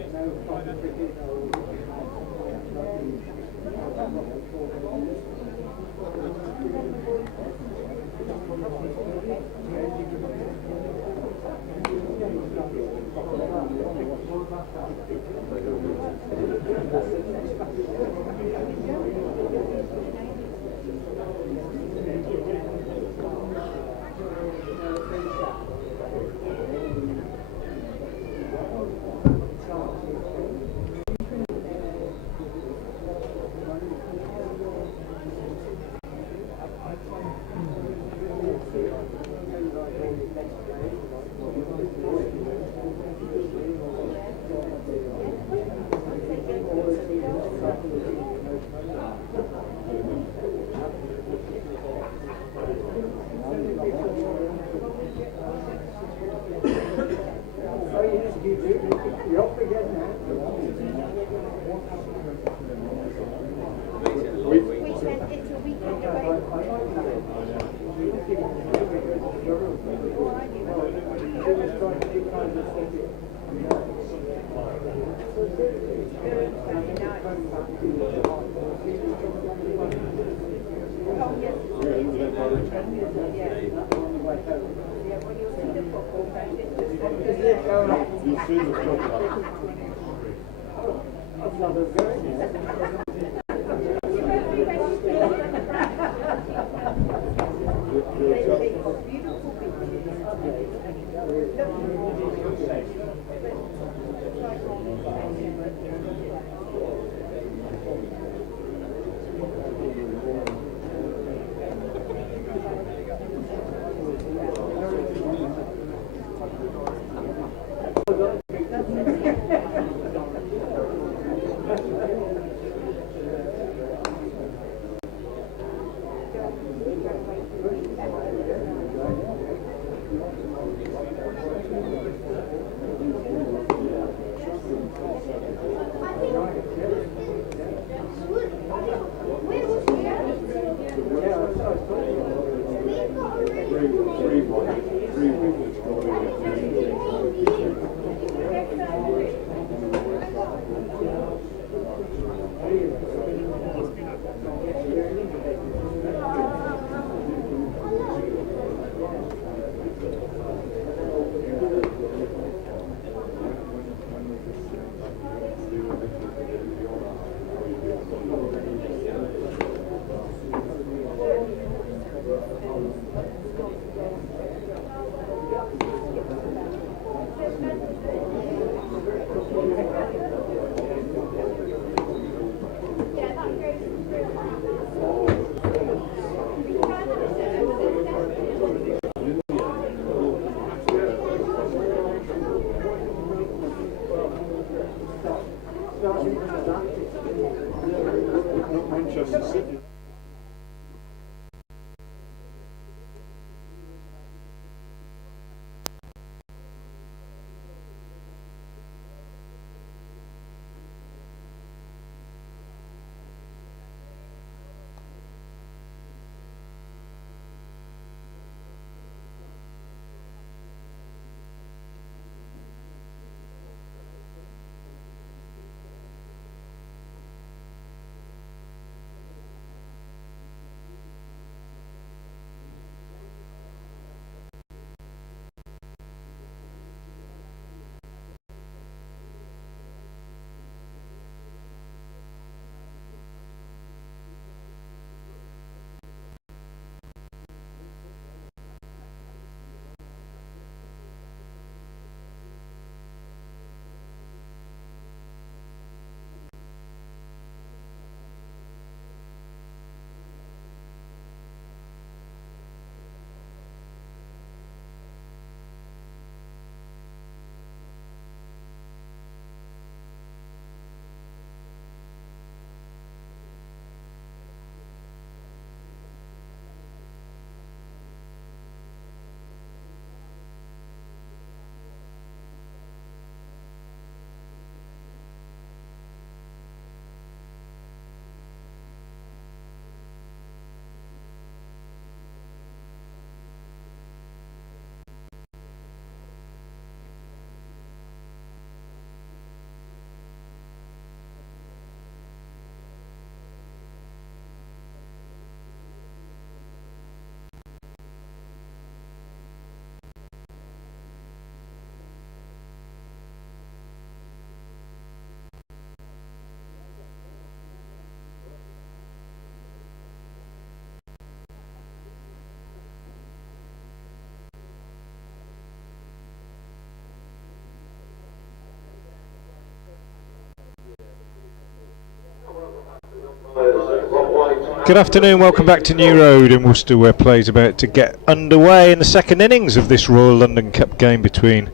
Good afternoon, welcome back to New Road in Worcester, where play's about to get underway in the second innings of this Royal London Cup game between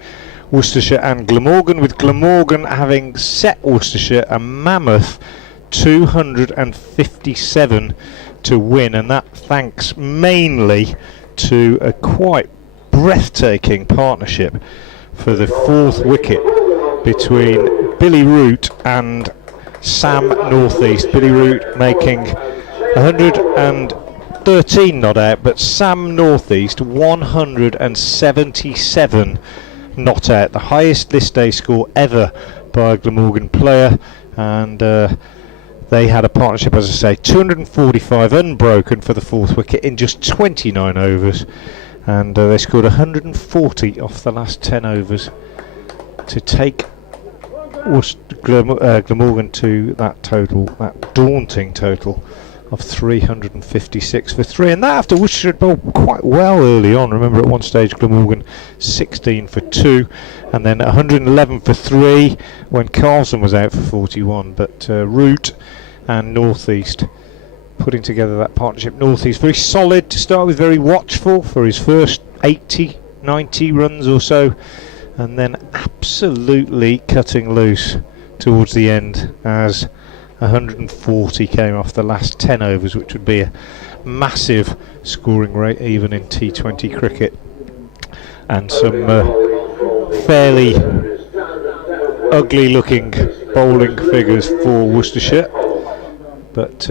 Worcestershire and Glamorgan, with Glamorgan having set Worcestershire a mammoth 257 to win, and that thanks mainly to a quite breathtaking partnership for the fourth wicket between Billy Root and Sam Northeast. Billy Root making 113 not out, but Sam Northeast 177 not out, the highest this day score ever by a Glamorgan player. And they had a partnership, as I say, 245 unbroken for the fourth wicket in just 29 overs, and they scored 140 off the last 10 overs to take Glamorgan to that total, that daunting total of 356 for 3. And that after Worcestershire had bowled quite well early on. Remember, at one stage Glamorgan 16 for 2, and then 111 for 3 when Carlson was out for 41. But Root and Northeast putting together that partnership. Northeast very solid to start with, very watchful for his first 80, 90 runs or so, and then absolutely cutting loose towards the end as 140 came off the last 10 overs, which would be a massive scoring rate even in T20 cricket. And some fairly ugly looking bowling figures for Worcestershire, but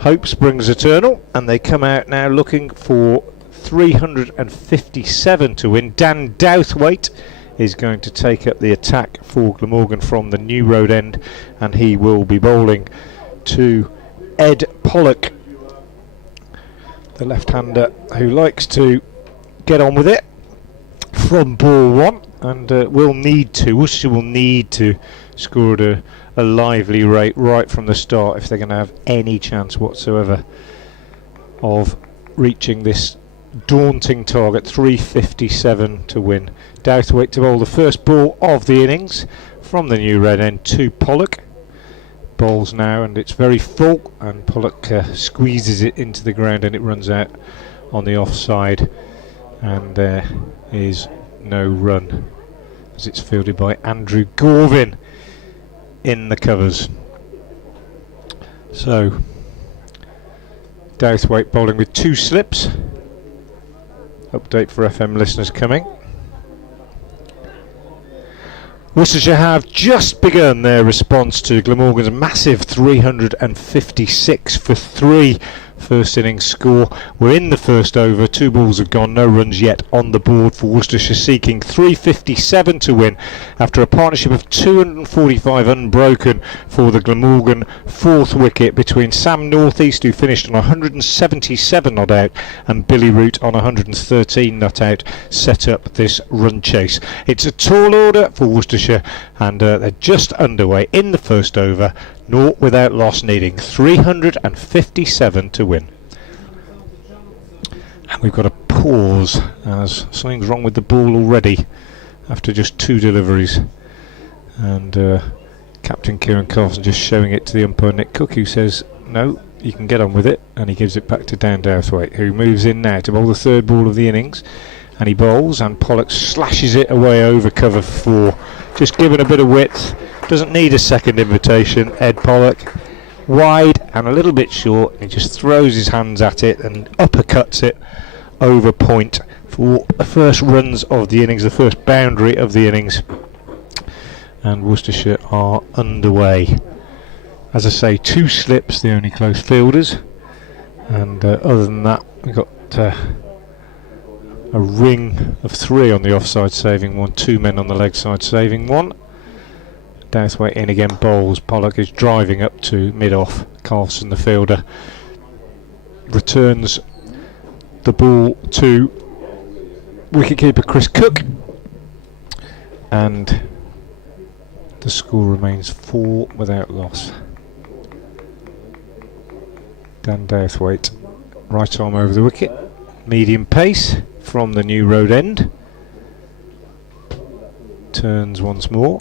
hope springs eternal, and they come out now looking for 357 to win. Dan Douthwaite is going to take up the attack for Glamorgan from the New Road end, and he will be bowling to Ed Pollock, the left-hander who likes to get on with it from ball 1, and Worcestershire will need to score at a lively rate right from the start if they're going to have any chance whatsoever of reaching this daunting target, 357 to win. Douthwaite to bowl the first ball of the innings from the New Red end to Pollock. Bowls now, and it's very full, and Pollock squeezes it into the ground, and it runs out on the offside, and there is no run as it's fielded by Andrew Gorvin in the covers. So Douthwaite bowling with 2 slips. Update for FM listeners coming. Worcestershire have just begun their response to Glamorgan's massive 356 for 3 first innings score. We're in the first over, 2 balls have gone, no runs yet on the board for Worcestershire, seeking 357 to win after a partnership of 245 unbroken for the Glamorgan fourth wicket between Sam Northeast, who finished on 177 not out, and Billy Root on 113 not out, set up this run chase. It's a tall order for Worcestershire, and they're just underway in the first over, naught without loss, needing 357 to win. And we've got a pause as something's wrong with the ball already after just 2 deliveries, and Captain Kieran Carlson just showing it to the umpire Nick Cook, who says no, you can get on with it, and he gives it back to Dan Douthwaite, who moves in now to bowl the third ball of the innings, and he bowls, and Pollock slashes it away over cover 4, just given a bit of width. Doesn't need a second invitation. Ed Pollock, wide and a little bit short, he just throws his hands at it and uppercuts it over point for the first runs of the innings, the first boundary of the innings, and Worcestershire are underway. As I say, 2 slips, the only close fielders, and other than that we've got a ring of 3 on the offside saving 1, 2 men on the leg side saving 1. Douthwaite in again, bowls. Pollock is driving up to mid-off. Carlson, the fielder, returns the ball to wicketkeeper Chris Cook, and the score remains 4 without loss. Dan Douthwaite, right arm over the wicket, medium pace from the New Road end, turns once more.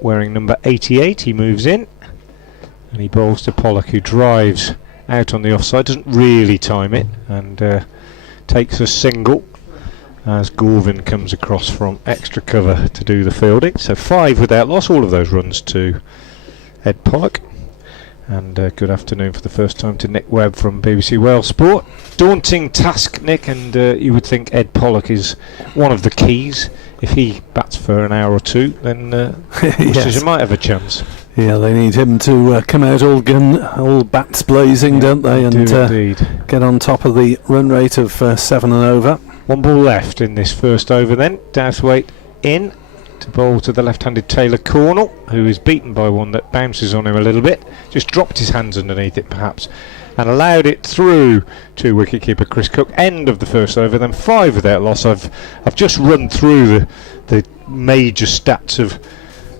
Wearing number 88, he moves in, and he bowls to Pollock, who drives out on the offside, doesn't really time it, and takes a single as Gorvin comes across from extra cover to do the fielding. So 5 without loss, all of those runs to Ed Pollock, And good afternoon for the first time to Nick Webb from BBC Wales Sport. Daunting task, Nick, and you would think Ed Pollock is one of the keys. If he bats for an hour or two, then Worcestershire might have a chance. Yeah, they need him to come out all gun, all bats blazing, don't they? And get on top of the run rate of 7 and over. One ball left in this first over then. Douthwaite in to bowl to the left-handed Taylor Cornwell, who is beaten by one that bounces on him a little bit. Just dropped his hands underneath it perhaps, and allowed it through to wicketkeeper Chris Cook. End of the first over, then 5 without loss. I've just run through the major stats of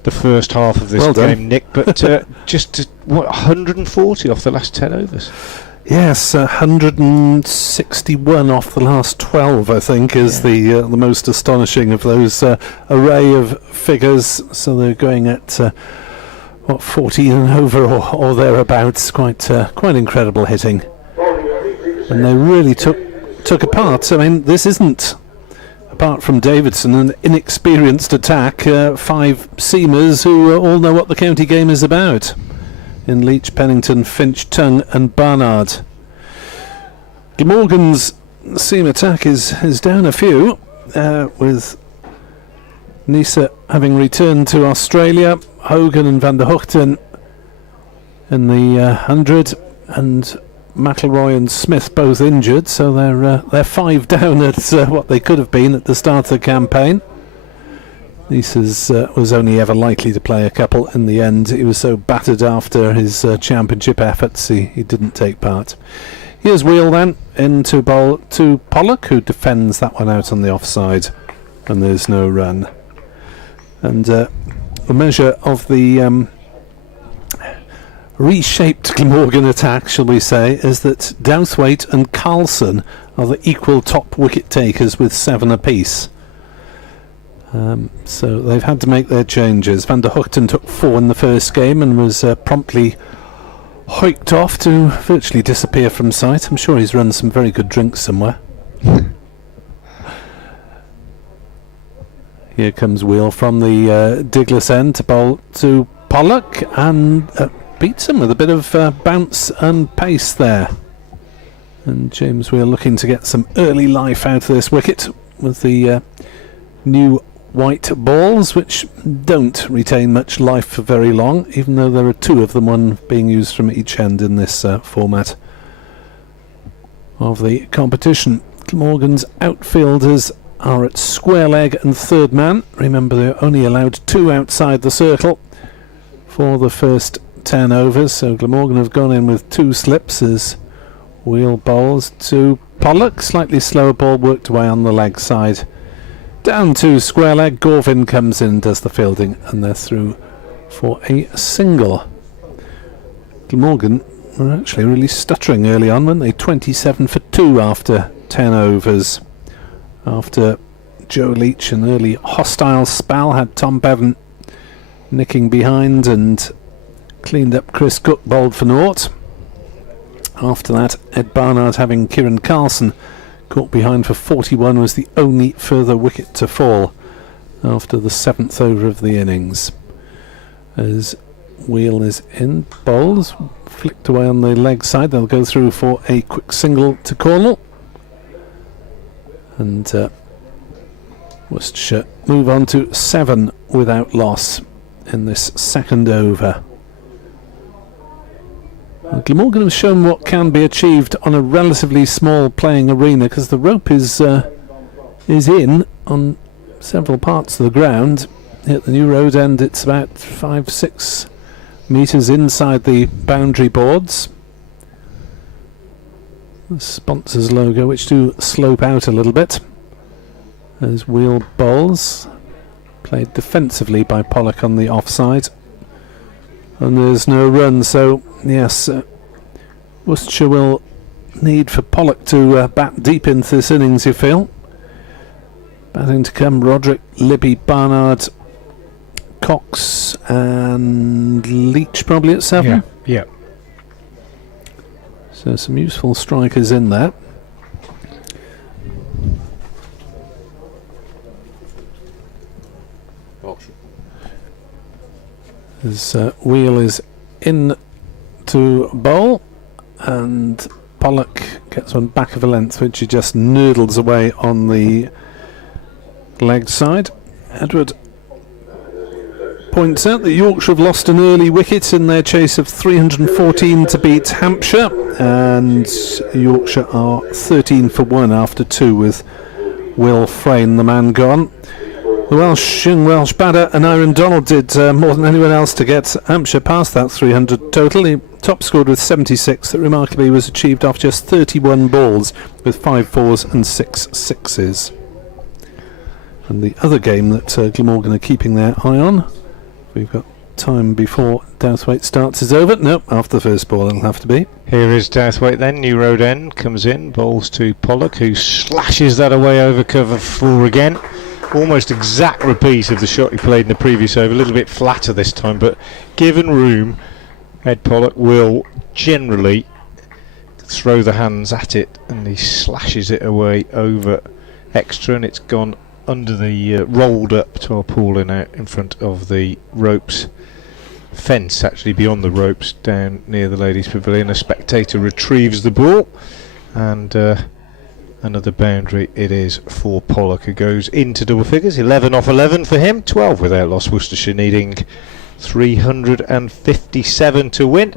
the first half of this game, Nick, but just 140 off the last 10 overs. Yes, 161 off the last 12, I think, is the most astonishing of those array of figures. So they're going at 40 and over or thereabouts. Quite incredible hitting, and they really took apart. I mean, this isn't, apart from Davidson, an inexperienced attack. 5 seamers who all know what the county game is about, in Leach, Pennington, Finch, Tongue and Barnard. Glamorgan's seam attack is down a few, with Nisa having returned to Australia, Hogan and Van der Hoogten in the 100, and McIlroy and Smith both injured, so they're 5 down at what they could have been at the start of the campaign. Nisa's was only ever likely to play a couple. In the end, he was so battered after his championship efforts, he didn't take part. Here's Wheel then, into bowl to Pollock, who defends that one out on the offside, and there's no run. And the measure of the reshaped Glamorgan attack, shall we say, is that Douthwaite and Carlson are the equal top wicket takers with 7 apiece. So they've had to make their changes. Van der Hoogten took 4 in the first game and was promptly hoiked off to virtually disappear from sight. I'm sure he's run some very good drinks somewhere. Here comes Wheel from the Diglis end to bowl to Pollock, and beats him with a bit of bounce and pace there. And James Wheel looking to get some early life out of this wicket with the new white balls, which don't retain much life for very long, even though there are 2 of them, one being used from each end in this format of the competition. Glamorgan's outfielders are at square leg and third man. Remember, they're only allowed 2 outside the circle for the first 10 overs, so Glamorgan have gone in with 2 slips as Wheel bowls to Pollock. Slightly slower ball worked away on the leg side. Down to square leg, Gorvin comes in and does the fielding, and they're through for a single. Glamorgan were actually really stuttering early on, weren't they? 27 for 2 after 10 overs. After Joe Leach, an early hostile spell, had Tom Bevan nicking behind and cleaned up Chris Cook, bowled for naught. After that, Ed Barnard, having Kieran Carlson caught behind for 41, was the only further wicket to fall after the 7th over of the innings. As Wheel is in, bowls flicked away on the leg side. They'll go through for a quick single to Cornwell, and Worcestershire move on to 7 without loss in this second over. Glamorgan have shown what can be achieved on a relatively small playing arena, because the rope is in on several parts of the ground. At the new road end, it's about 5-6 metres inside the boundary boards. The sponsors logo, which do slope out a little bit. As Wheel bowls, played defensively by Pollock on the offside, and there's no run. So yes, Worcestershire will need for Pollock to bat deep into this innings, you feel. Batting to come, Roderick, Libby, Barnard, Cox and Leach probably at 7. Yeah. So some useful strikers in there. As Wheel is in to bowl, and Pollock gets one back of a length, which he just noodles away on the leg side. Edward points out that Yorkshire have lost an early wicket in their chase of 314 to beat Hampshire, and Yorkshire are 13 for 1 after 2 with Will Frayne, the man, gone. The young Welsh batter and Aaron Donald did more than anyone else to get Hampshire past that 300 total. He top scored with 76, that remarkably was achieved off just 31 balls with 5 fours and 6 sixes. And the other game that Glamorgan are keeping their eye on, we've got time before Douthwaite starts, is over. Nope, after the first ball it'll have to be. Here is Douthwaite then. New Road End comes in, bowls to Pollock, who slashes that away over cover 4 again. Almost exact repeat of the shot he played in the previous over, a little bit flatter this time, but given room, Ed Pollock will generally throw the hands at it, and he slashes it away over extra, and it's gone under the rolled up tarpaulin out in front of the ropes fence, actually beyond the ropes, down near the ladies' pavilion. A spectator retrieves the ball, and another boundary it is for Pollock, who goes into double figures. 11 off 11 for him, 12 without loss. Worcestershire needing 357 to win.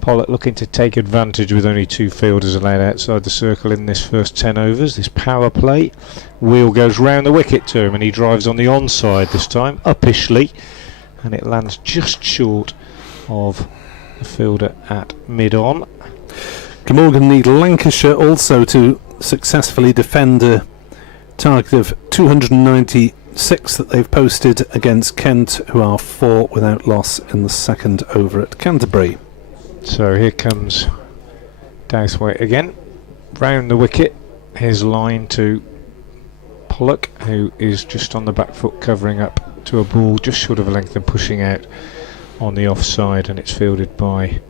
Pollock looking to take advantage with only 2 fielders allowed outside the circle in this first 10 overs. This power play. Wheel goes round the wicket to him, and he drives on the onside this time, uppishly, and it lands just short of the fielder at mid-on. Glamorgan need Lancashire also to successfully defend a target of 296 that they've posted against Kent, who are 4 without loss in the second over at Canterbury. So here comes Douthwaite again, round the wicket, his line to Pollock, who is just on the back foot covering up to a ball just short of a length and pushing out on the offside, and it's fielded by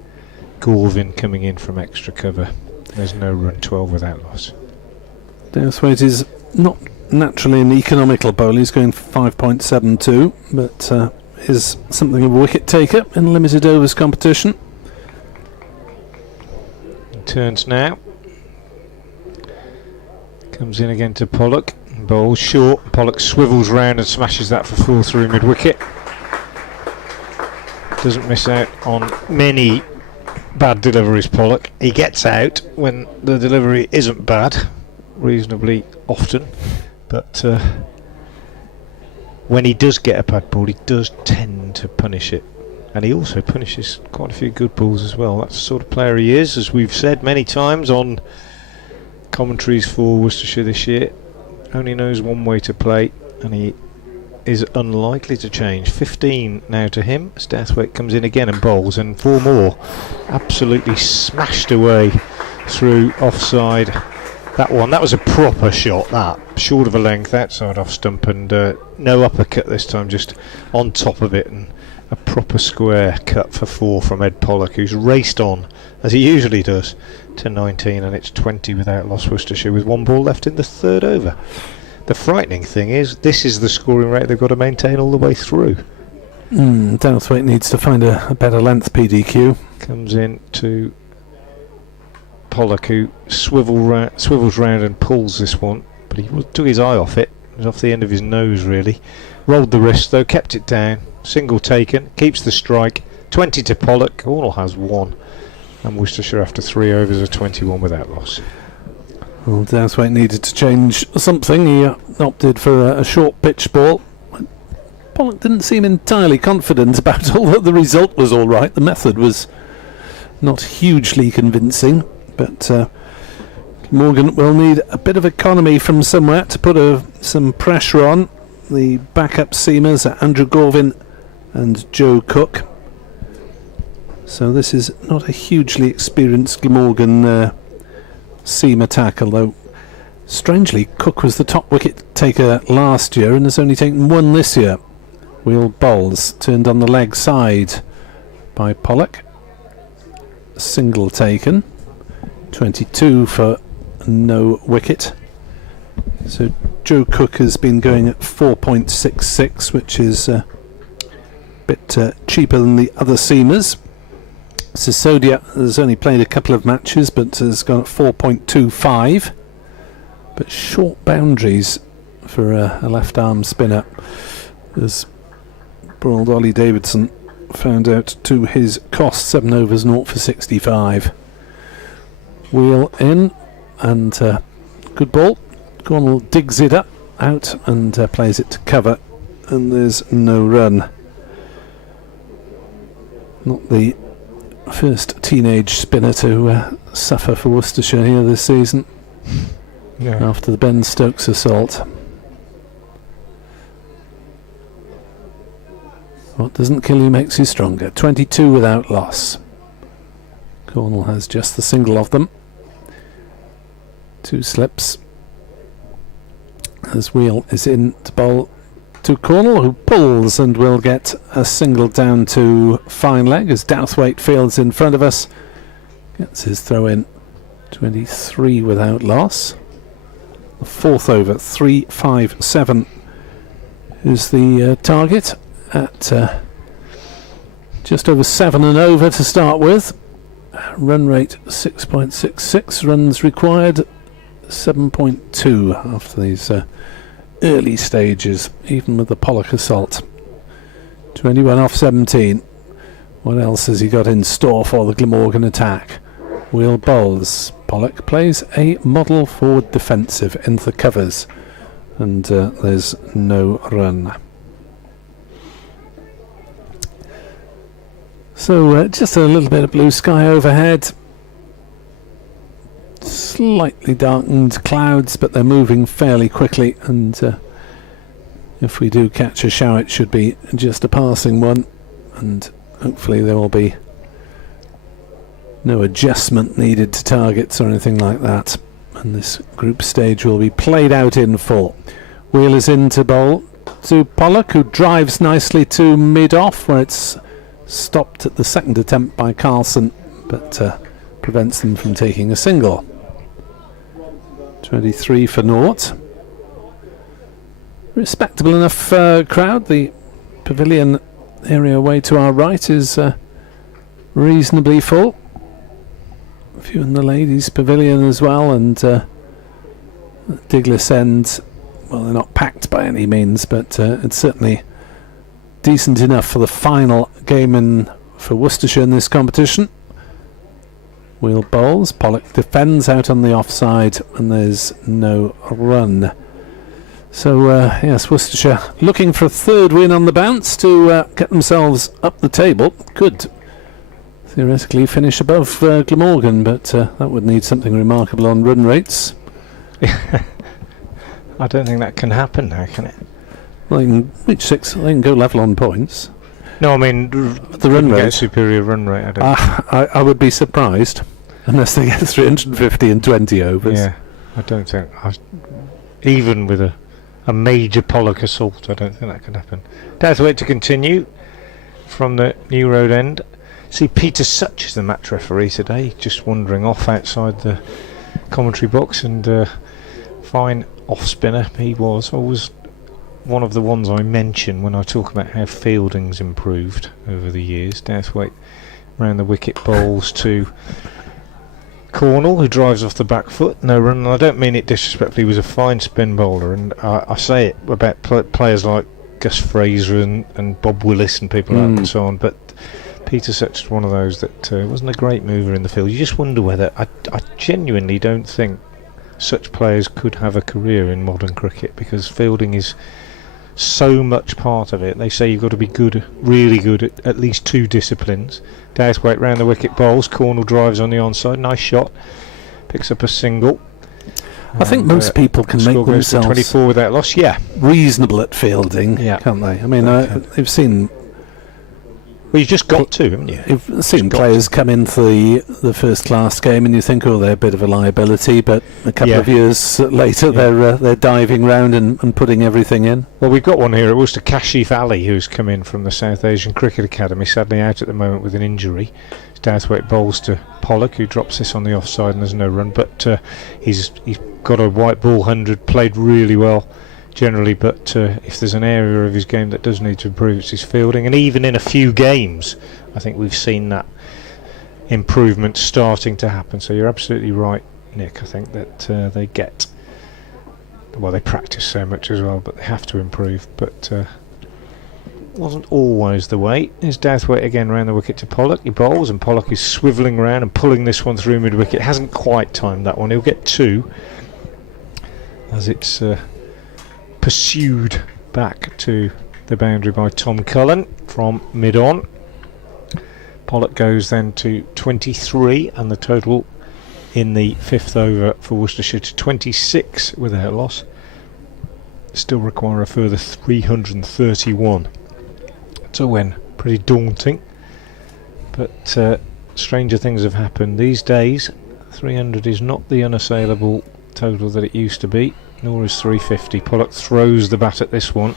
Gorvin coming in from extra cover. There's no run, 12 without loss. Douthwaite is not naturally an economical bowler. He's going for 5.72, but is something of a wicket taker in limited overs competition. Turns now. Comes in again to Pollock. Bowls short. Pollock swivels round and smashes that for 4 through mid-wicket. Doesn't miss out on many bad deliveries, Pollock. He gets out when the delivery isn't bad, reasonably often, but when he does get a bad ball, he does tend to punish it. And he also punishes quite a few good balls as well. That's the sort of player he is, as we've said many times on commentaries for Worcestershire this year. Only knows one way to play, and he is unlikely to change. 15 now to him as Douthwaite comes in again and bowls, and 4 more. Absolutely smashed away through offside. That one, that was a proper shot, that. Short of a length, outside off stump, and no uppercut this time, just on top of it, and a proper square cut for 4 from Ed Pollock, who's raced on, as he usually does, to 19, and it's 20 without loss Worcestershire with 1 ball left in the third over. The frightening thing is, this is the scoring rate they've got to maintain all the way through. Douthwaite needs to find a better length PDQ. Comes in to Pollock, who swivels round and pulls this one, but he took his eye off it. It was off the end of his nose, really. Rolled the wrist though, kept it down. Single taken, keeps the strike. 20 to Pollock. Cornwell has 1, and Worcestershire after 3 overs are 21 without loss. Well, Douthwaite needed to change something. He opted for a short pitch ball. Pollock didn't seem entirely confident about it, although the result was all right. The method was not hugely convincing, but Morgan will need a bit of economy from somewhere to put some pressure on. The backup seamers are Andrew Gorvin and Joe Cook. So this is not a hugely experienced Glamorgan seam attack, although strangely Cook was the top wicket taker last year and has only taken 1 this year. Wheel bowls, turned on the leg side by Pollock. Single taken. 22 for no wicket. So Joe Cook has been going at 4.66, which is a bit cheaper than the other seamers. Sisodia has only played a couple of matches but has gone at 4.25, but short boundaries for a left arm spinner, as poor old Ollie Davidson found out to his cost. 7 overs, 0 for 65. Wheel in, and good ball. Cornwell digs it up out and plays it to cover, and there's no run. Not the first teenage spinner to suffer for Worcestershire here this season, after the Ben Stokes assault. What doesn't kill you makes you stronger. 22 without loss. Cornwell has just the single of them. 2 slips. As Wheel is in to bowl to Cornwell, who pulls and will get a single down to fine leg as Douthwaite fields in front of us. Gets his throw in. 23 without loss. The 4th over, 3-5-7 is the target at just over 7 and over to start with. Run rate 6.66, runs required 7.2 after these early stages, even with the Pollock assault. 21 off 17. What else has he got in store for the Glamorgan attack? Wheel bowls. Pollock plays a model forward defensive into the covers, and there's no run. So just a little bit of blue sky overhead. Slightly darkened clouds, but they're moving fairly quickly, and if we do catch a shower, it should be just a passing one, and hopefully there will be no adjustment needed to targets or anything like that, and this group stage will be played out in full. Wheel is in to bowl to Pollock, who drives nicely to mid-off, where it's stopped at the second attempt by Carlson, but prevents them from taking a single. 23 for naught. Respectable enough crowd. The pavilion area away to our right is reasonably full. A few in the ladies' pavilion as well, and Diglis End, well, they're not packed by any means, but it's certainly decent enough for the final game for Worcestershire in this competition. Wheel bowls, Pollock defends out on the offside, and there's no run. So yes, Worcestershire looking for a 3rd win on the bounce to get themselves up the table. Could theoretically finish above Glamorgan, but that would need something remarkable on run rates. I don't think that can happen now, can it? Well, they can reach 6, they can go level on points. No, I mean the run rate. Superior run rate. I don't. I would be surprised unless they get 350 and 20 overs. Yeah, I don't think. Even with a major Pollock assault, I don't think that can happen. Douthwaite to continue from the New Road end. See, Peter Such is the match referee today, just wandering off outside the commentary box, and fine off spinner he was. Always one of the ones I mention when I talk about how fielding's improved over the years. Douthwaite round the wicket bowls to Cornwell, who drives off the back foot, no run. And I don't mean it disrespectfully, he was a fine spin bowler, and I say it about players like Gus Fraser and Bob Willis and people like that and so on, but Peter Such is one of those that wasn't a great mover in the field. You just wonder whether, I genuinely don't think such players could have a career in modern cricket, because fielding is so much part of it. They say you've got to be good, really good at least 2 disciplines. Douthwaite round the wicket bowls, Cornwell drives on the onside, nice shot, picks up a single. I think most people can make themselves 24 without loss, reasonable at fielding, can't they? I mean, they've seen... Well, you've just got to, haven't you? You've seen players come into the first class game and you think, oh, they're a bit of a liability, but a couple of years later they're diving round and putting everything in. Well, we've got one here at Worcester, Kashif Ali, who's come in from the South Asian Cricket Academy, sadly out at the moment with an injury. Douthwaite bowls to Pollock, who drops this on the offside and there's no run, but he's got a white ball 100, played really well generally, but if there's an area of his game that does need to improve, it's his fielding, and even in a few games I think we've seen that improvement starting to happen. So you're absolutely right, Nick. I think that they get, well, they practice so much as well, but they have to improve. But wasn't always the way. Here's Douthwaite again round the wicket to Pollock. He bowls and Pollock is swivelling around and pulling this one through mid-wicket. Hasn't quite timed that one. He'll get 2 as it's pursued back to the boundary by Tom Cullen from mid-on. Pollock goes then to 23, and the total in the 5th over for Worcestershire to 26 without loss. Still require a further 331 to win. Pretty daunting, but stranger things have happened these days. 300 is not the unassailable total that it used to be, nor is 350. Pollock throws the bat at this one,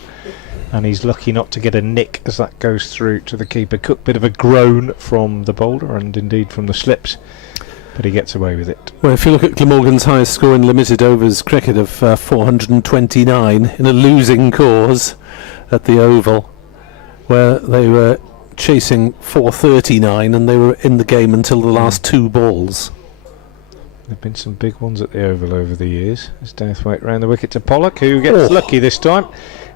and he's lucky not to get a nick as that goes through to the keeper. Cook, bit of a groan from the bowler and indeed from the slips, but he gets away with it. Well, if you look at Glamorgan's highest score in limited overs cricket of 429 in a losing cause at the Oval, where they were chasing 439 and they were in the game until the last 2 balls. There have been some big ones at the Oval over the years. There's Douthwaite round the wicket to Pollock, who gets lucky this time.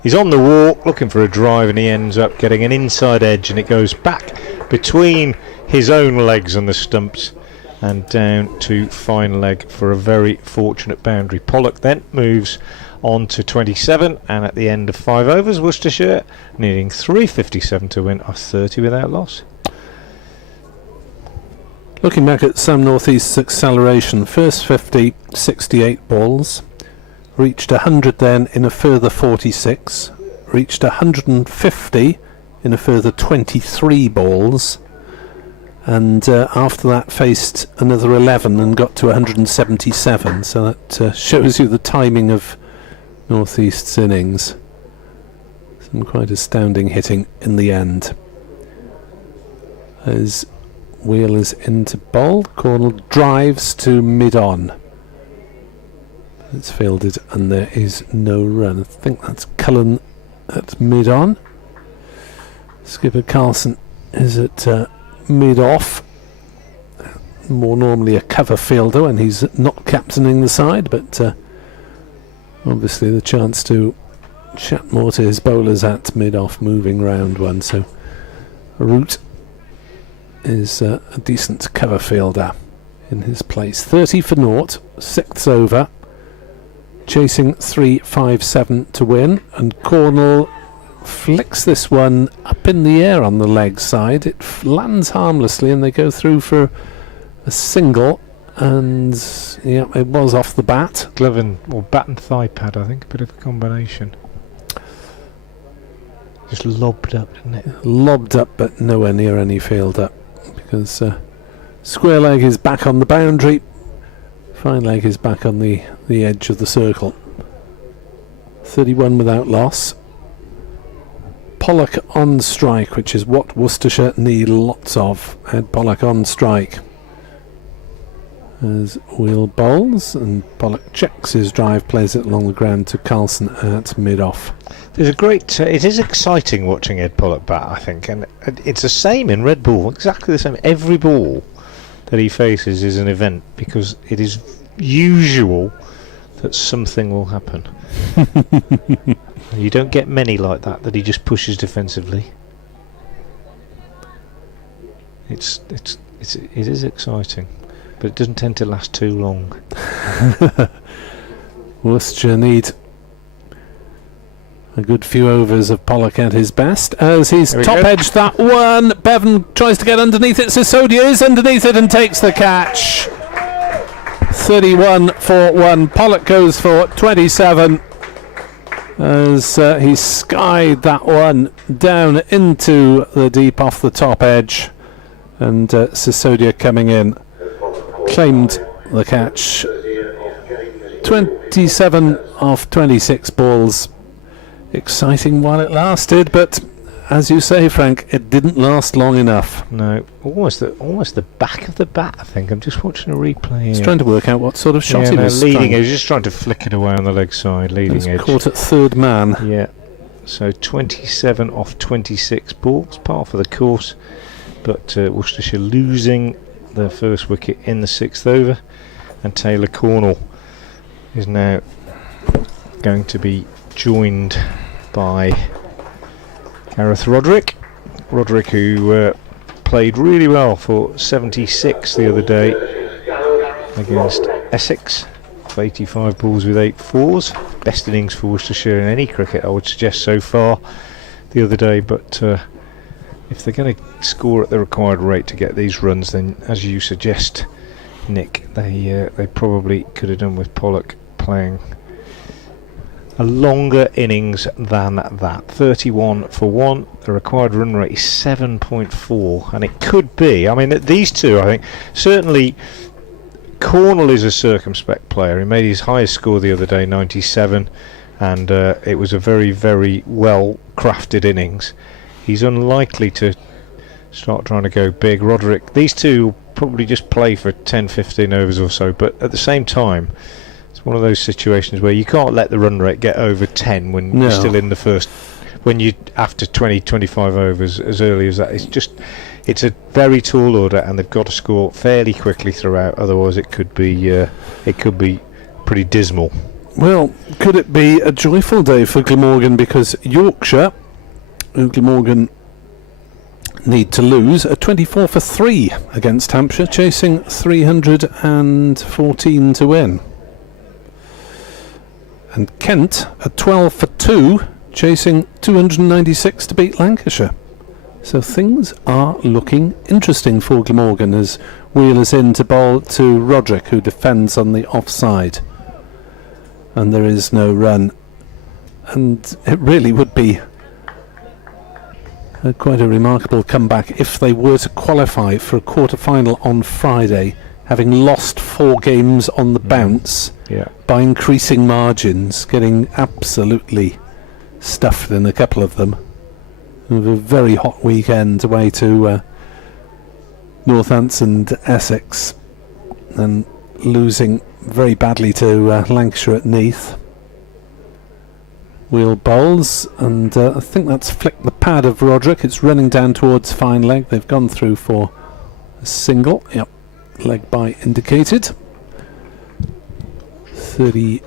He's on the walk looking for a drive, and he ends up getting an inside edge, and it goes back between his own legs and the stumps and down to fine leg for a very fortunate boundary. Pollock then moves on to 27, and at the end of 5 overs, Worcestershire needing 357 to win, are 30 without loss. Looking back at Sam North East's acceleration, first 50, 68 balls, reached 100 then in a further 46, reached 150 in a further 23 balls, and after that faced another 11 and got to 177. So that shows you the timing of North East's innings. Some quite astounding hitting in the end. As Wheel is into bowl, Cornwell drives to mid-on. It's fielded and there is no run. I think that's Cullen at mid-on. Skipper Carlson is at mid-off. More normally a cover fielder when he's not captaining the side, but obviously the chance to chat more to his bowlers at mid-off, moving round one. So Root is a decent cover fielder in his place. 30 for naught, 6th over, chasing 357 to win, and Cornwell flicks this one up in the air on the leg side. It lands harmlessly and they go through for a single, and yeah, it was off the bat. Glove and, or bat and thigh pad, I think, a bit of a combination. Just lobbed up, didn't it? Lobbed up, but nowhere near any field up, because square leg is back on the boundary, fine leg is back on the edge of the circle. 31 without loss. Pollock on strike, which is what Worcestershire need lots of. Had Pollock on strike. As Wheel bowls, and Pollock checks his drive, plays it along the ground to Carlson at mid-off. There's a great. It is exciting watching Ed Pollock bat, I think, and it's the same in red ball. Exactly the same. Every ball that he faces is an event, because it is usual that something will happen. You don't get many like that he just pushes defensively. It is exciting, but it doesn't tend to last too long. Worcestershire need a good few overs of Pollock at his best, as he's top-edged that one. Bevan tries to get underneath it. Sisodia is underneath it and takes the catch. 31 for 1. Pollock goes for 27 as he skied that one down into the deep off the top edge, and Sisodia coming in claimed the catch. 27 off 26 balls. Exciting while it lasted, but as you say, Frank, it didn't last long enough. No, almost the back of the bat, I think. I'm just watching a replay. He's trying to work out what sort of shot he was leading. He was just trying to flick it away on the leg side, leading edge. Caught at third man. Yeah. So 27 off 26 balls, par for the course. But Worcestershire losing their first wicket in the 6th over, and Taylor Cornwell is now going to be joined by Gareth Roderick. Roderick, who played really well for 76 the other day against Essex, 85 balls with 8 fours. Best innings for Worcestershire in any cricket, I would suggest, so far the other day. But if they're going to score at the required rate to get these runs, then, as you suggest, Nick, they probably could have done with Pollock playing a longer innings than that. 31 for 1. The required run rate is 7.4, and it could be, I mean, these two, I think, certainly Cornwell is a circumspect player. He made his highest score the other day, 97, and it was a very, very well crafted innings. He's unlikely to start trying to go big. Roderick, these two will probably just play for 10-15 overs or so, but at the same time, one of those situations where you can't let the run rate get over 10 when you're still in the first, when you after 20-25 overs as early as that. It's a very tall order, and they've got to score fairly quickly throughout, otherwise it could be pretty dismal. Well, could it be a joyful day for Glamorgan, because Yorkshire, who Glamorgan need to lose, are 24 for 3 against Hampshire, chasing 314 to win. And Kent are 12 for 2, chasing 296 to beat Lancashire. So things are looking interesting for Glamorgan as Wheeler's in to bowl to Roderick, who defends on the offside. And there is no run. And it really would be quite a remarkable comeback if they were to qualify for a quarter-final on Friday, having lost 4 games on the bounce by increasing margins, getting absolutely stuffed in a couple of them. With a very hot weekend away to Northants and Essex, and losing very badly to Lancashire at Neath. Wheel bowls, and I think that's flicked the pad of Roderick. It's running down towards fine leg. They've gone through for a single. Yep. Leg by indicated. 32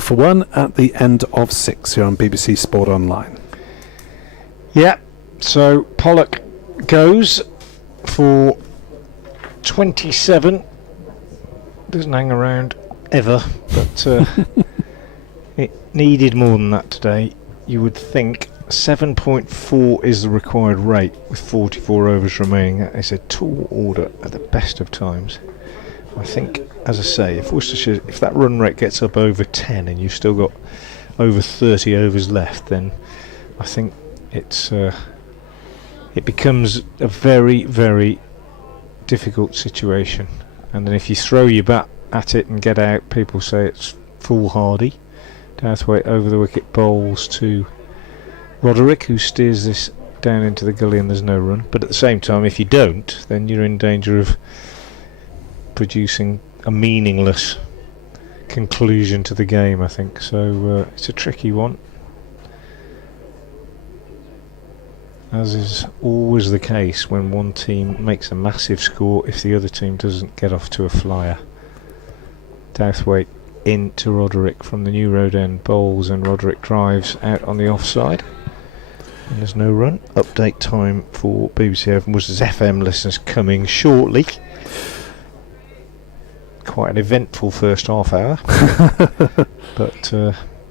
for 1 at the end of 6 here on BBC Sport Online. Yeah, so Pollock goes for 27. Doesn't hang around ever, but it needed more than that today. You would think 7.4 is the required rate with 44 overs remaining. That is a tall order at the best of times. I think, as I say, if Worcestershire, if that run rate gets up over 10 and you've still got over 30 overs left, then I think it becomes a very, very difficult situation. And then if you throw your bat at it and get out, people say it's foolhardy. Douthwaite over the wicket bowls to Roderick, who steers this down into the gully, and there's no run. But at the same time, if you don't, then you're in danger of producing a meaningless conclusion to the game, I think. So it's a tricky one, as is always the case when one team makes a massive score if the other team doesn't get off to a flyer. Douthwaite into Roderick from the New Road end, bowls, and Roderick drives out on the offside, and there's no run. Update time for BBC Worcester's FM listeners coming shortly. Quite an eventful first half hour. But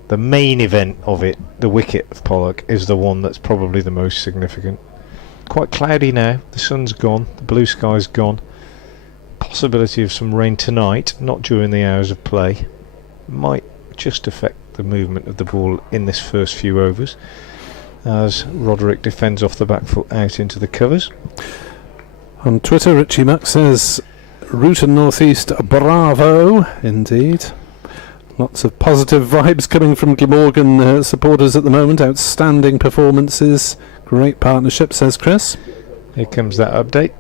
the main event of it, the wicket of Pollock, is the one that's probably the most significant. Quite cloudy now, the sun's gone, the blue sky's gone. Possibility of some rain tonight, not during the hours of play. Might just affect the movement of the ball in this first few overs, as Roderick defends off the back foot out into the covers. On Twitter, Richie Muck says, Rutan North East, bravo indeed. Lots of positive vibes coming from Glamorgan supporters at the moment. Outstanding performances, great partnership, says Chris. Here comes that update.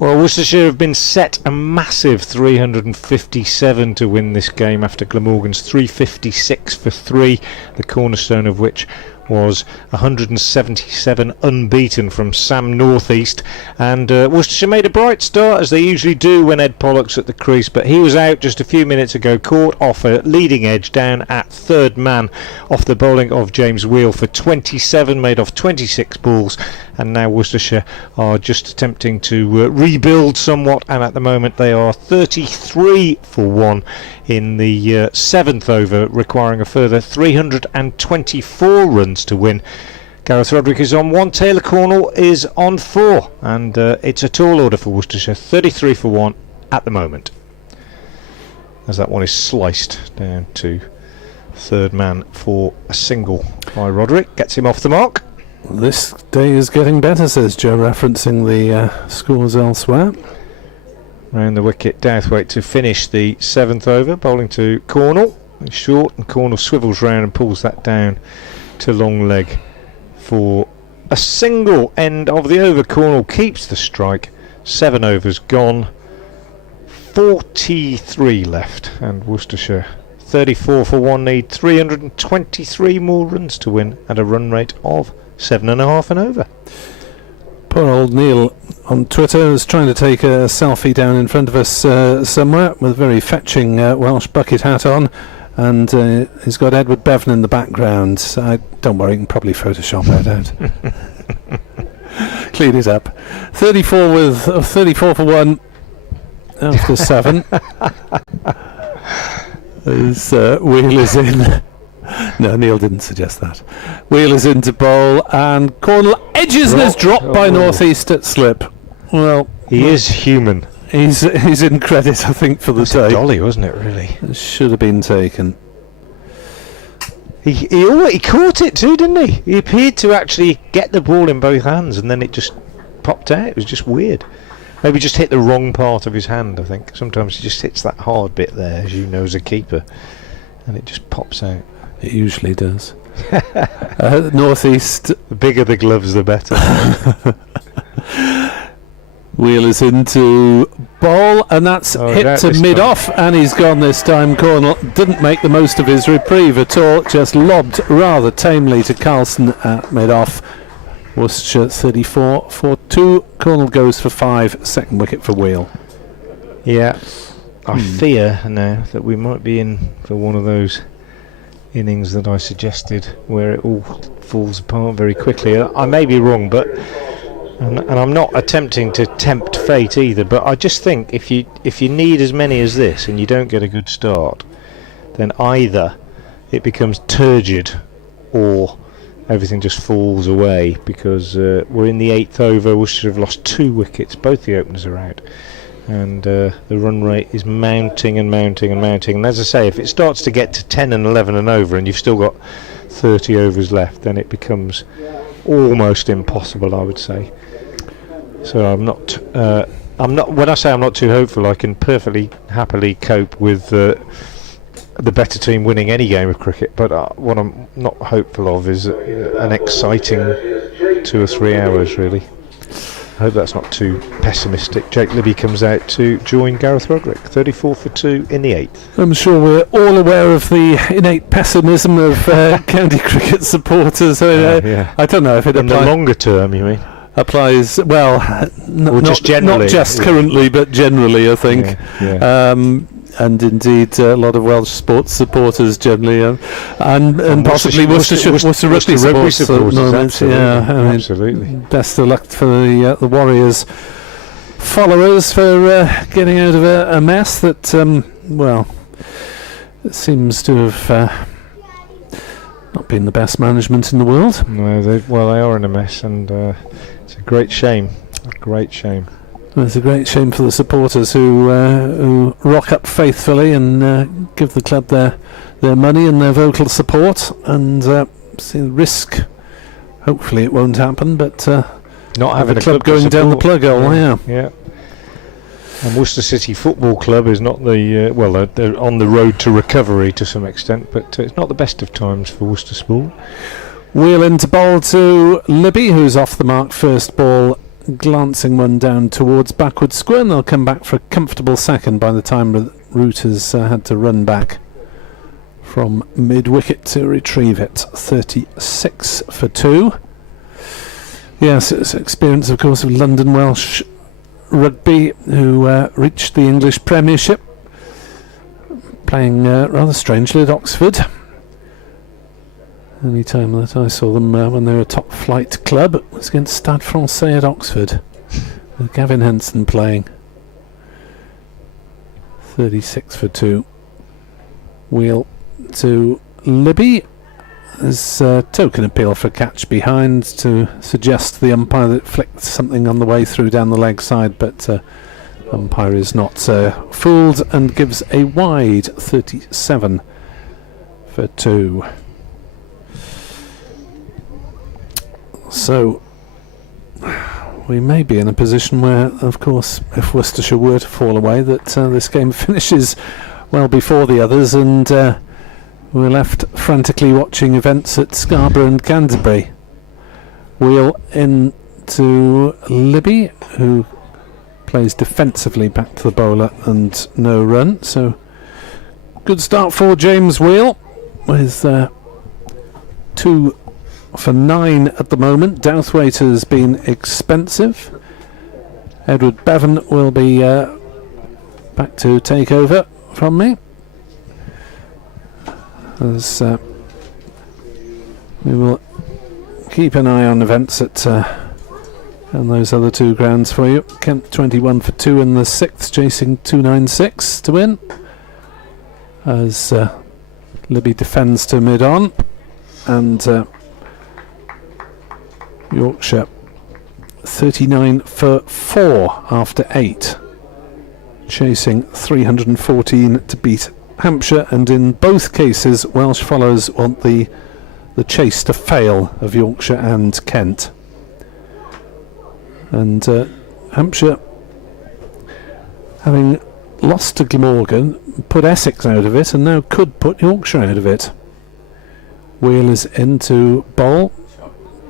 Well, Worcestershire have been set a massive 357 to win this game after Glamorgan's 356 for 3, the cornerstone of which was 177 unbeaten from Sam North East. And Worcestershire made a bright start, as they usually do when Ed Pollock's at the crease, but he was out just a few minutes ago, caught off a leading edge down at third man off the bowling of James Wheel for 27, made off 26 balls. And now Worcestershire are just attempting to rebuild somewhat, and at the moment they are 33 for 1 in the 7th over, requiring a further 324 runs to win. Gareth Roderick is on 1, Taylor Cornwell is on 4, and it's a tall order for Worcestershire, 33 for 1 at the moment, as that one is sliced down to third man for a single by Roderick, gets him off the mark. This day is getting better, says Joe, referencing the scores elsewhere. Round the wicket, Douthwaite to finish the 7th over, bowling to Cornwell. It's short, and Cornwell swivels round and pulls that down to long leg for a single. End of the over. Cornwell keeps the strike. 7 overs gone. 43 left, and Worcestershire 34 for 1, need 323 more runs to win at a run rate of 7.5 and over. Poor old Neil on Twitter is trying to take a selfie down in front of us somewhere with a very fetching Welsh bucket hat on, and he's got Edward Bevan in the background. Don't worry, you can probably Photoshop that out. Clean it up. 34 for 1 after 7. As Wheel is in. No, Neil didn't suggest that. Wheel is into bowl, and Cornwell edges and is dropped by North East at slip. Well, he is human. He's in credit, I think, for the day. A dolly, wasn't it? Really, it should have been taken. He caught it too, didn't he? He appeared to actually get the ball in both hands, and then it just popped out. It was just weird. Maybe just hit the wrong part of his hand. I think sometimes he just hits that hard bit there, as you know, as a keeper, and it just pops out. It usually does. North East. The bigger the gloves, the better. Wheel is into bowl, and that's hit to mid-off, and he's gone this time. Cornwell didn't make the most of his reprieve at all, just lobbed rather tamely to Carlson at mid-off. Worcestershire 34 for 2. Cornwell goes for 5. Second wicket for Wheel. Yeah, I fear now that we might be in for one of those innings that I suggested, where it all falls apart very quickly. I may be wrong, but and I'm not attempting to tempt fate either, but I just think if you need as many as this and you don't get a good start, then either it becomes turgid or everything just falls away, because we're in the 8th over. We should have lost 2 wickets, both the openers are out, and the run rate is mounting and mounting and mounting. And as I say, if it starts to get to 10 and 11 and over, and you've still got 30 overs left, then it becomes almost impossible, I would say. So I'm not. When I say I'm not too hopeful, I can perfectly happily cope with the better team winning any game of cricket. But what I'm not hopeful of is an exciting 2 or 3 hours, really. I hope that's not too pessimistic. Jake Libby comes out to join Gareth Roderick, 34 for 2 in the 8th. I'm sure we're all aware of the innate pessimism of county cricket supporters. I don't know if it applies. In the longer term, you mean? Applies, well, just generally. Not just currently, but generally, I think. Yeah. And indeed, a lot of Welsh sports supporters generally, and possibly Worcester rugby supporters. Absolutely. Yeah, I mean, absolutely. Best of luck for the Warriors followers for getting out of a mess that, it seems to have not been the best management in the world. No, they are in a mess, and it's a great shame. A great shame. It's a great shame for the supporters who rock up faithfully and give the club their money and their vocal support, and see the risk. Hopefully it won't happen, but not having the club going down the plug hole. Yeah. And Worcester City Football Club is not the they're on the road to recovery to some extent, but it's not the best of times for Worcester Sport. Wheel into bowl to Libby, who's off the mark first ball glancing one down towards backward square, and they'll come back for a comfortable second by the time Root has had to run back from mid-wicket to retrieve it. 36 for 2. Yes, it's experience, of course, of London Welsh rugby, who reached the English Premiership, playing rather strangely at Oxford. Only time that I saw them when they were a top flight club was against Stade Francais at Oxford, with Gavin Henson playing. 36 for 2. Wheel to Libby. There's a token appeal for a catch behind to suggest to the umpire that it flicked something on the way through down the leg side, but umpire is not fooled and gives a wide. 37 for 2. So we may be in a position where, of course, if Worcestershire were to fall away, that this game finishes well before the others, and we're left frantically watching events at Scarborough and Canterbury. Wheel into Libby, who plays defensively back to the bowler, and no run. So good start for James Wheel, with 2 for 9 at the moment. Douthwaite has been expensive. Edward Bevan will be back to take over from me, as we will keep an eye on events at and those other 2 grounds for you. Kent 21 for 2 in the 6th, chasing 296 to win, as Libby defends to mid-on, and Yorkshire 39 for 4 after 8, chasing 314 to beat Hampshire, and in both cases Welsh followers want the chase to fail of Yorkshire and Kent. And Hampshire, having lost to Glamorgan, put Essex out of it, and now could put Yorkshire out of it. Wheel is into bowl.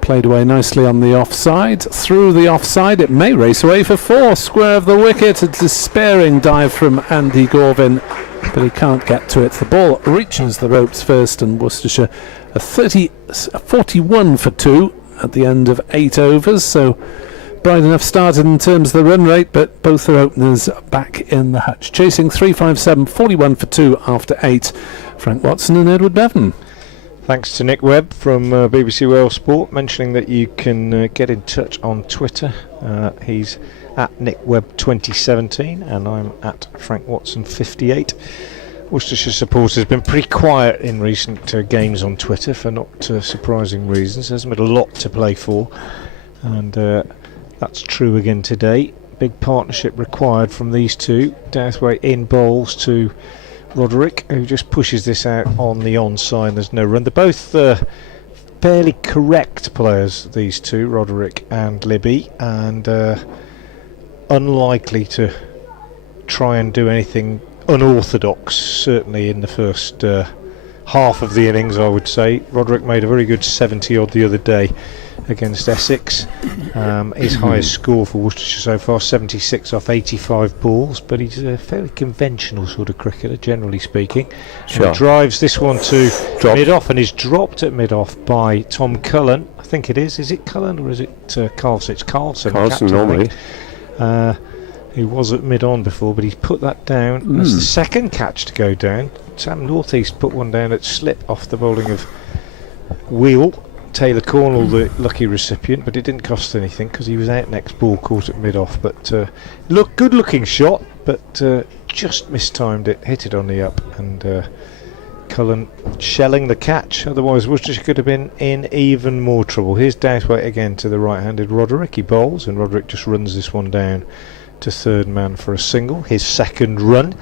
Played away nicely on the offside. Through the offside, it may race away for 4. Square of the wicket. A despairing dive from Andy Gorvin, but he can't get to it. The ball reaches the ropes first, and Worcestershire a 41 for 2 at the end of 8 overs. So bright enough start in terms of the run rate, but both their openers back in the hutch. Chasing 357, 41 for 2 after 8. Frank Watson and Edward Bevan. Thanks to Nick Webb from BBC Wales Sport, mentioning that you can get in touch on Twitter. He's at NickWebb2017 and I'm at FrankWatson58. Worcestershire supporters have been pretty quiet in recent games on Twitter for not surprising reasons. There hasn't been a lot to play for, and that's true again today. Big partnership required from these two. Douthwaite in bowls to Roderick, who just pushes this out on the onside. There's no run. They're both fairly correct players, these two, Roderick and Libby, and unlikely to try and do anything unorthodox, certainly in the first half of the innings, I would say. Roderick made a very good 70 odd the other day against Essex. His highest score for Worcestershire so far, 76 off 85 balls, but he's a fairly conventional sort of cricketer, generally speaking. Sure. And he drives this one to mid-off, and is dropped at mid-off by Tom Cullen. I think it is. Is it Cullen or is it Carlson? It's Carlson. Carlson normally. He was at mid-on before, but he's put that down. That's the second catch to go down. Sam Northeast put one down at slip off the bowling of Wheel. Taylor Cornwell, the lucky recipient, but it didn't cost anything because he was out next ball, caught at mid-off. But good looking shot, but just mistimed it, hit it on the up, and Cullen shelling the catch. Otherwise Worcestershire could have been in even more trouble. Here's Douthwaite again to the right-handed Roderick. He bowls, and Roderick just runs this one down to third man for a single, his second run.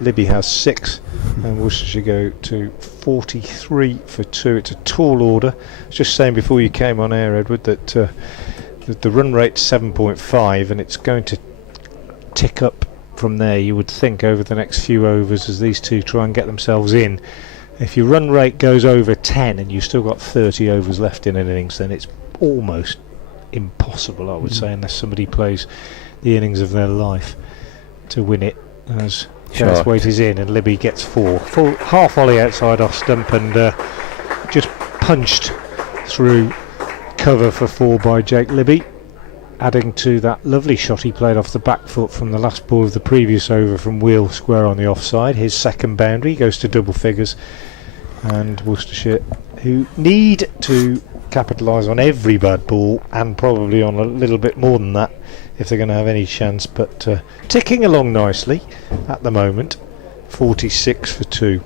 Libby has 6, and Worcestershire go to 43 for 2. It's a tall order. I was just saying before you came on air, Edward, that the run rate's 7.5, and it's going to tick up from there, you would think, over the next few overs as these two try and get themselves in. If your run rate goes over 10 and you've still got 30 overs left in an innings, then it's almost impossible, I would say, unless somebody plays the innings of their life to win it, as Garthwaite is in and Libby gets 4. Full half volley outside off stump and just punched through cover for 4 by Jake Libby, adding to that lovely shot he played off the back foot from the last ball of the previous over from Wheel square on the offside. His second boundary goes to double figures, and Worcestershire, who need to capitalise on every bad ball and probably on a little bit more than that if they're going to have any chance, but ticking along nicely at the moment. 46 for 2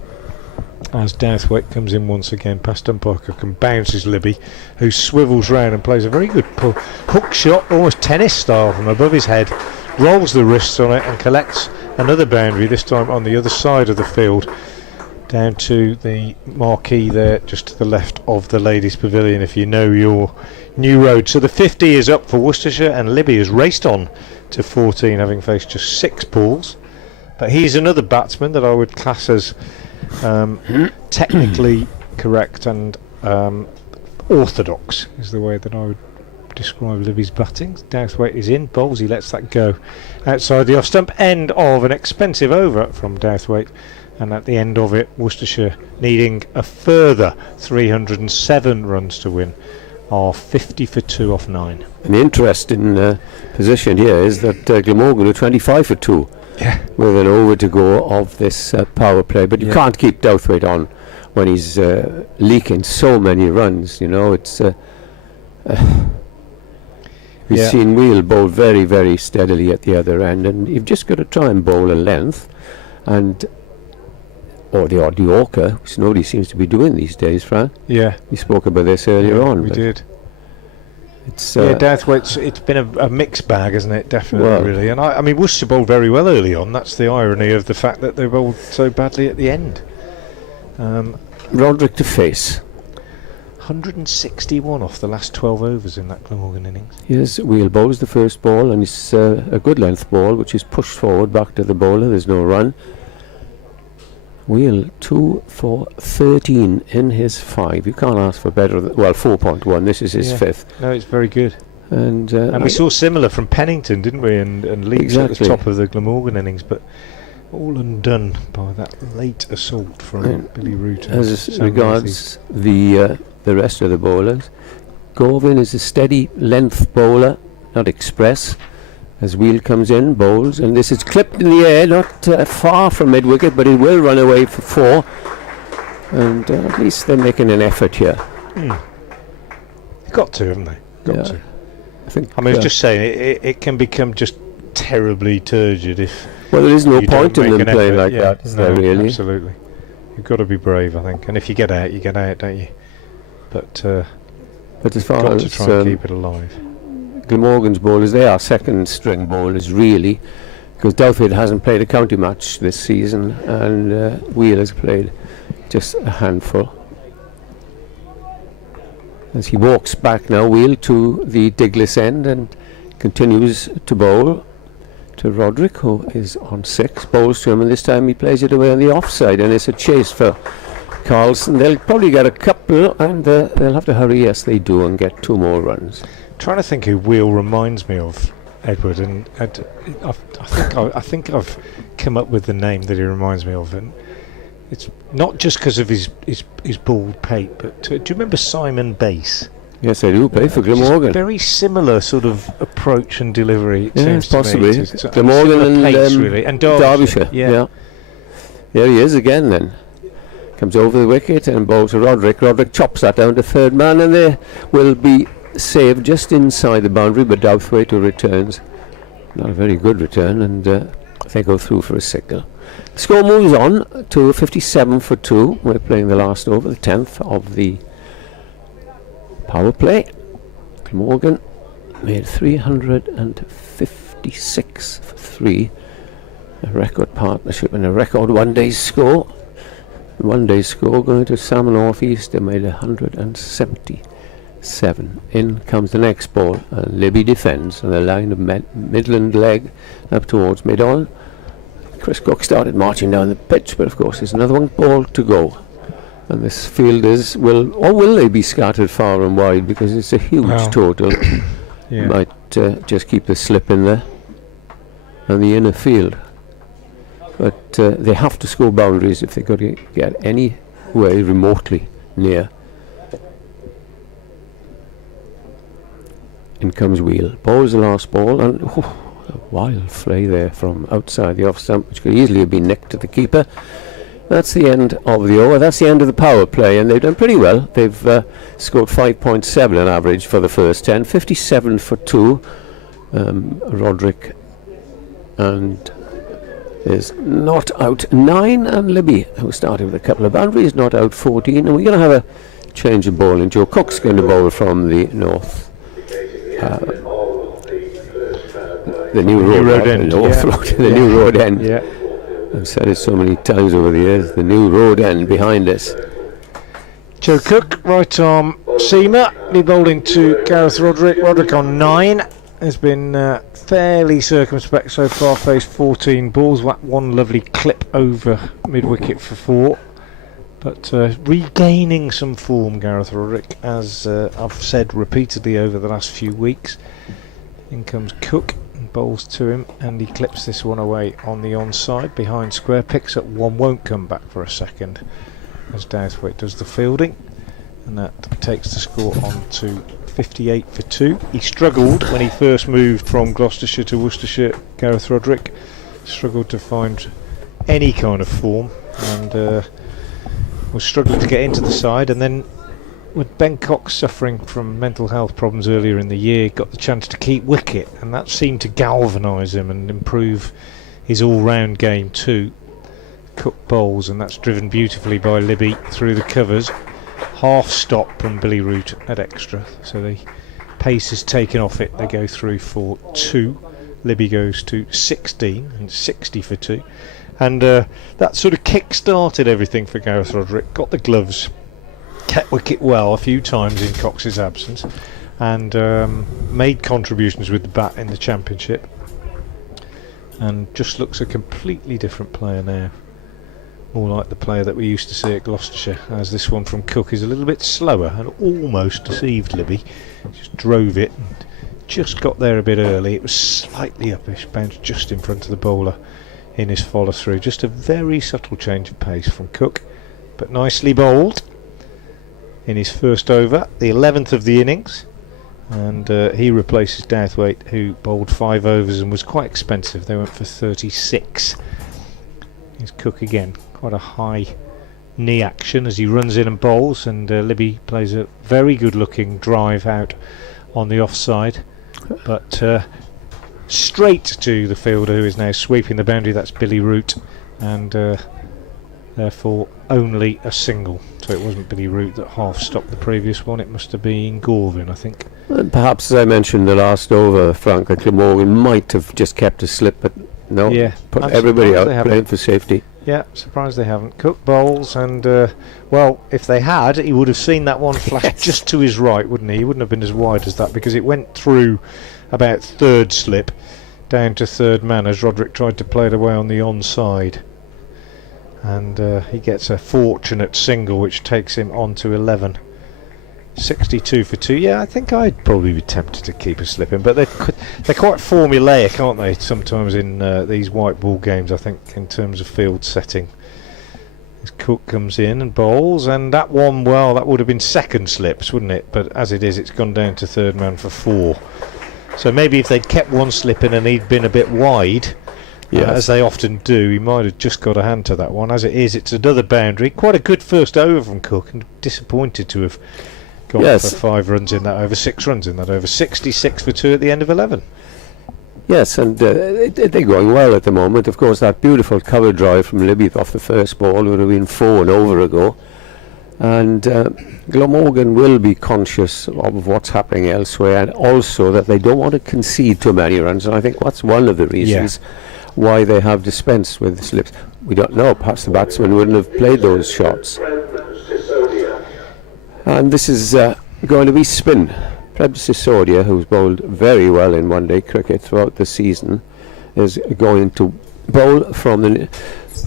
as Douthwaite comes in once again past umpire Cook and bounces Libby, who swivels round and plays a very good hook shot, almost tennis style, from above his head, rolls the wrists on it and collects another boundary, this time on the other side of the field, down to the marquee there just to the left of the ladies pavilion, if you know your new road. So the 50 is up for Worcestershire, and Libby has raced on to 14, having faced just 6 balls, but he's another batsman that I would class as technically correct and orthodox is the way that I would describe Libby's batting. Douthwaite is in, bowls, he lets that go outside the off stump. End of an expensive over from Douthwaite, and at the end of it, Worcestershire, needing a further 307 runs to win, are 50 for 2 off 9. An interesting position here is that Glamorgan are 25 for 2. Yeah. With an over to go of this power play, but you can't keep Douthwaite on when he's leaking so many runs. You know, it's we've seen Wheel bowl very, very steadily at the other end, and you've just got to try and bowl a length, and or the odd Yorker, which nobody seems to be doing these days, Fran. Yeah, we spoke about this earlier on. We did. It's Douthwaite's, it's been a mixed bag, hasn't it? Definitely, really. And I mean, Worcester bowled very well early on. That's the irony of the fact that they bowled so badly at the end. Roderick to face. 161 off the last 12 overs in that Glamorgan innings. Yes, Wheel bowls the first ball, and it's a good length ball, which is pushed forward back to the bowler. There's no run. Wheel 2 for 13 in his 5. You can't ask for better. 4.1. This is his 5th. No, it's very good. And we saw similar from Pennington, didn't we? And Leeds at the top of the Glamorgan innings, but all undone by that late assault from Billy Root. As regards the rest of the bowlers, Gorvin is a steady length bowler, not express. As Wheel comes in, bowls, and this is clipped in the air, not far from mid-wicket, but it will run away for 4. And at least they're making an effort here. Got to, haven't they? Got to. I was just saying, it can become just terribly turgid if. Well, there is no point in them playing like that, is there, really? Absolutely. You've got to be brave, I think. And if you get out, don't you? But as far got as to try and keep it alive. Glamorgan's bowlers, they are second string bowlers really, because Douthwaite hasn't played a county match this season, and Wheel has played just a handful. As he walks back now, Wheel to the Diglis end and continues to bowl to Roderick, who is on 6, bowls to him, and this time he plays it away on the offside, and it's a chase for Carlson. They'll probably get a couple, and they'll have to hurry, yes they do, and get 2 more runs. Trying to think who Wheel reminds me of, Edward, and I think I've come up with the name that he reminds me of, and it's not just because of his bald pate, but do you remember Simon Bass? Yes, I do. Play for Glamorgan. Very similar sort of approach and delivery. It seems possibly. to me. It's Glamorgan and pace, really. And Derbyshire. Yeah. There he is again. Then comes over the wicket and bowls to Roderick. Roderick chops that down to third man, and they will be saved just inside the boundary, but Douthwaite who returns. Not a very good return, and they go through for a signal. The score moves on to 57 for 2. We're playing the last over, the 10th of the power play. Glamorgan made 356 for 3. A record partnership and a record one-day score. One-day score going to Sam North East. They made 177. In comes the next ball, and Libby defends on the line of Midland leg up towards mid-on. Chris Cook started marching down the pitch, but of course there's another one ball to go, and this fielders will they be scattered far and wide, because it's a huge total. might just keep the slip in there and the inner field. But they have to score boundaries if they're going to get any way remotely near. In comes Wheel. Bowls the last ball, and a wild fly there from outside the off stump, which could easily have been nicked to the keeper. That's the end of the over. That's the end of the power play, and they've done pretty well. They've scored 5.7 on average for the first 10, 57 for 2. Roderick and is not out 9, and Libby, who started with a couple of boundaries, not out 14. And we're going to have a change of ball, and Joe Cook's going to bowl from the north. The new road end. The new road end. Yeah. I've said it so many times over the years. The new road end behind us. Joe Cook, right arm seamer, be bowling to Gareth Roderick. Roderick on 9 has been fairly circumspect so far. Faced 14 balls. One lovely clip over mid wicket for 4. But regaining some form, Gareth Roderick, as I've said repeatedly over the last few weeks. In comes Cook and bowls to him, and he clips this one away on the onside behind square. Picks up one, won't come back for a second as Douthwaite does the fielding, and that takes the score on to 58 for 2. He struggled when he first moved from Gloucestershire to Worcestershire. Gareth Roderick struggled to find any kind of form, and was struggling to get into the side, and then with Ben Cox suffering from mental health problems earlier in the year, got the chance to keep wicket, and that seemed to galvanise him and improve his all-round game too. Cook bowls, and that's driven beautifully by Libby through the covers. Half stop from Billy Root at extra, so the pace is taken off it. They go through for 2. Libby goes to 16 and 60 for 2. And that sort of kick-started everything for Gareth Roderick. Got the gloves, kept wicket well a few times in Cox's absence, and made contributions with the bat in the championship. And just looks a completely different player now. More like the player that we used to see at Gloucestershire, as this one from Cook is a little bit slower and almost deceived Libby. Just drove it and just got there a bit early. It was slightly uppish, bounced just in front of the bowler in his follow through. Just a very subtle change of pace from Cook, but nicely bowled in his first over, the 11th of the innings, and he replaces Douthwaite, who bowled 5 overs and was quite expensive. They went for 36. Here's Cook again, quite a high knee action as he runs in and bowls, and Libby plays a very good looking drive out on the offside, but straight to the fielder, who is now sweeping the boundary. That's Billy Root, and therefore only a single. So it wasn't Billy Root that half stopped the previous one, it must have been Gorvin, I think. And perhaps, as I mentioned the last over, Frank, that Glamorgan might have just kept a slip, but no, yeah, put everybody out playing haven't. for safety. Yeah, surprised they haven't. Cook bowls, and well, if they had, he would have seen that one flash just to his right, wouldn't he? He wouldn't have been as wide as that, because it went through about third slip down to third man as Roderick tried to play it away on the onside, and he gets a fortunate single which takes him on to 11. 62 for 2. Yeah, I think I'd probably be tempted to keep a slip in, but they're quite formulaic, aren't they, sometimes in these white ball games, I think, in terms of field setting. As Cook comes in and bowls, and that one, well, that would have been second slips, wouldn't it? But as it is, it's gone down to third man for 4. So maybe if they'd kept one slip in and he'd been a bit wide, as they often do, he might have just got a hand to that one. As it is, it's another boundary. Quite a good first over from Cook, and disappointed to have gone for 5 runs in that over, 6 runs in that over. 66 for 2 at the end of 11. Yes, and they're going well at the moment. Of course, that beautiful cover drive from Libby off the first ball would have been 4 and over ago. And Glamorgan will be conscious of what's happening elsewhere, and also that they don't want to concede too many runs. And I think that's one of the reasons why they have dispensed with slips. We don't know, perhaps the batsman wouldn't have played those shots. And this is going to be spin. Prem Sisodia, who's bowled very well in one-day cricket throughout the season, is going to bowl from the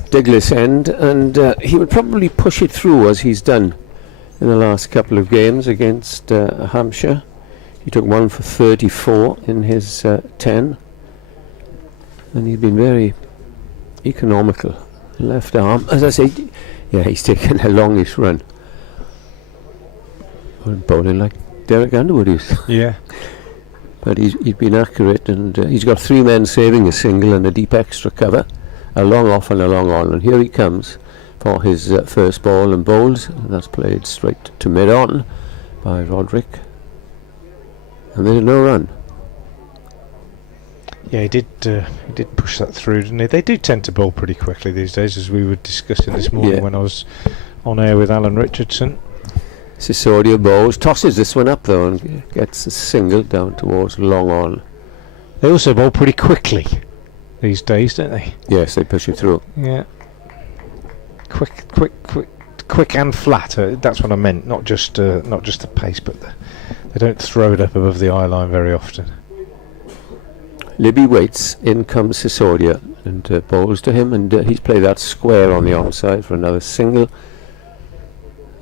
Diglis end, and he would probably push it through as he's done in the last couple of games against Hampshire. He took 1 for 34 in his 10, and he's been very economical. Left arm, as I say, yeah, he's taken a longish run. Bowling like Derek Underwood is. Yeah. But he's been accurate, and he's got 3 men saving a single and a deep extra cover, a long off and a long on, and here he comes for his first ball and bowls, and that's played straight to mid-on by Roderick, and there's no run. Yeah, he did push that through, didn't he? They do tend to bowl pretty quickly these days, as we were discussing this morning when I was on air with Alan Richardson. Sisodia bowls, tosses this one up though, and gets a single down towards long on. They also bowl pretty quickly these days, don't they? Yes, they push it through. Yeah. Quick and flat. That's what I meant. Not just the pace, but they don't throw it up above the eye line very often. Libby waits. In comes Sisodia and bowls to him, and he's played that square on the onside for another single.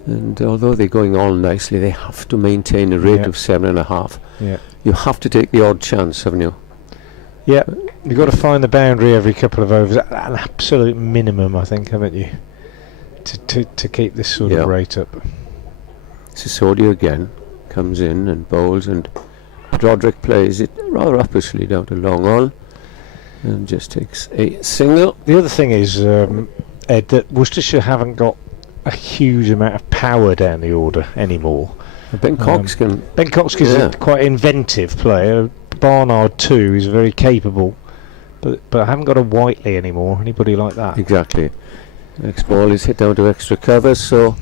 And although they're going on nicely, they have to maintain a rate of 7.5. Yeah. You have to take the odd chance, haven't you? Yeah, you've got to find the boundary every couple of overs, at an absolute minimum, I think, haven't you? To keep this sort of rate up. Sisodia again comes in and bowls, and Roderick plays it rather uppishly down to long on and just takes a single. The other thing is, Ed, that Worcestershire haven't got a huge amount of power down the order anymore. Ben Coxkin. Ben Coxkin's a quite inventive player. Barnard too is very capable, but I haven't got a Whiteley anymore. Anybody like that? Exactly. Next ball is hit down to extra cover, so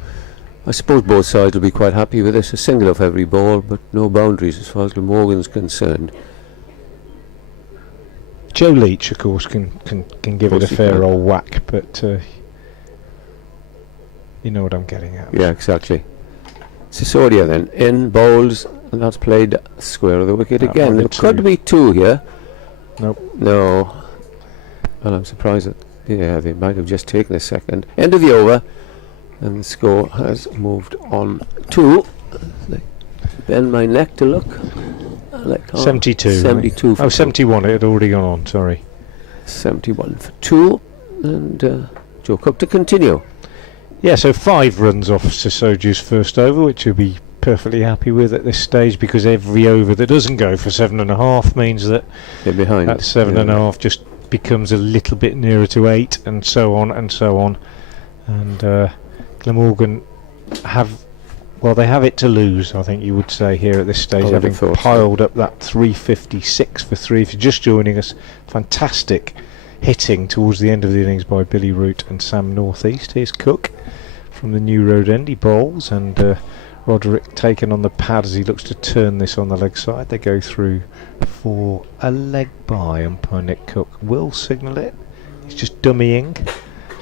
I suppose both sides will be quite happy with this. A single off every ball, but no boundaries as far as Glamorgan's concerned. Joe Leach, of course, can give it a fair old whack, but you know what I'm getting at. Yeah, exactly. Sisodia then in bowls, and that's played square of the wicket again. There could be 2 here. Nope. No. Well, I'm surprised that they might have just taken a second. End of the over, and the score has moved on to. Bend my neck to look. 72. 72. Oh, 71. It had already gone on. Sorry. 71 for 2, and Joe Cook to continue. Yeah, so 5 runs off Sisodia's first over, which he'll be perfectly happy with at this stage, because every over that doesn't go for 7.5 means that they're behind. That 7.5 just becomes a little bit nearer to 8, and so on and so on. And Glamorgan they have it to lose, I think you would say, here at this stage, having piled up that 356 for 3. If you're just joining us, fantastic hitting towards the end of the innings by Billy Root and Sam Northeast. Here's Cook from the New Road end. He bowls, and Roderick taken on the pad as he looks to turn this on the leg side. They go through for a leg by. Umpire Nick Cook will signal it. He's just dummying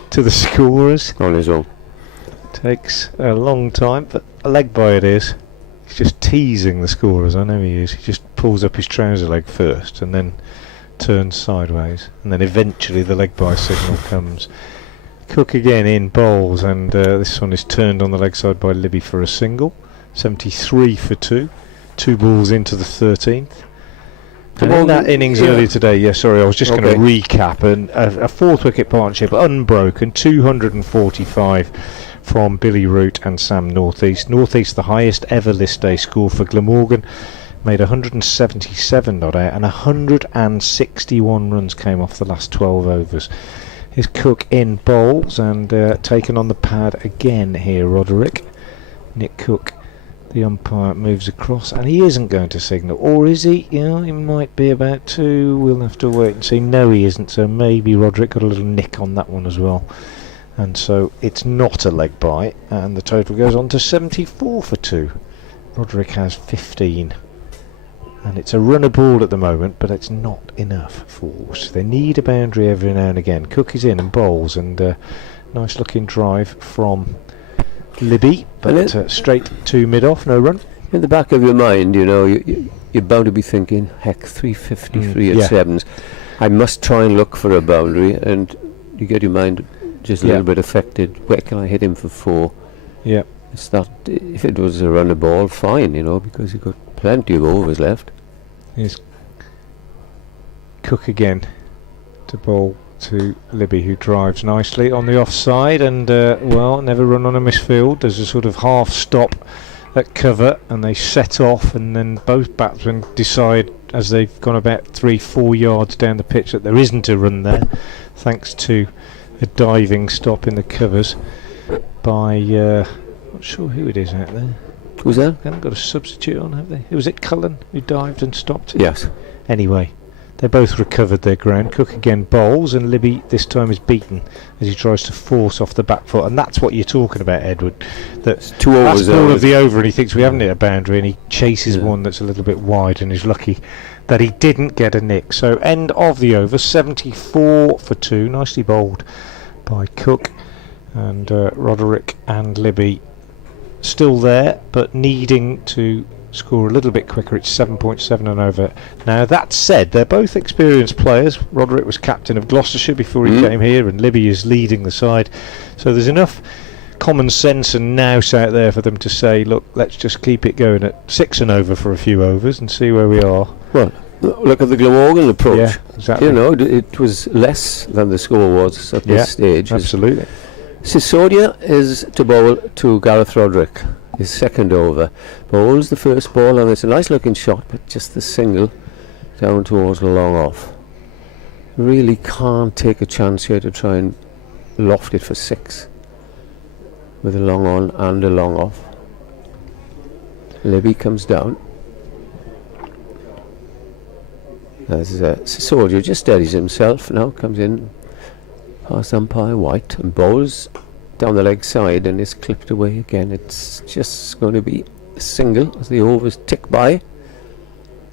to the scorers on his own. Takes a long time, but a leg by it is. He's just teasing the scorers. I know he is. He just pulls up his trouser leg first and then turns sideways, and then eventually the leg by signal comes. Cook again in bowls, and this one is turned on the leg side by Libby for a single. 73 for 2. 2 balls into the 13th. And in that innings earlier today, I was just going to recap, and a 4th wicket partnership unbroken, 245 from Billy Root and Sam Northeast. Northeast, the highest ever list day score for Glamorgan, made 177 not out, and 161 runs came off the last 12 overs. Here's Cook in bowls, and taken on the pad again here, Roderick. Nick Cook, the umpire, moves across, and he isn't going to signal, or is he? He might be about to. We'll have to wait and see. No, he isn't, so maybe Roderick got a little nick on that one as well. And so it's not a leg by, and the total goes on to 74 for 2. Roderick has 15. And it's a runner ball at the moment, but it's not enough for us. They need a boundary every now and again. Cook is in and bowls, and nice looking drive from Libby, but straight to mid-off, no run. In the back of your mind, you're bound to be thinking, heck, 353 at 7s. I must try and look for a boundary, and you get your mind just a little bit affected. Where can I hit him for 4? Yeah. It's not, if it was a runner ball, fine, because you could plenty of overs left. Here's Cook again to bowl to Libby, who drives nicely on the offside, and well, never run on a misfield. There's a sort of half stop at cover, and they set off, and then both batsmen decide as they've gone about 3-4 yards down the pitch that there isn't a run there, thanks to a diving stop in the covers by not sure who it is out there. Who's that? They haven't got a substitute on, have they? Was it Cullen who dived and stopped? Yes. Anyway, they both recovered their ground. Cook again bowls, and Libby this time is beaten as he tries to force off the back foot, and that's what you're talking about, Edward. That's 2 overs. That's all of the over, and he thinks we haven't hit a boundary, and he chases one that's a little bit wide, and is lucky that he didn't get a nick. So end of the over, 74 for 2, nicely bowled by Cook, and Roderick and Libby still there, but needing to score a little bit quicker. It's 7.7 and over. Now, that said, they're both experienced players. Roderick was captain of Gloucestershire before he came here, and Libby is leading the side. So there's enough common sense and nous out there for them to say, look, let's just keep it going at 6 and over for a few overs and see where we are. Well, look at the Glamorgan approach. Yeah, exactly. You know, it was less than the score was at this stage. Absolutely. Sisodia is to bowl to Gareth Roderick, his second over. Bowls the first ball, and it's a nice looking shot, but just the single down towards the long off. Really can't take a chance here to try and loft it for 6 with a long on and a long off. Libby comes down. As Sisodia just steadies himself now, comes in past umpire White and bowls down the leg side, and is clipped away again. It's just going to be a single as the overs tick by.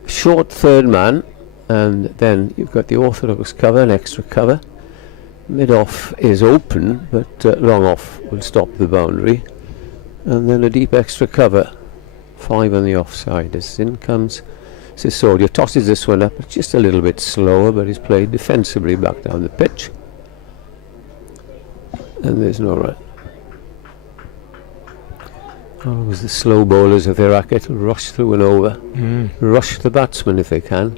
Short third man, and then you've got the orthodox cover, an extra cover. Mid off is open, but long off will stop the boundary, and then a deep extra cover, 5 on the offside. As in comes Sisodia, tosses this one up, just a little bit slower, but he's played defensively back down the pitch. And there's no run. Always the slow bowlers of their racket will rush through and over, rush the batsman if they can,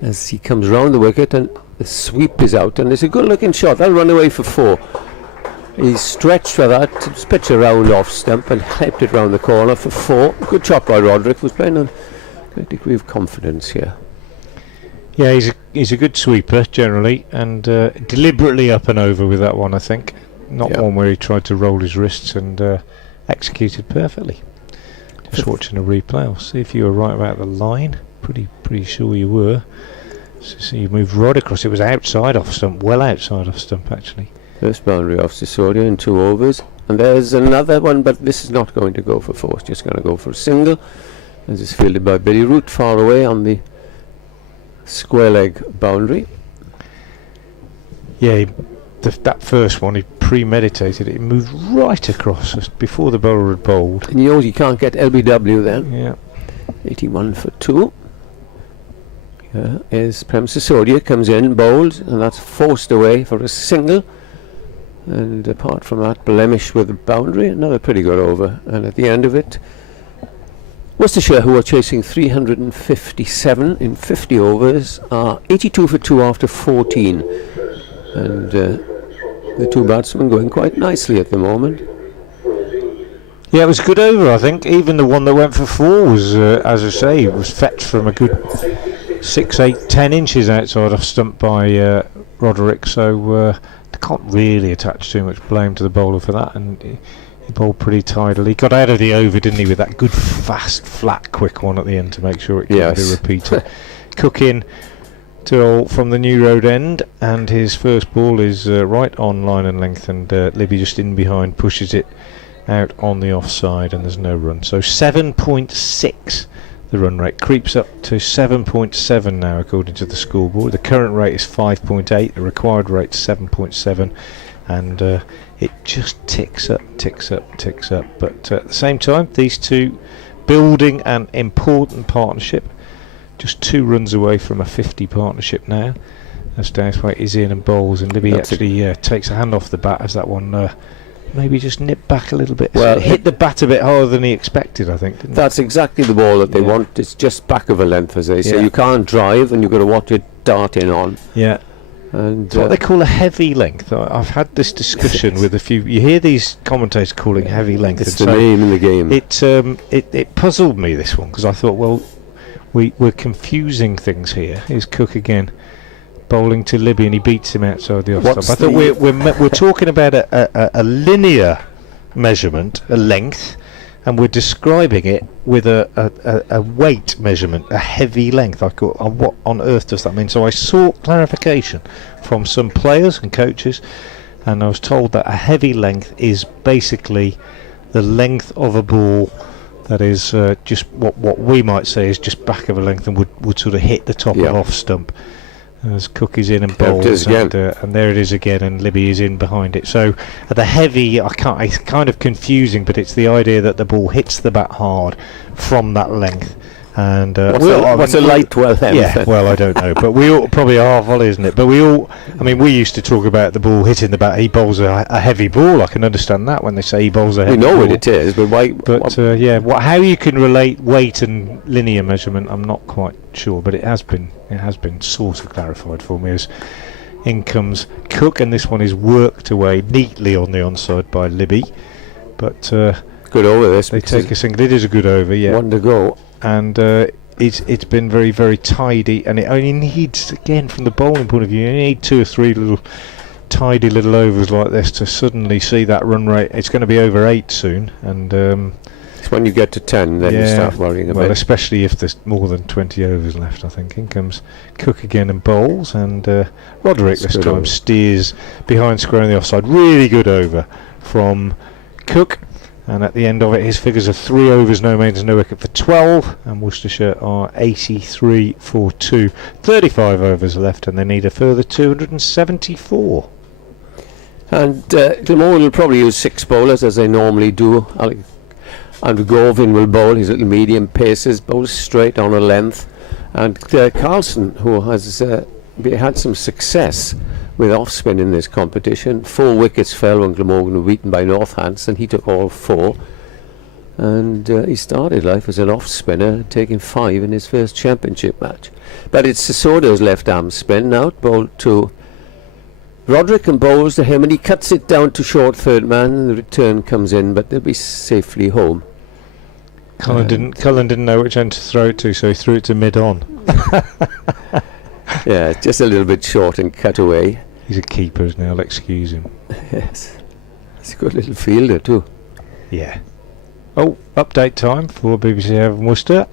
as he comes round the wicket, and the sweep is out, and it's a good looking shot. That'll run away for 4. He's stretched for that, pitched a round off stump and helped it round the corner for 4. Good shot by Roderick, was playing on a great degree of confidence here. Yeah, he's a good sweeper generally, and deliberately up and over with that one, I think. Not one where he tried to roll his wrists, and executed perfectly. Just watching a replay, I'll see if you were right about the line. Pretty sure you were. So you moved right across. It was outside off stump, well outside off stump actually. First boundary off Sisodia in 2 overs, and there's another one, but this is not going to go for 4. It's just going to go for a single, as it's fielded by Billy Root far away on the square leg boundary. Yeah, that first one, he premeditated it. He moved right across just before the bowler had bowled. And he knows he can't get LBW then. Yeah. 81 for 2. Here is Prem Sisodia, comes in, bowls, and that's forced away for a single. And apart from that blemish with the boundary, another pretty good over. And at the end of it, Worcestershire, who are chasing 357 in 50 overs, are 82 for 2 after 14. And the 2 batsmen going quite nicely at the moment. Yeah, it was a good over, I think. Even the one that went for 4 was, as I say, was fetched from a good 6, 8, 10 inches outside off stump by Roderick, so they can't really attach too much blame to the bowler for that, and he bowled pretty tidily. Got out of the over, didn't he, with that good, fast, flat, quick one at the end to make sure it couldn't be repeated. Cook in from the New Road end, and his first ball is right on line and length, and Libby just in behind pushes it out on the offside, and there's no run. So 7.6 the run rate, creeps up to 7.7 now according to the scoreboard. The current rate is 5.8, the required rate is 7.7, and it just ticks up. But at the same time, these two building an important partnership, just 2 runs away from a 50 partnership now, as Dowswaite is in and bowls, and Libby actually takes a hand off the bat as that one maybe just nipped back a little bit. Well, So hit the bat a bit harder than he expected, I think, didn't That's exactly the ball that they want. It's just back of a length, as they say. Yeah. You can't drive, and you've got to watch it darting on. he? Yeah. And It's what they call a heavy length. I've had this discussion with a few. You hear these commentators calling heavy length. it's and the so name in the game. It puzzled me, this one, because I thought, well, we're confusing things here. Here's Cook again, bowling to Libby, and he beats him outside the off stump. What's I thought we're talking about a linear measurement, a length, and we're describing it with a weight measurement, a heavy length. I thought, what on earth does that mean? So I sought clarification from some players and coaches, and I was told that a heavy length is basically the length of a ball that is just what we might say is just back of a length and would sort of hit the top of off stump. As Cook is in and bowls, and there it is again, and Libby is in behind it. So the heavy, it's kind of confusing, but it's the idea that the ball hits the bat hard from that length. And what's a light 12 length? Yeah, well, I don't know, but we all probably a half volley, isn't it? But we used to talk about the ball hitting the bat. He bowls a heavy ball. I can understand that when they say he bowls a heavy ball. We know what it is, but why? But how you can relate weight and linear measurement, I'm not quite sure. But it has been sort of clarified for me as in comes Cook, and this one is worked away neatly on the onside by Libby. But good over this. They take a single. It is a good over. Yeah, one to go. And it's been very, very tidy, and it only needs, again, from the bowling point of view, you need 2 or 3 little tidy little overs like this to suddenly see that run rate. It's going to be over 8 soon, and it's when you get to 10 then you start worrying about it. Especially if there's more than 20 overs left, I think. In comes Cook again and bowls, and Roderick this time steers behind square on the offside. Really good over from Cook. And at the end of it, his figures are 3 overs, no mains, no wicket for 12. And Worcestershire are 83 for 2. 35 overs left, and they need a further 274. And Glamorgan will probably use 6 bowlers as they normally do. Andrew Gorvin will bowl his little medium paces, bowls straight on a length. And Carlson, who has had some success with off-spin in this competition. 4 wickets fell when Glamorgan were beaten by Northants, and he took all 4. And he started life as an off-spinner, taking 5 in his first championship match. But it's Sisoda's left-arm spin now, bowled to Roderick, and bowls to him, and he cuts it down to short third man, and the return comes in, but they'll be safely home. Cullen didn't know which end to throw it to, so he threw it to mid-on. Yeah, just a little bit short and cut away. He's a keeper, isn't he? I'll excuse him. Yes. He's a good little fielder too. Yeah. Oh, update time for BBC Haven Worcester.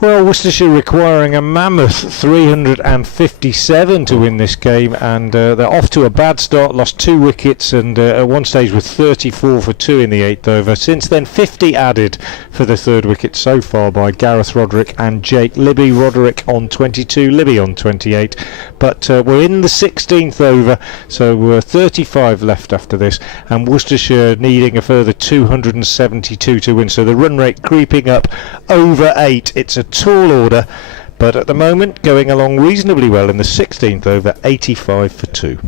Well, Worcestershire requiring a mammoth 357 to win this game, and they're off to a bad start, lost 2 wickets, and at one stage with 34 for 2 in the 8th over. Since then, 50 added for the 3rd wicket so far by Gareth Roderick and Jake Libby. Roderick on 22, Libby on 28. But we're in the 16th over, so we're 35 left after this, and Worcestershire needing a further 272 to win. So the run rate creeping up over 8. It's a tall order, but at the moment going along reasonably well in the 16th over, 85 for 2.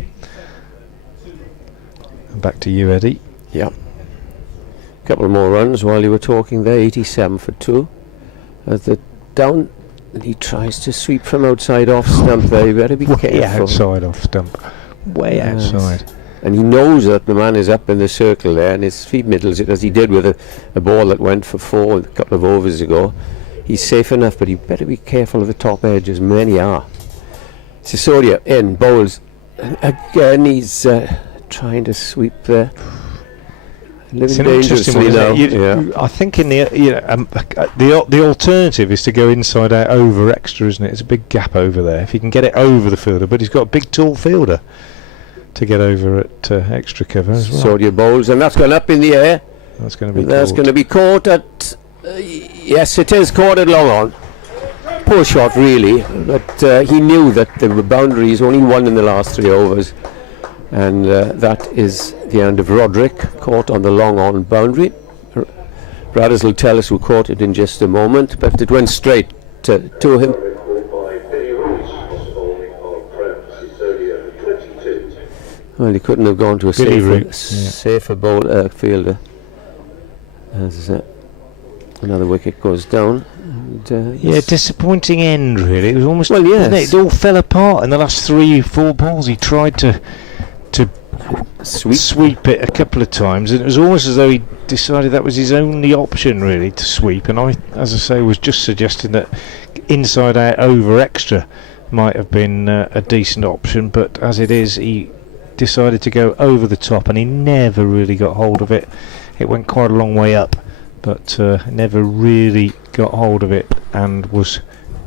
And back to you, Eddie. Yeah. A couple more runs while you were talking there. 87 for 2. As the down, he tries to sweep from outside off stump there. You better be careful. Way outside off stump. Way outside. And he knows that the man is up in the circle there, and his feet middles it, as he did with a ball that went for 4 a couple of overs ago. He's safe enough, but he better be careful of the top edge, as many are. Sisodia in, bowls. Again, he's trying to sweep there. Living dangerously now. I think in the alternative is to go inside out over extra, isn't it? It's a big gap over there. If he can get it over the fielder, but he's got a big tall fielder to get over at extra cover as well. Sisodia bowls, and that's gone up in the air. That's going to be. That's going to be caught at. Yes, it is caught at long on. Poor shot, really, but he knew that the boundary is only 1 in the last 3 overs, and that is the end of Roderick, caught on the long on boundary. Bradders will tell us who caught it in just a moment, but it went straight to him. Well, he couldn't have gone to a Billy safer, Root, safer fielder. As another wicket goes down. And, Yeah, disappointing end really. It was almost, Well, yes. wasn't it? It all fell apart in the last 3-4 balls. He tried to sweep it a couple of times, and it was almost as though he decided that was his only option really, to sweep. And I, as I say, was just suggesting that inside out over extra might have been a decent option, but as it is, he decided to go over the top, and he never really got hold of it. It went quite a long way up, but never really got hold of it, and was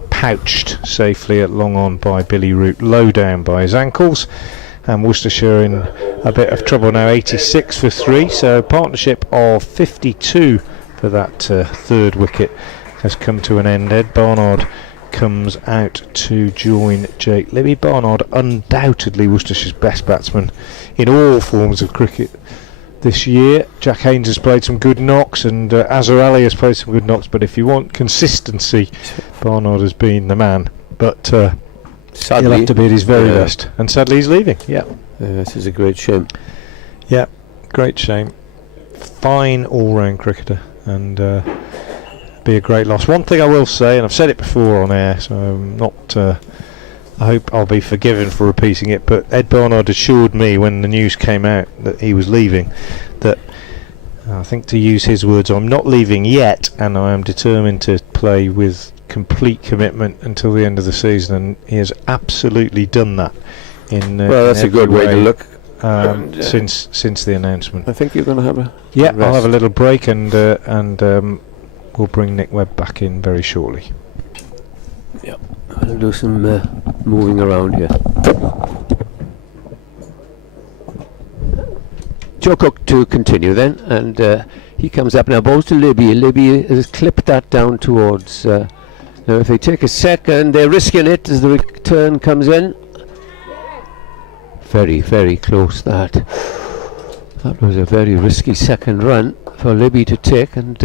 pouched safely at long on by Billy Root, low down by his ankles. And Worcestershire in a bit of trouble now, 86 for 3, so partnership of 52 for that third wicket has come to an end. Ed Barnard comes out to join Jake Libby. Barnard, undoubtedly Worcestershire's best batsman in all forms of cricket this year. Jack Haynes has played some good knocks, and Azhar Ali has played some good knocks, but if you want consistency, Barnard has been the man. But sadly, he'll have to be at his very best, and sadly he's leaving. Yeah, this is a great shame. Yeah, great shame. Fine all-round cricketer, and be a great loss. One thing I will say, and I've said it before on air, so I'm not I hope I'll be forgiven for repeating it, but Ed Barnard assured me when the news came out that he was leaving, that I think, to use his words, I'm not leaving yet, and I am determined to play with complete commitment until the end of the season, and he has absolutely done that. Well, that's a good way to look. Since the announcement. I think you're going to have a rest. I'll have a little break, and we'll bring Nick Webb back in very shortly. Yep, I'll do some moving around here. Joe Cook to continue then, and he comes up now, bowls to Libby. Libby has clipped that down towards. Now, if they take a second, they're risking it as the return comes in. Very, very close that. That was a very risky second run for Libby to take, and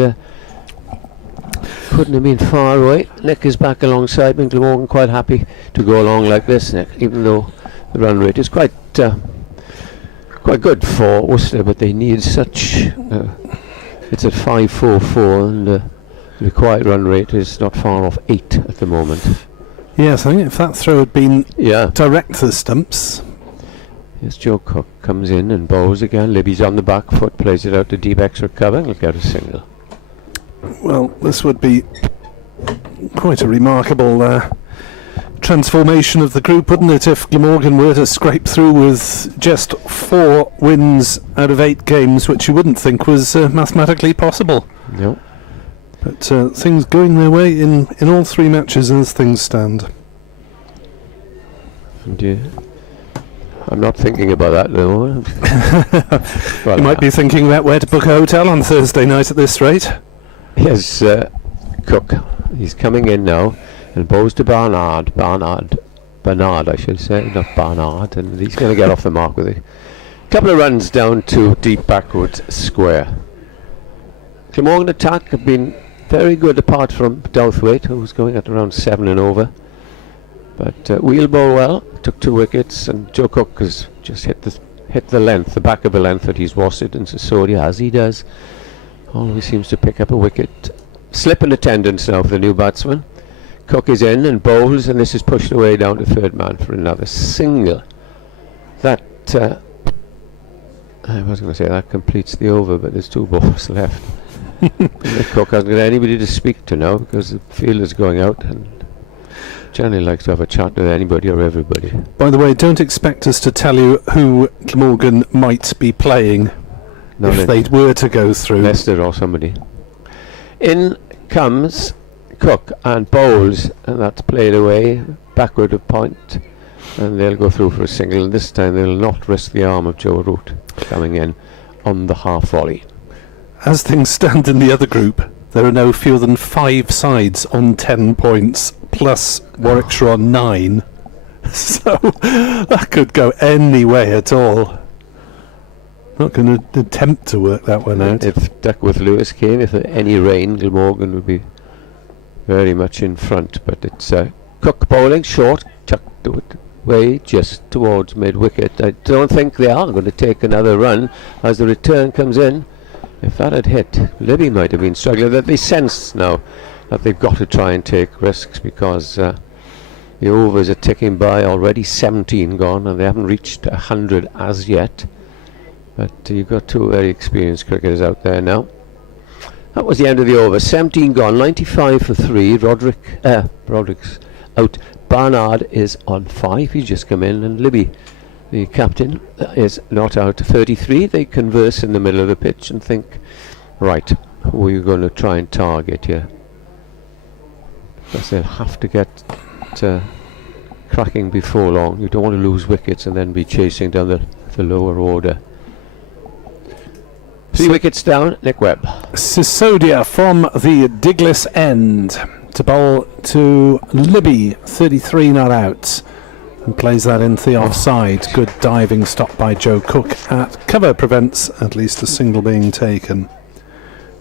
couldn't have been far away. Nick is back alongside me. Glamorgan quite happy to go along like this, Nick, even though the run rate is quite good for Worcester, but they need such. It's at 5.44, and the required run rate is not far off 8 at the moment. Yes, I think if that throw had been direct to the stumps. Yes, Joe Cook comes in and bowls again. Libby's on the back foot, plays it out to deep extra cover, and he'll get a single. Well, this would be quite a remarkable transformation of the group, wouldn't it, if Glamorgan were to scrape through with just 4 wins out of 8 games, which you wouldn't think was mathematically possible. No. But things going their way in all 3 matches as things stand. And I'm not thinking about that though. Well, you might be thinking about where to book a hotel on Thursday night at this rate. Here's Cook. He's coming in now and bows to Bernard, I should say, not Barnard, and he's going to get off the mark with it. Couple of runs down to deep backward square. Glamorgan attack have been very good, apart from Douthwaite, who was going at around 7 and over. But Wheel bowl well, took 2 wickets, and Joe Cook has just hit the length, the back of the length that he's wasted in Sisodia, as he does. Always seems to pick up a wicket. Slip in attendance now for the new batsman. Cook is in and bowls, and this is pushed away down to third man for another single. That I was going to say that completes the over, but there's 2 balls left. Nick Cook hasn't got anybody to speak to now because the field is going out, and generally likes to have a chat with anybody or everybody. By the way, don't expect us to tell you who Glamorgan might be playing if they were to go through. Leicester or somebody. In comes Cook and bowls, and that's played away backward a point, and they'll go through for a single. This time they'll not risk the arm of Joe Root coming in on the half volley. As things stand in the other group, there are no fewer than 5 sides on 10 points, plus Warwickshire on 9. So that could go any way at all. Not going to attempt to work that one out. If Duckworth Lewis came, if any rain, Glamorgan would be very much in front. But it's Cook bowling short, chucked to it way just towards mid-wicket. I don't think they are going to take another run as the return comes in. If that had hit, Libby might have been struggling. That they sense now that they've got to try and take risks because the overs are ticking by, already 17 gone, and they haven't reached 100 as yet. But you've got two very experienced cricketers out there now. That was the end of the over. 17 gone, 95 for 3. Broderick's out. Barnard is on 5. He's just come in, and Libby, the captain, is not out. 33. They converse in the middle of the pitch and think, right, who are you going to try and target here? Because they'll have to get cracking before long. You don't want to lose wickets and then be chasing down the lower order. 3 wickets down, Nick Webb. Sisodia from the Diglis end to bowl to Libby, 33 not out, and plays that into the offside. Good diving stop by Joe Cook at cover, prevents at least a single being taken.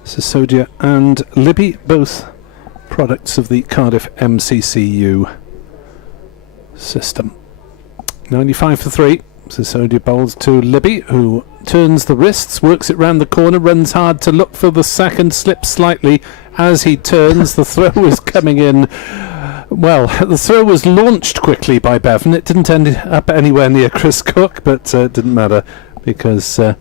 Sisodia and Libby, both products of the Cardiff MCCU system. 95 for 3. Sisodia bowls to Libby, who turns the wrists, works it round the corner, runs hard to look for the second, slips slightly as he turns. The throw is coming in. Well, the throw was launched quickly by Bevan. It didn't end up anywhere near Chris Cook, but it didn't matter because, as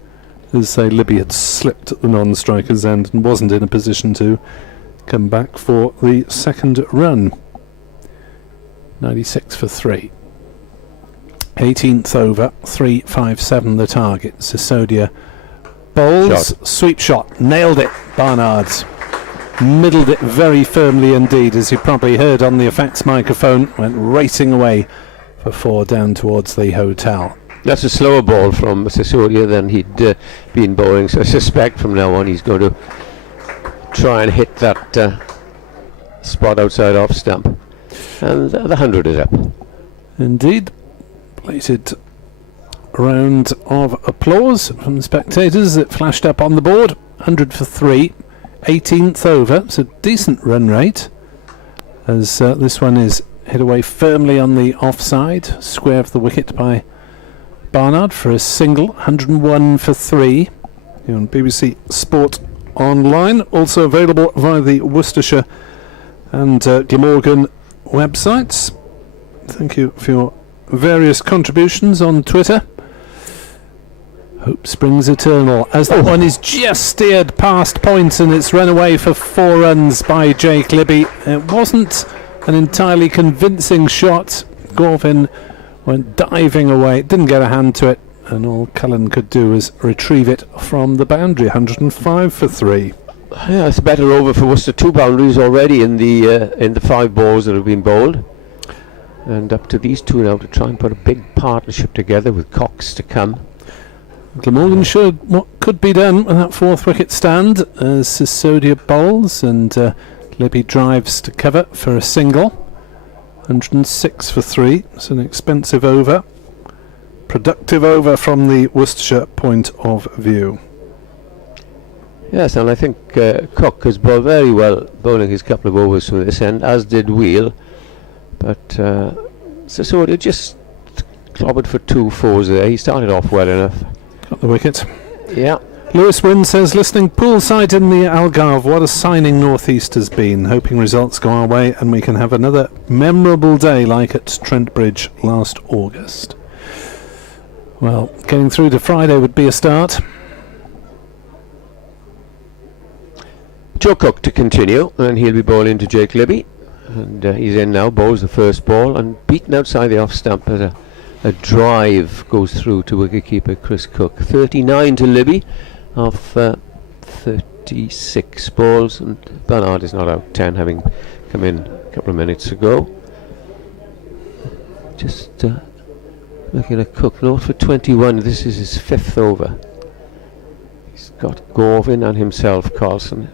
I say, Libby had slipped at the non-striker's end and wasn't in a position to come back for the second run. 96 for 3. 18th over, 3-5-7 the target. Sisodia bowls, sweep shot, nailed it. Barnard middled it very firmly indeed, as you probably heard on the effects microphone. Went racing away for 4 down towards the hotel. That's a slower ball from Sisodia than he'd been bowling, so I suspect from now on he's going to try and hit that spot outside off stump. And the 100 is up. Indeed. Belated round of applause from the spectators. It flashed up on the board. 100 for 3. 18th over. It's a decent run rate, as this one is hit away firmly on the offside. Square of the wicket by Barnard for a single. 101 for 3. You're on BBC Sport Online. Also available via the Worcestershire and Glamorgan websites. Thank you for your various contributions on Twitter. Hope springs eternal, as that one is just steered past point and it's run away for 4 runs by Jake Libby. It wasn't an entirely convincing shot. Gorvin went diving away, didn't get a hand to it, and all Cullen could do was retrieve it from the boundary. 105 for 3. Yeah, it's a better over for Worcester. 2 boundaries already in the 5 balls that have been bowled. And up to these 2 now to try and put a big partnership together with Cox to come. Glamorgan showed what could be done with that 4th wicket stand as Sisodia bowls and Libby drives to cover for a single. 106 for 3. It's an expensive over. Productive over from the Worcestershire point of view. Yes, and I think Cook has bowled very well, bowling his couple of overs from this end, as did Wheel. But Sisodia just clobbered for 2 fours there. He started off well enough. Got the wicket. Yeah. Lewis Wynn says, listening poolside in the Algarve, what a signing North East has been. Hoping results go our way and we can have another memorable day like at Trent Bridge last August. Well, getting through to Friday would be a start. Joe Cook to continue, and he'll be bowling to Jake Libby. And he's in now, bowls the first ball and beaten outside the off stump as a drive goes through to wicketkeeper Chris Cook. 39 to Libby of 36 balls, and Barnard is not out. 10 having come in a couple of minutes ago. Just looking at Cook, 0 for 21. This is his 5th over. He's got Gorvin and himself, Carlson,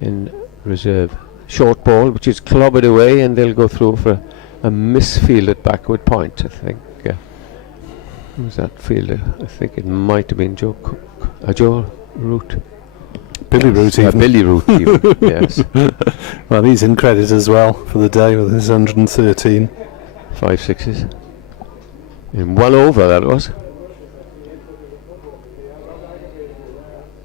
in reserve. Short ball, which is clobbered away, and they'll go through for a misfield at backward point, I think. Who's that fielder? I think it might have been Joe Cook. Joe Root. Billy Root even. Billy Root even, yes. Well, he's in credit as well for the day with his 113. 5 sixes. In 1 over, that was.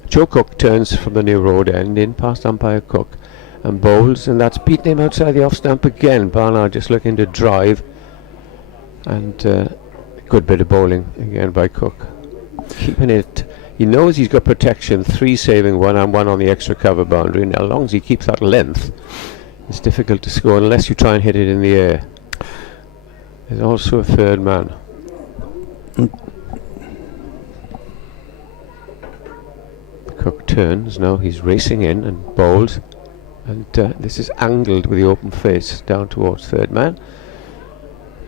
Joe Cook turns from the near road end in past umpire Cook and bowls, and that's beaten him outside the off stump again. Barnard just looking to drive, and good bit of bowling again by Cook. Keeping it, he knows he's got protection, 3 saving 1 and 1 on the extra cover boundary. Now, as long as he keeps that length, it's difficult to score unless you try and hit it in the air. There's also a third man. Cook turns now, he's racing in and bowls, and this is angled with the open face down towards third man,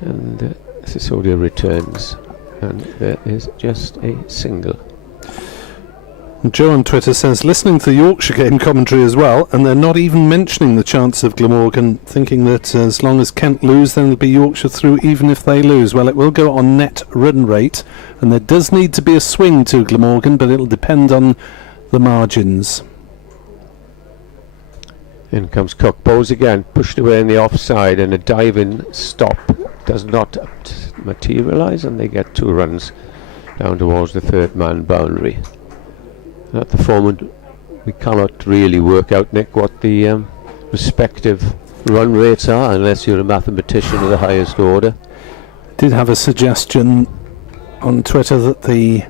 and Sisodia returns, and there is just a single. Joe on Twitter says, listening to the Yorkshire game commentary as well, and they're not even mentioning the chance of Glamorgan, thinking that as long as Kent lose, then it'll be Yorkshire through even if they lose. Well, it will go on net run rate, and there does need to be a swing to Glamorgan, but it'll depend on the margins. In comes Cook, bowls again, pushed away in the offside, and a diving stop does not materialise, and they get 2 runs down towards the third man boundary. At the moment, we cannot really work out, Nick, what the respective run rates are, unless you're a mathematician of the highest order. Did have a suggestion on Twitter that the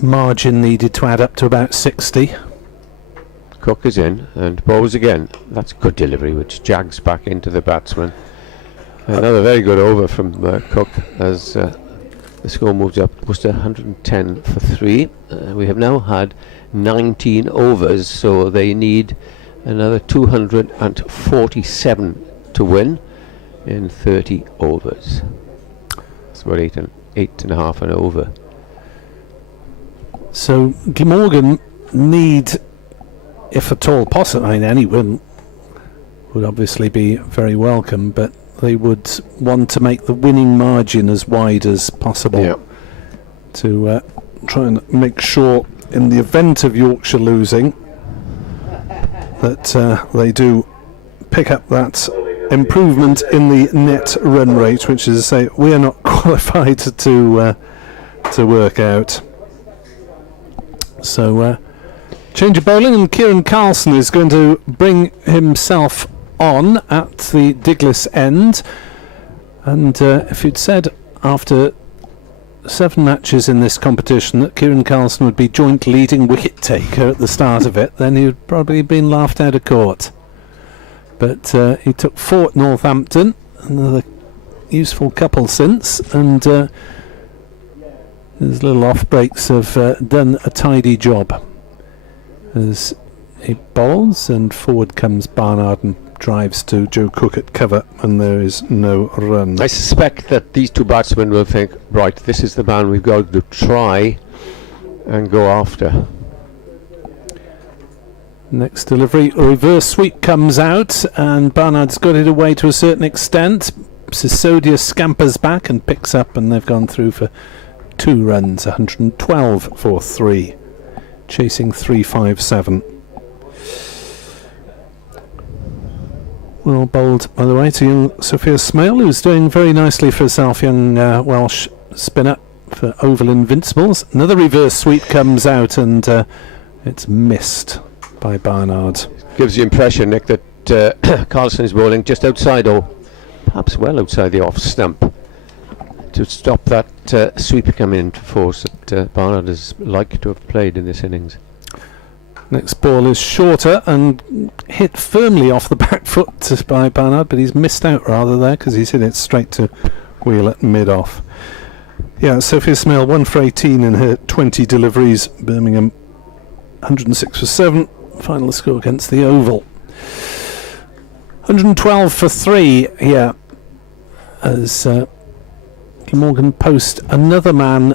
margin needed to add up to about 60. Cook is in and bowls again. That's good delivery, which jags back into the batsman. Another very good over from Cook as the score moves up. Worcester 110 for 3. We have now had 19 overs, so they need another 247 to win in 30 overs. It's about eight and a half an over. So Glamorgan need, if at all possible, I mean any win would obviously be very welcome, but they would want to make the winning margin as wide as possible to try and make sure in the event of Yorkshire losing that they do pick up that improvement in the net run rate, which is to say we are not qualified to work out. So change of bowling, and Kieran Carlson is going to bring himself on at the Diglis end. And if you'd said after 7 matches in this competition that Kieran Carlson would be joint leading wicket taker at the start of it, then he'd probably been laughed out of court. But he took 4 at Northampton, another useful couple since, and his little off breaks have done a tidy job as he bowls, and forward comes Barnard and drives to Joe Cook at cover, and there is no run. I suspect that these 2 batsmen will think, right, this is the man we've got to try and go after. Next delivery, a reverse sweep comes out, and Barnard's got it away to a certain extent. Sisodia scampers back and picks up, and they've gone through for 2 runs, 112 for 3, chasing 357. Well bowled, by the way, to young Sophia Smale, who's doing very nicely for herself, young Welsh spinner for Oval Invincibles. Another reverse sweep comes out, and it's missed by Barnard. Gives the impression, Nick, that Carlson is bowling just outside, or perhaps well outside the off stump, to stop that sweep coming into force that Barnard is like to have played in this innings. Next ball is shorter and hit firmly off the back foot by Barnard, but he's missed out rather there because he's hit it straight to wheel at mid-off. Yeah, Sophia Smale 1 for 18 in her 20 deliveries. Birmingham 106 for 7. Final score against the Oval. 112 for 3 here as Glamorgan post another man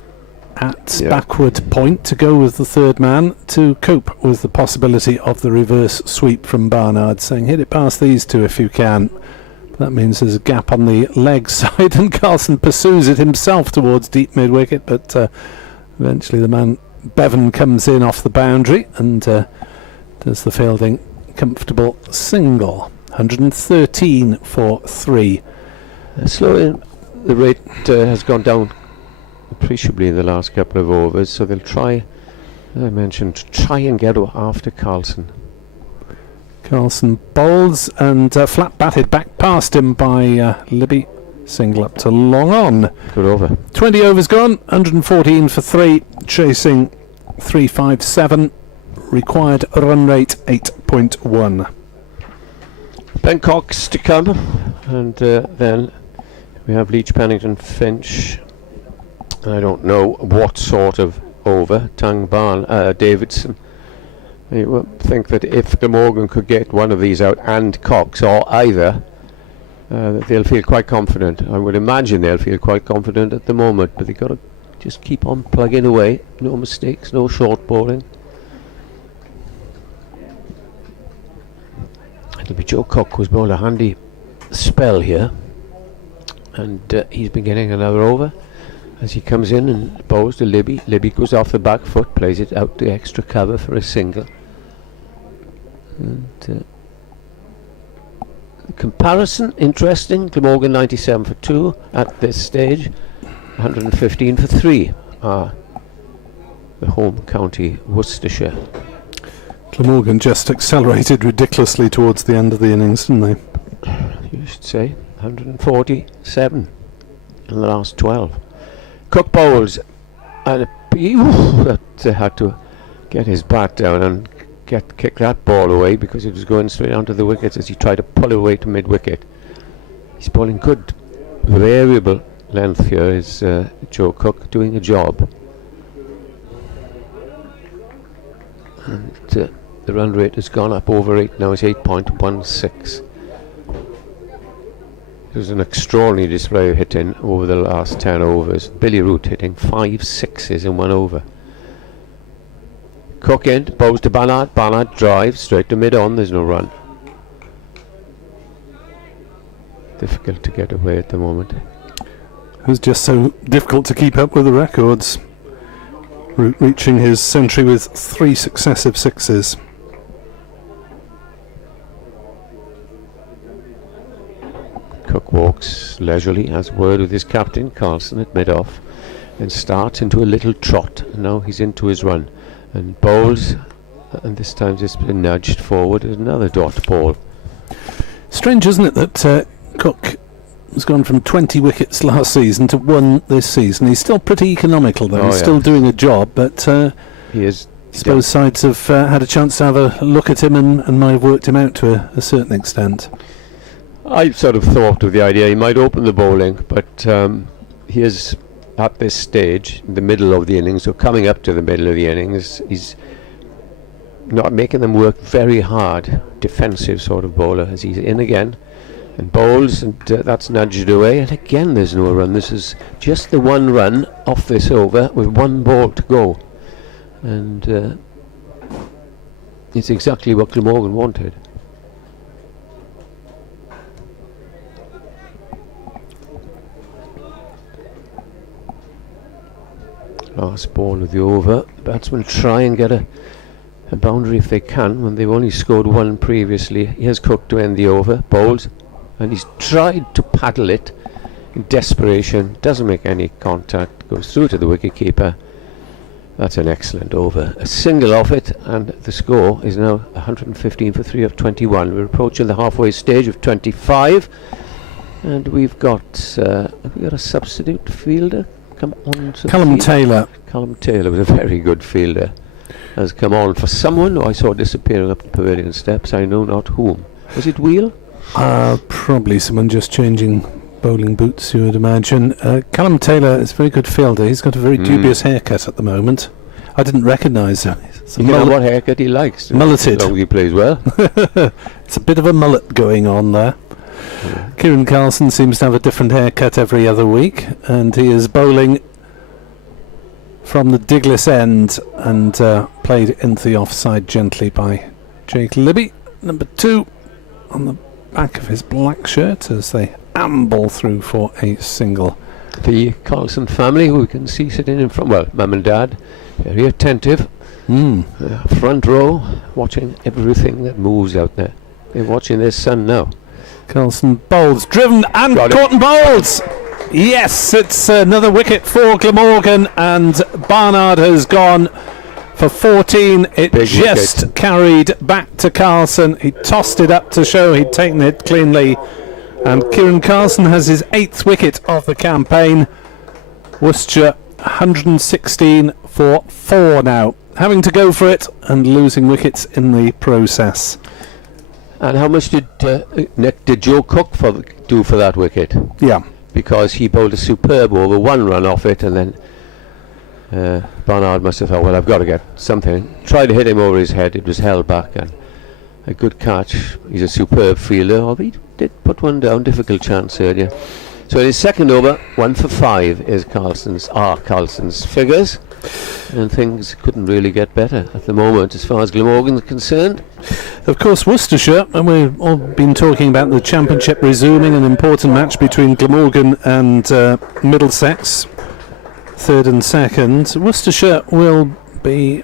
at backward point to go with the third man to cope with the possibility of the reverse sweep from Barnard, saying hit it past these 2 if you can. That means there's a gap on the leg side, and Carlson pursues it himself towards deep mid wicket, but eventually the man Bevan comes in off the boundary and does the fielding comfortable single. 113 for 3. Slow in the rate has gone down appreciably in the last couple of overs, so they'll try, as I mentioned, try and get after Carlson. Carlson bowls and flat batted back past him by Libby. Single up to long on. Good over. 20 overs gone, 114 for 3, chasing 357. Required run rate 8.1. Ben Cox to come, and then we have Leach, Pennington, Finch. I don't know what sort of over. Tang Barn, Davidson. I would think that if Glamorgan could get one of these out and Cox or either, they'll feel quite confident. I would imagine they'll feel quite confident at the moment, but they've got to just keep on plugging away. No mistakes, no short bowling. It'll be Joe Cook who's bowled a handy spell here, and he's been getting another over as he comes in and bowls to Libby. Libby goes off the back foot, plays it out to extra cover for a single. And the comparison, interesting. Glamorgan 97 for 2 at this stage, 115 for 3 are the home county Worcestershire. Glamorgan just accelerated ridiculously towards the end of the innings, didn't they? You should say 147 in the last 12. Cook bowls, and had to get his bat down and kick that ball away because it was going straight onto the wickets as he tried to pull it away to mid-wicket. He's bowling good variable length here, is Joe Cook, doing a job. And the run rate has gone up over 8 now. It's 8.16. It was an extraordinary display of hitting over the last 10 overs. Billy Root hitting 5 sixes in 1 over. Cook in, bowls to Barnard. Barnard drives straight to mid-on. There's no run. Difficult to get away at the moment. It was just so difficult to keep up with the records. Root reaching his century with 3 successive sixes. Cook walks leisurely, has word with his captain Carlson at mid-off, and starts into a little trot. And now he's into his run and bowls, and this time it's been nudged forward as another dot ball. Strange, isn't it, that Cook has gone from 20 wickets last season to 1 this season. He's still pretty economical though. He's still doing a job, but he is. I suppose sides have had a chance to have a look at him and might have worked him out to a certain extent. I sort of thought of the idea he might open the bowling, but he is at this stage, in the middle of the innings, or coming up to the middle of the innings, he's not making them work very hard. Defensive sort of bowler as he's in again and bowls, and that's nudged away, and again there's no run. This is just the 1 run off this over with 1 ball to go, and it's exactly what Glamorgan wanted. Last ball of the over. Batsmen try and get a boundary if they can when they've only scored 1 previously. Here's Cook to end the over. Bowls, and he's tried to paddle it in desperation. Doesn't make any contact. Goes through to the wicketkeeper. That's an excellent over. A single off it, and the score is now 115 for 3 of 21. We're approaching the halfway stage of 25, and we've got a substitute fielder. Come on, Callum Taylor. Callum Taylor was a very good fielder. Has come on for someone who I saw disappearing up the pavilion steps. I know not whom. Was it Wheel? Probably someone just changing bowling boots, you would imagine. Callum Taylor is a very good fielder. He's got a very dubious haircut at the moment. I didn't recognise him. You know what haircut he likes. Mulleted. As long as he plays well. It's a bit of a mullet going on there. Kieran Carlson seems to have a different haircut every other week, and he is bowling from the Diglis end and played into the offside gently by Jake Libby. Number 2 on the back of his black shirt as they amble through for a single. The Carlson family, who we can see sitting in front, well, mum and dad, very attentive, front row, watching everything that moves out there. They're watching their son now. Carlson bowls, driven and caught and bowls. Yes, it's another wicket for Glamorgan, and Barnard has gone for 14. It Big just wicket. carried back to Carlson. He tossed it up to show he'd taken it cleanly, and Kieran Carlson has his 8th wicket of the campaign. Worcestershire 116 for 4 now, having to go for it and losing wickets in the process. And how much did Joe Cook do for that wicket? Yeah. Because he bowled a superb over, 1 run off it, and then Barnard must have thought, well, I've got to get something. Tried to hit him over his head, it was held back, and a good catch. He's a superb fielder, although he did put one down, difficult chance earlier. So in his second over, 1 for 5 is Carlson's figures, and things couldn't really get better at the moment as far as Glamorgan is concerned. Of course, Worcestershire, and we've all been talking about the championship resuming, an important match between Glamorgan and Middlesex, 3rd and 2nd. Worcestershire will be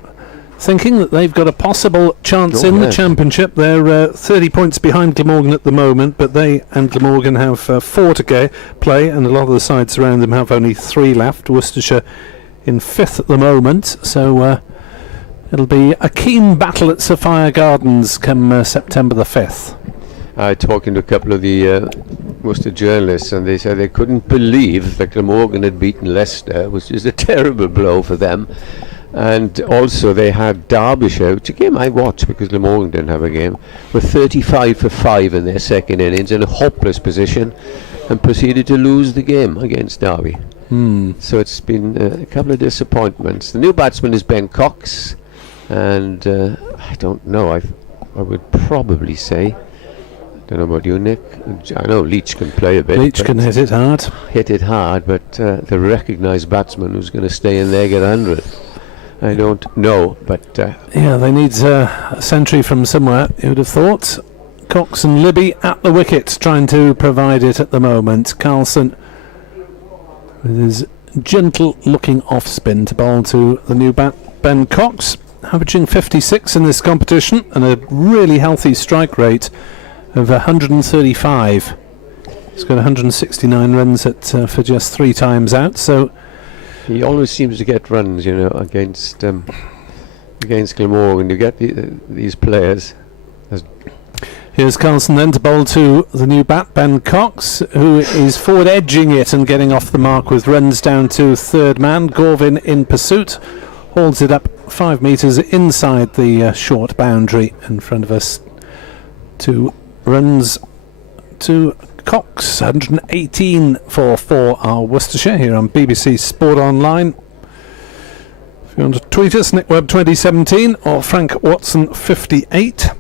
thinking that they've got a possible chance in the championship. They're 30 points behind Glamorgan at the moment, but they and Glamorgan have 4 to play, and a lot of the sides around them have only 3 left. Worcestershire in 5th at the moment, so it'll be a keen battle at Sophia Gardens come September the 5th. Talking to a couple of the Worcester journalists, and they said they couldn't believe that Glamorgan had beaten Leicester, which is a terrible blow for them. And also they had Derbyshire, which a game I watched because Glamorgan didn't have a game, with 35 for 5 in their second innings in a hopeless position, and proceeded to lose the game against Derby. So it's been a couple of disappointments. The new batsman is Ben Cox, and I don't know, I would probably say, don't know about you, Nick. I know Leach can play a bit. Leach can hit it hard. But the recognised batsman who's going to stay in there get 100. I don't know, but yeah, they need a century from somewhere, you would have thought. Cox and Libby at the wicket, trying to provide it at the moment. Carlson with his gentle looking off spin to bowl to the new bat, Ben Cox, averaging 56 in this competition and a really healthy strike rate of 135. He's got 169 runs for just 3 times out, so he always seems to get runs, you know, against Glamorgan. You get these players. Here's Carlson then to bowl to the new bat, Ben Cox, who is forward edging it and getting off the mark with runs down to 3rd man. Gorvin in pursuit, holds it up 5 metres inside the short boundary in front of us. 2 runs to Cox, 118 for 4 are Worcestershire here on BBC Sport Online. If you want to tweet us, NickWebb2017 or Frank Watson 58.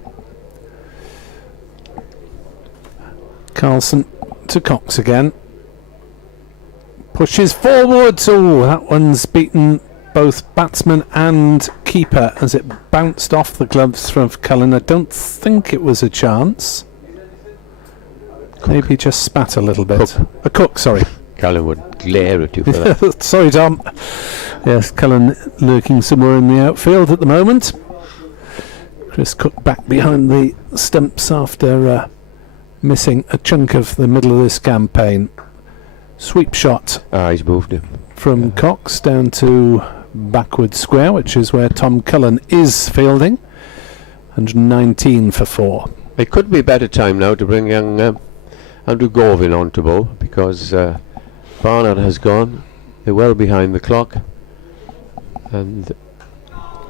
Carlson to Cox again. Pushes forward. Oh, that one's beaten both batsman and keeper as it bounced off the gloves from Cullen. I don't think it was a chance. Maybe just spat a little bit. Cook, sorry. Cullen would glare at you for that. Sorry, Tom. Yes, Cullen lurking somewhere in the outfield at the moment. Chris Cook back behind the stumps after missing a chunk of the middle of this campaign. Sweep shot. He's moved him. From Cox down to backward square, which is where Tom Cullen is fielding. 119 for 4. It could be a better time now to bring young Andrew Gorvin on to bowl, because Barnard has gone. They're well behind the clock. And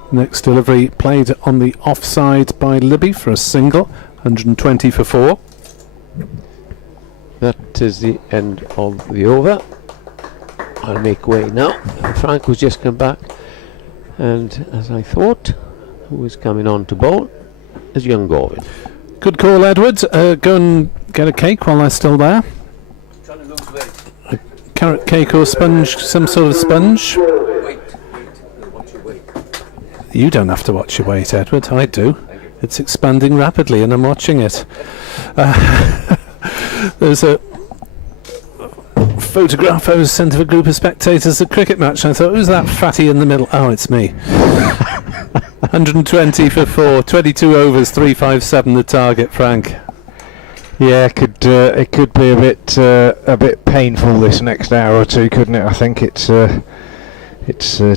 next delivery played on the offside by Libby for a single. 120 for 4. That is the end of the over. I'll make way now. Frank was just come back, and as I thought, who was coming on to bowl is young Gorvin. Good call, Edward. Go and get a cake while they're still there. A carrot cake or sponge, some sort of sponge. Watch your weight. You don't have to watch your weight, Edward. I do. It's expanding rapidly and I'm watching it. There's a photograph I was sent of a group of spectators at a cricket match, and I thought, who's that fatty in the middle? Oh, it's me. 120 for 4, 22 overs, 357 the target, Frank. Yeah, it could be a bit painful this next hour or two, couldn't it? I think it's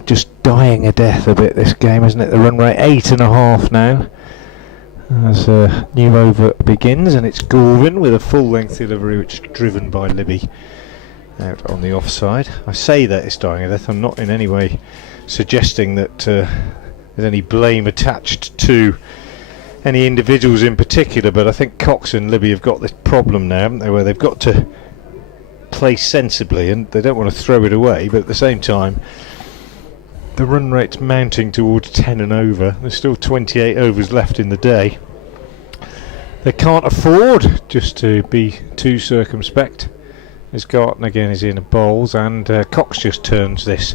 just dying a death a bit, this game, isn't it? The run rate 8.5 now as new over begins, and it's Gorvin with a full length delivery which is driven by Libby out on the offside. I say that it's dying a death. I'm not in any way suggesting that there's any blame attached to any individuals in particular, but I think Cox and Libby have got this problem now, haven't they, where they've got to play sensibly and they don't want to throw it away, but at the same time the run rate's mounting towards 10 and over. There's still 28 overs left in the day. They can't afford just to be too circumspect. As Garton again is in a bowls, and Cox just turns this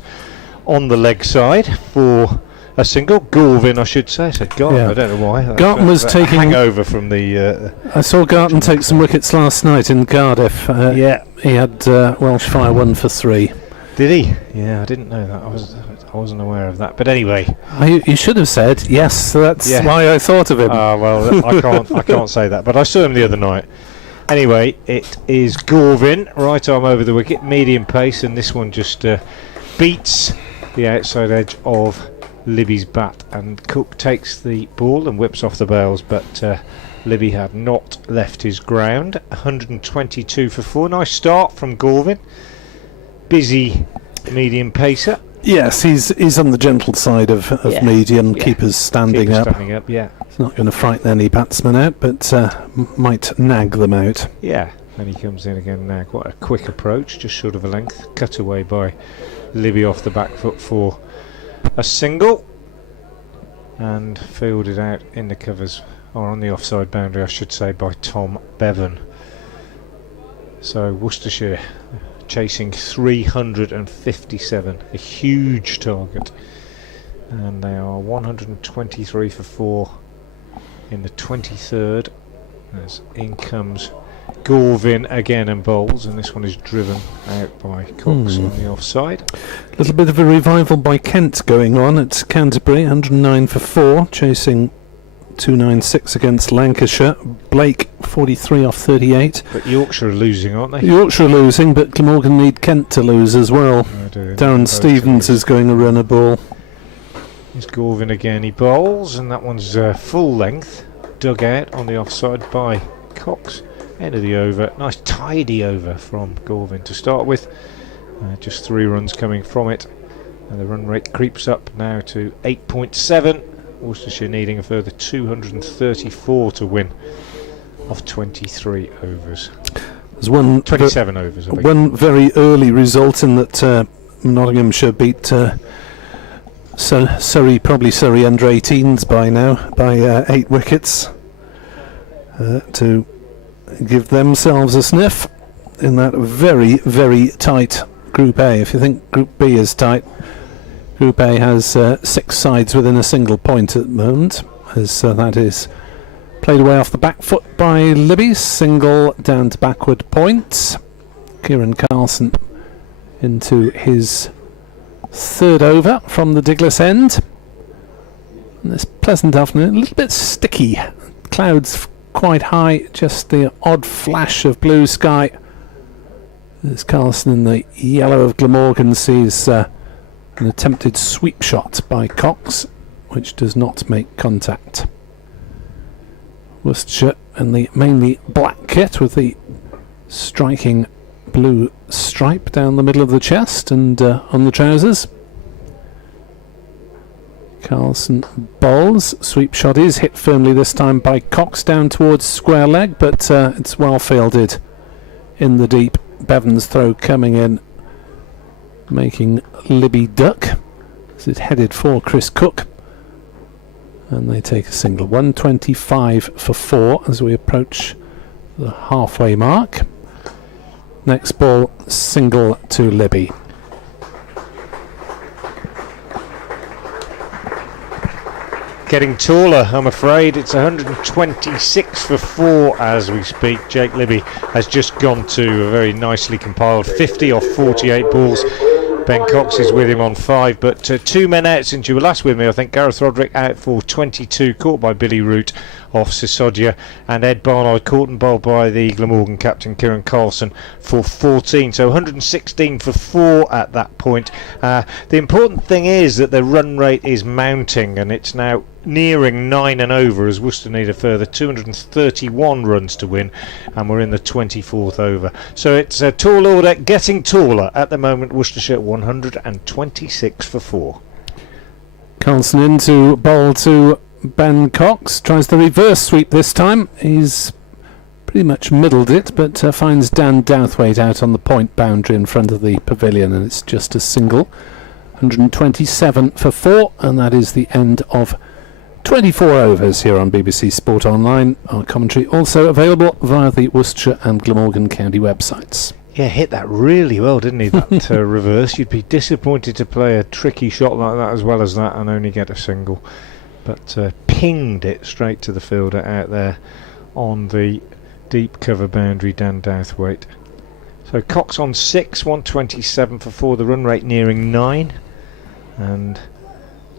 on the leg side for a single. Gorvin, I should say. I said Garton, Yeah. I don't know why. Garton was taking hangover from the. I saw Garton take some wickets last night in Cardiff. Yeah, he had Welsh Fire 1 for 3. Did he? Yeah, I didn't know that. I wasn't aware of that. But anyway, You should have said yes. That's why I thought of him. Well, I can't say that. But I saw him the other night. Anyway, it is Gorvin, right arm over the wicket, medium pace, and this one just beats the outside edge of Libby's bat, and Cook takes the ball and whips off the bails, but Libby had not left his ground. 122 for 4. Nice start from Gorvin. Busy medium pacer. Yes, he's on the gentle side of medium. Keepers standing up. Yeah. It's not going to frighten any batsmen out, but might nag them out. Yeah, and he comes in again now. Quite a quick approach, just short of a length. Cut away by Libby off the back foot for a single. And fielded out in the covers, or on the offside boundary, I should say, by Tom Bevan. So Worcestershire chasing 357, a huge target, and they are 123 for 4 in the 23rd, as in comes Gorvin again and bowls, and this one is driven out by Cox on the offside. A little bit of a revival by Kent going on at Canterbury, 109 for 4, chasing 296 against Lancashire. Blake 43 off 38. But Yorkshire are losing, aren't they? Yorkshire are losing, but Glamorgan need Kent to lose as well. Darren Stevens is going to run a ball. Here's Gorvin again, he bowls, and that one's full length, dug out on the offside by Cox. End of the over, nice tidy over from Gorvin to start with. Just 3 runs coming from it, and the run rate creeps up now to 8.7. Worcestershire needing a further 234 to win off 23 overs. There's one 27 overs. I think. One very early result in that Nottinghamshire beat Surrey, probably Surrey under 18s by now, by 8 wickets to give themselves a sniff in that very, very tight Group A. If you think Group B is tight, Group A has 6 sides within a single point at the moment, as that is played away off the back foot by Libby, single down to backward points. Kieran Carlson into his 3rd over from the Diglis end. And this pleasant afternoon, a little bit sticky, clouds quite high, just the odd flash of blue sky. As Carlson in the yellow of Glamorgan sees an attempted sweep shot by Cox, which does not make contact. Worcestershire in the mainly black kit with the striking blue stripe down the middle of the chest and on the trousers. Carlson bowls. Sweep shot is hit firmly this time by Cox down towards square leg, but it's well fielded in the deep. Bevan's throw coming in, making Libby duck as it headed for Chris Cook, and they take a single. 125 for 4 as we approach the halfway mark. Next ball, single to Libby. Getting taller, I'm afraid. It's 126 for 4 as we speak. Jake Libby has just gone to a very nicely compiled 50 off 48 balls. Ben Cox is with him on 5, but 2 men out since you were last with me. I think Gareth Roderick out for 22, caught by Billy Root off Sisodia, and Ed Barnard caught and bowled by the Glamorgan captain Kieran Carlson for 14, so 116 for 4 at that point. The important thing is that the run rate is mounting, and it's now nearing 9 and over, as Worcester need a further 231 runs to win, and we're in the 24th over. So it's a tall order, getting taller at the moment. Worcestershire 126 for 4. Carlson in to bowl to Ben Cox, tries the reverse sweep this time. He's pretty much middled it, but finds Dan Douthwaite out on the point boundary in front of the pavilion, and it's just a single. 127 for 4, and that is the end of 24 overs here on BBC Sport Online. Our commentary also available via the Worcestershire and Glamorgan County websites. Yeah, hit that really well, didn't he, that reverse. You'd be disappointed to play a tricky shot like that as well as that and only get a single. But pinged it straight to the fielder out there on the deep cover boundary, Dan Douthwaite. So Cox on 6, 127 for 4, the run rate nearing 9. And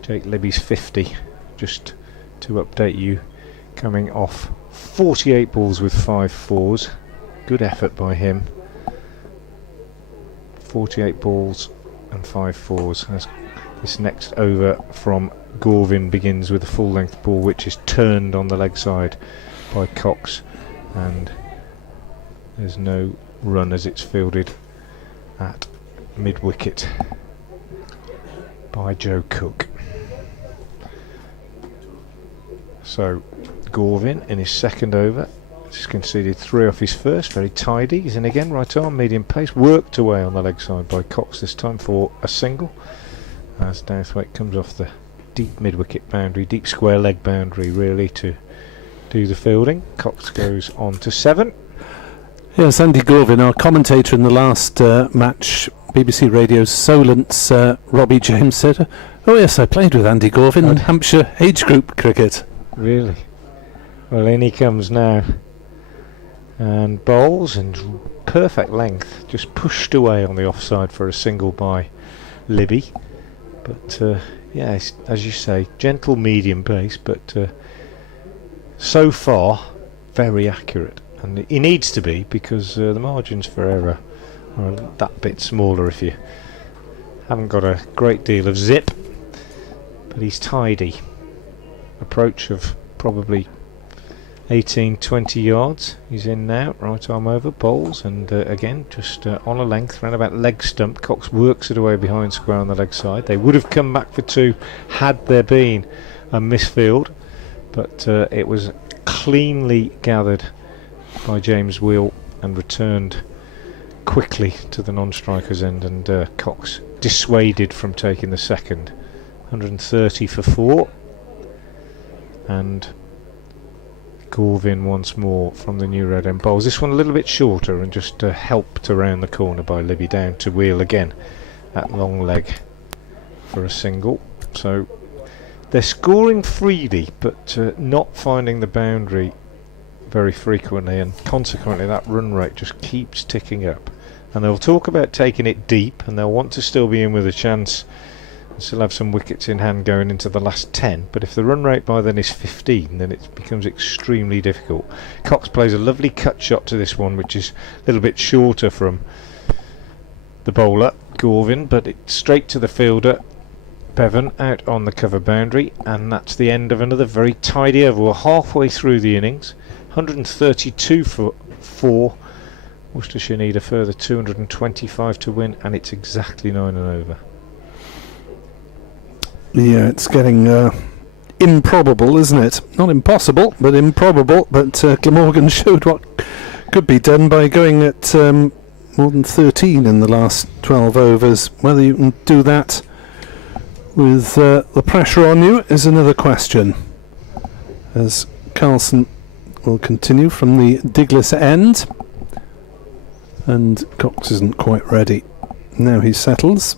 Jake Libby's 50, just to update you, coming off 48 balls with 5 fours. Good effort by him. 48 balls and 5 fours. As this next over from Gorvin begins with a full length ball, which is turned on the leg side by Cox, and there's no run as it's fielded at mid wicket by Joe Cook. So Gorvin in his second over, just conceded 3 off his first, very tidy. He's in again, right arm, medium pace, worked away on the leg side by Cox this time for a single, as Douthwaite comes off the deep mid-wicket boundary, deep square leg boundary really, to do the fielding. Cox goes on to 7. Yes, Andy Gorvin, our commentator in the last match, BBC Radio Solent's Robbie James said, "Oh yes, I played with Andy Gorvin in Hampshire age group cricket." Really? Well, in he comes now, and bowls, and perfect length, just pushed away on the offside for a single by Libby. But yeah, as you say, gentle medium pace, but so far very accurate, and he needs to be, because the margins for error are that bit smaller if you haven't got a great deal of zip. But he's tidy. Approach of probably 18-20 yards. He's in now, right arm over, bowls, and again just on a length round about leg stump. Cox works it away behind square on the leg side. They would have come back for 2 had there been a misfield, but it was cleanly gathered by James Wheel and returned quickly to the non-striker's end, and Cox dissuaded from taking the second. 130 for 4, and Gorvin once more from the new red end bowls. This one a little bit shorter, and just helped around the corner by Libby, down to Wheel again at long leg for a single. So they're scoring freely, but not finding the boundary very frequently, and consequently that run rate just keeps ticking up. And they'll talk about taking it deep, and they'll want to still be in with a chance and still have some wickets in hand going into the last 10, but if the run rate by then is 15, then it becomes extremely difficult. Cox plays a lovely cut shot to this one, which is a little bit shorter from the bowler Gorvin, but it's straight to the fielder Bevan out on the cover boundary, and that's the end of another very tidy over. We're halfway through the innings. 132 for 4. Worcestershire need a further 225 to win, and it's exactly 9 and over. Yeah, it's getting improbable, isn't it? Not impossible, but improbable. But Glamorgan showed what could be done by going at more than 13 in the last 12 overs. Whether you can do that with the pressure on you is another question, as Carlson will continue from the Diglis end, and Cox isn't quite ready. Now he settles,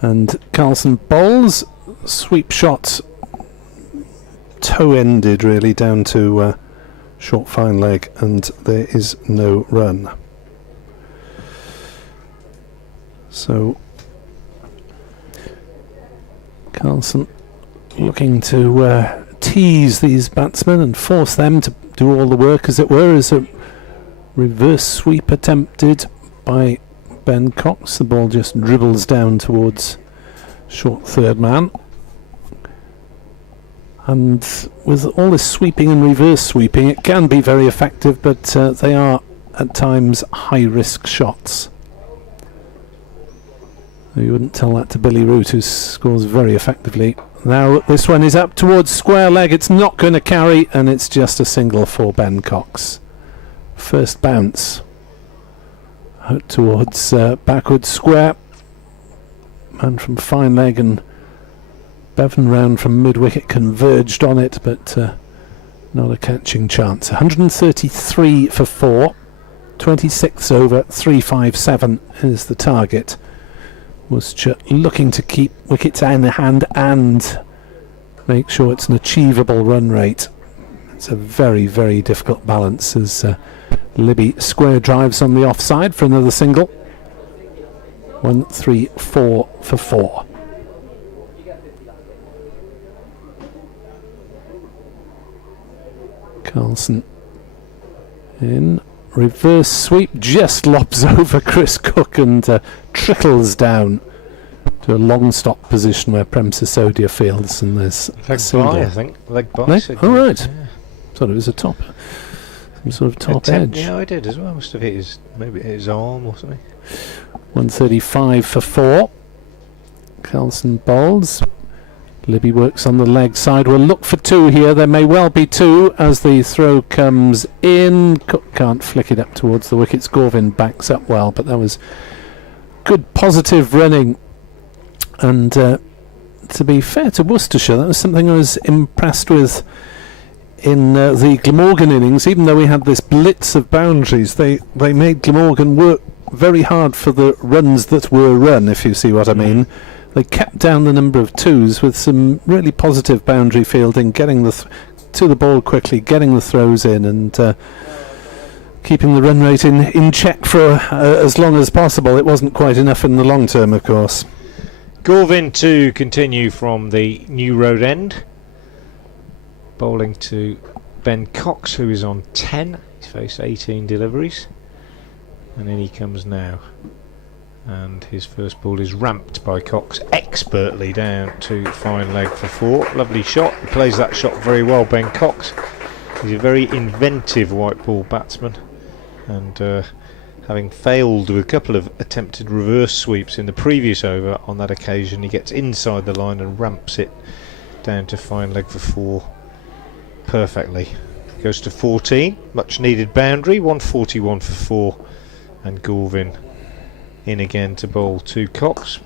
and Carlson bowls, sweep shot, toe-ended really, down to short fine leg, and there is no run. So Carlson looking to tease these batsmen and force them to do all the work, as it were, as a reverse sweep attempted by Ben Cox. The ball just dribbles down towards short third man. And with all this sweeping and reverse sweeping, it can be very effective, but they are at times high risk shots. You wouldn't tell that to Billy Root, who scores very effectively. Now this one is up towards square leg. It's not going to carry, and it's just a single for Ben Cox. First bounce out towards backward square. Man from fine leg and Bevan round from mid-wicket converged on it, but not a catching chance. 133 for 4. 26 over, 357 is the target. Worcestershire looking to keep wickets in hand and make sure it's an achievable run rate. It's a very, very difficult balance as Libby square drives on the offside for another single. 1-3-4 for 4. Carlson in reverse sweep, just lobs over Chris Cook and trickles down to a long stop position where Prem Sisodia fields, and there's leg by, I think. Leg by. Oh right, yeah. Thought it was a top, some sort of top edge. Yeah, I did as well. Must have hit his, maybe hit his arm or something. 135 for 4. Carlson bowls. Libby works on the leg side. We'll look for 2 here. There may well be 2 as the throw comes in. Cook can't flick it up towards the wickets. Gorvin backs up well, but that was good positive running. And to be fair to Worcestershire, that was something I was impressed with in the Glamorgan innings. Even though we had this blitz of boundaries, they made Glamorgan work very hard for the runs that were run, if you see what I mean. They kept down the number of 2s with some really positive boundary fielding, getting to the ball quickly, getting the throws in, and keeping the run rate in check for as long as possible. It wasn't quite enough in the long term, of course. Gorvin to continue from the New Road end. Bowling to Ben Cox, who is on 10. He's faced 18 deliveries. And in he comes now. And his first ball is ramped by Cox expertly down to fine leg for 4. Lovely shot. He plays that shot very well, Ben Cox. He's a very inventive white ball batsman, and having failed with a couple of attempted reverse sweeps in the previous over, on that occasion he gets inside the line and ramps it down to fine leg for 4 perfectly. Goes to 14, much needed boundary. 141 for 4, and Gorvin in again to bowl to Cox.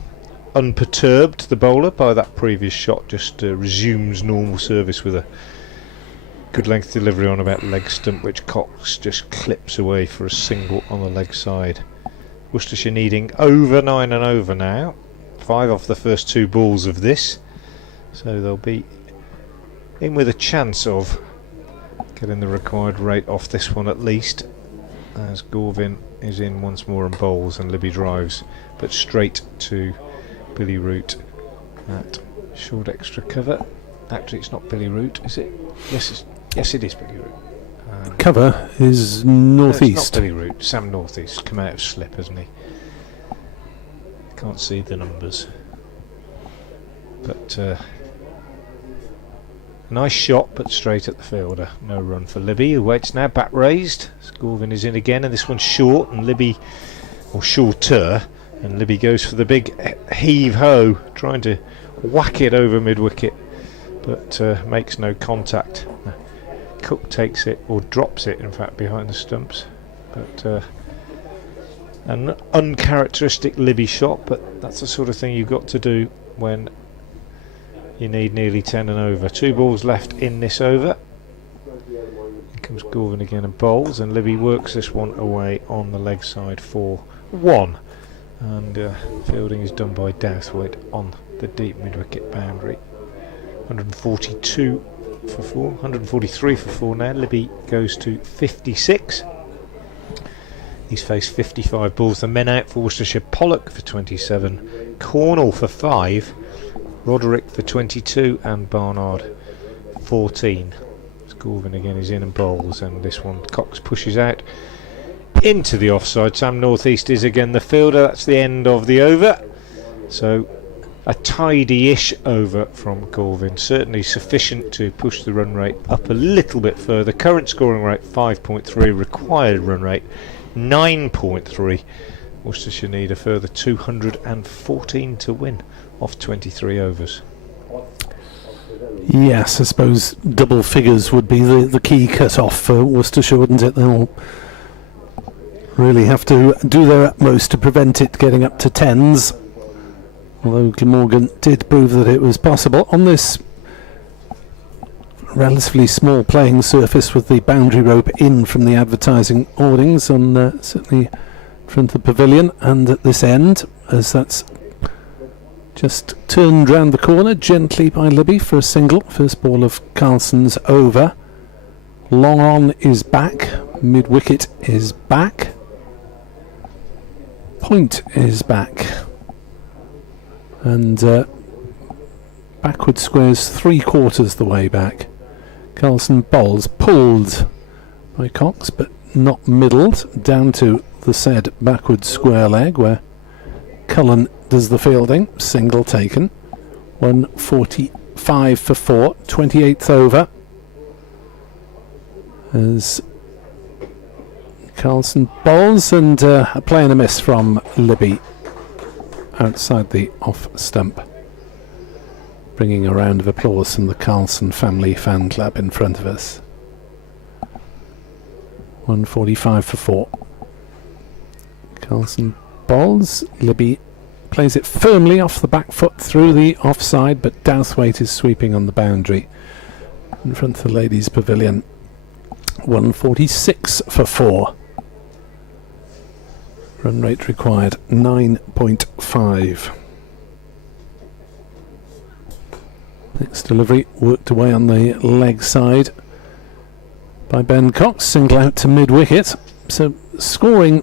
Unperturbed, the bowler, by that previous shot, just resumes normal service with a good length delivery on about leg stump, which Cox just clips away for a single on the leg side. Worcestershire needing over 9 and over now. 5 off the first 2 balls of this, so they'll be in with a chance of getting the required rate off this one at least, as Gorvin is in once more and bowls, and Libby drives, but straight to Billy Root at short extra cover. Actually, it's not Billy Root, is it? Yes, it is Billy Root. Cover is northeast. It's not Billy Root. Sam Northeast come out of slip, hasn't he? Can't see the numbers, but nice shot, but straight at the fielder. No run for Libby, who waits now, bat raised. Gorvin is in again, and this one's short, and Libby, or shorter, and Libby goes for the big heave-ho, trying to whack it over mid-wicket, but makes no contact. Cook takes it, or drops it in fact, behind the stumps, but an uncharacteristic Libby shot, but that's the sort of thing you've got to do when you need nearly 10 and over. 2 balls left in this over. Here comes Gorvin again and bowls, and Libby works this one away on the leg side for 1. And fielding is done by Douthwaite on the deep mid-wicket boundary. 142 for 4, 143 for 4 now. Libby goes to 56. He's faced 55 balls. The men out for Worcestershire: Pollock for 27, Cornwell for 5, Roderick for 22, and Barnard 14. Gorvin again is in and bowls, and this one Cox pushes out into the offside. Sam Northeast is again the fielder. That's the end of the over. So a tidy-ish over from Gorvin, certainly sufficient to push the run rate up a little bit further. Current scoring rate 5.3, required run rate 9.3. Worcestershire need a further 214 to win off 23 overs. Yes, I suppose double figures would be the key cut-off for Worcestershire, wouldn't it? They'll really have to do their utmost to prevent it getting up to tens, although Glamorgan did prove that it was possible on this relatively small playing surface with the boundary rope in from the advertising hoardings on certainly in front of the pavilion and at this end, as that's just turned round the corner gently by Libby for a single. First ball of Carlson's over. Long on is back, mid wicket is back, point is back, and backward squares 3/4 the way back. Carlson bowls, pulled by Cox but not middled, down to the said backward square leg where Cullen does the fielding. Single taken. 145 for 4, 28th over, as Carlson bowls, and a play and a miss from Libby outside the off stump, bringing a round of applause from the Carlson family fan club in front of us. 145 for 4. Carlson bowls, Libby plays it firmly off the back foot through the offside, but Douthwaite is sweeping on the boundary in front of the ladies' pavilion. 146 for 4. Run rate required 9.5. Next delivery worked away on the leg side by Ben Cox, single out to mid wicket. So scoring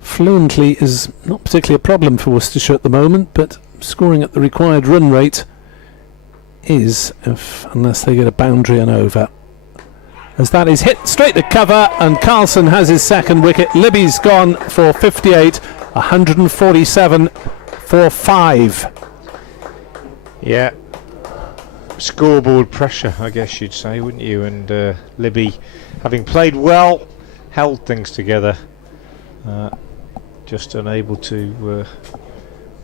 fluently is not particularly a problem for Worcestershire at the moment, but scoring at the required run rate is, unless they get a boundary and over. As that is hit straight to cover, and Carlson has his second wicket. Libby's gone for 58, 147 for 5. Yeah, scoreboard pressure, I guess you'd say, wouldn't you? And Libby, having played well, held things together, just unable to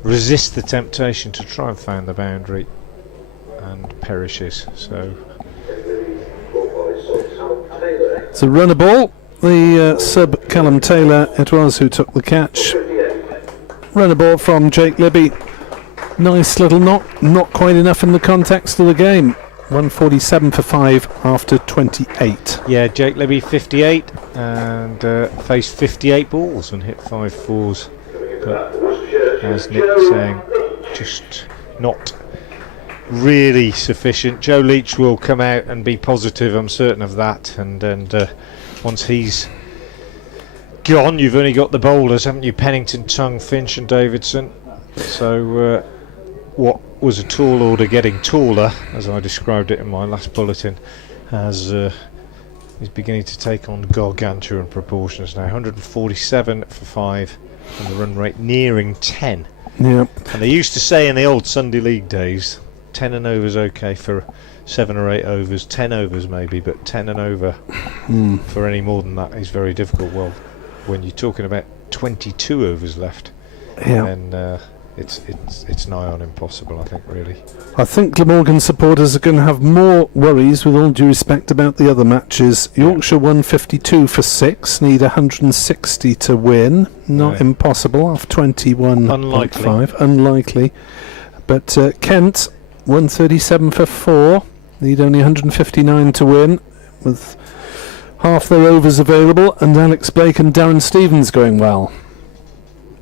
resist the temptation to try and find the boundary, and perishes. So it's a runner ball. The sub Callum Taylor it was who took the catch. Runner ball from Jake Libby. Nice little knock, not quite enough in the context of the game. 147 for 5 after 28. Yeah, Jake Libby 58 and faced 58 balls and hit 5 fours. But as Nick's saying, just not really sufficient. Joe Leach will come out and be positive, I'm certain of that. And once he's gone, you've only got the bowlers, haven't you? Pennington, Tongue, Finch and Davidson. So what was a tall order getting taller, as I described it in my last bulletin, as is beginning to take on gargantuan proportions now. 147 for 5 and the run rate nearing 10. Yep. And they used to say in the old Sunday League days, 10 and overs okay for 7 or 8 overs, 10 overs maybe, but 10 and over for any more than that is very difficult. Well, when you're talking about 22 overs left, then it's nigh on impossible, I think, really. I think Glamorgan supporters are going to have more worries, with all due respect, about the other matches. Yorkshire 152 for 6, need 160 to win. Not impossible off 21.5. Unlikely. But Kent 137 for 4, need only 159 to win, with half their overs available, and Alex Blake and Darren Stevens going well.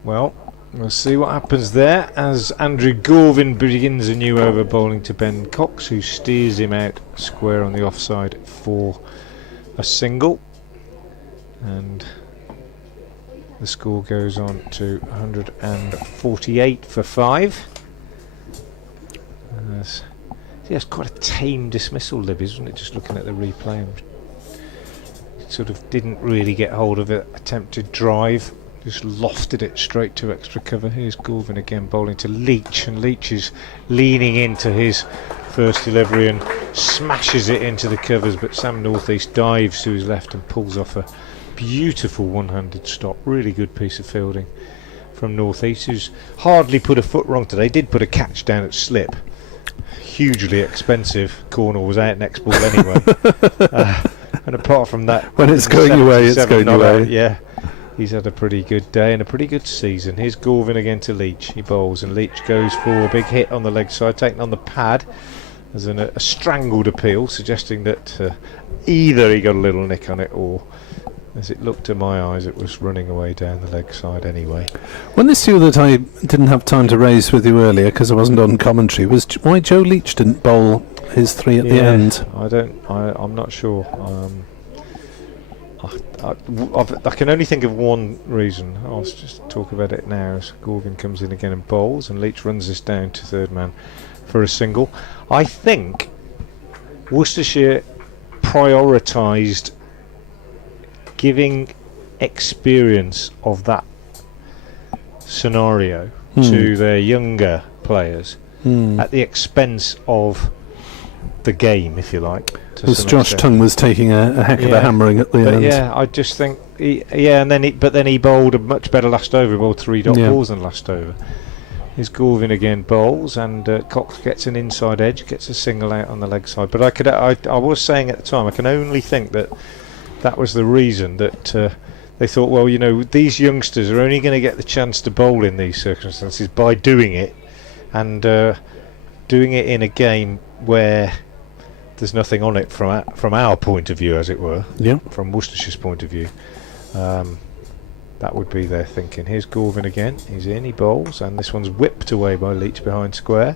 Well, we'll see what happens there as Andrew Gorvin begins a new over, bowling to Ben Cox, who steers him out square on the offside for a single. And The score goes on to 148 for 5. It's quite a tame dismissal, Libby, isn't it? Just looking at the replay, sort of didn't really get hold of it. Attempted drive, just lofted it straight to extra cover. Here's Gorvin again bowling to Leach, and Leach is leaning into his first delivery and smashes it into the covers, but Sam Northeast dives to his left and pulls off a beautiful one-handed stop. Really good piece of fielding from Northeast, who's hardly put a foot wrong today. Did put a catch down at slip, hugely expensive. Cornwell was out next ball anyway. And apart from that, when it's going your way, it's going your way. Yeah, he's had a pretty good day and a pretty good season. Here's Gorvin again to Leach. He bowls, and Leach goes for a big hit on the leg side, taken on the pad as a strangled appeal, suggesting that either he got a little nick on it, or, as it looked to my eyes, it was running away down the leg side anyway. One issue that I didn't have time to raise with you earlier because I wasn't on commentary was why Joe Leach didn't bowl his 3 at the end. I'm not sure. I can only think of one reason. I'll just talk about it now as Gorvin comes in again and bowls, and Leach runs this down to third man for a single. I think Worcestershire prioritised giving experience of that scenario to their younger players at the expense of the game, if you like. As Josh Tongue was taking a heck of a hammering at the end. Yeah, I just think, but then he bowled a much better last over. He bowled 3 dot balls than last over. Here's Gorvin again bowls, and Cox gets an inside edge, gets a single out on the leg side. But I was saying at the time, I can only think that was the reason that they thought, well, these youngsters are only going to get the chance to bowl in these circumstances by doing it, and doing it in a game where there's nothing on it from our point of view, as it were. Yeah. From Worcestershire's point of view, that would be their thinking. Here's Gorvin again. He's in. He bowls, and this one's whipped away by Leach behind square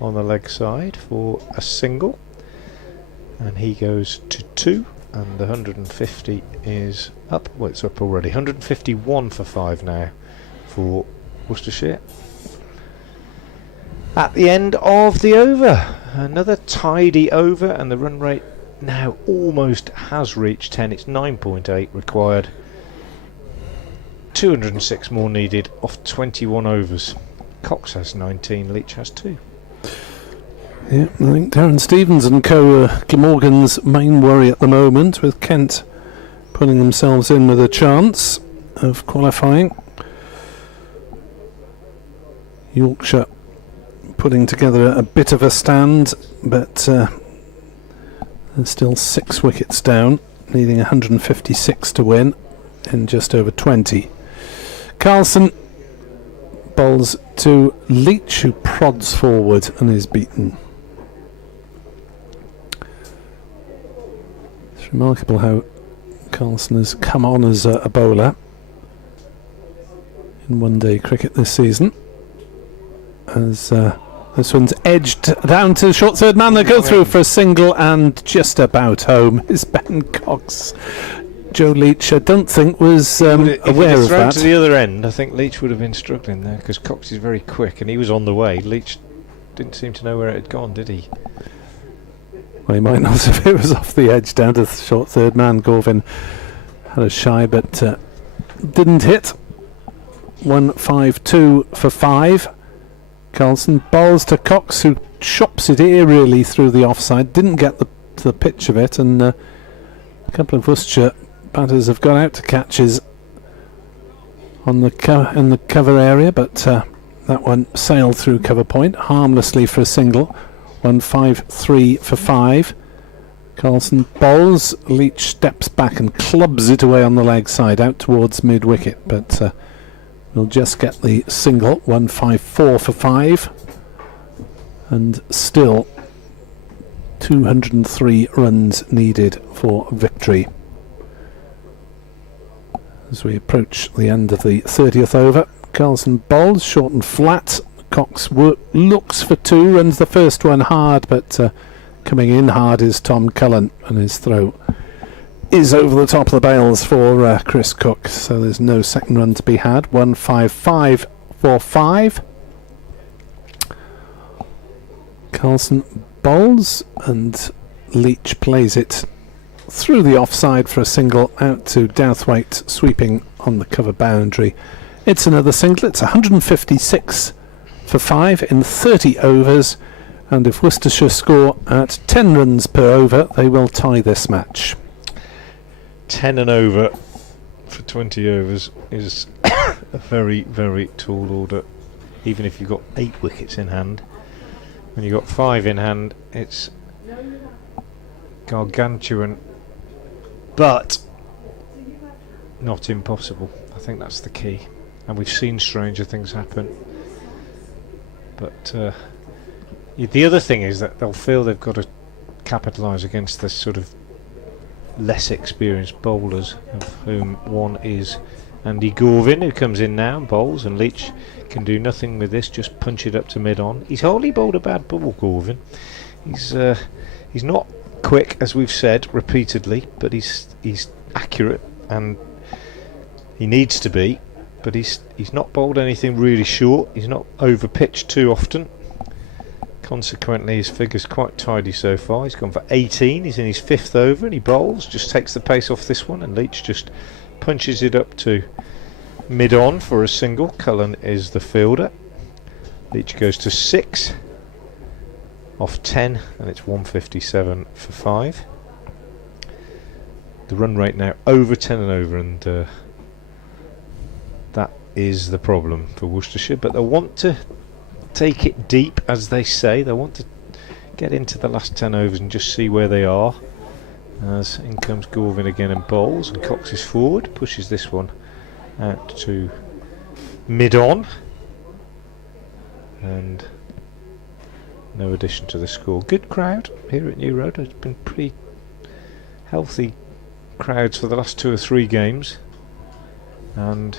on the leg side for a single, and he goes to 2. And the 150 is up. Well, it's up already. 151 for 5 now for Worcestershire. At the end of the over, another tidy over, and the run rate now almost has reached 10. It's 9.8 required. 206 more needed off 21 overs. Cox has 19, Leach has 2. Yeah, I think Darren Stevens and co are Glamorgan's main worry at the moment, with Kent putting themselves in with a chance of qualifying. Yorkshire putting together a bit of a stand, but they're still 6 wickets down, needing 156 to win in just over 20. Carlson bowls to Leach, who prods forward and is beaten. It's remarkable how Carlson has come on as a bowler in one-day cricket this season, as this one's edged down to short third man. They go through for a single, and just about home is Ben Cox. Joe Leach, I don't think, was aware of that. To the other end, I think Leach would have been struggling there, because Cox is very quick and he was on the way. Leach didn't seem to know where it had gone, did he? Well, he might not if it was off the edge down to short third man. Gorvin had a shy, but didn't hit. 152 for 5. Carlson bowls to Cox, who chops it aerially through the offside. Didn't get the pitch of it, and a couple of Worcestershire batters have gone out to catches on the in the cover area, but that one sailed through cover point harmlessly for a single. 153 for 5. Carlson bowls. Leach steps back and clubs it away on the leg side out towards mid wicket, but we'll just get the single. 154 for 5, and still 203 runs needed for victory. As we approach the end of the 30th over, Carlson bowls short and flat. Cox looks for 2, runs the first one hard, but coming in hard is Tom Cullen, and his throw is over the top of the bails for Chris Cook, so there's no second run to be had. 155 for 5. Carlson bowls and Leach plays it through the offside for a single out to Douthwaite, sweeping on the cover boundary. It's another single. It's 156 for 5 in 30 overs, and if Worcestershire score at 10 runs per over, they will tie this match. 10 and over for 20 overs is a very, very tall order, even if you've got 8 wickets in hand. When you've got 5 in hand, it's gargantuan, but not impossible. I think that's the key, and we've seen stranger things happen. But the other thing is that they'll feel they've got to capitalise against the sort of less experienced bowlers, of whom one is Andy Gorvin, who comes in now and bowls, and Leach can do nothing with this, just punch it up to mid-on. He's hardly bowled a bad ball, Gorvin. He's not quick, as we've said repeatedly, but he's accurate, and he needs to be, but he's not bowled anything really short. He's not over pitched too often. Consequently, his figure's quite tidy so far. He's gone for 18. He's in his 5th over, and he bowls, just takes the pace off this one, and Leach just punches it up to mid-on for a single. Cullen is the fielder. Leach goes to 6 off 10, and it's 157 for 5. The run rate now over 10 and over, and that is the problem for Worcestershire. But they want to take it deep, as they say. They want to get into the last 10 overs and just see where they are. As in comes Gorvin again and bowls, and Cox is forward, pushes this one out to mid-on, and no addition to the score. Good crowd here at New Road. It's been pretty healthy crowds for the last 2 or 3 games, and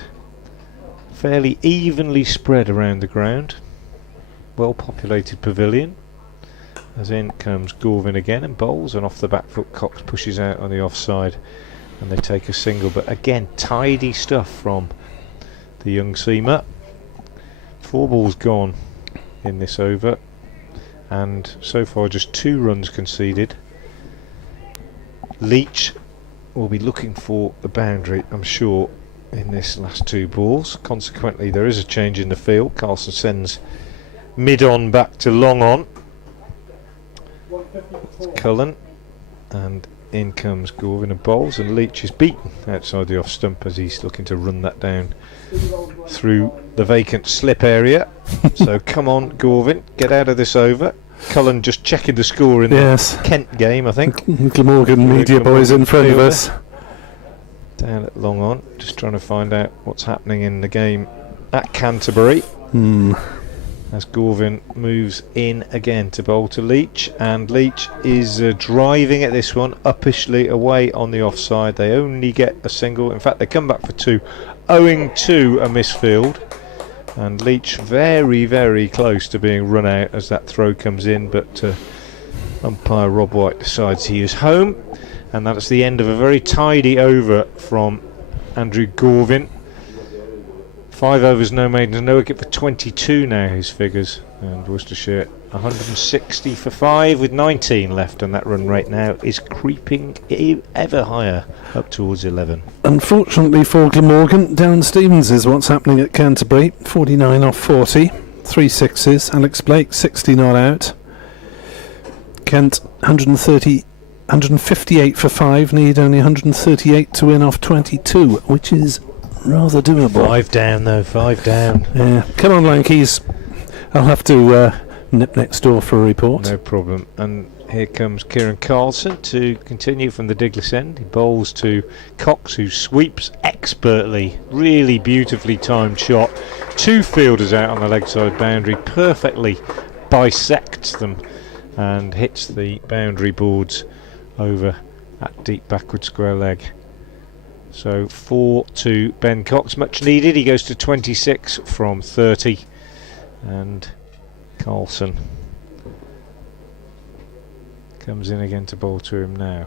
fairly evenly spread around the ground. Well populated pavilion. As in comes Gorvin again and bowls, and off the back foot Cox pushes out on the offside, and they take a single. But again, tidy stuff from the young seamer. 4 balls gone in this over, and so far just 2 runs conceded. Leach will be looking for the boundary, I'm sure, in this last 2 balls. Consequently, there is a change in the field. Carlson sends mid-on back to long-on. Cullen, and in comes Gorvin and bowls, and Leach is beaten outside the off stump as he's looking to run that down through the vacant slip area. So come on, Gorvin, get out of this over. Cullen just checking the score in the Kent game, I think. Glamorgan media boys in front of us. Down at long on, just trying to find out what's happening in the game at Canterbury. As Gorvin moves in again to bowl to Leach, and Leach is driving at this one uppishly away on the offside. They only get a single. In fact, they come back for 2, owing to a misfield, and Leach very, very close to being run out as that throw comes in, but umpire Rob White decides he is home, and that's the end of a very tidy over from Andrew Gorvin. 5 overs, no maidens, no wicket for 22 now, his figures. And Worcestershire 160 for 5 with 19 left, and that run rate now is creeping ever higher up towards 11. Unfortunately for Glamorgan, Darren Stevens is what's happening at Canterbury. 49 off 40, 3 sixes. Alex Blake 60 not out. Kent 158 for 5, need only 138 to win off 22, which is rather doable. 5 down though, 5 down. Yeah, come on Lankies. I'll have to nip next door for a report. No problem. And here comes Kieran Carlson to continue from the Diglis end. He bowls to Cox, who sweeps expertly. Really beautifully timed shot. 2 fielders out on the leg side boundary, perfectly bisects them and hits the boundary boards over at deep backward square leg. So 4 to Ben Cox, much needed. He goes to 26 from 30, and Carlson comes in again to bowl to him now.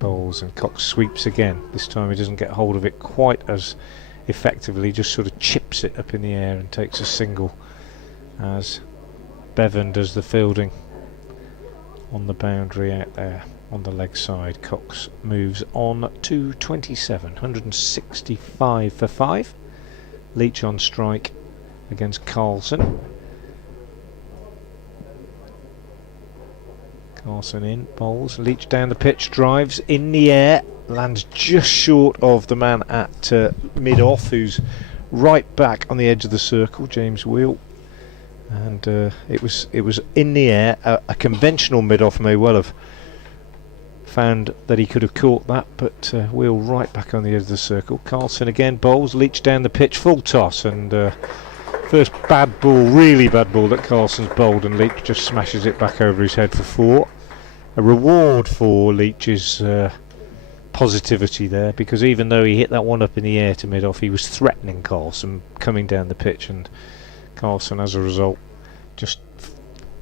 Bowles, and Cox sweeps again. This time he doesn't get hold of it quite as effectively, just sort of chips it up in the air and takes a single as Bevan does the fielding on the boundary out there on the leg side. Cox moves on to 27, 165 for 5. Leach on strike against Carlson. Carlson in, bowls, Leach down the pitch, drives in the air, lands just short of the man at mid-off, who's right back on the edge of the circle, James Wheel. And it was in the air. A conventional mid-off may well have found that he could have caught that, but Wheel right back on the edge of the circle. Carlson again bowls, Leach down the pitch, full toss, and first bad ball, really bad ball that Carlson's bowled, and Leach just smashes it back over his head for 4. A reward for Leach's positivity there, because even though he hit that one up in the air to mid-off, he was threatening Carlson coming down the pitch, and Carlson as a result just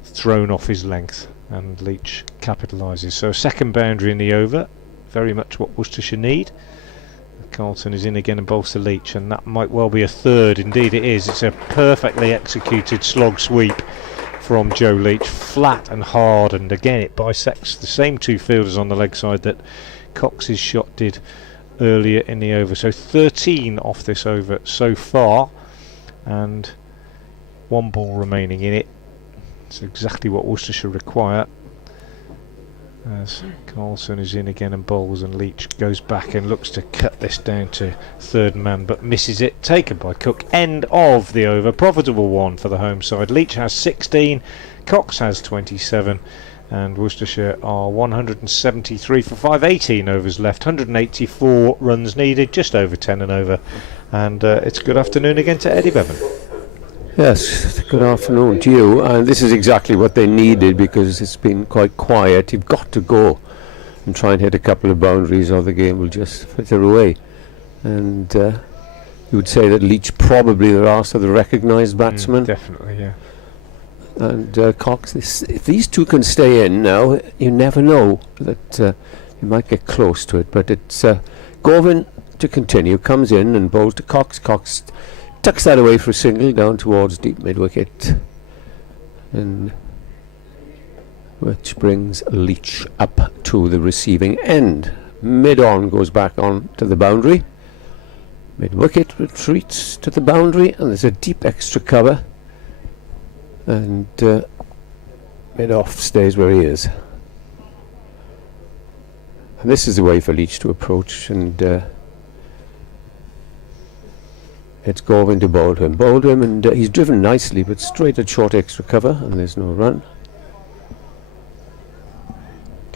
thrown off his length, and Leach capitalises. So a second boundary in the over, very much what Worcestershire need. Carlton is in again and bowls to Leach, and that might well be a third. Indeed it is. It's a perfectly executed slog sweep from Joe Leach, flat and hard, and again it bisects the same two fielders on the leg side that Cox's shot did earlier in the over. So 13 off this over so far, and 1 ball remaining in it. It's exactly what Worcestershire require, as Carlson is in again and bowls, and Leach goes back and looks to cut this down to third man, but misses it. Taken by Cook. End of the over. Profitable one for the home side. Leach has 16, Cox has 27, and Worcestershire are 173 for 5. 18 overs left, 184 runs needed, just over 10 and over. And it's good afternoon again to Eddie Bevan. Yes, good afternoon to you. And this is exactly what they needed, because it's been quite quiet. You've got to go and try and hit a couple of boundaries, or the game will just fritter away. And you would say that Leach probably the last of the recognised batsmen. Definitely, yeah. And Cox, if these two can stay in now, you never know that you might get close to it. But it's Gorvin to continue, comes in and bowls to Cox. Cox tucks that away for a single down towards deep mid-wicket, and which brings Leach up to the receiving end. Mid-on goes back on to the boundary. Mid-wicket retreats to the boundary, and there's a deep extra cover, and mid-off stays where he is. And this is the way for Leach to approach, and it's Gorvin to bowl to him, and he's driven nicely, but straight at short extra cover, and there's no run.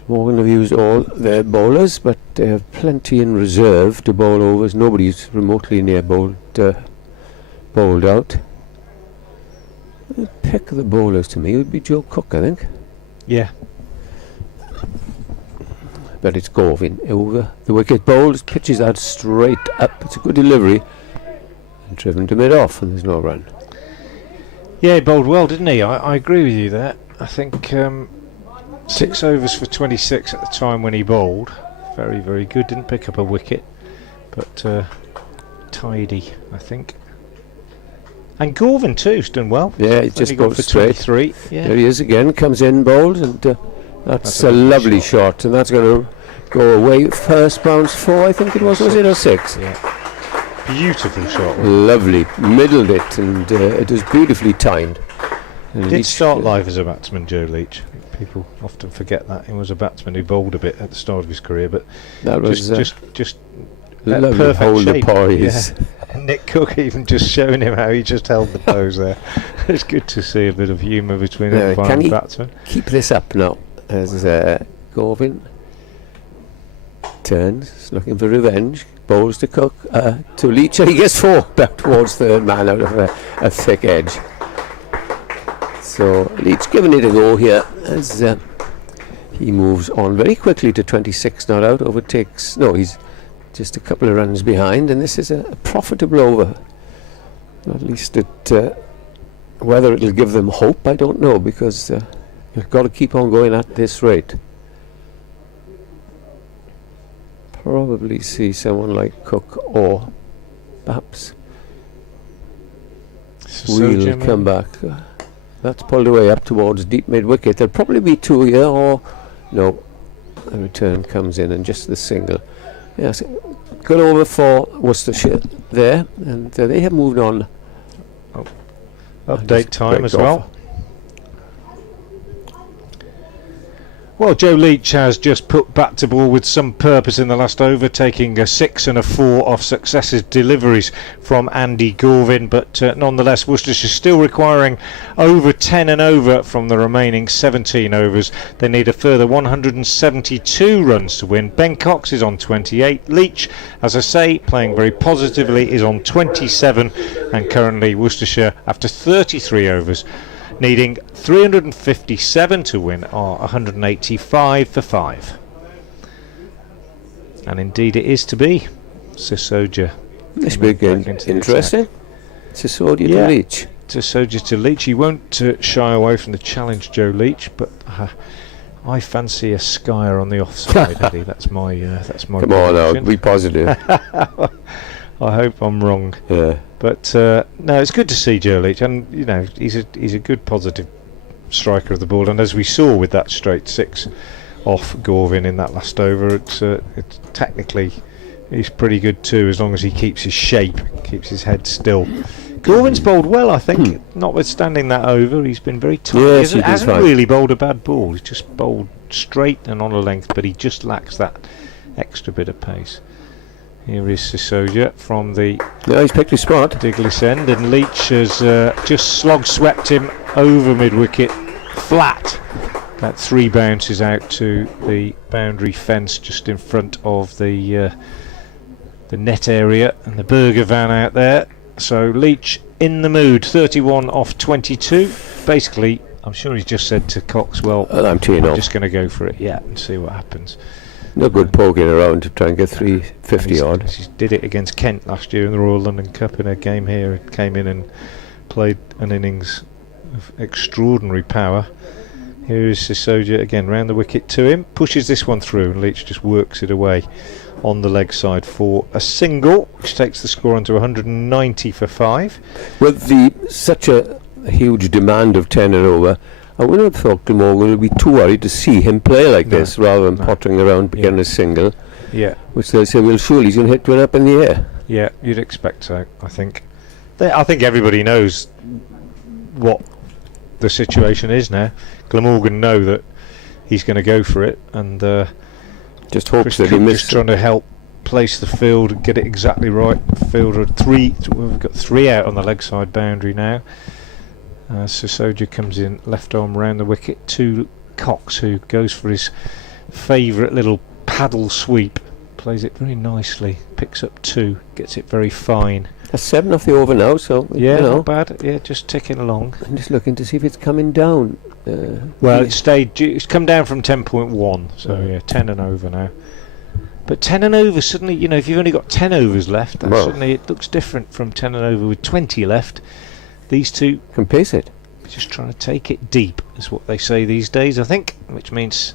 Morgan have used all their bowlers, but they have plenty in reserve to bowl overs. Nobody's remotely near bowled out. The pick of the bowlers to me would be Joe Cook, I think. Yeah. But it's Gorvin over the wicket. Bowls, pitches that straight up. It's a good delivery. Driven to mid-off, and there's no run. Yeah, he bowled well, didn't he? I agree with you there. I think 6 overs for 26 at the time when he bowled. Very, very good. Didn't pick up a wicket, but tidy, I think. And Gorvin too's done well. Yeah, he just got for straight. 23. Yeah. There he is again. Comes in, bowls, and that's a lovely shot, and that's going to go away. First bounce 4, I think it was it, or 6? Yeah. Beautiful shot. Lovely. Middled it, and it was beautifully timed. He did start life as a batsman, Joe Leach. People often forget that. He was a batsman who bowled a bit at the start of his career, but that was just lovely perfect hold shape. The poise. Yeah. Nick Cook even just showing him how he just held the pose there. It's good to see a bit of humour between umpire and batsman. Keep this up now, as Gorvin turns, looking for revenge. Bowls to Cook, to Leach, and he gets 4 back towards third man out of a thick edge. So Leach giving it a go here as he moves on very quickly to 26 not out. Overtakes, no, he's just a couple of runs behind, and this is a profitable over. At least whether it'll give them hope, I don't know, because you've got to keep on going at this rate. probably see someone like Cook or perhaps We'll come back. That's pulled away up towards deep mid-wicket. There'll probably be two here, or no, a return comes in and just the single. Yes, good over for Worcestershire there, and they have moved on. Oh. Update time as well. Well, Joe Leach has just put bat to ball with some purpose in the last over, taking a 6 and a 4 off successive deliveries from Andy Gorvin, but nonetheless Worcestershire still requiring over 10 and over from the remaining 17 overs. They need a further 172 runs to win. Ben Cox is on 28. Leach, as I say, playing very positively, is on 27, and currently Worcestershire, after 33 overs, needing 357 to win, are 185 for 5. And indeed it is to be. Sisodia. This big game interesting. Sisodia to Leach. Sisodia to Leach. He won't shy away from the challenge, Joe Leach, but I fancy a Skyer on the offside. Eddie. That's my Come on now, be positive. I hope I'm wrong. Yeah. But no, it's good to see Joe Leach, and you know he's a good positive striker of the ball. And as we saw with that straight 6 off Gorvin in that last over, it's technically he's pretty good too, as long as he keeps his shape, keeps his head still. Gorvin's bowled well, I think, notwithstanding that over. He's been very tight. Yes, he hasn't really bowled a bad ball. He's just bowled straight and on a length, but he just lacks that extra bit of pace. Here is Sisodia from the he's picked his spot. Diglis end, and Leach has just slog swept him over mid-wicket flat. That 3 bounces out to the boundary fence just in front of the net area, and the burger van out there. So Leach in the mood, 31 off 22. Basically, I'm sure he's just said to Cox, well, I'm just going to go for it, and see what happens. No good poking around to try and get 350 odd. He did it against Kent last year in the Royal London Cup in a game here. He came in and played an innings of extraordinary power. Here is Sisodia again, round the wicket to him, pushes this one through, and Leach just works it away on the leg side for a single, which takes the score onto 190 for 5. With such a huge demand of 10 and over, I would have thought Glamorgan would be too worried to see him play like this, rather than pottering around getting a single. Yeah. Which they'll say, well, surely he's going to hit one up in the air. Yeah, you'd expect so. I think everybody knows what the situation is now. Glamorgan know that he's going to go for it, and just hopes that he missed. Trying to help place the field and get it exactly right. Fielder 3. We've got 3 out on the leg side boundary now. Sisodia comes in, left arm round the wicket to Cox, who goes for his favourite little paddle sweep, plays it very nicely, picks up 2, gets it very fine. That's 7 off the over now, so not bad. Yeah, just ticking along. I'm just looking to see if it's coming down. Well, it's come down from 10.1, so 10 and over now. But 10 and over suddenly, if you've only got 10 overs left, suddenly it looks different from 10 and over with 20 left. These two can pace it. Just trying to take it deep is what they say these days, I think, which means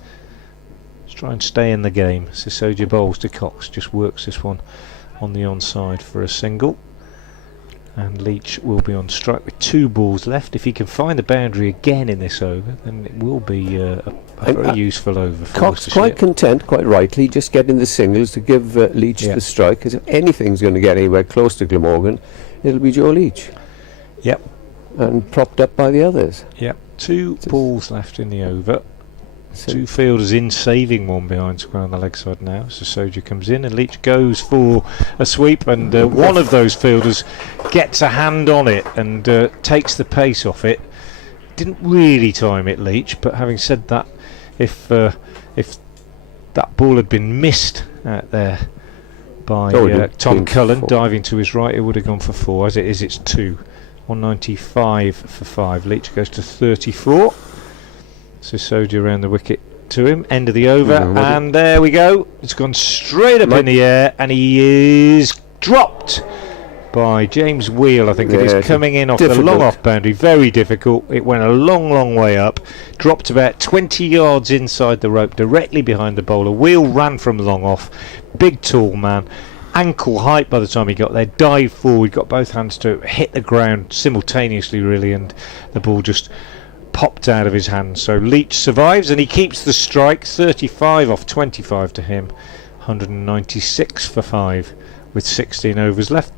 let's try and stay in the game. Sisodia bowls to Cox, just works this one on the onside for a single, and Leach will be on strike with 2 balls left. If he can find the boundary again in this over, then it will be a very useful over for Cox quite content, quite rightly, just getting the singles to give Leach the strike, because if anything's going to get anywhere close to Glamorgan, it'll be Joe Leach. Yep. And propped up by the others. Yep. 2 balls left in the over. 2 fielders in, saving one behind square on the leg side now. Sisodia comes in and Leach goes for a sweep, and one of those fielders gets a hand on it and takes the pace off it. Didn't really time it, Leach, but having said that, if that ball had been missed out there by Tom Cullen diving to his right, it would have gone for 4. As it is, it's 2. 195 for 5. Leach goes to 34. Sisodia around the wicket to him. End of the over, and there we go. It's gone straight up in the air, and he is dropped by James Wheel, I think it is, coming in off difficult. the long off boundary. Very difficult. It went a long way up, dropped about 20 yards inside the rope, directly behind the bowler. Wheel ran from long off, big tall man, ankle height by the time he got there, dived forward, got both hands to it, hit the ground simultaneously really, and the ball just popped out of his hands. So Leach survives and he keeps the strike. 35 off 25 to him, 196 for 5 with 16 overs left.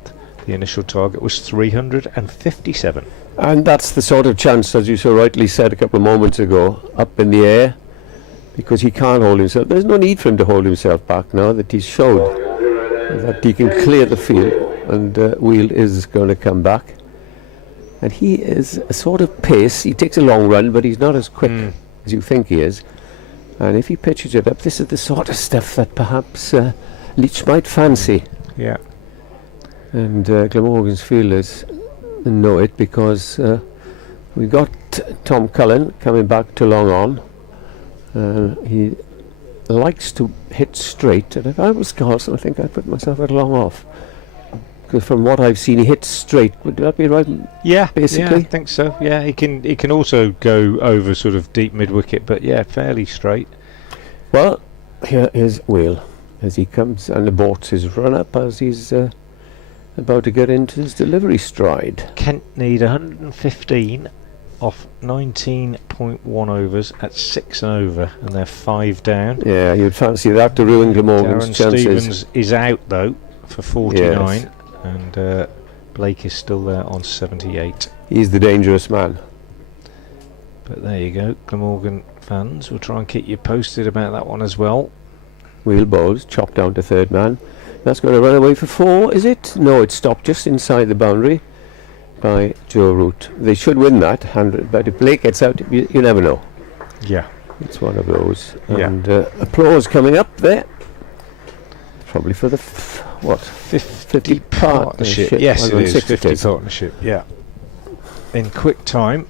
The initial target was 357. And that's the sort of chance, as you so rightly said a couple of moments ago, up in the air, because he can't hold himself. There's no need for him to hold himself back now that he's showed that he can clear the field, and Wheel is going to come back. And he is a sort of pace. He takes a long run, but he's not as quick as you think he is. And if he pitches it up, this is the sort of stuff that perhaps Leach might fancy. Yeah. And Glamorgan's fielders know it, because we got Tom Cullen coming back to long on. He likes to hit straight, and if I was Carlson, I think I'd put myself at long off. Because from what I've seen, he hits straight. Would that be right? Yeah, basically. Yeah, I think so. Yeah, he can also go over sort of deep mid wicket, but yeah, fairly straight. Well, here is Wheel as he comes and aborts his run up as he's about to get into his delivery stride. Kent need 115 off 19.1 overs at 6 over, and they're 5 down. Yeah, you'd fancy that to ruin Glamorgan's Darren chances. Stevens is out though for 49, yes. and Blake is still there on 78. He's the dangerous man. But there you go, Glamorgan fans. We'll try and keep you posted about that one as well. Wheel bowls, chopped down to third man. That's going to run away for 4, is it? No, it stopped just inside the boundary by Joe Root. They should win that 100, but if Blake gets out, you never know. Yeah. It's one of those. Yeah. And applause coming up there. Probably for the 50 partnership. Yes, it is 160 50 partnership. Yeah. In quick time,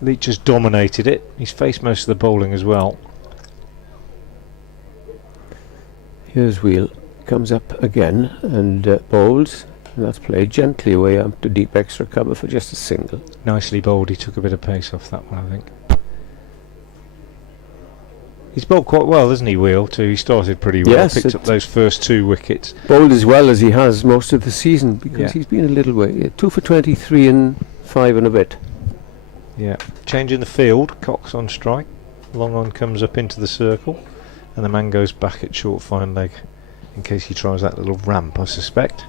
Leach has dominated it. He's faced most of the bowling as well. Here's Wheel, comes up again and bowls, and that's played gently away up to deep extra cover for just a single. Nicely bowled. He took a bit of pace off that one, I think. He's bowled quite well, hasn't he, Wheel, too? He started pretty well, yes, picked up those first 2 wickets. Bowled as well as he has most of the season, because Yeah. he's been a little way. 2 for 23 and 5 and a bit. Yeah. Changing the field, Cox on strike. Long on comes up into the circle, and the man goes back at short fine leg in case he tries that little ramp, I suspect.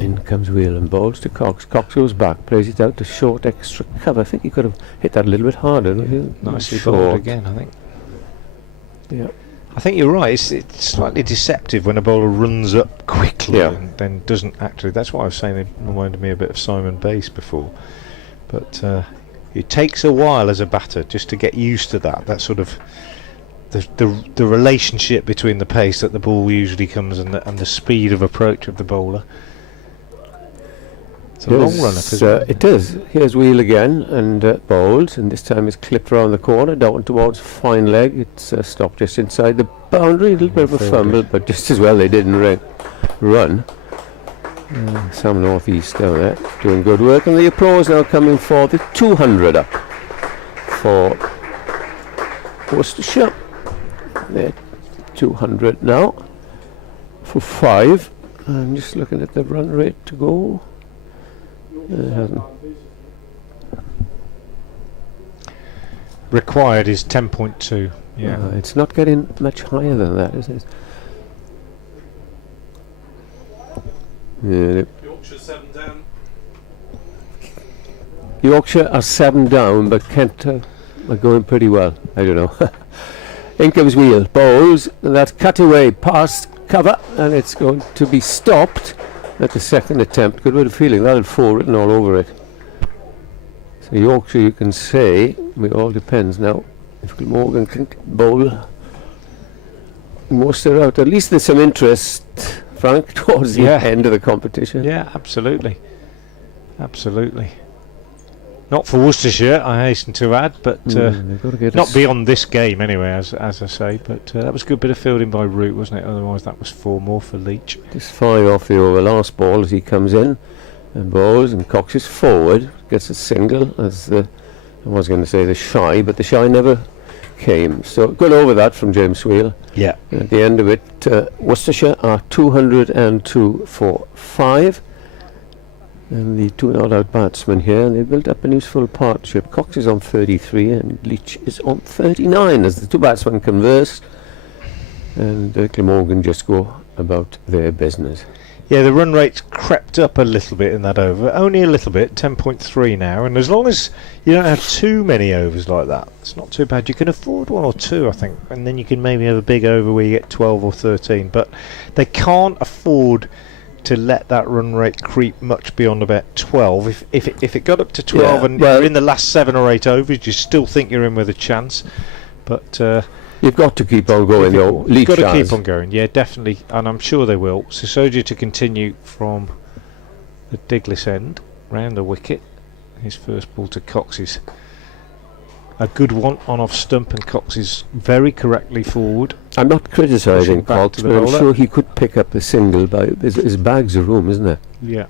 In comes Wheel and bowls to Cox. Cox goes back, plays it out to short extra cover. I think he could have hit that a little bit harder. Nicely Short. bowled again, I think. Yeah. I think you're right. It's slightly deceptive when a bowler runs up quickly and then doesn't actually. That's why I was saying it reminded me a bit of Simon Bass before. But it takes a while as a batter just to get used to that sort of the relationship between the pace that the ball usually comes and the speed of approach of the bowler. It's a long run up, isn't it? It is. Here's Wheel again and bowls, and this time it's clipped around the corner down towards fine leg. It's stopped just inside the boundary. A little bit of a fumble, but just as well they didn't run. Some northeast down there doing good work, and the applause now coming for the 200 up for Worcestershire. They're 200 now for 5. I'm just looking at the run rate to go. It hasn't. Required is 10.2. Yeah. It's not getting much higher than that, is it? Yeah, Yorkshire 7 down. Yorkshire are 7 down, but Kent are going pretty well. I don't know. In comes Wheel, bowls, and that's cut away past cover, and it's going to be stopped at the second attempt. Good bit of feeling, that had 4 written all over it. So Yorkshire, you can say, it all depends now. If Glamorgan can bowl Worcester out, at least there's some interest, Frank, towards the end of the competition. Yeah, absolutely. Absolutely. Not for Worcestershire, I hasten to add, but they've got to get not beyond this game anyway, as I say. But that was a good bit of fielding by Root, wasn't it? Otherwise, that was 4 more for Leach. Just 5 off the over last ball as he comes in and bowls, and Cox is forward, gets a single. As I was going to say the shy, but the shy never came. So good over that from James Wheel. Yeah. And at the end of it, Worcestershire are 202 for 5. And the 2 not-out batsmen here, and they've built up a useful partnership. Cox is on 33 and Leach is on 39 as the 2 batsmen converse, and Glamorgan just go about their business. Yeah, the run rate's crept up a little bit in that over, only a little bit, 10.3 now, and as long as you don't have too many overs like that, it's not too bad. You can afford 1 or 2, I think, and then you can maybe have a big over where you get 12 or 13, but they can't afford to let that run rate creep much beyond about 12. If it got up to 12 and you're in the last 7 or 8 overs, you still think you're in with a chance. But you've got to keep on going, though. You've got to keep on going, yeah, definitely, and I'm sure they will. Sisoja to continue from the Diglis end, round the wicket. His first ball to Cox is a good one on off stump, and Cox is very correctly forward. I'm not criticising Cox, but I'm sure he could pick up a single by his bags of room, isn't there? Yeah.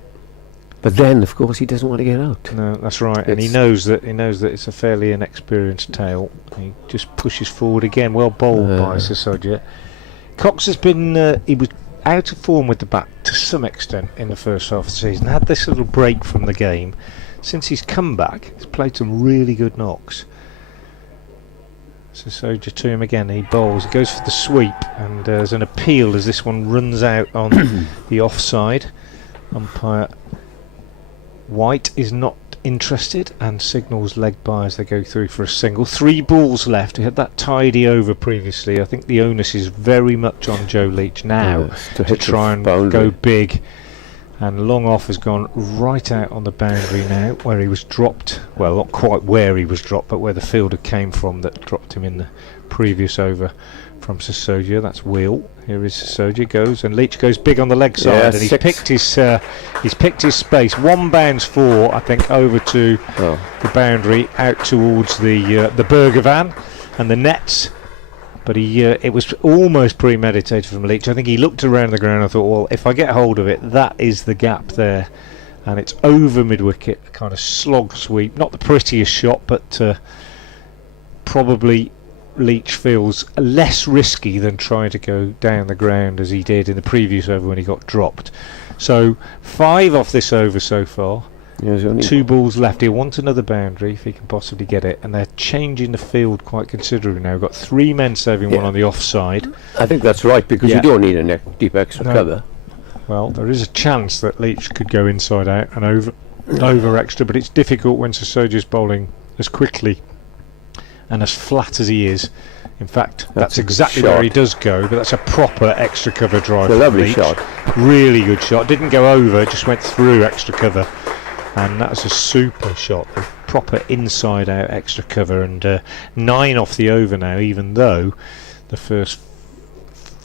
But then, of course, he doesn't want to get out. No, that's right, and he knows that it's a fairly inexperienced tail. He just pushes forward again. Well bowled by Sisoja. Cox has been he was out of form with the bat to some extent in the first half of the season. Had this little break from the game. Since he's come back, he's played some really good knocks. Sisoja to him again, he bowls, he goes for the sweep, and there's an appeal as this one runs out on the offside. Umpire White is not interested and signals leg by as they go through for a single. 3 balls left. He had that tidy over previously. I think the onus is very much on Joe Leach now to try and go big. And long off has gone right out on the boundary now, where he was dropped. Well, not quite where he was dropped, but where the fielder came from that dropped him in the previous over from Sisoja. That's Wheel. Here is Sisoja, goes, and Leach goes big on the leg side, and he's picked his space. 1 bounce 4, I think, over to the boundary, out towards the burger van and the nets. But it was almost premeditated from Leach. I think he looked around the ground and thought, well, if I get hold of it, that is the gap there. And it's over mid-wicket, a kind of slog sweep. Not the prettiest shot, but probably Leach feels less risky than trying to go down the ground as he did in the previous over when he got dropped. So 5 off this over so far. There's only 2 balls left. He'll want another boundary if he can possibly get it, and they're changing the field quite considerably now. We've got 3 men saving 1 on the offside. I think that's right, because you don't need a deep extra cover. Well, there is a chance that Leach could go inside out and over extra, but it's difficult when Sisoja's bowling as quickly and as flat as he is. In fact, that's exactly where he does go, but that's a proper extra cover drive. It's a lovely Leach. shot. Really good shot. Didn't go over, just went through extra cover. And that's a super shot, a proper inside out extra cover, and 9 off the over now, even though the first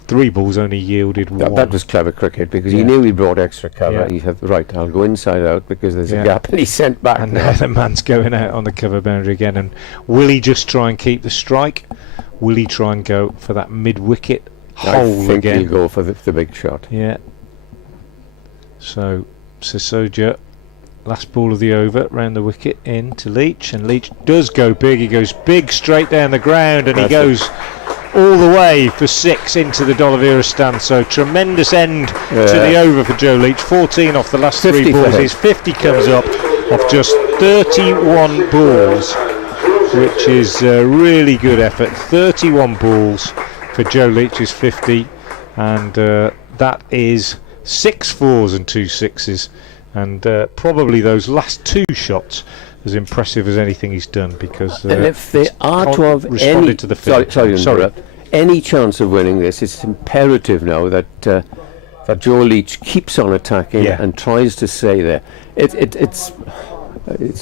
3 balls only yielded 1. That was clever cricket, because he knew he brought extra cover. He said, right, I'll go inside out because there's a gap, and he sent back. And now the man's going out on the cover boundary again. And will he just try and keep the strike? Will he try and go for that mid-wicket hole I think again? he'll go for the big shot. Yeah. So Sisoja, last ball of the over, round the wicket in to Leach, and Leach does go big. He goes big straight down the ground, and he goes all the way for 6 into the D'Oliveira stand. So tremendous end to the over for Joe Leach. 14 off the last 3 balls. His 50 comes up off just 31 balls, which is a really good effort. 31 balls for Joe Leach's 50, and that is 6 4s and 2 6s. And probably those last 2 shots as impressive as anything he's done, because and if they are to have any to the field. sorry, any chance of winning this, it's imperative now that that Joe Leach keeps on attacking and tries to stay there. It's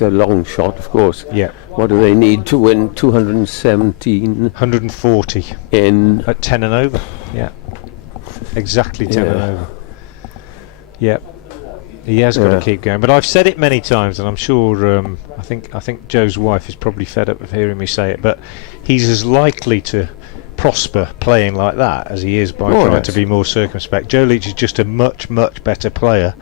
a long shot, of course. Yeah. What do they need to win? 217, 140 in at 10 and over. Yeah, exactly 10 and over. Yeah. He has got to keep going. But I've said it many times, and I'm sure I think Joe's wife is probably fed up of hearing me say it. But he's as likely to prosper playing like that as he is by trying to be more circumspect. Joe Leach is just a much better player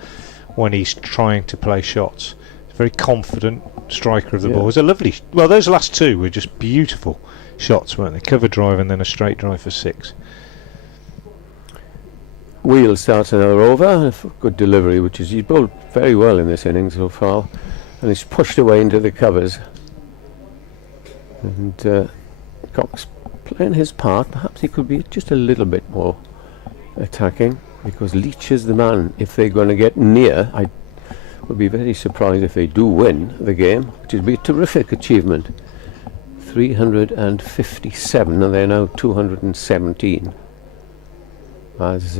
when he's trying to play shots. He's a very confident striker of the ball. It's a lovely. Well, those last two were just beautiful shots, weren't they? Cover drive and then a straight drive for 6. Wheel starts another over. Good delivery, which is he's bowled very well in this innings so far, and he's pushed away into the covers. And Cox playing his part. Perhaps he could be just a little bit more attacking, because Leach is the man. If they're going to get near, I would be very surprised if they do win the game, which would be a terrific achievement. 357, and they're now 217. As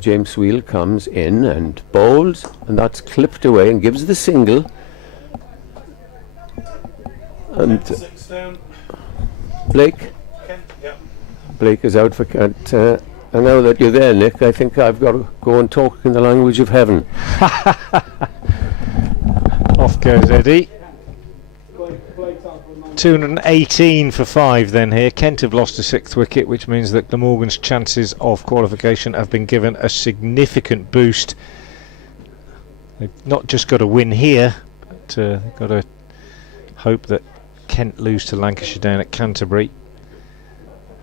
James Wheel comes in and bowls, and that's clipped away and gives the single. And Blake is out for Kent. And now that you're there, Nick, I think I've got to go and talk in the language of heaven. Off goes Eddie. 218 for 5 then here. Kent have lost a 6th wicket, which means that Glamorgan's chances of qualification have been given a significant boost. They've not just got to win here, but they've got to hope that Kent lose to Lancashire down at Canterbury,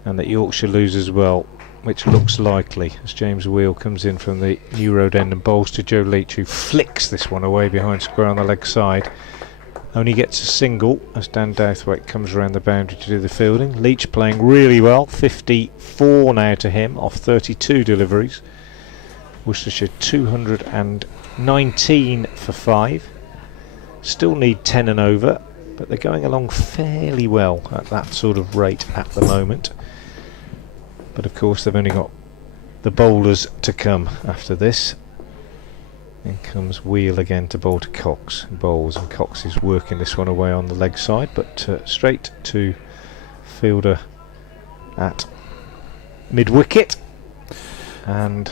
and that Yorkshire lose as well, which looks likely, as James Wheel comes in from the New Road end and bowls to Joe Leach, who flicks this one away behind square on the leg side. Only gets a single as Dan Douthwaite comes around the boundary to do the fielding. Leach playing really well, 54 now to him off 32 deliveries. Worcestershire 219 for 5. Still need 10 and over, but they're going along fairly well at that sort of rate at the moment. But of course they've only got the bowlers to come after this. In comes Wheel again to bowl to Cox. Bowls, and Cox is working this one away on the leg side, but straight to fielder at mid-wicket, and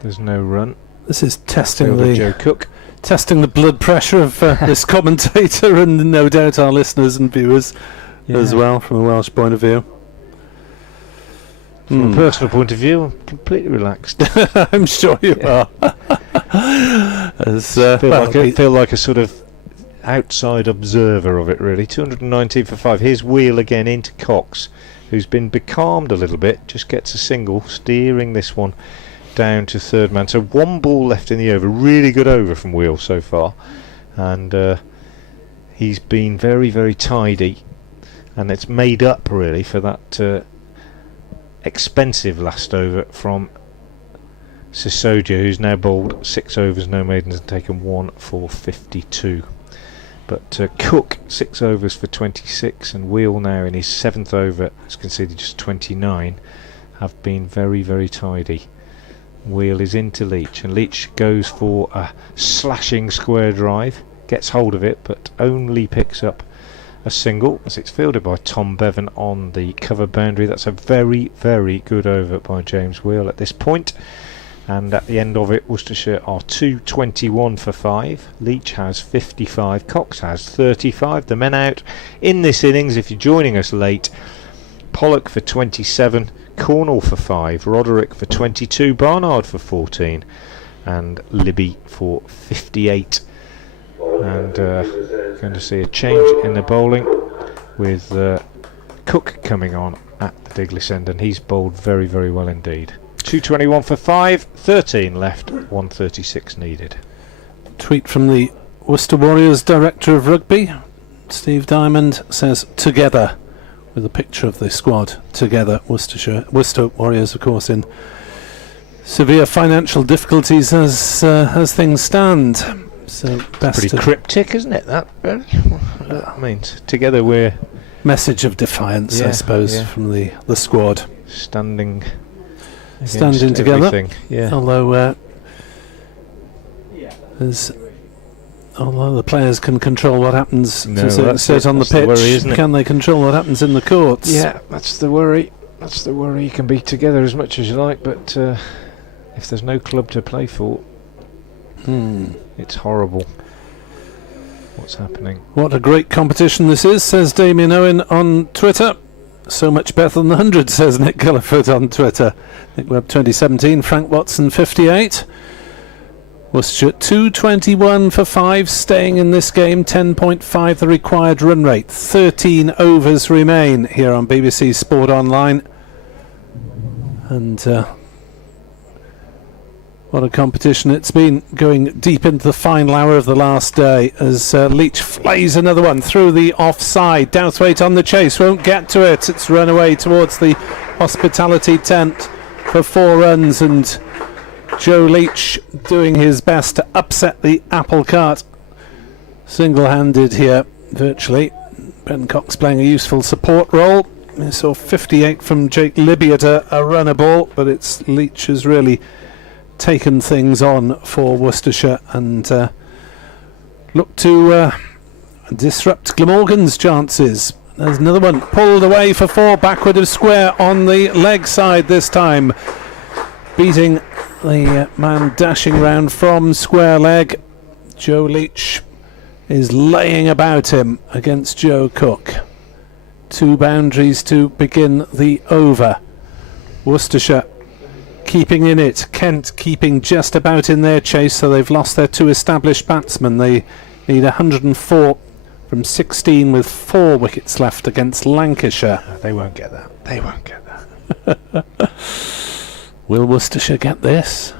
there's no run. This is testing Fielder Joe Cook. Testing the blood pressure of this commentator, and no doubt our listeners and viewers as well, from a Welsh point of view. From a personal point of view, I'm completely relaxed. I'm sure you are. Feel like a sort of outside observer of it, really. 219 for 5. Here's Wheel again into Cox, who's been becalmed a little bit. Just gets a single, steering this one down to third man. So 1 ball left in the over. Really good over from Wheel so far, and he's been very tidy, and it's made up really for that expensive last over from Sisodia, who's now bowled 6 overs, no maidens, and taken 1 for 52. But Cook 6 overs for 26, and Wheel now in his 7th over has conceded just 29. Have been very tidy. Wheel is into Leach, and Leach goes for a slashing square drive, gets hold of it, but only picks up a single as it's fielded by Tom Bevan on the cover boundary. That's a very good over by James Wheel at this point, and at the end of it Worcestershire are 221 for 5. Leach has 55, Cox has 35. The men out in this innings, if you're joining us late: Pollock for 27, Cornwell for 5, Roderick for 22, Barnard for 14, and Libby for 58. And going to see a change in the bowling with Cook coming on at the Diglis end, and he's bowled very well indeed. 221 for 5, 13 left, 136 needed. Tweet from the Worcester Warriors Director of Rugby, Steve Diamond, says together, with a picture of the squad together. Worcester Warriors, of course, in severe financial difficulties as things stand. So best pretty cryptic, isn't it? That means together we're message of defiance, I suppose, from the squad standing together. Everything. Yeah. Although the players can control what happens to a certain extent on the pitch, worry, can they control what happens in the courts? Yeah, that's the worry. You can be together as much as you like, but if there's no club to play for, It's horrible what's happening. What a great competition this is, says Damien Owen on Twitter. So much better than the 100, says Nick Gulliford on Twitter. Nick Webb 2017, Frank Watson 58. Worcestershire 221 for 5, staying in this game, 10.5 the required run rate. 13 overs remain here on BBC Sport Online. And what a competition it's been, going deep into the final hour of the last day as Leach flays another one through the offside. Douthwaite on the chase, won't get to it. It's run away towards the hospitality tent for 4 runs, and Joe Leach doing his best to upset the apple cart single-handed here, virtually. Ben Cox playing a useful support role. We saw 58 from Jake Libby at a runner ball, but it's Leach has really taken things on for Worcestershire and look to disrupt Glamorgan's chances. There's another one pulled away for 4, backward of square on the leg side this time, beating the man dashing round from square leg. Joe Leach is laying about him against Joe Cook. 2 boundaries to begin the over. Worcestershire keeping in it, Kent keeping just about in their chase, so they've lost their 2 established batsmen. They need 104 from 16 with 4 wickets left against Lancashire. They won't get that. They won't get that. Will Worcestershire get this?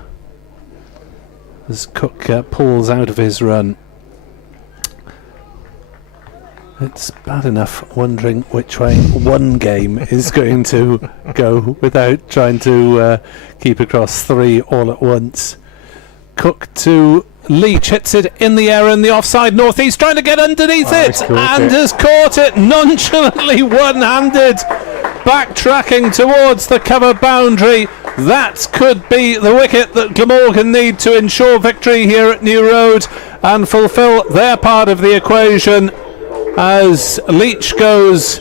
As Cook pulls out of his run. It's bad enough wondering which way one game is going to go without trying to keep across 3 all at once. Cook to Leach, hits it in the air in the offside northeast, trying to get underneath it, and has caught it nonchalantly one-handed, backtracking towards the cover boundary. That could be the wicket that Glamorgan need to ensure victory here at New Road and fulfil their part of the equation, as Leach goes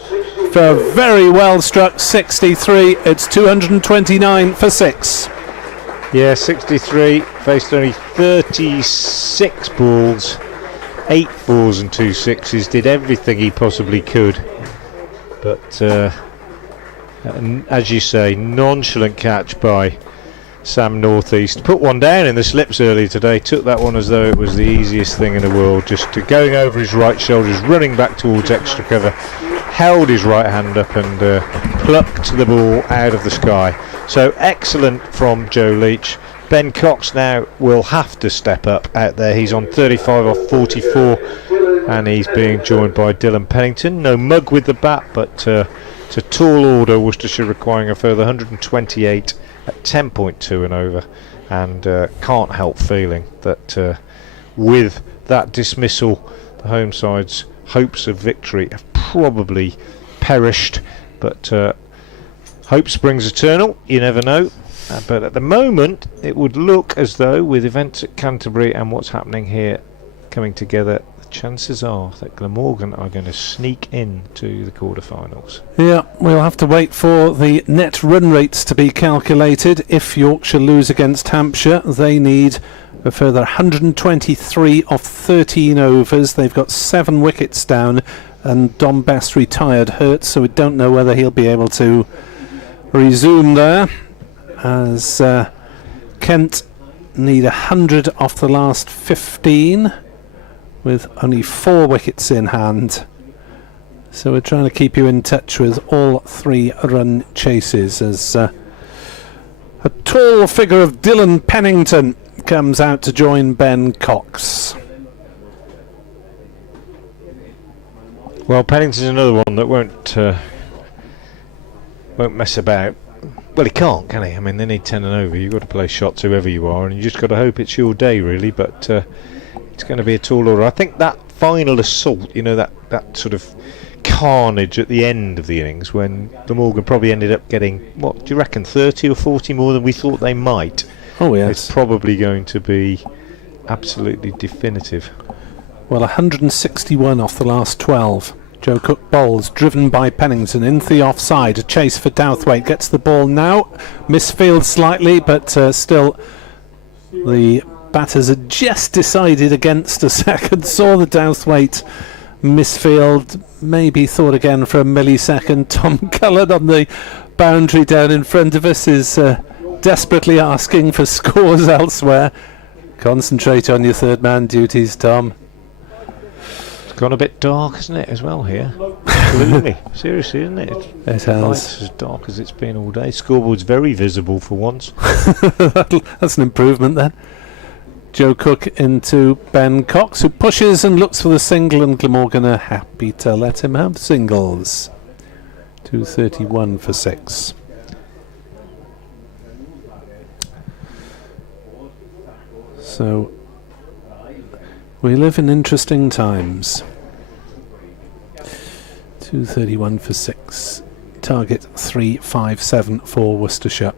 for a very well struck 63. It's 229 for 6. Yeah, 63, faced only 36 balls, 8 4s and 2 6s, did everything he possibly could. But as you say, nonchalant catch by Sam Northeast. Put one down in the slips earlier today, took that one as though it was the easiest thing in the world, just going over his right shoulders, running back towards extra cover, held his right hand up and plucked the ball out of the sky. So excellent from Joe Leach. Ben Cox now will have to step up out there. He's on 35 off 44 and he's being joined by Dylan Pennington. No mug with the bat, but it's a tall order. Worcestershire requiring a further 128 at 10.2 and over, and can't help feeling that with that dismissal the home side's hopes of victory have probably perished, but hope springs eternal, you never know. But at the moment it would look as though, with events at Canterbury and what's happening here coming together, the chances are that Glamorgan are going to sneak in to the quarterfinals. Yeah, we'll have to wait for the net run rates to be calculated. If Yorkshire lose against Hampshire, they need a further 123 off 13 overs. They've got 7 wickets down, and Dom Best retired hurt, so we don't know whether he'll be able to resume there, as Kent need 100 off the last 15 with only 4 wickets in hand. So we're trying to keep you in touch with all 3 run chases as a tall figure of Dylan Pennington comes out to join Ben Cox. Well, Pennington's another one that won't mess about. Well, he can't, can he? I mean, they need 10 and over. You've got to play shots whoever you are, and you just got to hope it's your day, really. But it's going to be a tall order. I think that final assault, you know, that sort of carnage at the end of the innings when Glamorgan probably ended up getting, what do you reckon, 30 or 40 more than we thought they might? Oh, yes. It's probably going to be absolutely definitive. Well, 161 off the last 12. Joe Cook bowls, driven by Pennington into the offside. A chase for Douthwaite, gets the ball now. Misfield slightly, but still the batters had just decided against a second, saw the Douthwaite misfield, maybe thought again for a millisecond. Tom Cullen on the boundary down in front of us is desperately asking for scores elsewhere. Concentrate on your third man duties, Tom. It's gone a bit dark, hasn't it, as well here? Gloomy. Seriously, isn't it? It has. It's as dark as it's been all day. Scoreboard's very visible for once. That's an improvement then. Joe Cook into Ben Cox, who pushes and looks for the single, and Glamorgan are happy to let him have singles. 231 for 6. So we live in interesting times. 231 for 6. Target 357 for Worcestershire.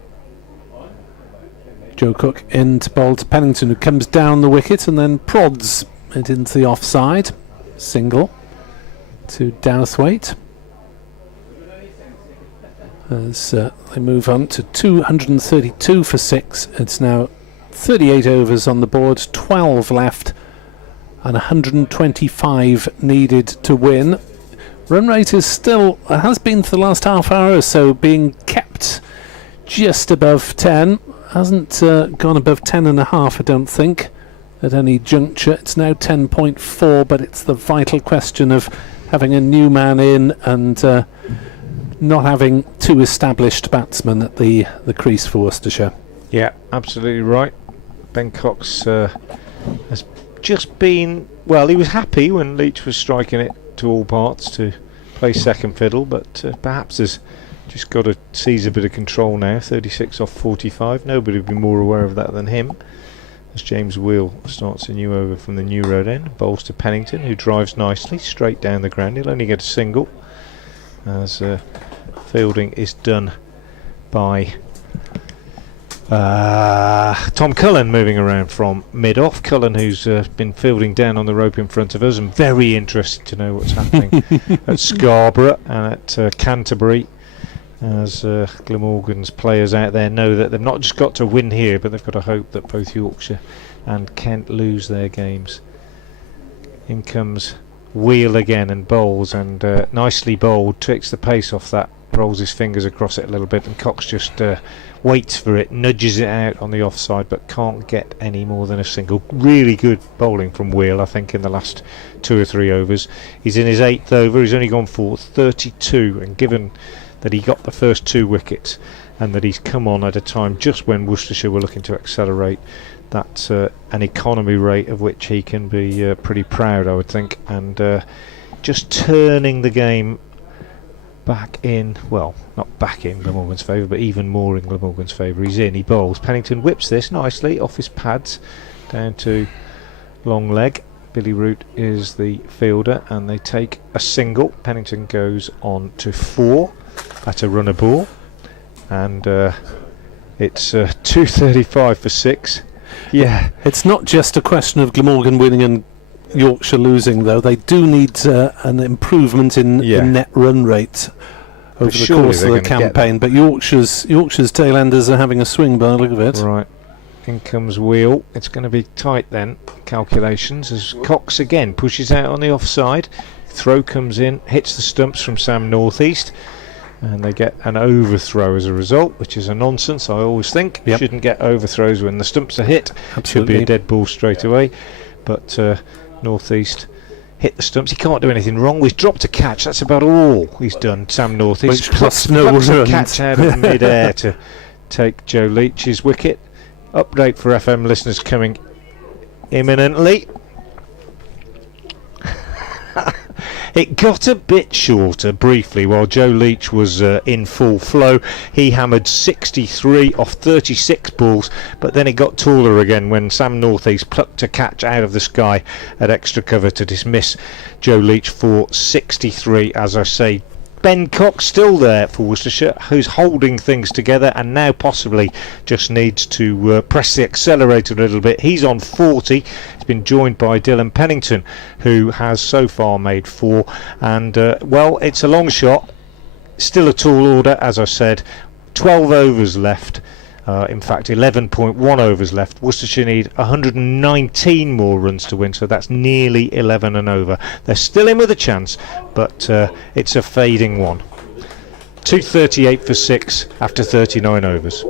Joe Cook into bowl to Pennington, who comes down the wicket and then prods it into the offside. Single to Douthwaite. As they move on to 232 for 6. It's now 38 overs on the board, 12 left, and 125 needed to win. Run rate is still, has been for the last half hour or so, being kept just above 10. Hasn't gone above 10.5, I don't think, at any juncture. It's now 10.4, but it's the vital question of having a new man in and not having two established batsmen at the crease for Worcestershire. Yeah, absolutely right. Ben Cox has just been, well, he was happy when Leach was striking it to all parts to play second fiddle, but perhaps has just got to seize a bit of control now. 36 off 45. Nobody would be more aware of that than him. As James Wheel starts a new over from the New Road end. Bowls to Pennington, who drives nicely straight down the ground. He'll only get a single, as fielding is done by Tom Cullen, moving around from mid-off. Cullen, who's been fielding down on the rope in front of us, and very interested to know what's happening at Scarborough and at Canterbury, as Glamorgan's players out there know that they've not just got to win here, but they've got to hope that both Yorkshire and Kent lose their games. In comes Wheel again and bowls, and nicely bowled, takes the pace off that, rolls his fingers across it a little bit, and Cox just waits for it, nudges it out on the offside, but can't get any more than a single. Really good bowling from Wheel, I think, in the last 2 or 3 overs. He's in his 8th over. He's only gone for 32, and given that he got the first 2 wickets and that he's come on at a time just when Worcestershire were looking to accelerate, that's an economy rate of which he can be pretty proud, I would think, and just turning the game back in, well, not back in Glamorgan's favour, but even more in Glamorgan's favour. He's in, he bowls. Pennington whips this nicely off his pads down to long leg. Billy Root is the fielder, and they take a single. Pennington goes on to 4 at a runner ball, and it's 235 for 6. Yeah, it's not just a question of Glamorgan winning and Yorkshire losing, though. They do need an improvement in net run rate over the course of the campaign, but Yorkshire's tailenders are having a swing by the look of it. Right, in comes Wheel. It's going to be tight then, calculations, as Cox again pushes out on the offside. Throw comes in, hits the stumps from Sam Northeast, and they get an overthrow as a result, which is a nonsense. I always think shouldn't get overthrows when the stumps are hit. Absolutely. Should be a dead ball straight away, but Northeast hit the stumps. He can't do anything wrong. He's dropped a catch. That's about all he's done. Sam Northeast plucks a catch out of mid-air to take Joe Leach's wicket. Update for FM listeners coming imminently. It got a bit shorter briefly while Joe Leach was in full flow. He hammered 63 off 36 balls, but then it got taller again when Sam Northeast plucked a catch out of the sky at extra cover to dismiss Joe Leach for 63. As I say, Ben Cox still there for Worcestershire, who's holding things together and now possibly just needs to press the accelerator a little bit. He's on 40. He's been joined by Dylan Pennington, who has so far made 4. And, well, it's a long shot. Still a tall order, as I said. 12 overs left. In fact, 11.1 overs left. Worcestershire need 119 more runs to win, so that's nearly 11 and over. They're still in with a chance, but it's a fading one. 238 for 6 after 39 overs.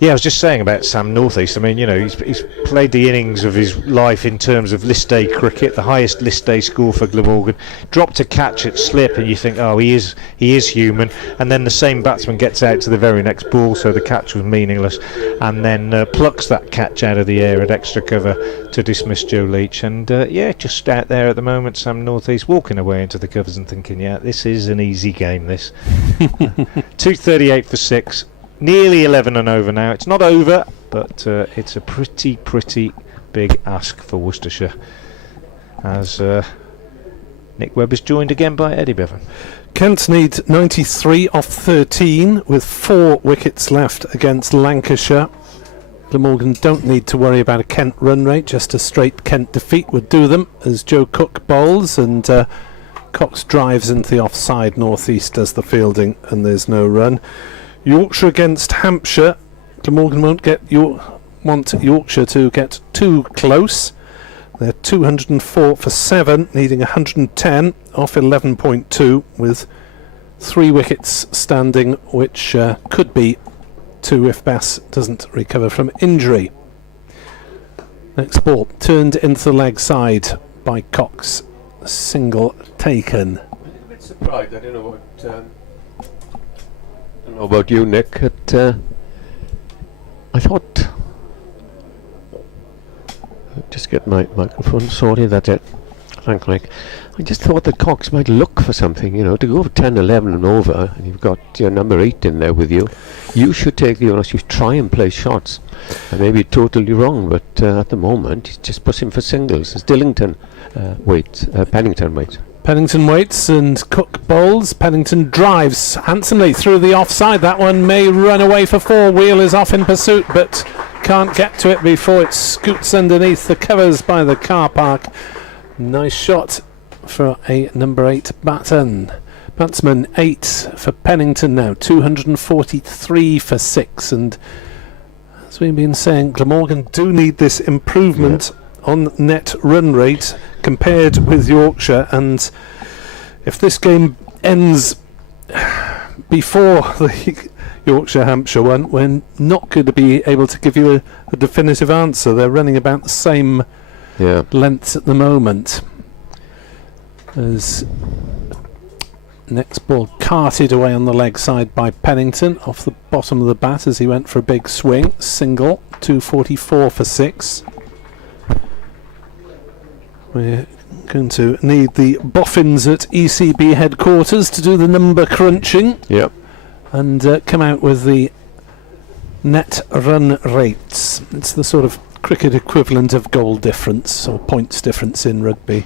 Yeah, I was just saying about Sam Northeast. I mean, you know, he's played the innings of his life in terms of list day cricket, the highest list day score for Glamorgan. Dropped a catch at slip, and you think, oh, he is human. And then the same batsman gets out to the very next ball, so the catch was meaningless. And then plucks that catch out of the air at extra cover to dismiss Joe Leach. And yeah, just out there at the moment, Sam Northeast walking away into the covers and thinking, yeah, this is an easy game. This 238 for 6. Nearly 11 and over now. It's not over, but it's a pretty big ask for Worcestershire, as Nick Webb is joined again by Eddie Bevan. Kent need 93 off 13 with 4 wickets left against Lancashire. Glamorgan don't need to worry about a Kent run rate, just a straight Kent defeat would do them, as Joe Cook bowls and Cox drives into the offside. Northeast does the fielding and there's no run. Yorkshire against Hampshire. Glamorgan want Yorkshire to get too close. They're 204 for 7, needing 110 off 11.2 with 3 wickets standing, which could be 2 if Bass doesn't recover from injury. Next ball turned into the leg side by Cox. Single taken. I'm a bit surprised. I don't know what. I don't know about you, Nick, but I thought. Just get my microphone sorted, that's it. Thanks, Mike. I just thought that Cox might look for something, you know, to go for 10, 11 and over, and you've got your number 8 in there with you. You should take the onus, you try and play shots. I may be totally wrong, but at the moment, he's just pushing for singles. It's Pennington waits. Pennington waits and Cook bowls. Pennington drives handsomely through the offside. That one may run away for 4. Wheeler's off in pursuit, but can't get to it before it scoots underneath the covers by the car park. Nice shot for a number 8 batsman. 8 for Pennington now. 243 for 6. And as we've been saying, Glamorgan do need this improvement on net run rate compared with Yorkshire, and if this game ends before the Yorkshire-Hampshire one, we're not going to be able to give you a definitive answer. They're running about the same lengths at the moment. As next ball carted away on the leg side by Pennington off the bottom of the bat as he went for a big swing. Single, 244 for 6. We're going to need the boffins at ECB headquarters to do the number crunching. Yep. And come out with the net run rates. It's the sort of cricket equivalent of goal difference or points difference in rugby.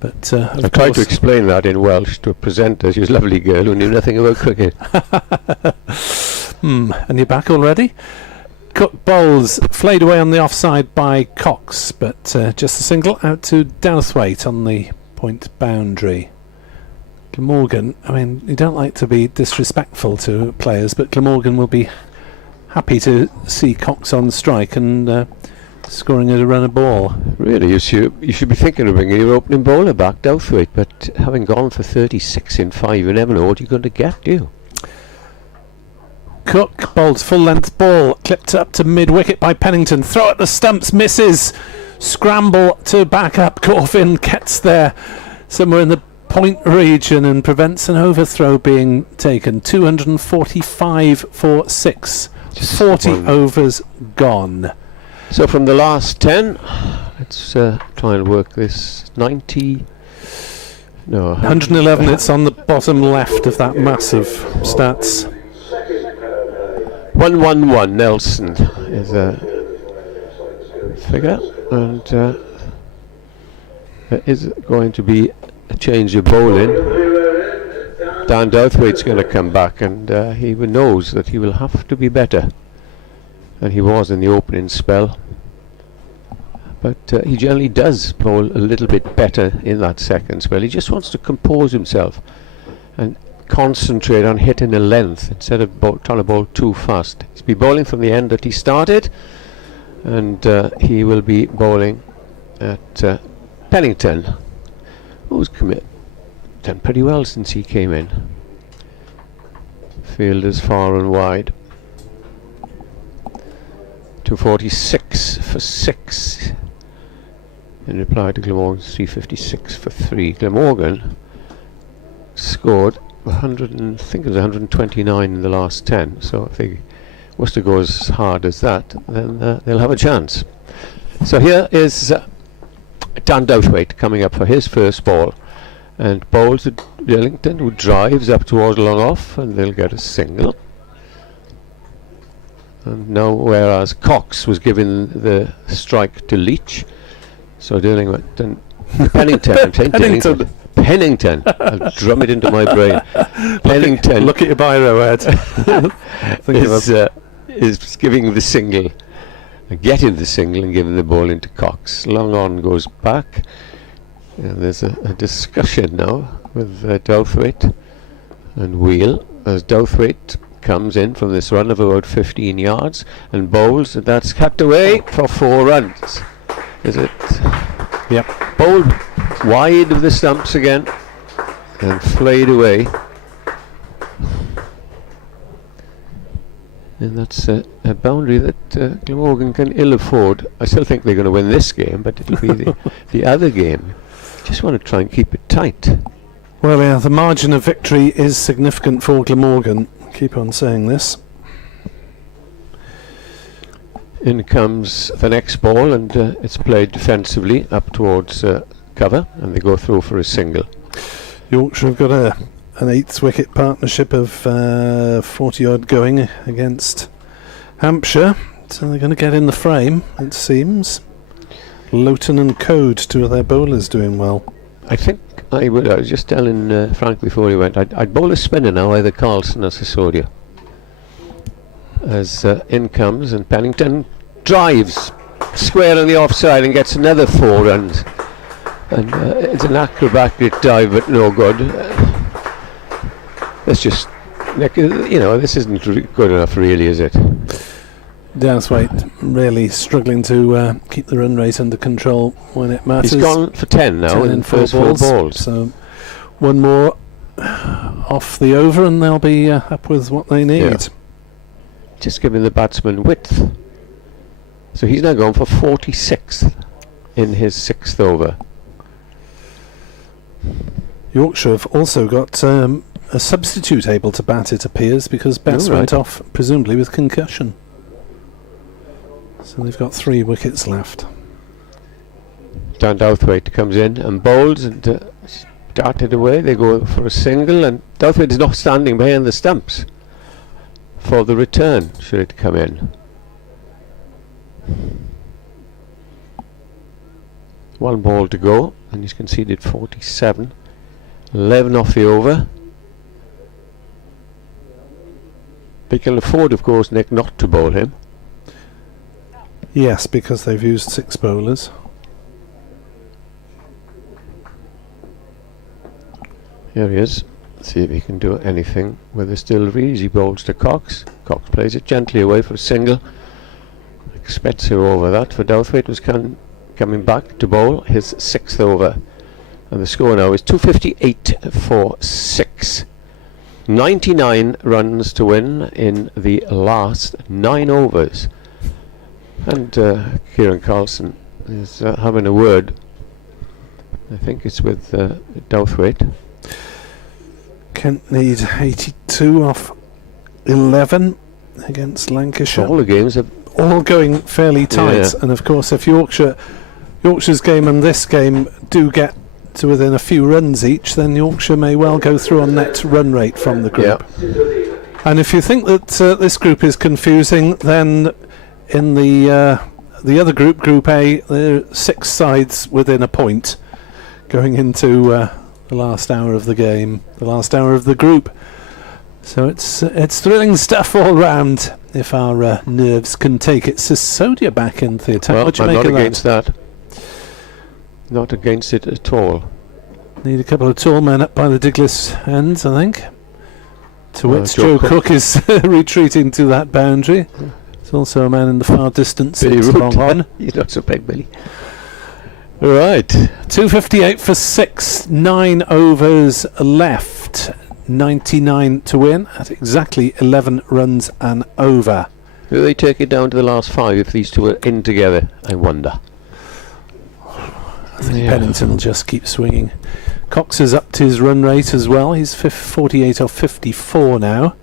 But I tried to explain that in Welsh to a presenter. She was a lovely girl who knew nothing about cricket. And you're back already? Cook bowls, flayed away on the offside by Cox, but just a single out to Douthwaite on the point boundary. Glamorgan, I mean, you don't like to be disrespectful to players, but Glamorgan will be happy to see Cox on strike and scoring at a run a ball. Really, you should be thinking of bringing your opening bowler back, Douthwaite, but having gone for 36 in 5, you never know what you're going to get, do you? Cook bowls full length ball, clipped up to mid wicket by Pennington. Throw at the stumps, misses. Scramble to back up. Corfin gets there somewhere in the point region and prevents an overthrow being taken. 245 for 6. 40 overs gone. So from the last 10, let's try and work this. 111. It's on the bottom left of that massive stats. 111 Nelson is a figure, and there is going to be a change of bowling. Dan Douthwaite's going to come back, and he knows that he will have to be better than he was in the opening spell. But he generally does bowl a little bit better in that second spell. He just wants to compose himself and concentrate on hitting a length instead of trying to bowl too fast. He's been bowling from the end that he started, and he will be bowling at Pennington, who's done pretty well since he came in. Field is far and wide. 246 for 6 in reply to Glamorgan's 356 for 3. Glamorgan scored 129 in the last 10, so if Worcester goes as hard as that, then they'll have a chance. So here is Dan Douthwaite coming up for his first ball, and bowls to Wellington, who drives up towards long off, and they'll get a single. And now, whereas Cox was given the strike to Leach, so Pennington, I'm saying Pennington. I'll drum it into my brain. Pennington. Look at your biro, Ed. is giving the single, getting the single, and giving the ball into Cox. Long on goes back, and there's a discussion now with Douthwaite and Wheel as Douthwaite comes in from this run of about 15 yards and bowls, and that's hacked away for 4 runs. Is it? Yep. Bowled wide of the stumps again and flayed away. And that's a boundary that Glamorgan can ill afford. I still think they're going to win this game, but it'll be the other game. Just want to try and keep it tight. Well, yeah, the margin of victory is significant for Glamorgan. Keep on saying this. In comes the next ball, and it's played defensively up towards cover, and they go through for a single. Yorkshire have got an 8th wicket partnership of 40 odd going against Hampshire, so they're going to get in the frame, it seems. Loughton and Code, 2 of their bowlers, doing well. I think I was just telling Frank before he went, I'd bowl a spinner now, either Carlson or Sisodia. As in comes, and Pennington drives square on the offside and gets another 4 runs. And it's an acrobatic dive, but no good. That's just, this isn't good enough, really, is it? Douthwaite really struggling to keep the run rate under control when it matters. He's gone for 10 now in the first 4 balls. So one more off the over, and they'll be up with what they need. Yeah. Just giving the batsman width. So he's now gone for 46th in his 6th over. Yorkshire have also got a substitute able to bat, it appears, because Bess went off presumably with concussion. So they've got 3 wickets left. Dan Douthwaite comes in and bowls and darted away. They go for a single, and Douthwaite is not standing behind the stumps for the return, should it come in. One ball to go, and he's conceded 47. 11 off the over. They can afford, of course, Nick, not to bowl him. Yes, because they've used 6 bowlers. Here he is. See if he can do anything with the still read. He bowls to Cox. Cox plays it gently away for a single. Expects her over that. For Douthwaite was coming back to bowl his 6th over. And the score now is 258 for 6. 99 runs to win in the last 9 overs. And Kieran Carlson is having a word. I think it's with Douthwaite. Kent need 82 off 11 against Lancashire. All the games are all going fairly tight, and of course if Yorkshire's game and this game do get to within a few runs each, then Yorkshire may well go through on net run rate from the group. And if you think that this group is confusing, then in the other group, Group A, there are 6 sides within a point going into the last hour of the game, the last hour of the group. So it's thrilling stuff all round if our nerves can take it. Sisodia back into the attack. Well, what do you I'm make not of against that. Not against it at all. Need a couple of tall men up by the Diglis ends, I think. To which Joe Cook is retreating to that boundary. There's also a man in the far distance. Billy Root. He's not so big, Billy. Right. 2:58 for 6. 9 overs left. 99 to win at exactly 11 runs and over. Will they take it down to the last 5 if these two are in together? I wonder. I think Pennington will just keep swinging. Cox has upped his run rate as well. He's 48 off 54 now,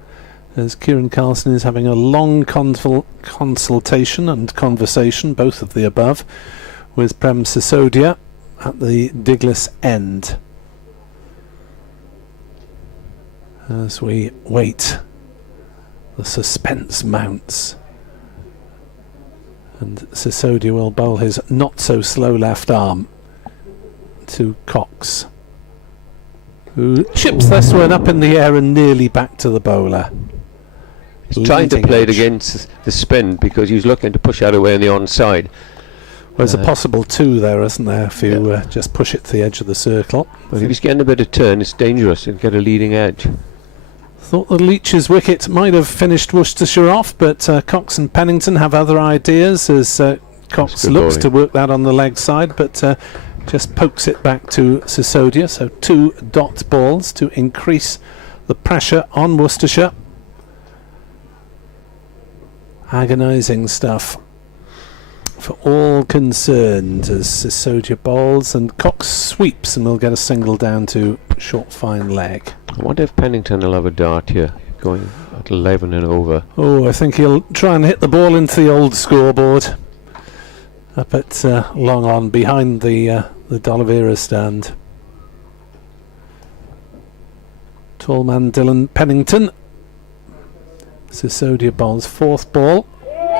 as Kieran Carlson is having a long consultation and conversation, both of the above, with Prem Sisodia at the Diglis end. As we wait, the suspense mounts, and Sisodia will bowl his not-so-slow left arm to Cox, who chips this one up in the air and nearly back to the bowler. He's trying to play it against the spin because he's looking to push out away on the onside. Well, there's a possible 2 there, isn't there, if you just push it to the edge of the circle. But if he's getting a bit of turn, it's dangerous and get a leading edge. Thought the Leach's wicket might have finished Worcestershire off, but Cox and Pennington have other ideas, as Cox looks to work that on the leg side, but just pokes it back to Sisodia. So 2 dot balls to increase the pressure on Worcestershire. Agonising stuff for all concerned as Sisodia bowls and Cox sweeps, and we'll get a single down to short fine leg. I wonder if Pennington will have a dart here, going at 11 and over. Oh, I think he'll try and hit the ball into the old scoreboard up at long on behind the D'Oliveira stand. Tall man Dylan Pennington. Sisodia bowls 4th ball,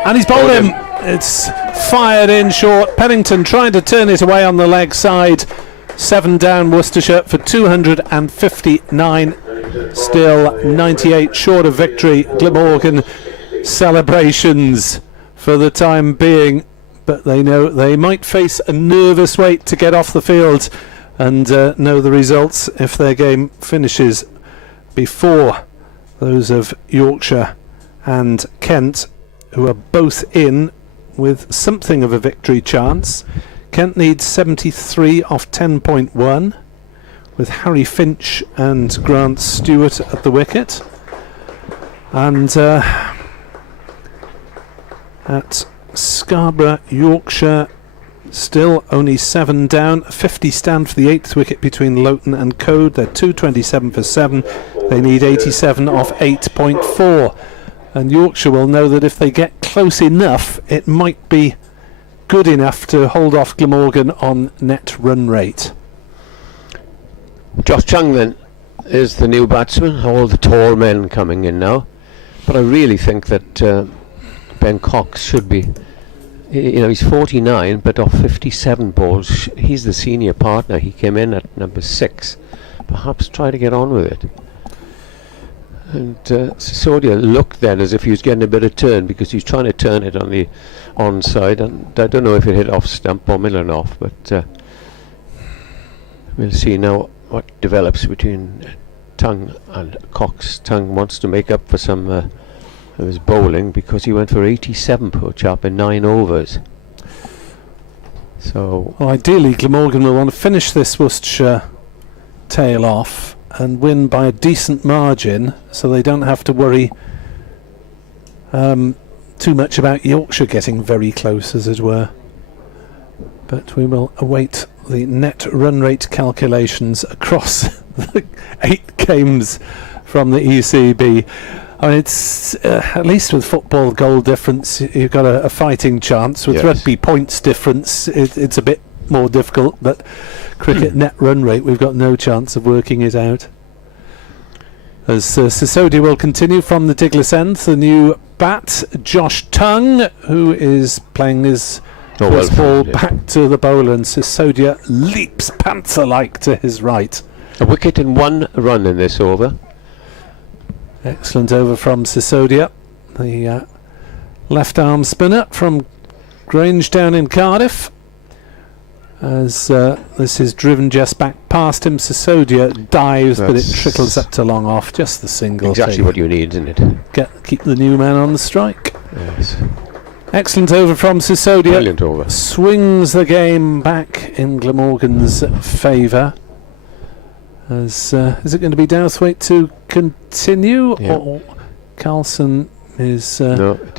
and he's bowled him. It's fired in short. Pennington trying to turn it away on the leg side. 7 down Worcestershire for 259. Still 98 short of victory. Glamorgan celebrations for the time being, but they know they might face a nervous wait to get off the field and know the results if their game finishes before those of Yorkshire and Kent, who are both in with something of a victory chance. Kent needs 73 off 10.1, with Harry Finch and Grant Stewart at the wicket. And at Scarborough, Yorkshire still only 7 down. 50 stand for the 8th wicket between Loughton and Code. They're 227 for 7. They need 87 off 8.4. And Yorkshire will know that if they get close enough, it might be good enough to hold off Glamorgan on net run rate. Josh Chung then is the new batsman. All the tall men coming in now, but I really think that Ben Cox should be, you know, he's 49 but off 57 balls he's the senior partner. He came in at number 6. Perhaps try to get on with it. And Sisodia looked then as if he was getting a bit of turn, because he's trying to turn it on the onside, and I don't know if it hit off stump or middle and off, but we'll see now what develops between Tung and Cox. Tung wants to make up for some of his bowling, because he went for 87, poor chap, in 9 overs. So well, ideally Glamorgan will want to finish this Worcestershire tail off and win by a decent margin, so they don't have to worry too much about Yorkshire getting very close, as it were. But we will await the net run rate calculations across the 8 games from the ECB. I mean, it's at least with football goal difference you've got a fighting chance. With rugby points difference it's a bit more difficult, but cricket net run rate we've got no chance of working it out. As Sisodia will continue from the Diglis end, the new bat Josh Tung, who is playing his first ball back to the bowler, and Sisodia leaps panther-like to his right. A wicket and 1 run in this over. Excellent over from Sisodia, the left arm spinner from Grange down in Cardiff. As this is driven just back past him. Sisodia dives, but it trickles up to long off. Just the single. Exactly what you need, isn't it? Keep the new man on the strike. Yes. Excellent over from Sisodia. Brilliant over. Swings the game back in Glamorgan's favour. As is it going to be Douthwaite to continue, or Carlson is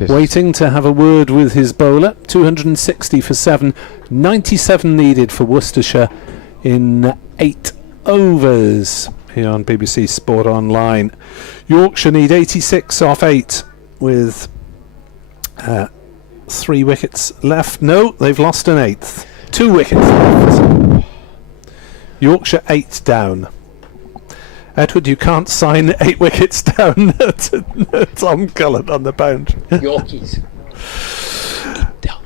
waiting to have a word with his bowler? 260 for 7, 97 needed for Worcestershire in 8 overs here on BBC Sport Online. Yorkshire need 86 off 8 with 3 wickets left. No, they've lost an 8th. 2 wickets left. Yorkshire 8 down. Edward, you can't sign 8 wickets down to Tom Cullen on the boundary. Yorkies. 8 down.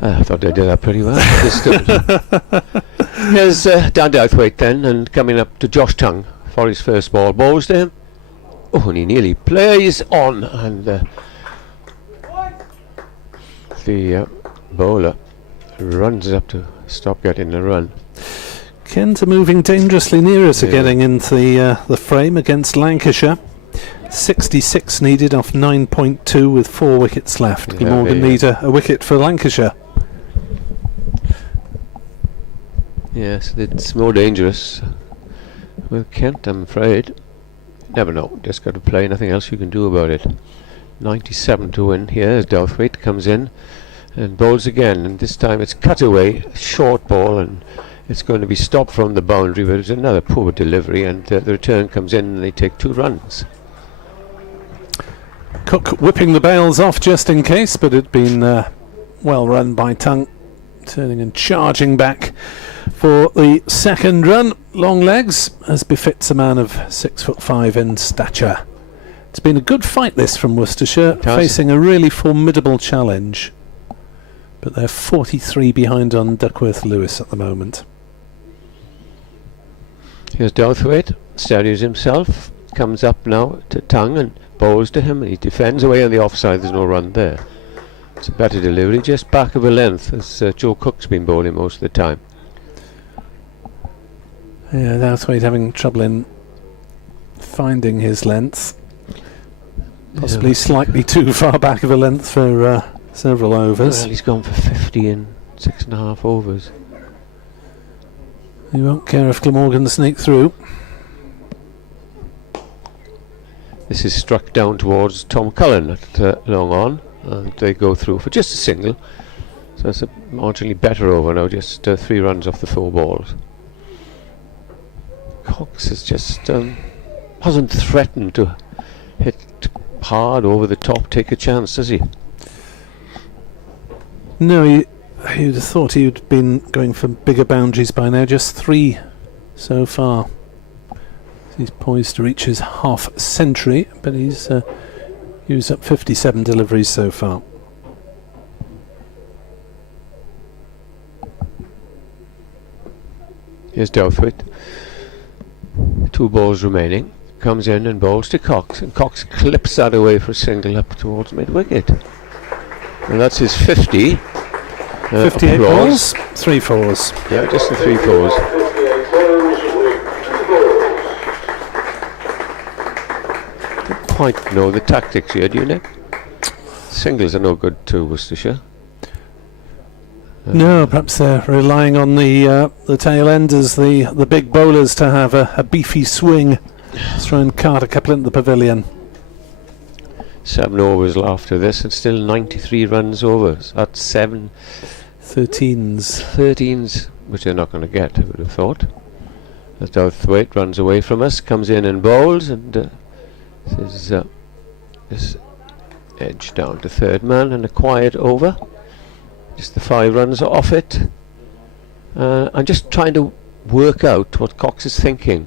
I thought they did that pretty well. Here's Dan Douthwaite then, and coming up to Josh Tongue for his first ball. Bowls to him. Oh, and he nearly plays on, and the bowler runs up to stop getting the run. Kent are moving dangerously nearer to getting into the frame against Lancashire. 66 needed off 9.2 with 4 wickets left. Glamorgan need a wicket for Lancashire. Yes, it's more dangerous with Kent, I'm afraid. Never know, just got to play, nothing else you can do about it. 97 to win here as Douthwaite comes in and bowls again, and this time it's cut away, short ball, and it's going to be stopped from the boundary, but it's another poor delivery, and the return comes in and they take 2 runs. Cook whipping the bails off just in case, but it'd been well run by Tongue, turning and charging back for the second run. Long legs, as befits a man of 6'5" in stature. It's been a good fight this from Worcestershire, facing a really formidable challenge, but they're 43 behind on Duckworth Lewis at the moment. Here's Douthwaite, steadies himself, comes up now to Tongue and bowls to him, and he defends away on the offside. There's no run there. It's a better delivery, just back of a length, as Joe Cook's been bowling most of the time. Yeah, Douthwaite having trouble in finding his length. Possibly slightly too far back of a length for several overs. Well, he's gone for 50 in 6.5 overs. He won't care if Glamorgan sneak through. This is struck down towards Tom Cullen at long on, and they go through for just a single. So it's a marginally better over now, just 3 runs off the 4 balls. Cox has just hasn't threatened to hit hard over the top, take a chance, does he? No, you'd have thought he'd been going for bigger boundaries by now. Just 3 so far. He's poised to reach his half century, but he's used up 57 deliveries so far. Here's Douthwaite. 2 balls remaining. Comes in and bowls to Cox, and Cox clips that away for a single up towards mid-wicket. And that's his 50. 58 balls, 3 fours. Yeah, just the 3 fours. Don't quite know the tactics here, do you, Nick? Singles are no good to Worcestershire. No, perhaps they're relying on the tail enders, the big bowlers, to have a beefy swing. Let's try and cart a couple into the pavilion. 7 overs after this, and still 93 runs over. That's 7 13s, which they're not going to get, I would have thought. As Douthwaite runs away from us, comes in and bowls, and this is this edge down to third man, and a quiet over. Just the 5 runs off it. I'm just trying to work out what Cox is thinking,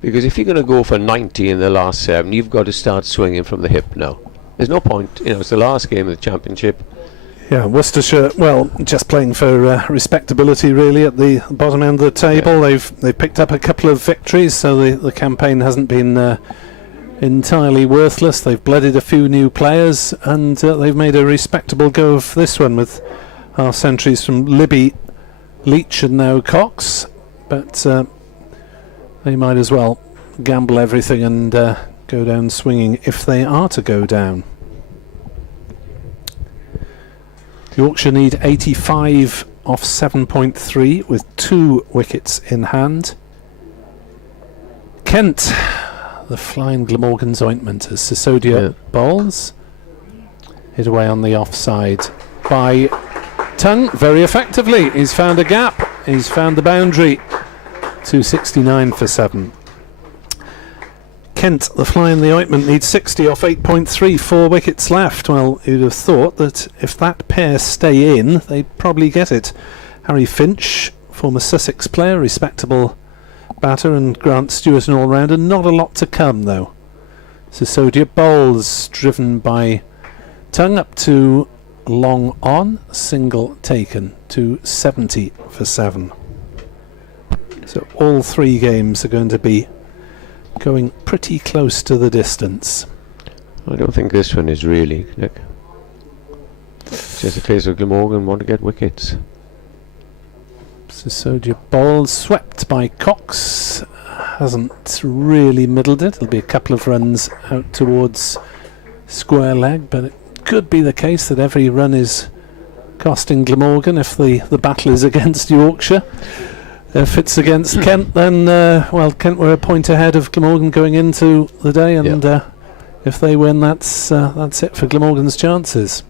because if you're going to go for 90 in the last 7, you've got to start swinging from the hip now. There's no point, it's the last game of the championship. Yeah, Worcestershire, well, just playing for respectability really at the bottom end of the table. Yeah. They've picked up a couple of victories, so the campaign hasn't been entirely worthless. They've blooded a few new players, and they've made a respectable go of this one with half centuries from Libby, Leach and now Cox, but they might as well gamble everything and go down swinging if they are to go down. Yorkshire need 85 off 7.3 with 2 wickets in hand. Kent, the flying Glamorgan's ointment, as Sisodia bowls. Hit away on the offside by Tongue very effectively. He's found a gap, he's found the boundary. 269 for 7. Kent, the fly in the ointment, needs 60 off 8.3, 4 wickets left. Well, you'd have thought that if that pair stay in, they'd probably get it. Harry Finch, former Sussex player, respectable batter, and Grant Stewart an all-rounder. Not a lot to come, though. Sisodia bowls, driven by Tongue up to long on, single taken, to 70 for 7. So all 3 games are going to be going pretty close to the distance. I don't think this one is really, Nick. It's just a case of Glamorgan want to get wickets. Sisodia ball swept by Cox. Hasn't really middled it. There'll be a couple of runs out towards square leg, but it could be the case that every run is costing Glamorgan if the battle is against Yorkshire. If it's against Kent, then well, Kent were a point ahead of Glamorgan going into the day, and if they win, that's it for Glamorgan's chances.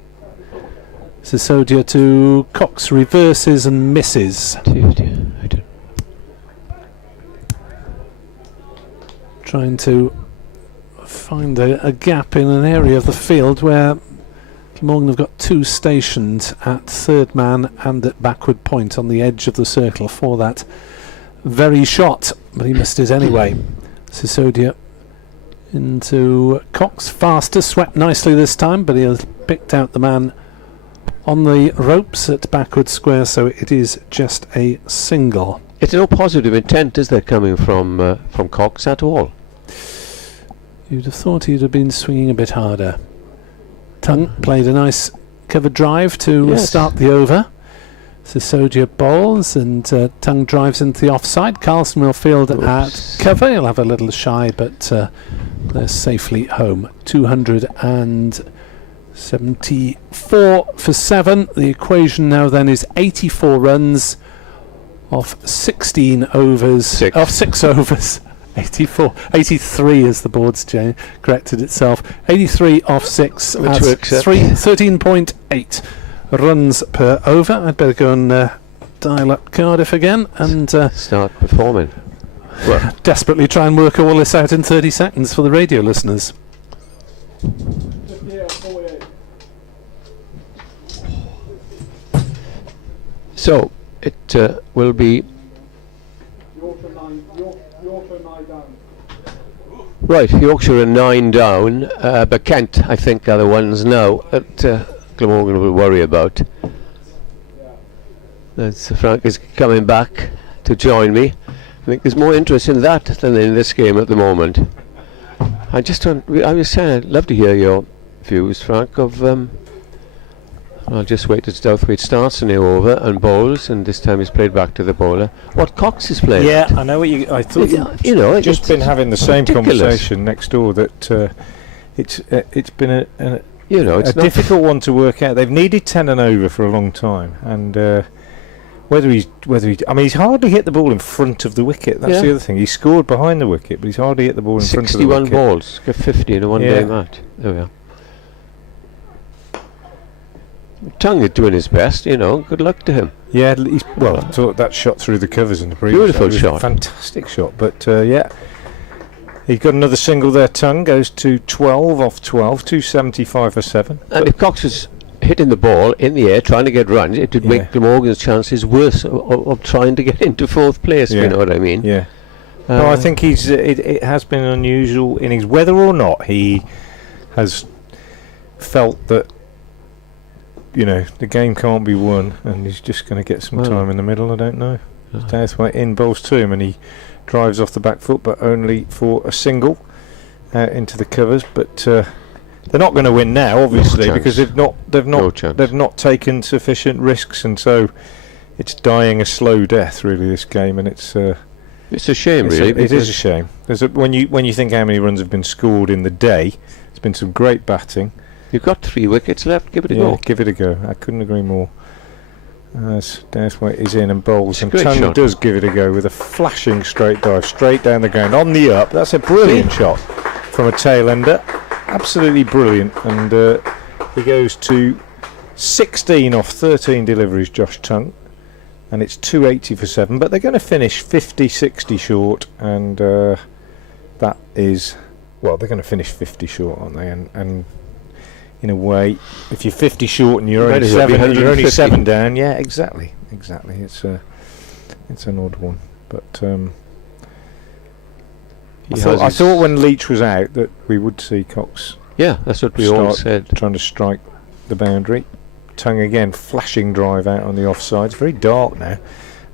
Sisodia to Cox, reverses and misses. Trying to find a gap in an area of the field where Glamorgan have got 2 stationed at third man and at backward point on the edge of the circle for that very shot, but he missed it anyway. Sisodia into Cox, faster, swept nicely this time, but he has picked out the man on the ropes at backward square, so it is just a single. It's no positive intent, is there, coming from Cox at all? You'd have thought he'd have been swinging a bit harder. Tongue played a nice cover drive to start the over. Sisodia bowls and Tongue drives into the offside. Carlson will field at cover. He'll have a little shy, but they're safely home. 274 for 7. The equation now then is 84 runs off 16 overs. Off 6 overs. 83 as the board's corrected itself. 83 off 6. Which works out 13.8 runs per over. I'd better go and dial up Cardiff again and start performing. Well, desperately try and work all this out in 30 seconds for the radio listeners. So it will be right. Yorkshire are 9 down, but Kent, I think, are the ones now that Glamorgan will worry about. Frank is coming back to join me. I think there's more interest in that than in this game at the moment. I was saying I'd love to hear your views, Frank, of I'll just wait till Stouthwaite starts a new over and bowls, and this time he's played back to the bowler. What Cox is playing? Yeah, I know what I thought. It's just been having the same ridiculous conversation next door that it's been a it's difficult one to work out. They've needed 10 and over for a long time, and whether he's he's hardly hit the ball in front of the wicket. That's the other thing. He scored behind the wicket, but he's hardly hit the ball in front of the wicket. 61 balls, got 50 in a one-day match. There we are. Tongue is doing his best, good luck to him. Yeah, I thought that shot through the covers in the previous beautiful shot. Fantastic shot, but he's got another single there. Tongue goes to 12 off 12, 275 for 7. And if Cox was hitting the ball in the air trying to get runs, it would make Glamorgan's chances worse of trying to get into 4th place, if you know what I mean. Yeah. No, I think it has been an unusual innings. Whether or not he has felt that the game can't be won, and he's just going to get some time in the middle. I don't know. Stouthwaite in bowls to him, and he drives off the back foot, but only for a single out into the covers. But They're not going to win now, obviously, because they've No not taken sufficient risks, and so it's dying a slow death, really. This game, and it's a shame, really. It is a shame. When you think how many runs have been scored in the day, it's been some great batting. You've got 3 wickets left. Give it a go. Give it a go. I couldn't agree more. Dowswaite is in and bowls, and Great Tongue shot. does give it a go with a flashing straight dive straight down the ground on the up. That's a brilliant shot from a tail ender, absolutely brilliant. And he goes to 16 off 13 deliveries, Josh Tongue, and it's 280 for 7. But they're going to finish 50-60 short, and that is, well, they're going to finich 50 short, aren't they? And in a way, if you're 50 short and you're only 7 down, yeah, exactly. It's an odd one, but I thought when Leach was out that we would see Cox. Yeah, that's what we all said. Trying to strike the boundary. Tongue again, flashing drive out on the offside. It's very dark now.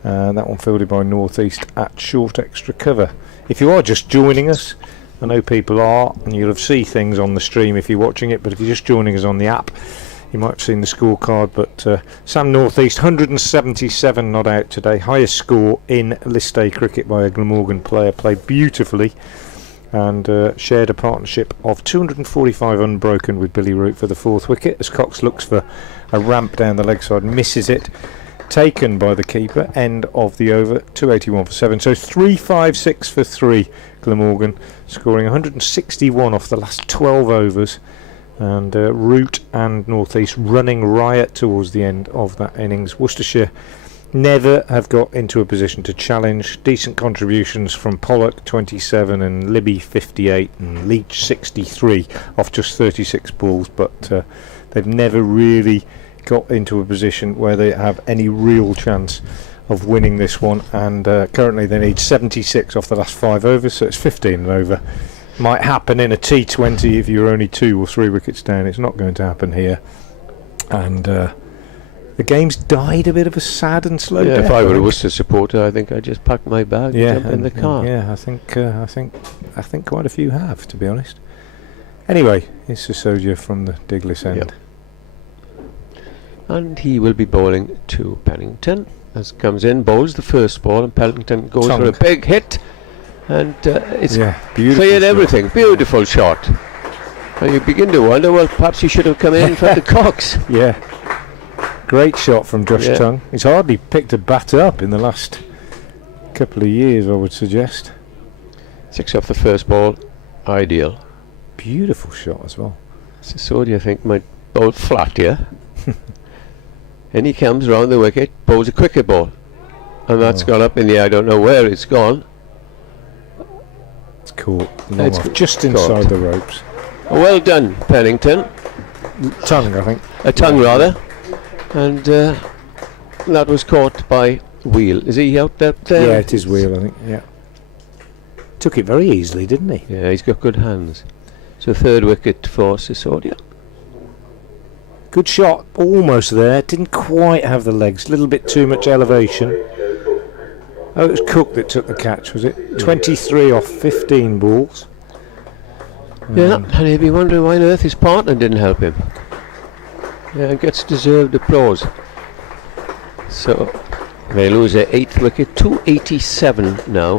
That one fielded by North East at short extra cover. If you are just joining us, I know people are, and you'll have seen things on the stream if you're watching it, but if you're just joining us on the app, you might have seen the scorecard. But Sam North East, 177 not out today, highest score in List A cricket by a Glamorgan player, played beautifully, and shared a partnership of 245 unbroken with Billy Root for the 4th wicket, as Cox looks for a ramp down the leg side, misses it, taken by the keeper, end of the over, 281 for 7. So 356 for 3, Glamorgan, scoring 161 off the last 12 overs, and Root and North East running riot towards the end of that innings. Worcestershire never have got into a position to challenge. Decent contributions from Pollock, 27, and Libby, 58, and Leach, 63 off just 36 balls, but they've never really got into a position where they have any real chance of winning this one, and currently they need 76 off the last 5 overs, so it's 15 and over. Might happen in a T20 if you're only 2 or 3 wickets down. It's not going to happen here, and the game's died a bit of a sad and slow death. If I were a Worcester supporter, I think I'd just pack my bag and jump in the car. I think quite a few have, to be honest. Anyway, it's Sisodia from the Diglis end. Yep. And he will be bowling to Pennington, as comes in, bowls the first ball, and Pennington goes for a big hit, and it's cleared everything. Beautiful shot. And you begin to wonder, well, perhaps he should have come in for the Cox. Yeah, great shot from Josh Tongue. He's hardly picked a bat up in the last couple of years, I would suggest. 6 off the first ball, ideal. Beautiful shot as well. Sisodia, I think, might bowl flat here. And he comes round the wicket, bowls a cricket ball, and that's gone up in the air. I don't know where it's gone. It's caught just inside the ropes. Well done, Pennington. Tongue, I think. A tongue, rather. And that was caught by Wheel. Is he out there? Yeah, it is Wheel, I think. Yeah. Took it very easily, didn't he? Yeah, he's got good hands. So 3rd wicket for Sisodia. Good shot, almost there. Didn't quite have the legs. A little bit too much elevation. Oh, it was Cook that took the catch, was it? 23 off 15 balls. Yeah, and he'll be wondering why on earth his partner didn't help him. Yeah, gets deserved applause. So they lose their 8th wicket, 287 now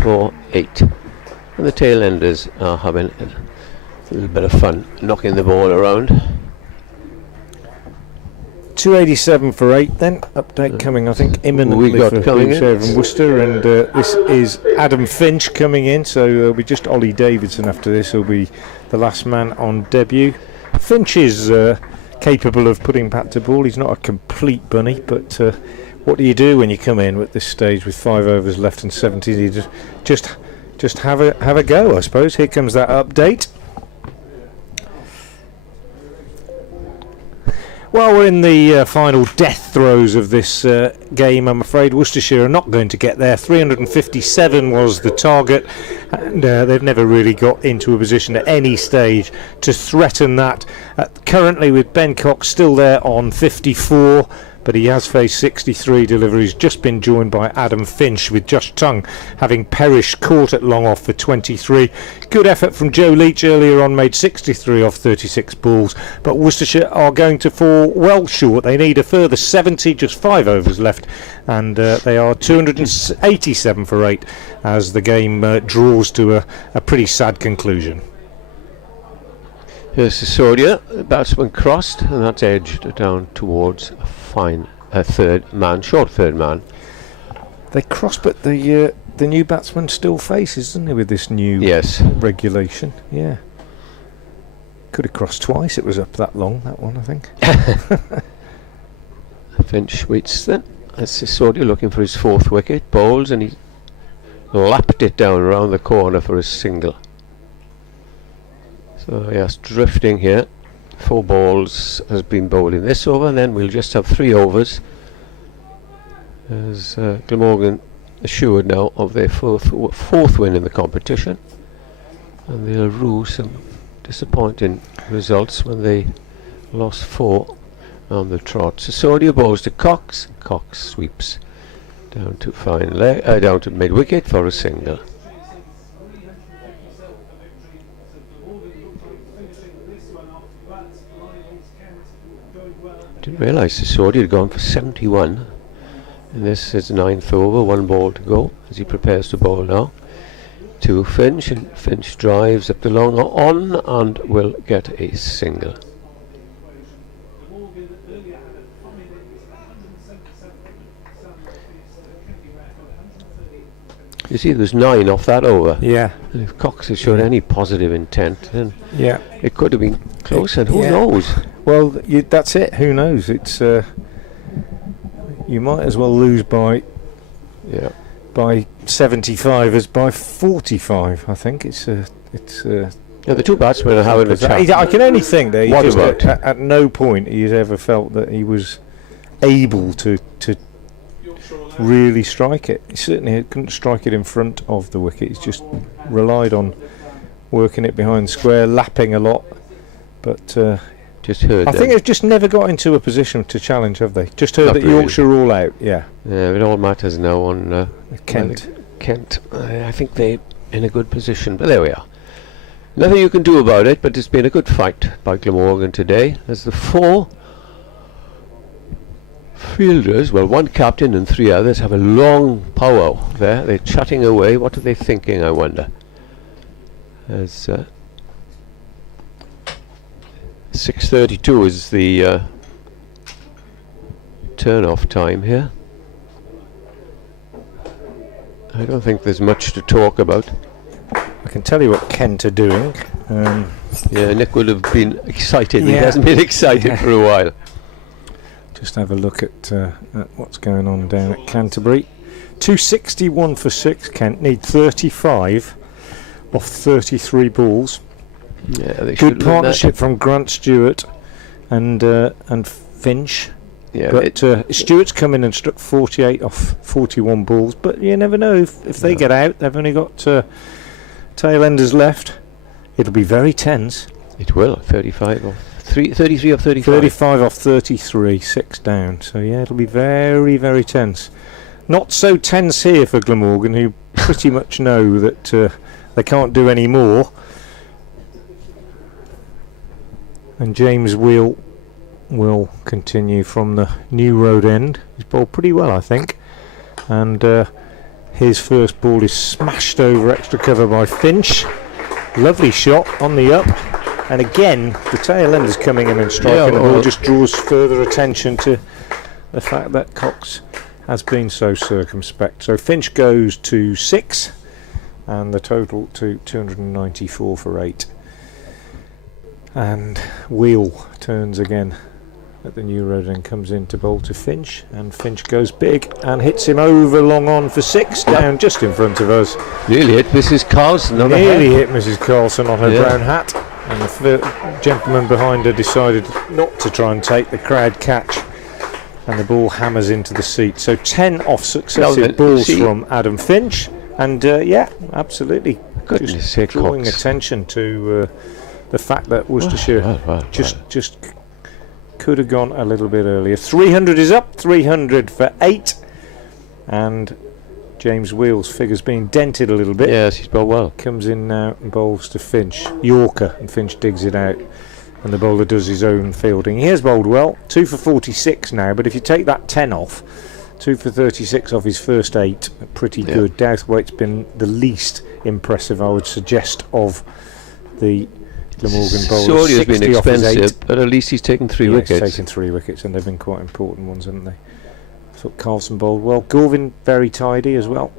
for 8. And the tail enders are having a little bit of fun knocking the ball around. 287 for 8 then. Update coming, I think, imminently we got for coming in from Worcester, and this is Adam Finch coming in, so there'll be just Ollie Davidson after this. He'll be the last man on debut. Finch is capable of putting bat to ball. He's not a complete bunny, but what do you do when you come in at this stage with 5 overs left and 70? You just have a go, I suppose. Here comes that update. Well, we're in the final death throes of this game. I'm afraid Worcestershire are not going to get there. 357 was the target, and they've never really got into a position at any stage to threaten that. Currently with Ben Cox still there on 54, but he has faced 63 deliveries, just been joined by Adam Finch, with Josh Tongue having perished caught at long off for 23. Good effort from Joe Leach earlier on, made 63 off 36 balls, but Worcestershire are going to fall well short. They need a further 70, just 5 overs left, and they are 287 for 8 as the game draws to a pretty sad conclusion. Here's Sisodia, the batsman crossed, and that's edged down towards a third man, short third man. They cross, but the new batsman still faces, doesn't he, with this new regulation? Yeah. Could have crossed twice, it was up that long, that one, I think. Finch waits then. That's Sisodia looking for his 4th wicket, bowls, and he lapped it down around the corner for a single. So yes, drifting here. 4 balls has been bowled in this over, and then we'll just have 3 overs as Glamorgan assured now of their 4th win in the competition, and they'll rue some disappointing results when they lost 4 on the trot. Sisodia bowls to Cox. Cox sweeps down to down to mid wicket for a single. Didn't realise Sisodia had gone for 71, and this is 9th over, 1 ball to go as he prepares to bowl now to Finch, and Finch drives up the long on and will get a single. You see, there's 9 off that over. Yeah. And if Cox had shown any positive intent, then it could have been close, and who knows? Well, that's it. Who knows? It's you might as well lose by 75 as by 45. I think it's the 2 batsmen are having a chat. I can only think that he what just about? At no point he's ever felt that he was able to really strike it. He certainly couldn't strike it in front of the wicket. He's just relied on working it behind square, lapping a lot, but just heard. I think they've just never got into a position to challenge, have they? Just heard Not that really. Yorkshire are all out. Yeah. It all matters now on Kent. Kent. I think they're in a good position, but there we are. Nothing you can do about it, but it's been a good fight by Glamorgan today as the 4 fielders, well, 1 captain and 3 others, have a long powwow there. They're chatting away. What are they thinking, I wonder? As 6:32 is the turn-off time here. I don't think there's much to talk about. I can tell you what Kent are doing. Nick would have been excited. He hasn't been excited for a while. Just have a look at what's going on down at Canterbury. 261 for 6. Kent need 35 off 33 balls. Yeah, they good partnership from Grant Stewart and Finch. Yeah, but Stewart's come in and struck 48 off 41 balls. But you never know if they get out. They've only got tail enders left. It'll be very tense. It will. 35 off 33 off 35. 35 off 33, 6 down. So yeah, it'll be very, very tense. Not so tense here for Glamorgan, who pretty much know that they can't do any more. And James Wheel will continue from the New Road end. He's bowled pretty well, I think. And his first ball is smashed over extra cover by Finch. Lovely shot on the up. And again, the tail end is coming in and striking the ball, just draws further attention to the fact that Cox has been so circumspect. So Finch goes to 6, and the total to 294 for 8. And Wheel turns again at the New Road and comes in to bowl to Finch, and Finch goes big and hits him over long on for 6, down just in front of us. Nearly hit Mrs. Carlson on Nearly hit Mrs. Carlson on her brown hat, and the gentleman behind her decided not to try and take the crowd catch, and the ball hammers into the seat. So 10 off successive balls from Adam Finch, and absolutely just drawing attention to the fact that Worcestershire just could have gone a little bit earlier. 300 is up, 300 for 8. And James Wheel's figure's being dented a little bit. Yes, he's bowled well. Comes in now and bowls to Finch. Yorker, and Finch digs it out. And the bowler does his own fielding. He has bowled well, 2 for 46 now, but if you take that 10 off, 2 for 36 off his first 8, pretty good. Douthwaite's been the least impressive, I would suggest, of the Glamorgan bowlers. Soria's been expensive, but at least he's taken 3 wickets. He's taken 3 wickets, and they've been quite important ones, haven't they? I thought Carlson bowled well. Gorvin very tidy as well.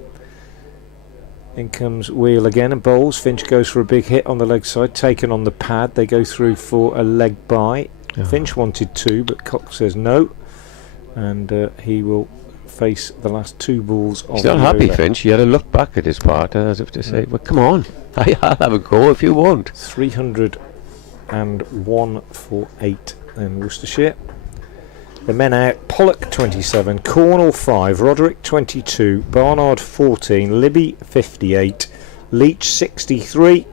In comes Wheel again and bowls. Finch goes for a big hit on the leg side, taken on the pad. They go through for a leg bye. Finch wanted 2, but Cox says no, and he will face the last 2 balls. He's not happy, Finch. He had a look back at his partner as if to say, well, come on, I'll have a go if you want. 301 for 8 in Worcestershire. The men out: Pollock 27, Cornwell 5, Roderick 22, Barnard 14, Libby 58, Leach 63,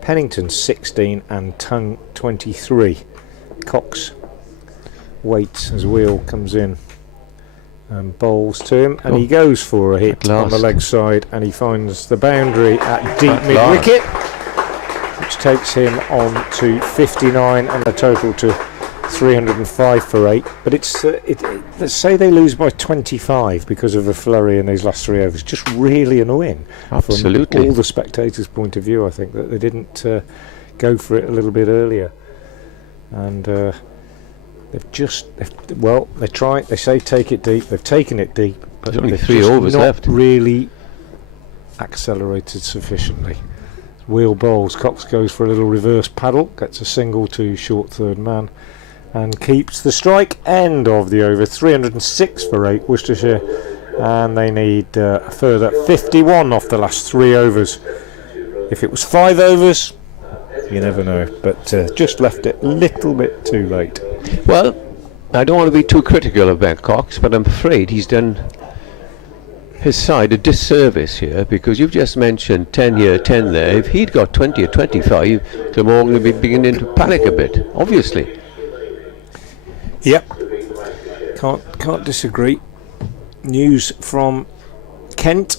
Pennington 16, and Tongue 23. Cox waits as Wheel comes in and bowls to him, and he goes for a hit on the leg side, and he finds the boundary at deep mid-wicket, which takes him on to 59 and a total to 305 for 8. But it's let's say they lose by 25 because of a flurry in these last 3 overs. Just really annoying. Absolutely. From all the spectators' point of view, I think that they didn't go for it a little bit earlier, and they try. They say take it deep. They've taken it deep, but there's only they've 3 just overs not left. Really accelerated sufficiently. Wheel bowls. Cox goes for a little reverse paddle, gets a single to short third man, and keeps the strike. End of the over. 306 for 8 Worcestershire, and they need a further 51 off the last 3 overs. If it was 5 overs, you never know, but just left it a little bit too late. Well, I don't want to be too critical of Ben Cox, but I'm afraid he's done his side a disservice here, because you've just mentioned 10 here, 10 there. If he'd got 20 or 25, Glamorgan would be beginning to panic a bit, obviously. Yep, can't disagree. News from Kent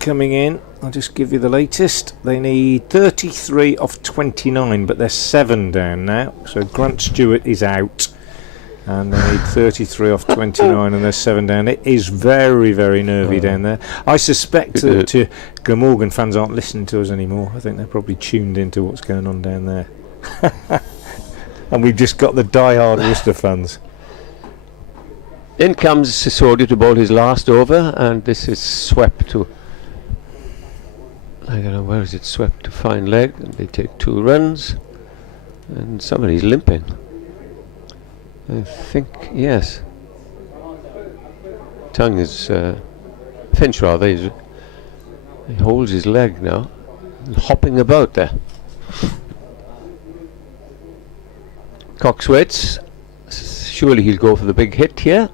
coming in. I'll just give you the latest. They need 33 off 29, but they're 7 down now. So Grant Stewart is out, and they need 33 off 29, and they're 7 down. It is very, very nervy down there. I suspect that Glamorgan fans aren't listening to us anymore. I think they're probably tuned into what's going on down there. And we've just got the die-hard Worcester fans. In comes Sisodia to bowl his last over, and this is swept to, I don't know, where is it, swept to fine leg, and they take 2 runs, and somebody's limping. I think, yes. Tongue is, Finch rather, he holds his leg now, hopping about there. Cox waits. Surely he'll go for the big hit here.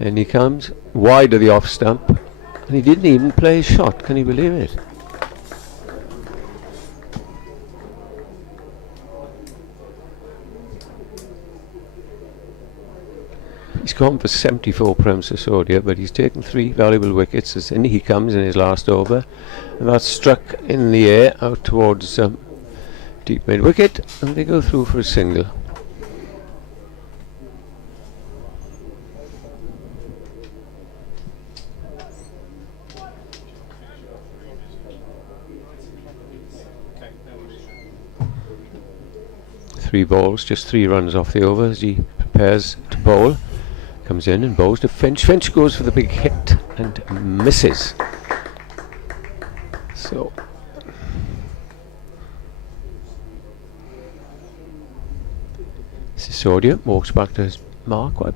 And he comes wide of the off stump, and he didn't even play his shot. Can you believe it? He's gone for 74 Prem Sisodia, but he's taken 3 valuable wickets as in he comes in his last over, and that's struck in the air out towards deep mid wicket, and they go through for a single. Three balls, just 3 runs off the over as he prepares to bowl. Comes in and bowls to Finch. Finch goes for the big hit and misses. So Sisodia walks back to his mark quite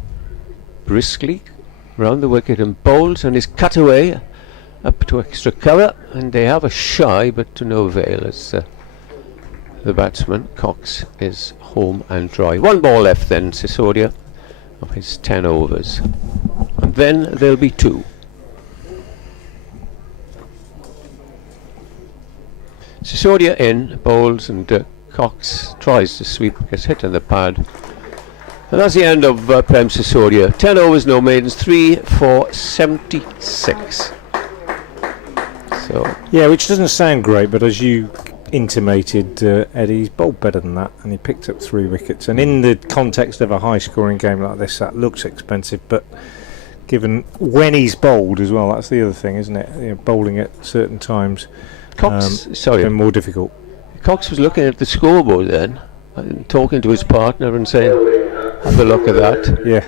briskly round the wicket and bowls, and is cut away up to extra cover, and they have a shy but to no avail as the batsman Cox is home and dry. 1 ball left then, Sisodia, of his 10 overs, and then there'll be 2. Sisodia in, bowls, and Cox tries to sweep, gets hit on the pad, And that's the end of Prem Sisodia. 10 overs, no maidens, 3 for 76. So yeah, which doesn't sound great, but as you intimated, Eddie, he's bowled better than that, and he picked up 3 wickets. And in the context of a high-scoring game like this, that looks expensive, but given when he's bowled as well, that's the other thing, isn't it? You know, bowling at certain times, Cox, been more difficult. Cox was looking at the scoreboard then, and talking to his partner and saying, "Have a look at that." Yeah.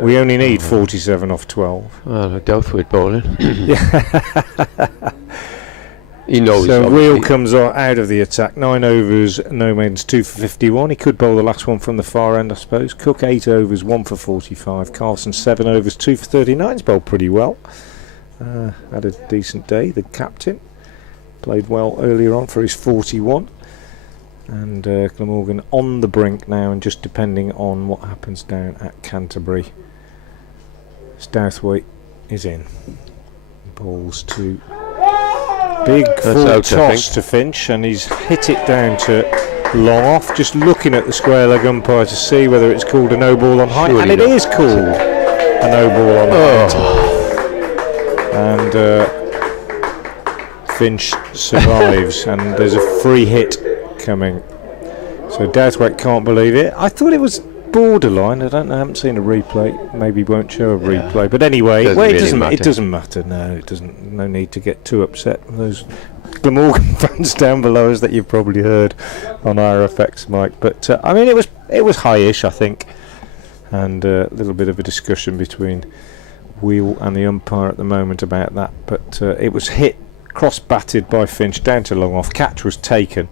We only need 47 off 12. Well, Douthwaite bowling. Yeah. He knows. So obviously. Wheel comes out of the attack. 9 overs, no maidens, 2 for 51. He could bowl the last one from the far end, I suppose. Cook 8 overs, 1 for 45. Carlson 7 overs, 2 for 39. He's bowled pretty well. Had a decent day. The captain played well earlier on for his 41. And Glamorgan on the brink now, and just depending on what happens down at Canterbury. Douthwaite is in. Balls to big full out, toss to Finch, and he's hit it down to long off. Just looking at the square leg umpire to see whether it's called a no ball on height, and it is called a no ball on height. And Finch survives, and there's a free hit coming. So Douthwaite can't believe it. I thought it was borderline. I don't know. I haven't seen a replay. Maybe won't show a replay. But anyway, it doesn't matter. No, it doesn't. No need to get too upset. Those Glamorgan fans down below us that you've probably heard on RFX, Mike. But I mean, it was high-ish, I think, and a little bit of a discussion between Wheel and the umpire at the moment about that. But it was hit, cross-batted by Finch down to long off. Catch was taken,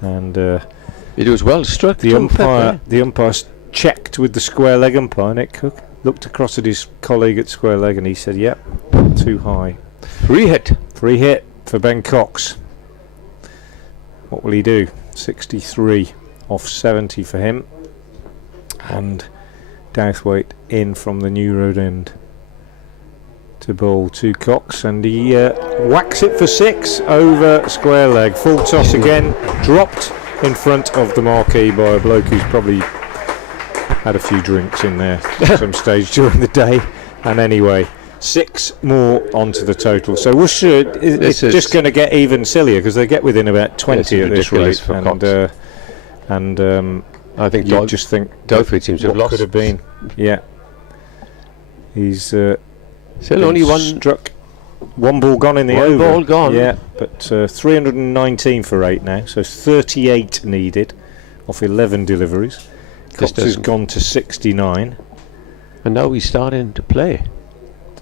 and it was well struck. The umpire checked with the square leg umpire, Nick Cook, looked across at his colleague at square leg, and he said, "Yep, too high." Free hit for Ben Cox. What will he do? 63 off 70 for him, and Douthwaite in from the New Road end to bowl to Cox, and he whacks it for 6 over square leg. Full toss again, dropped in front of the marquee by a bloke who's probably had a few drinks in there at some stage during the day. And anyway, 6 more onto the total. So Worcestershire is just going to get even sillier, because they get within about 20 at this rate. And I think you just think Douthwaite seems to have lost. Could have been. Yeah. He's still only one struck. One ball gone in the over. One ball gone. Yeah, but 319 for 8 now, so 38 needed off 11 deliveries. Cox has gone to 69. And now he's starting to play.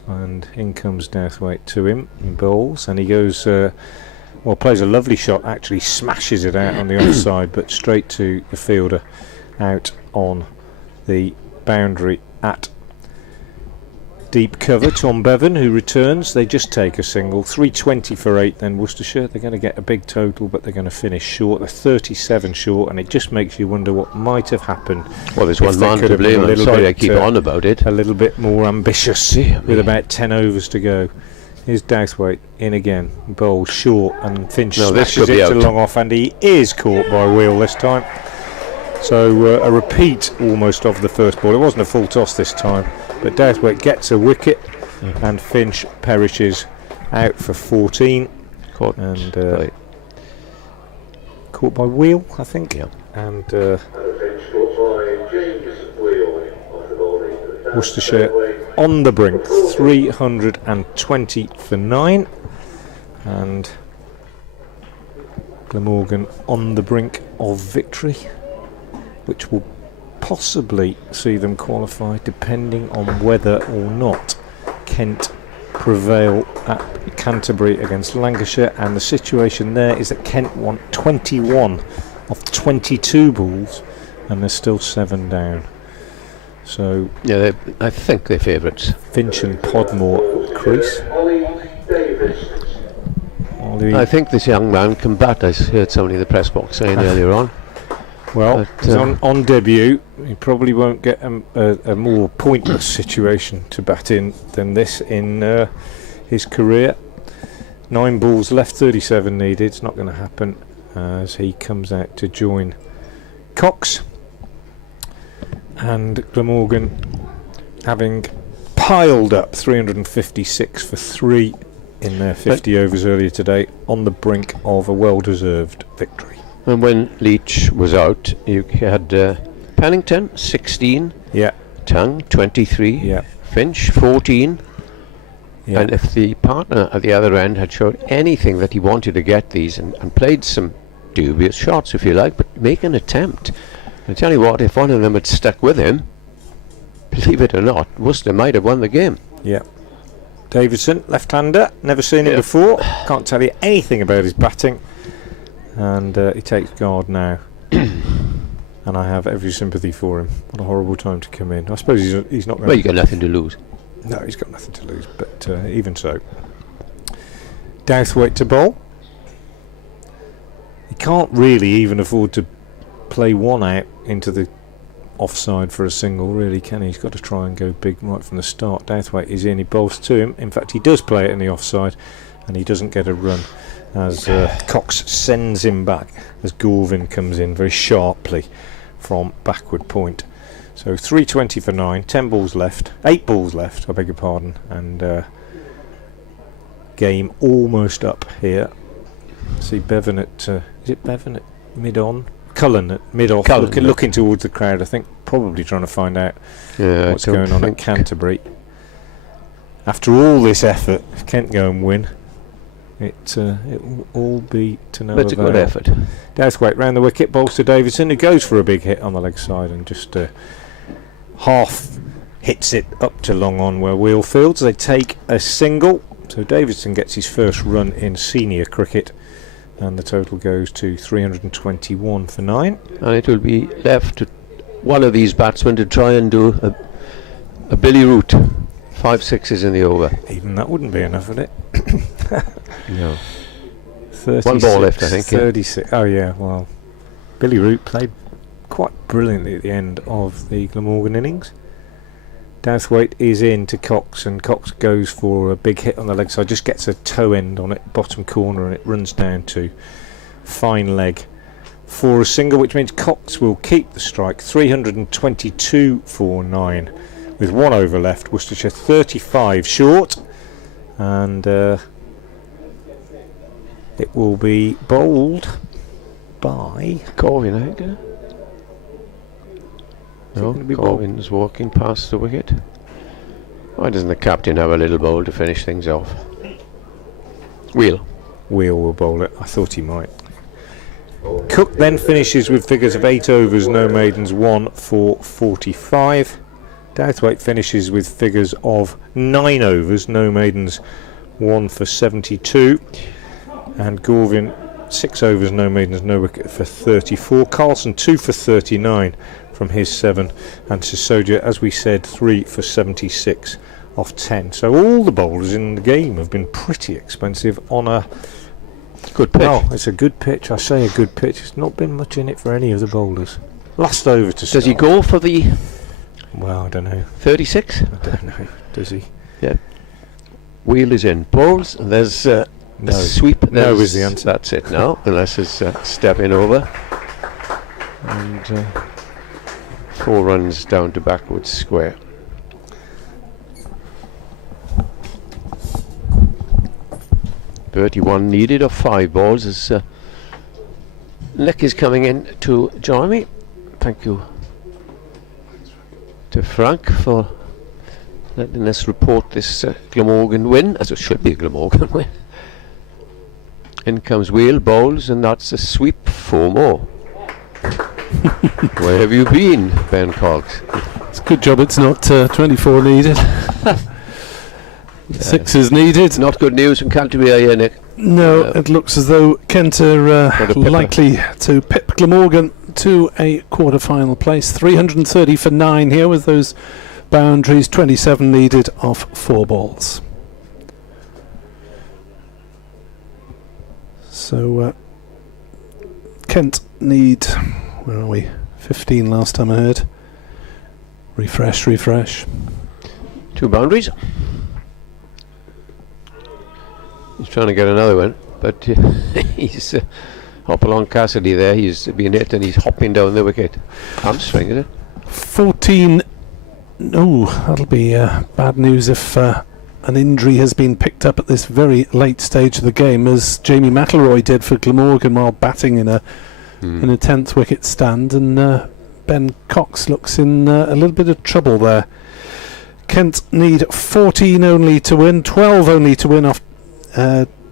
And in comes Douthwaite to him in bowls, and he goes, plays a lovely shot, actually smashes it out on the offside, but straight to the fielder out on the boundary at deep cover. Tom Bevan, who returns. They just take a single. 320 for 8 then Worcestershire. They're going to get a big total, but they're going to finish short. They're 37 short, and it just makes you wonder what might have happened. Well, there's one man to blame. I'm sorry I keep on about it. A little bit more ambitious with about 10 overs to go. Here's Douthwaite in again. Bowl short, and Finch smashes it to long off, and he is caught by Wheel this time. So a repeat almost of the first ball. It wasn't a full toss this time, but Douthwaite gets a wicket, and Finch perishes out for 14. Caught by Wheel, I think. Yeah. And Worcestershire on the brink, 320 for 9, and Glamorgan on the brink of victory, which will possibly see them qualify, depending on whether or not Kent prevail at Canterbury against Lancashire. And the situation there is that Kent want 21 of 22 balls, and there's still 7 down. So yeah, I think they're favourites. Finch and Podmore crease. I think this young man can bat. I heard somebody in the press box saying earlier on. Well, he's on debut. He probably won't get a more pointless situation to bat in than this in his career. 9 balls left, 37 needed. It's not going to happen as he comes out to join Cox. And Glamorgan, having piled up 356 for 3 in their 50 overs earlier today, on the brink of a well-deserved victory. And when Leach was out, you had Pennington 16, yeah, Tongue 23, yeah, Finch 14. yeah. And if the partner at the other end had showed anything that he wanted to get these and played some dubious shots, if you like, but make an attempt. I tell you what, if one of them had stuck with him, believe it or not, Worcester might have won the game. Yeah. Davidson, left-hander, never seen him before, can't tell you anything about his batting, and he takes guard now. And I have every sympathy for him. What a horrible time to come in. I suppose he's not going. Well, you got nothing to lose. No, he's got nothing to lose, but even so. Douthwaite to bowl. He can't really even afford to play one out into the offside for a single, really, can he? He's got to try and go big right from the start. Douthwaite is in, he bowls to him. In fact, he does play it in the offside, and he doesn't get a run as Cox sends him back as Gorvin comes in very sharply from backward point. So 320 for 9, 10 balls left, 8 balls left, I beg your pardon, and game almost up here. See Bevan at, is it Bevan at mid-on? Cullen at mid-off, looking towards the crowd, I think, probably trying to find out what's going on at Canterbury. After all this effort, if Kent go and win, it will all be to no avail. It's a good effort. Douthwaite round the wicket, bowls to Davidson, who goes for a big hit on the leg side and just half hits it up to long on where Wheelfields. They take a single, so Davidson gets his first run in senior cricket, and the total goes to 321 for 9. And it will be left to one of these batsmen to try and do a Billy Root. 5 sixes in the over. Even that wouldn't be enough, would it? No. 36, one ball left, I think. 36. Yeah. Oh yeah, well, Billy Root played quite brilliantly at the end of the Glamorgan innings. Douthwaite is in to Cox, and Cox goes for a big hit on the leg side, just gets a toe end on it, bottom corner, and it runs down to fine leg for a single, which means Cox will keep the strike. 322 for 9 with 1 over left. Worcestershire 35 short, and it will be bowled by Corwin, I think. No, Corwin's walking past the wicket. Why doesn't the captain have a little bowl to finish things off? Wheel will bowl it. I thought he might. Cook then finishes with figures of 8 overs, no maidens, 1 for 45. Douthwaite finishes with figures of 9 overs, no maidens, 1 for 72. And Gorvin 6 overs, no maidens, no wicket for 34. Carlson 2 for 39 from his 7, and Sisodia, as we said, 3 for 76 off 10. So all the bowlers in the game have been pretty expensive on a good pitch. Well, it's a good pitch. I say a good pitch. It's not been much in it for any of the bowlers. Last over to start. Does he go for the? Well, I don't know. 36? I don't know. Does he? Yeah. Wheel is in. Bowls. There's a sweep. No is the answer. That's it now, unless it's stepping over. And 4 runs down to backwards square. .31 needed of 5 balls as Nick is coming in to join me. Thank you to Frank for letting us report this Glamorgan win, as it should be a Glamorgan win. In comes Wheel, bowls, and that's a sweep. 4 more. Where have you been, Ben Cox? It's a good job it's not 24 needed. 6 is needed. Not good news from Canterbury, are you, Nick? No, it looks as though Kent are likely to pip Glamorgan to a quarter-final place. 330 for 9 here with those boundaries. 27 needed off 4 balls. So Kent need, where are we? 15 last time I heard. Refresh. 2 boundaries. He's trying to get another one, but he's Hopalong Cassidy there. He's being hit and he's hopping down the wicket. Hamstring, is it? 14. Oh, that'll be bad news if an injury has been picked up at this very late stage of the game, as Jamie McElroy did for Glamorgan while batting in a 10th wicket stand, and Ben Cox looks in a little bit of trouble there. Kent need 14 only to win, 12 only to win off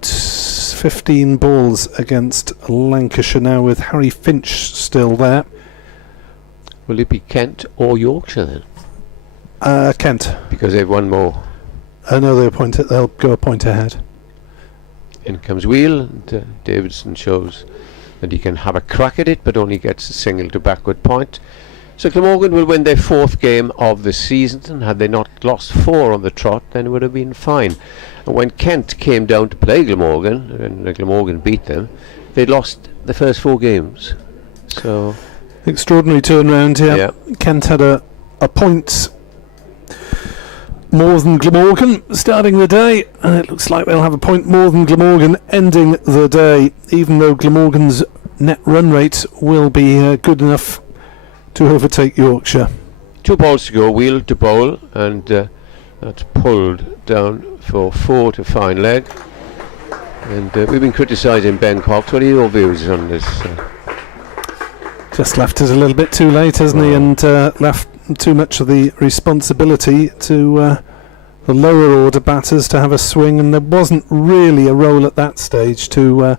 15 balls against Lancashire now, with Harry Finch still there. Will it be Kent or Yorkshire then? Kent. Because they've won more. No, they'll go a point ahead. In comes Wheel, and Davidson shows that he can have a crack at it, but only gets a single to backward point. So Glamorgan will win their 4th game of the season, and had they not lost 4 on the trot, then it would have been fine. And when Kent came down to play Glamorgan, and Glamorgan beat them, they lost the first 4 games. So extraordinary turnaround here. Yeah. Kent had a point more than Glamorgan starting the day, and it looks like they'll have a point more than Glamorgan ending the day, even though Glamorgan's net run rate will be good enough to overtake Yorkshire. 2 balls to go, Wheel to bowl, and that's pulled down for 4 to fine leg. And we've been criticising Ben Cox. What are your views on this? Just left it a little bit too late, hasn't he, and left too much of the responsibility to the lower order batters to have a swing, and there wasn't really a role at that stage to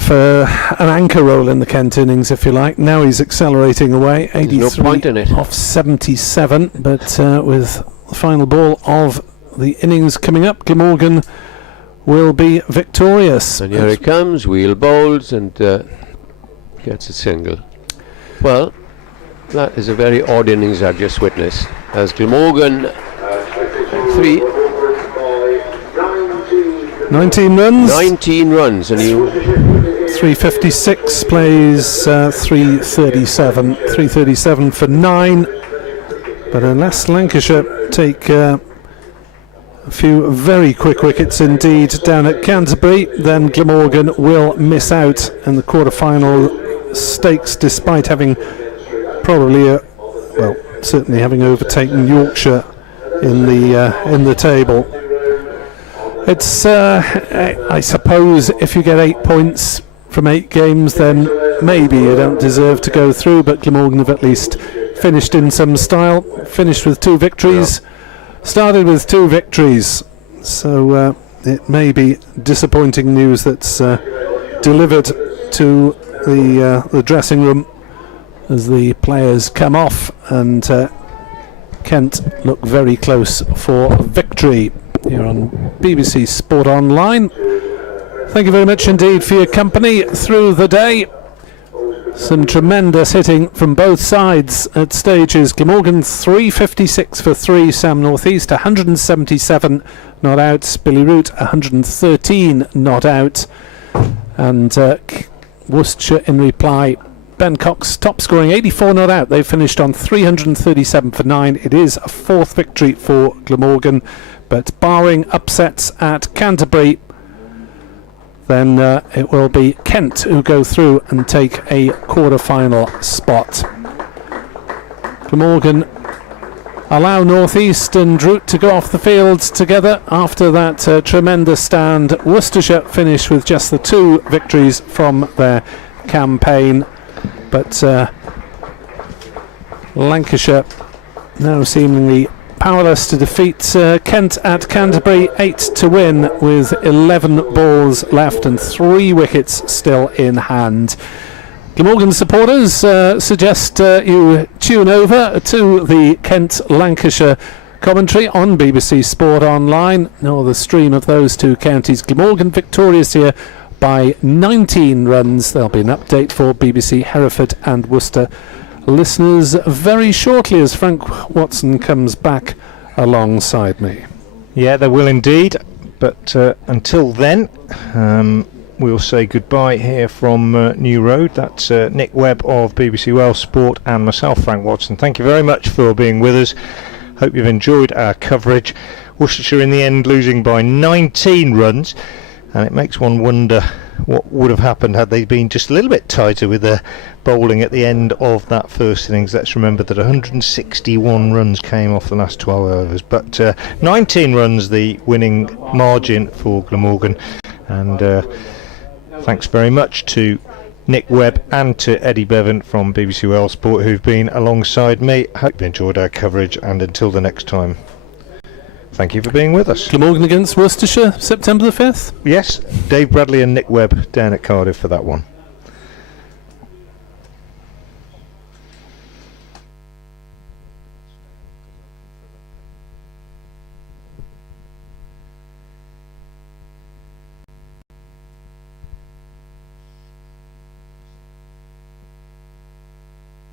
for an anchor role in the Kent innings, if you like. Now he's accelerating away, 83 no point in it. Off 77, but with the final ball of the innings coming up, Glamorgan will be victorious. And here it comes, Wheel bowls and gets a single. Well, that is a very odd innings I've just witnessed, as Glamorgan 19 runs. 19 runs, and you 356 plays 337. 337 for 9. But unless Lancashire take a few very quick wickets indeed down at Canterbury, then Glamorgan will miss out in the quarter-final stakes, despite having probably certainly having overtaken Yorkshire in the table. It's I suppose if you get 8 points from 8 games, then maybe you don't deserve to go through, but Glamorgan have at least finished in some style, finished with 2 victories, started with 2 victories, so it may be disappointing news that's delivered to the dressing room as the players come off, and Kent look very close for victory. Here on BBC Sport Online. Thank you very much indeed for your company through the day. Some tremendous hitting from both sides at stages. Glamorgan 356 for 3, Sam North East 177 not out, Billy Root 113 not out, and Worcestershire in reply. Ben Cox top scoring 84 not out. They finished on 337 for 9. It is a 4th victory for Glamorgan, but barring upsets at Canterbury, then it will be Kent who go through and take a quarter-final spot. Glamorgan allow North East and Root to go off the field together after that tremendous stand. Worcestershire finished with just the 2 victories from their campaign, but Lancashire now seemingly powerless to defeat Kent at Canterbury, 8 to win with 11 balls left and 3 wickets still in hand. Glamorgan supporters suggest you tune over to the Kent-Lancashire commentary on BBC Sport Online, or the stream of those 2 counties. Glamorgan victorious here by 19 runs. There'll be an update for BBC Hereford and Worcester listeners very shortly as Frank Watson comes back alongside me. Yeah, there will indeed, but until then we'll say goodbye here from New Road. That's Nick Webb of BBC Wales Sport and myself, Frank Watson. Thank you very much for being with us. Hope you've enjoyed our coverage. Worcestershire in the end losing by 19 runs, and it makes one wonder what would have happened had they been just a little bit tighter with their bowling at the end of that first innings. Let's remember that 161 runs came off the last 12 overs, but 19 runs the winning margin for Glamorgan. And thanks very much to Nick Webb and to Eddie Bevan from BBC Wales Sport, who've been alongside me. Hope you enjoyed our coverage, and until the next time, thank you for being with us. Glamorgan against Worcestershire, September the 5th? Yes, Dave Bradley and Nick Webb down at Cardiff for that one.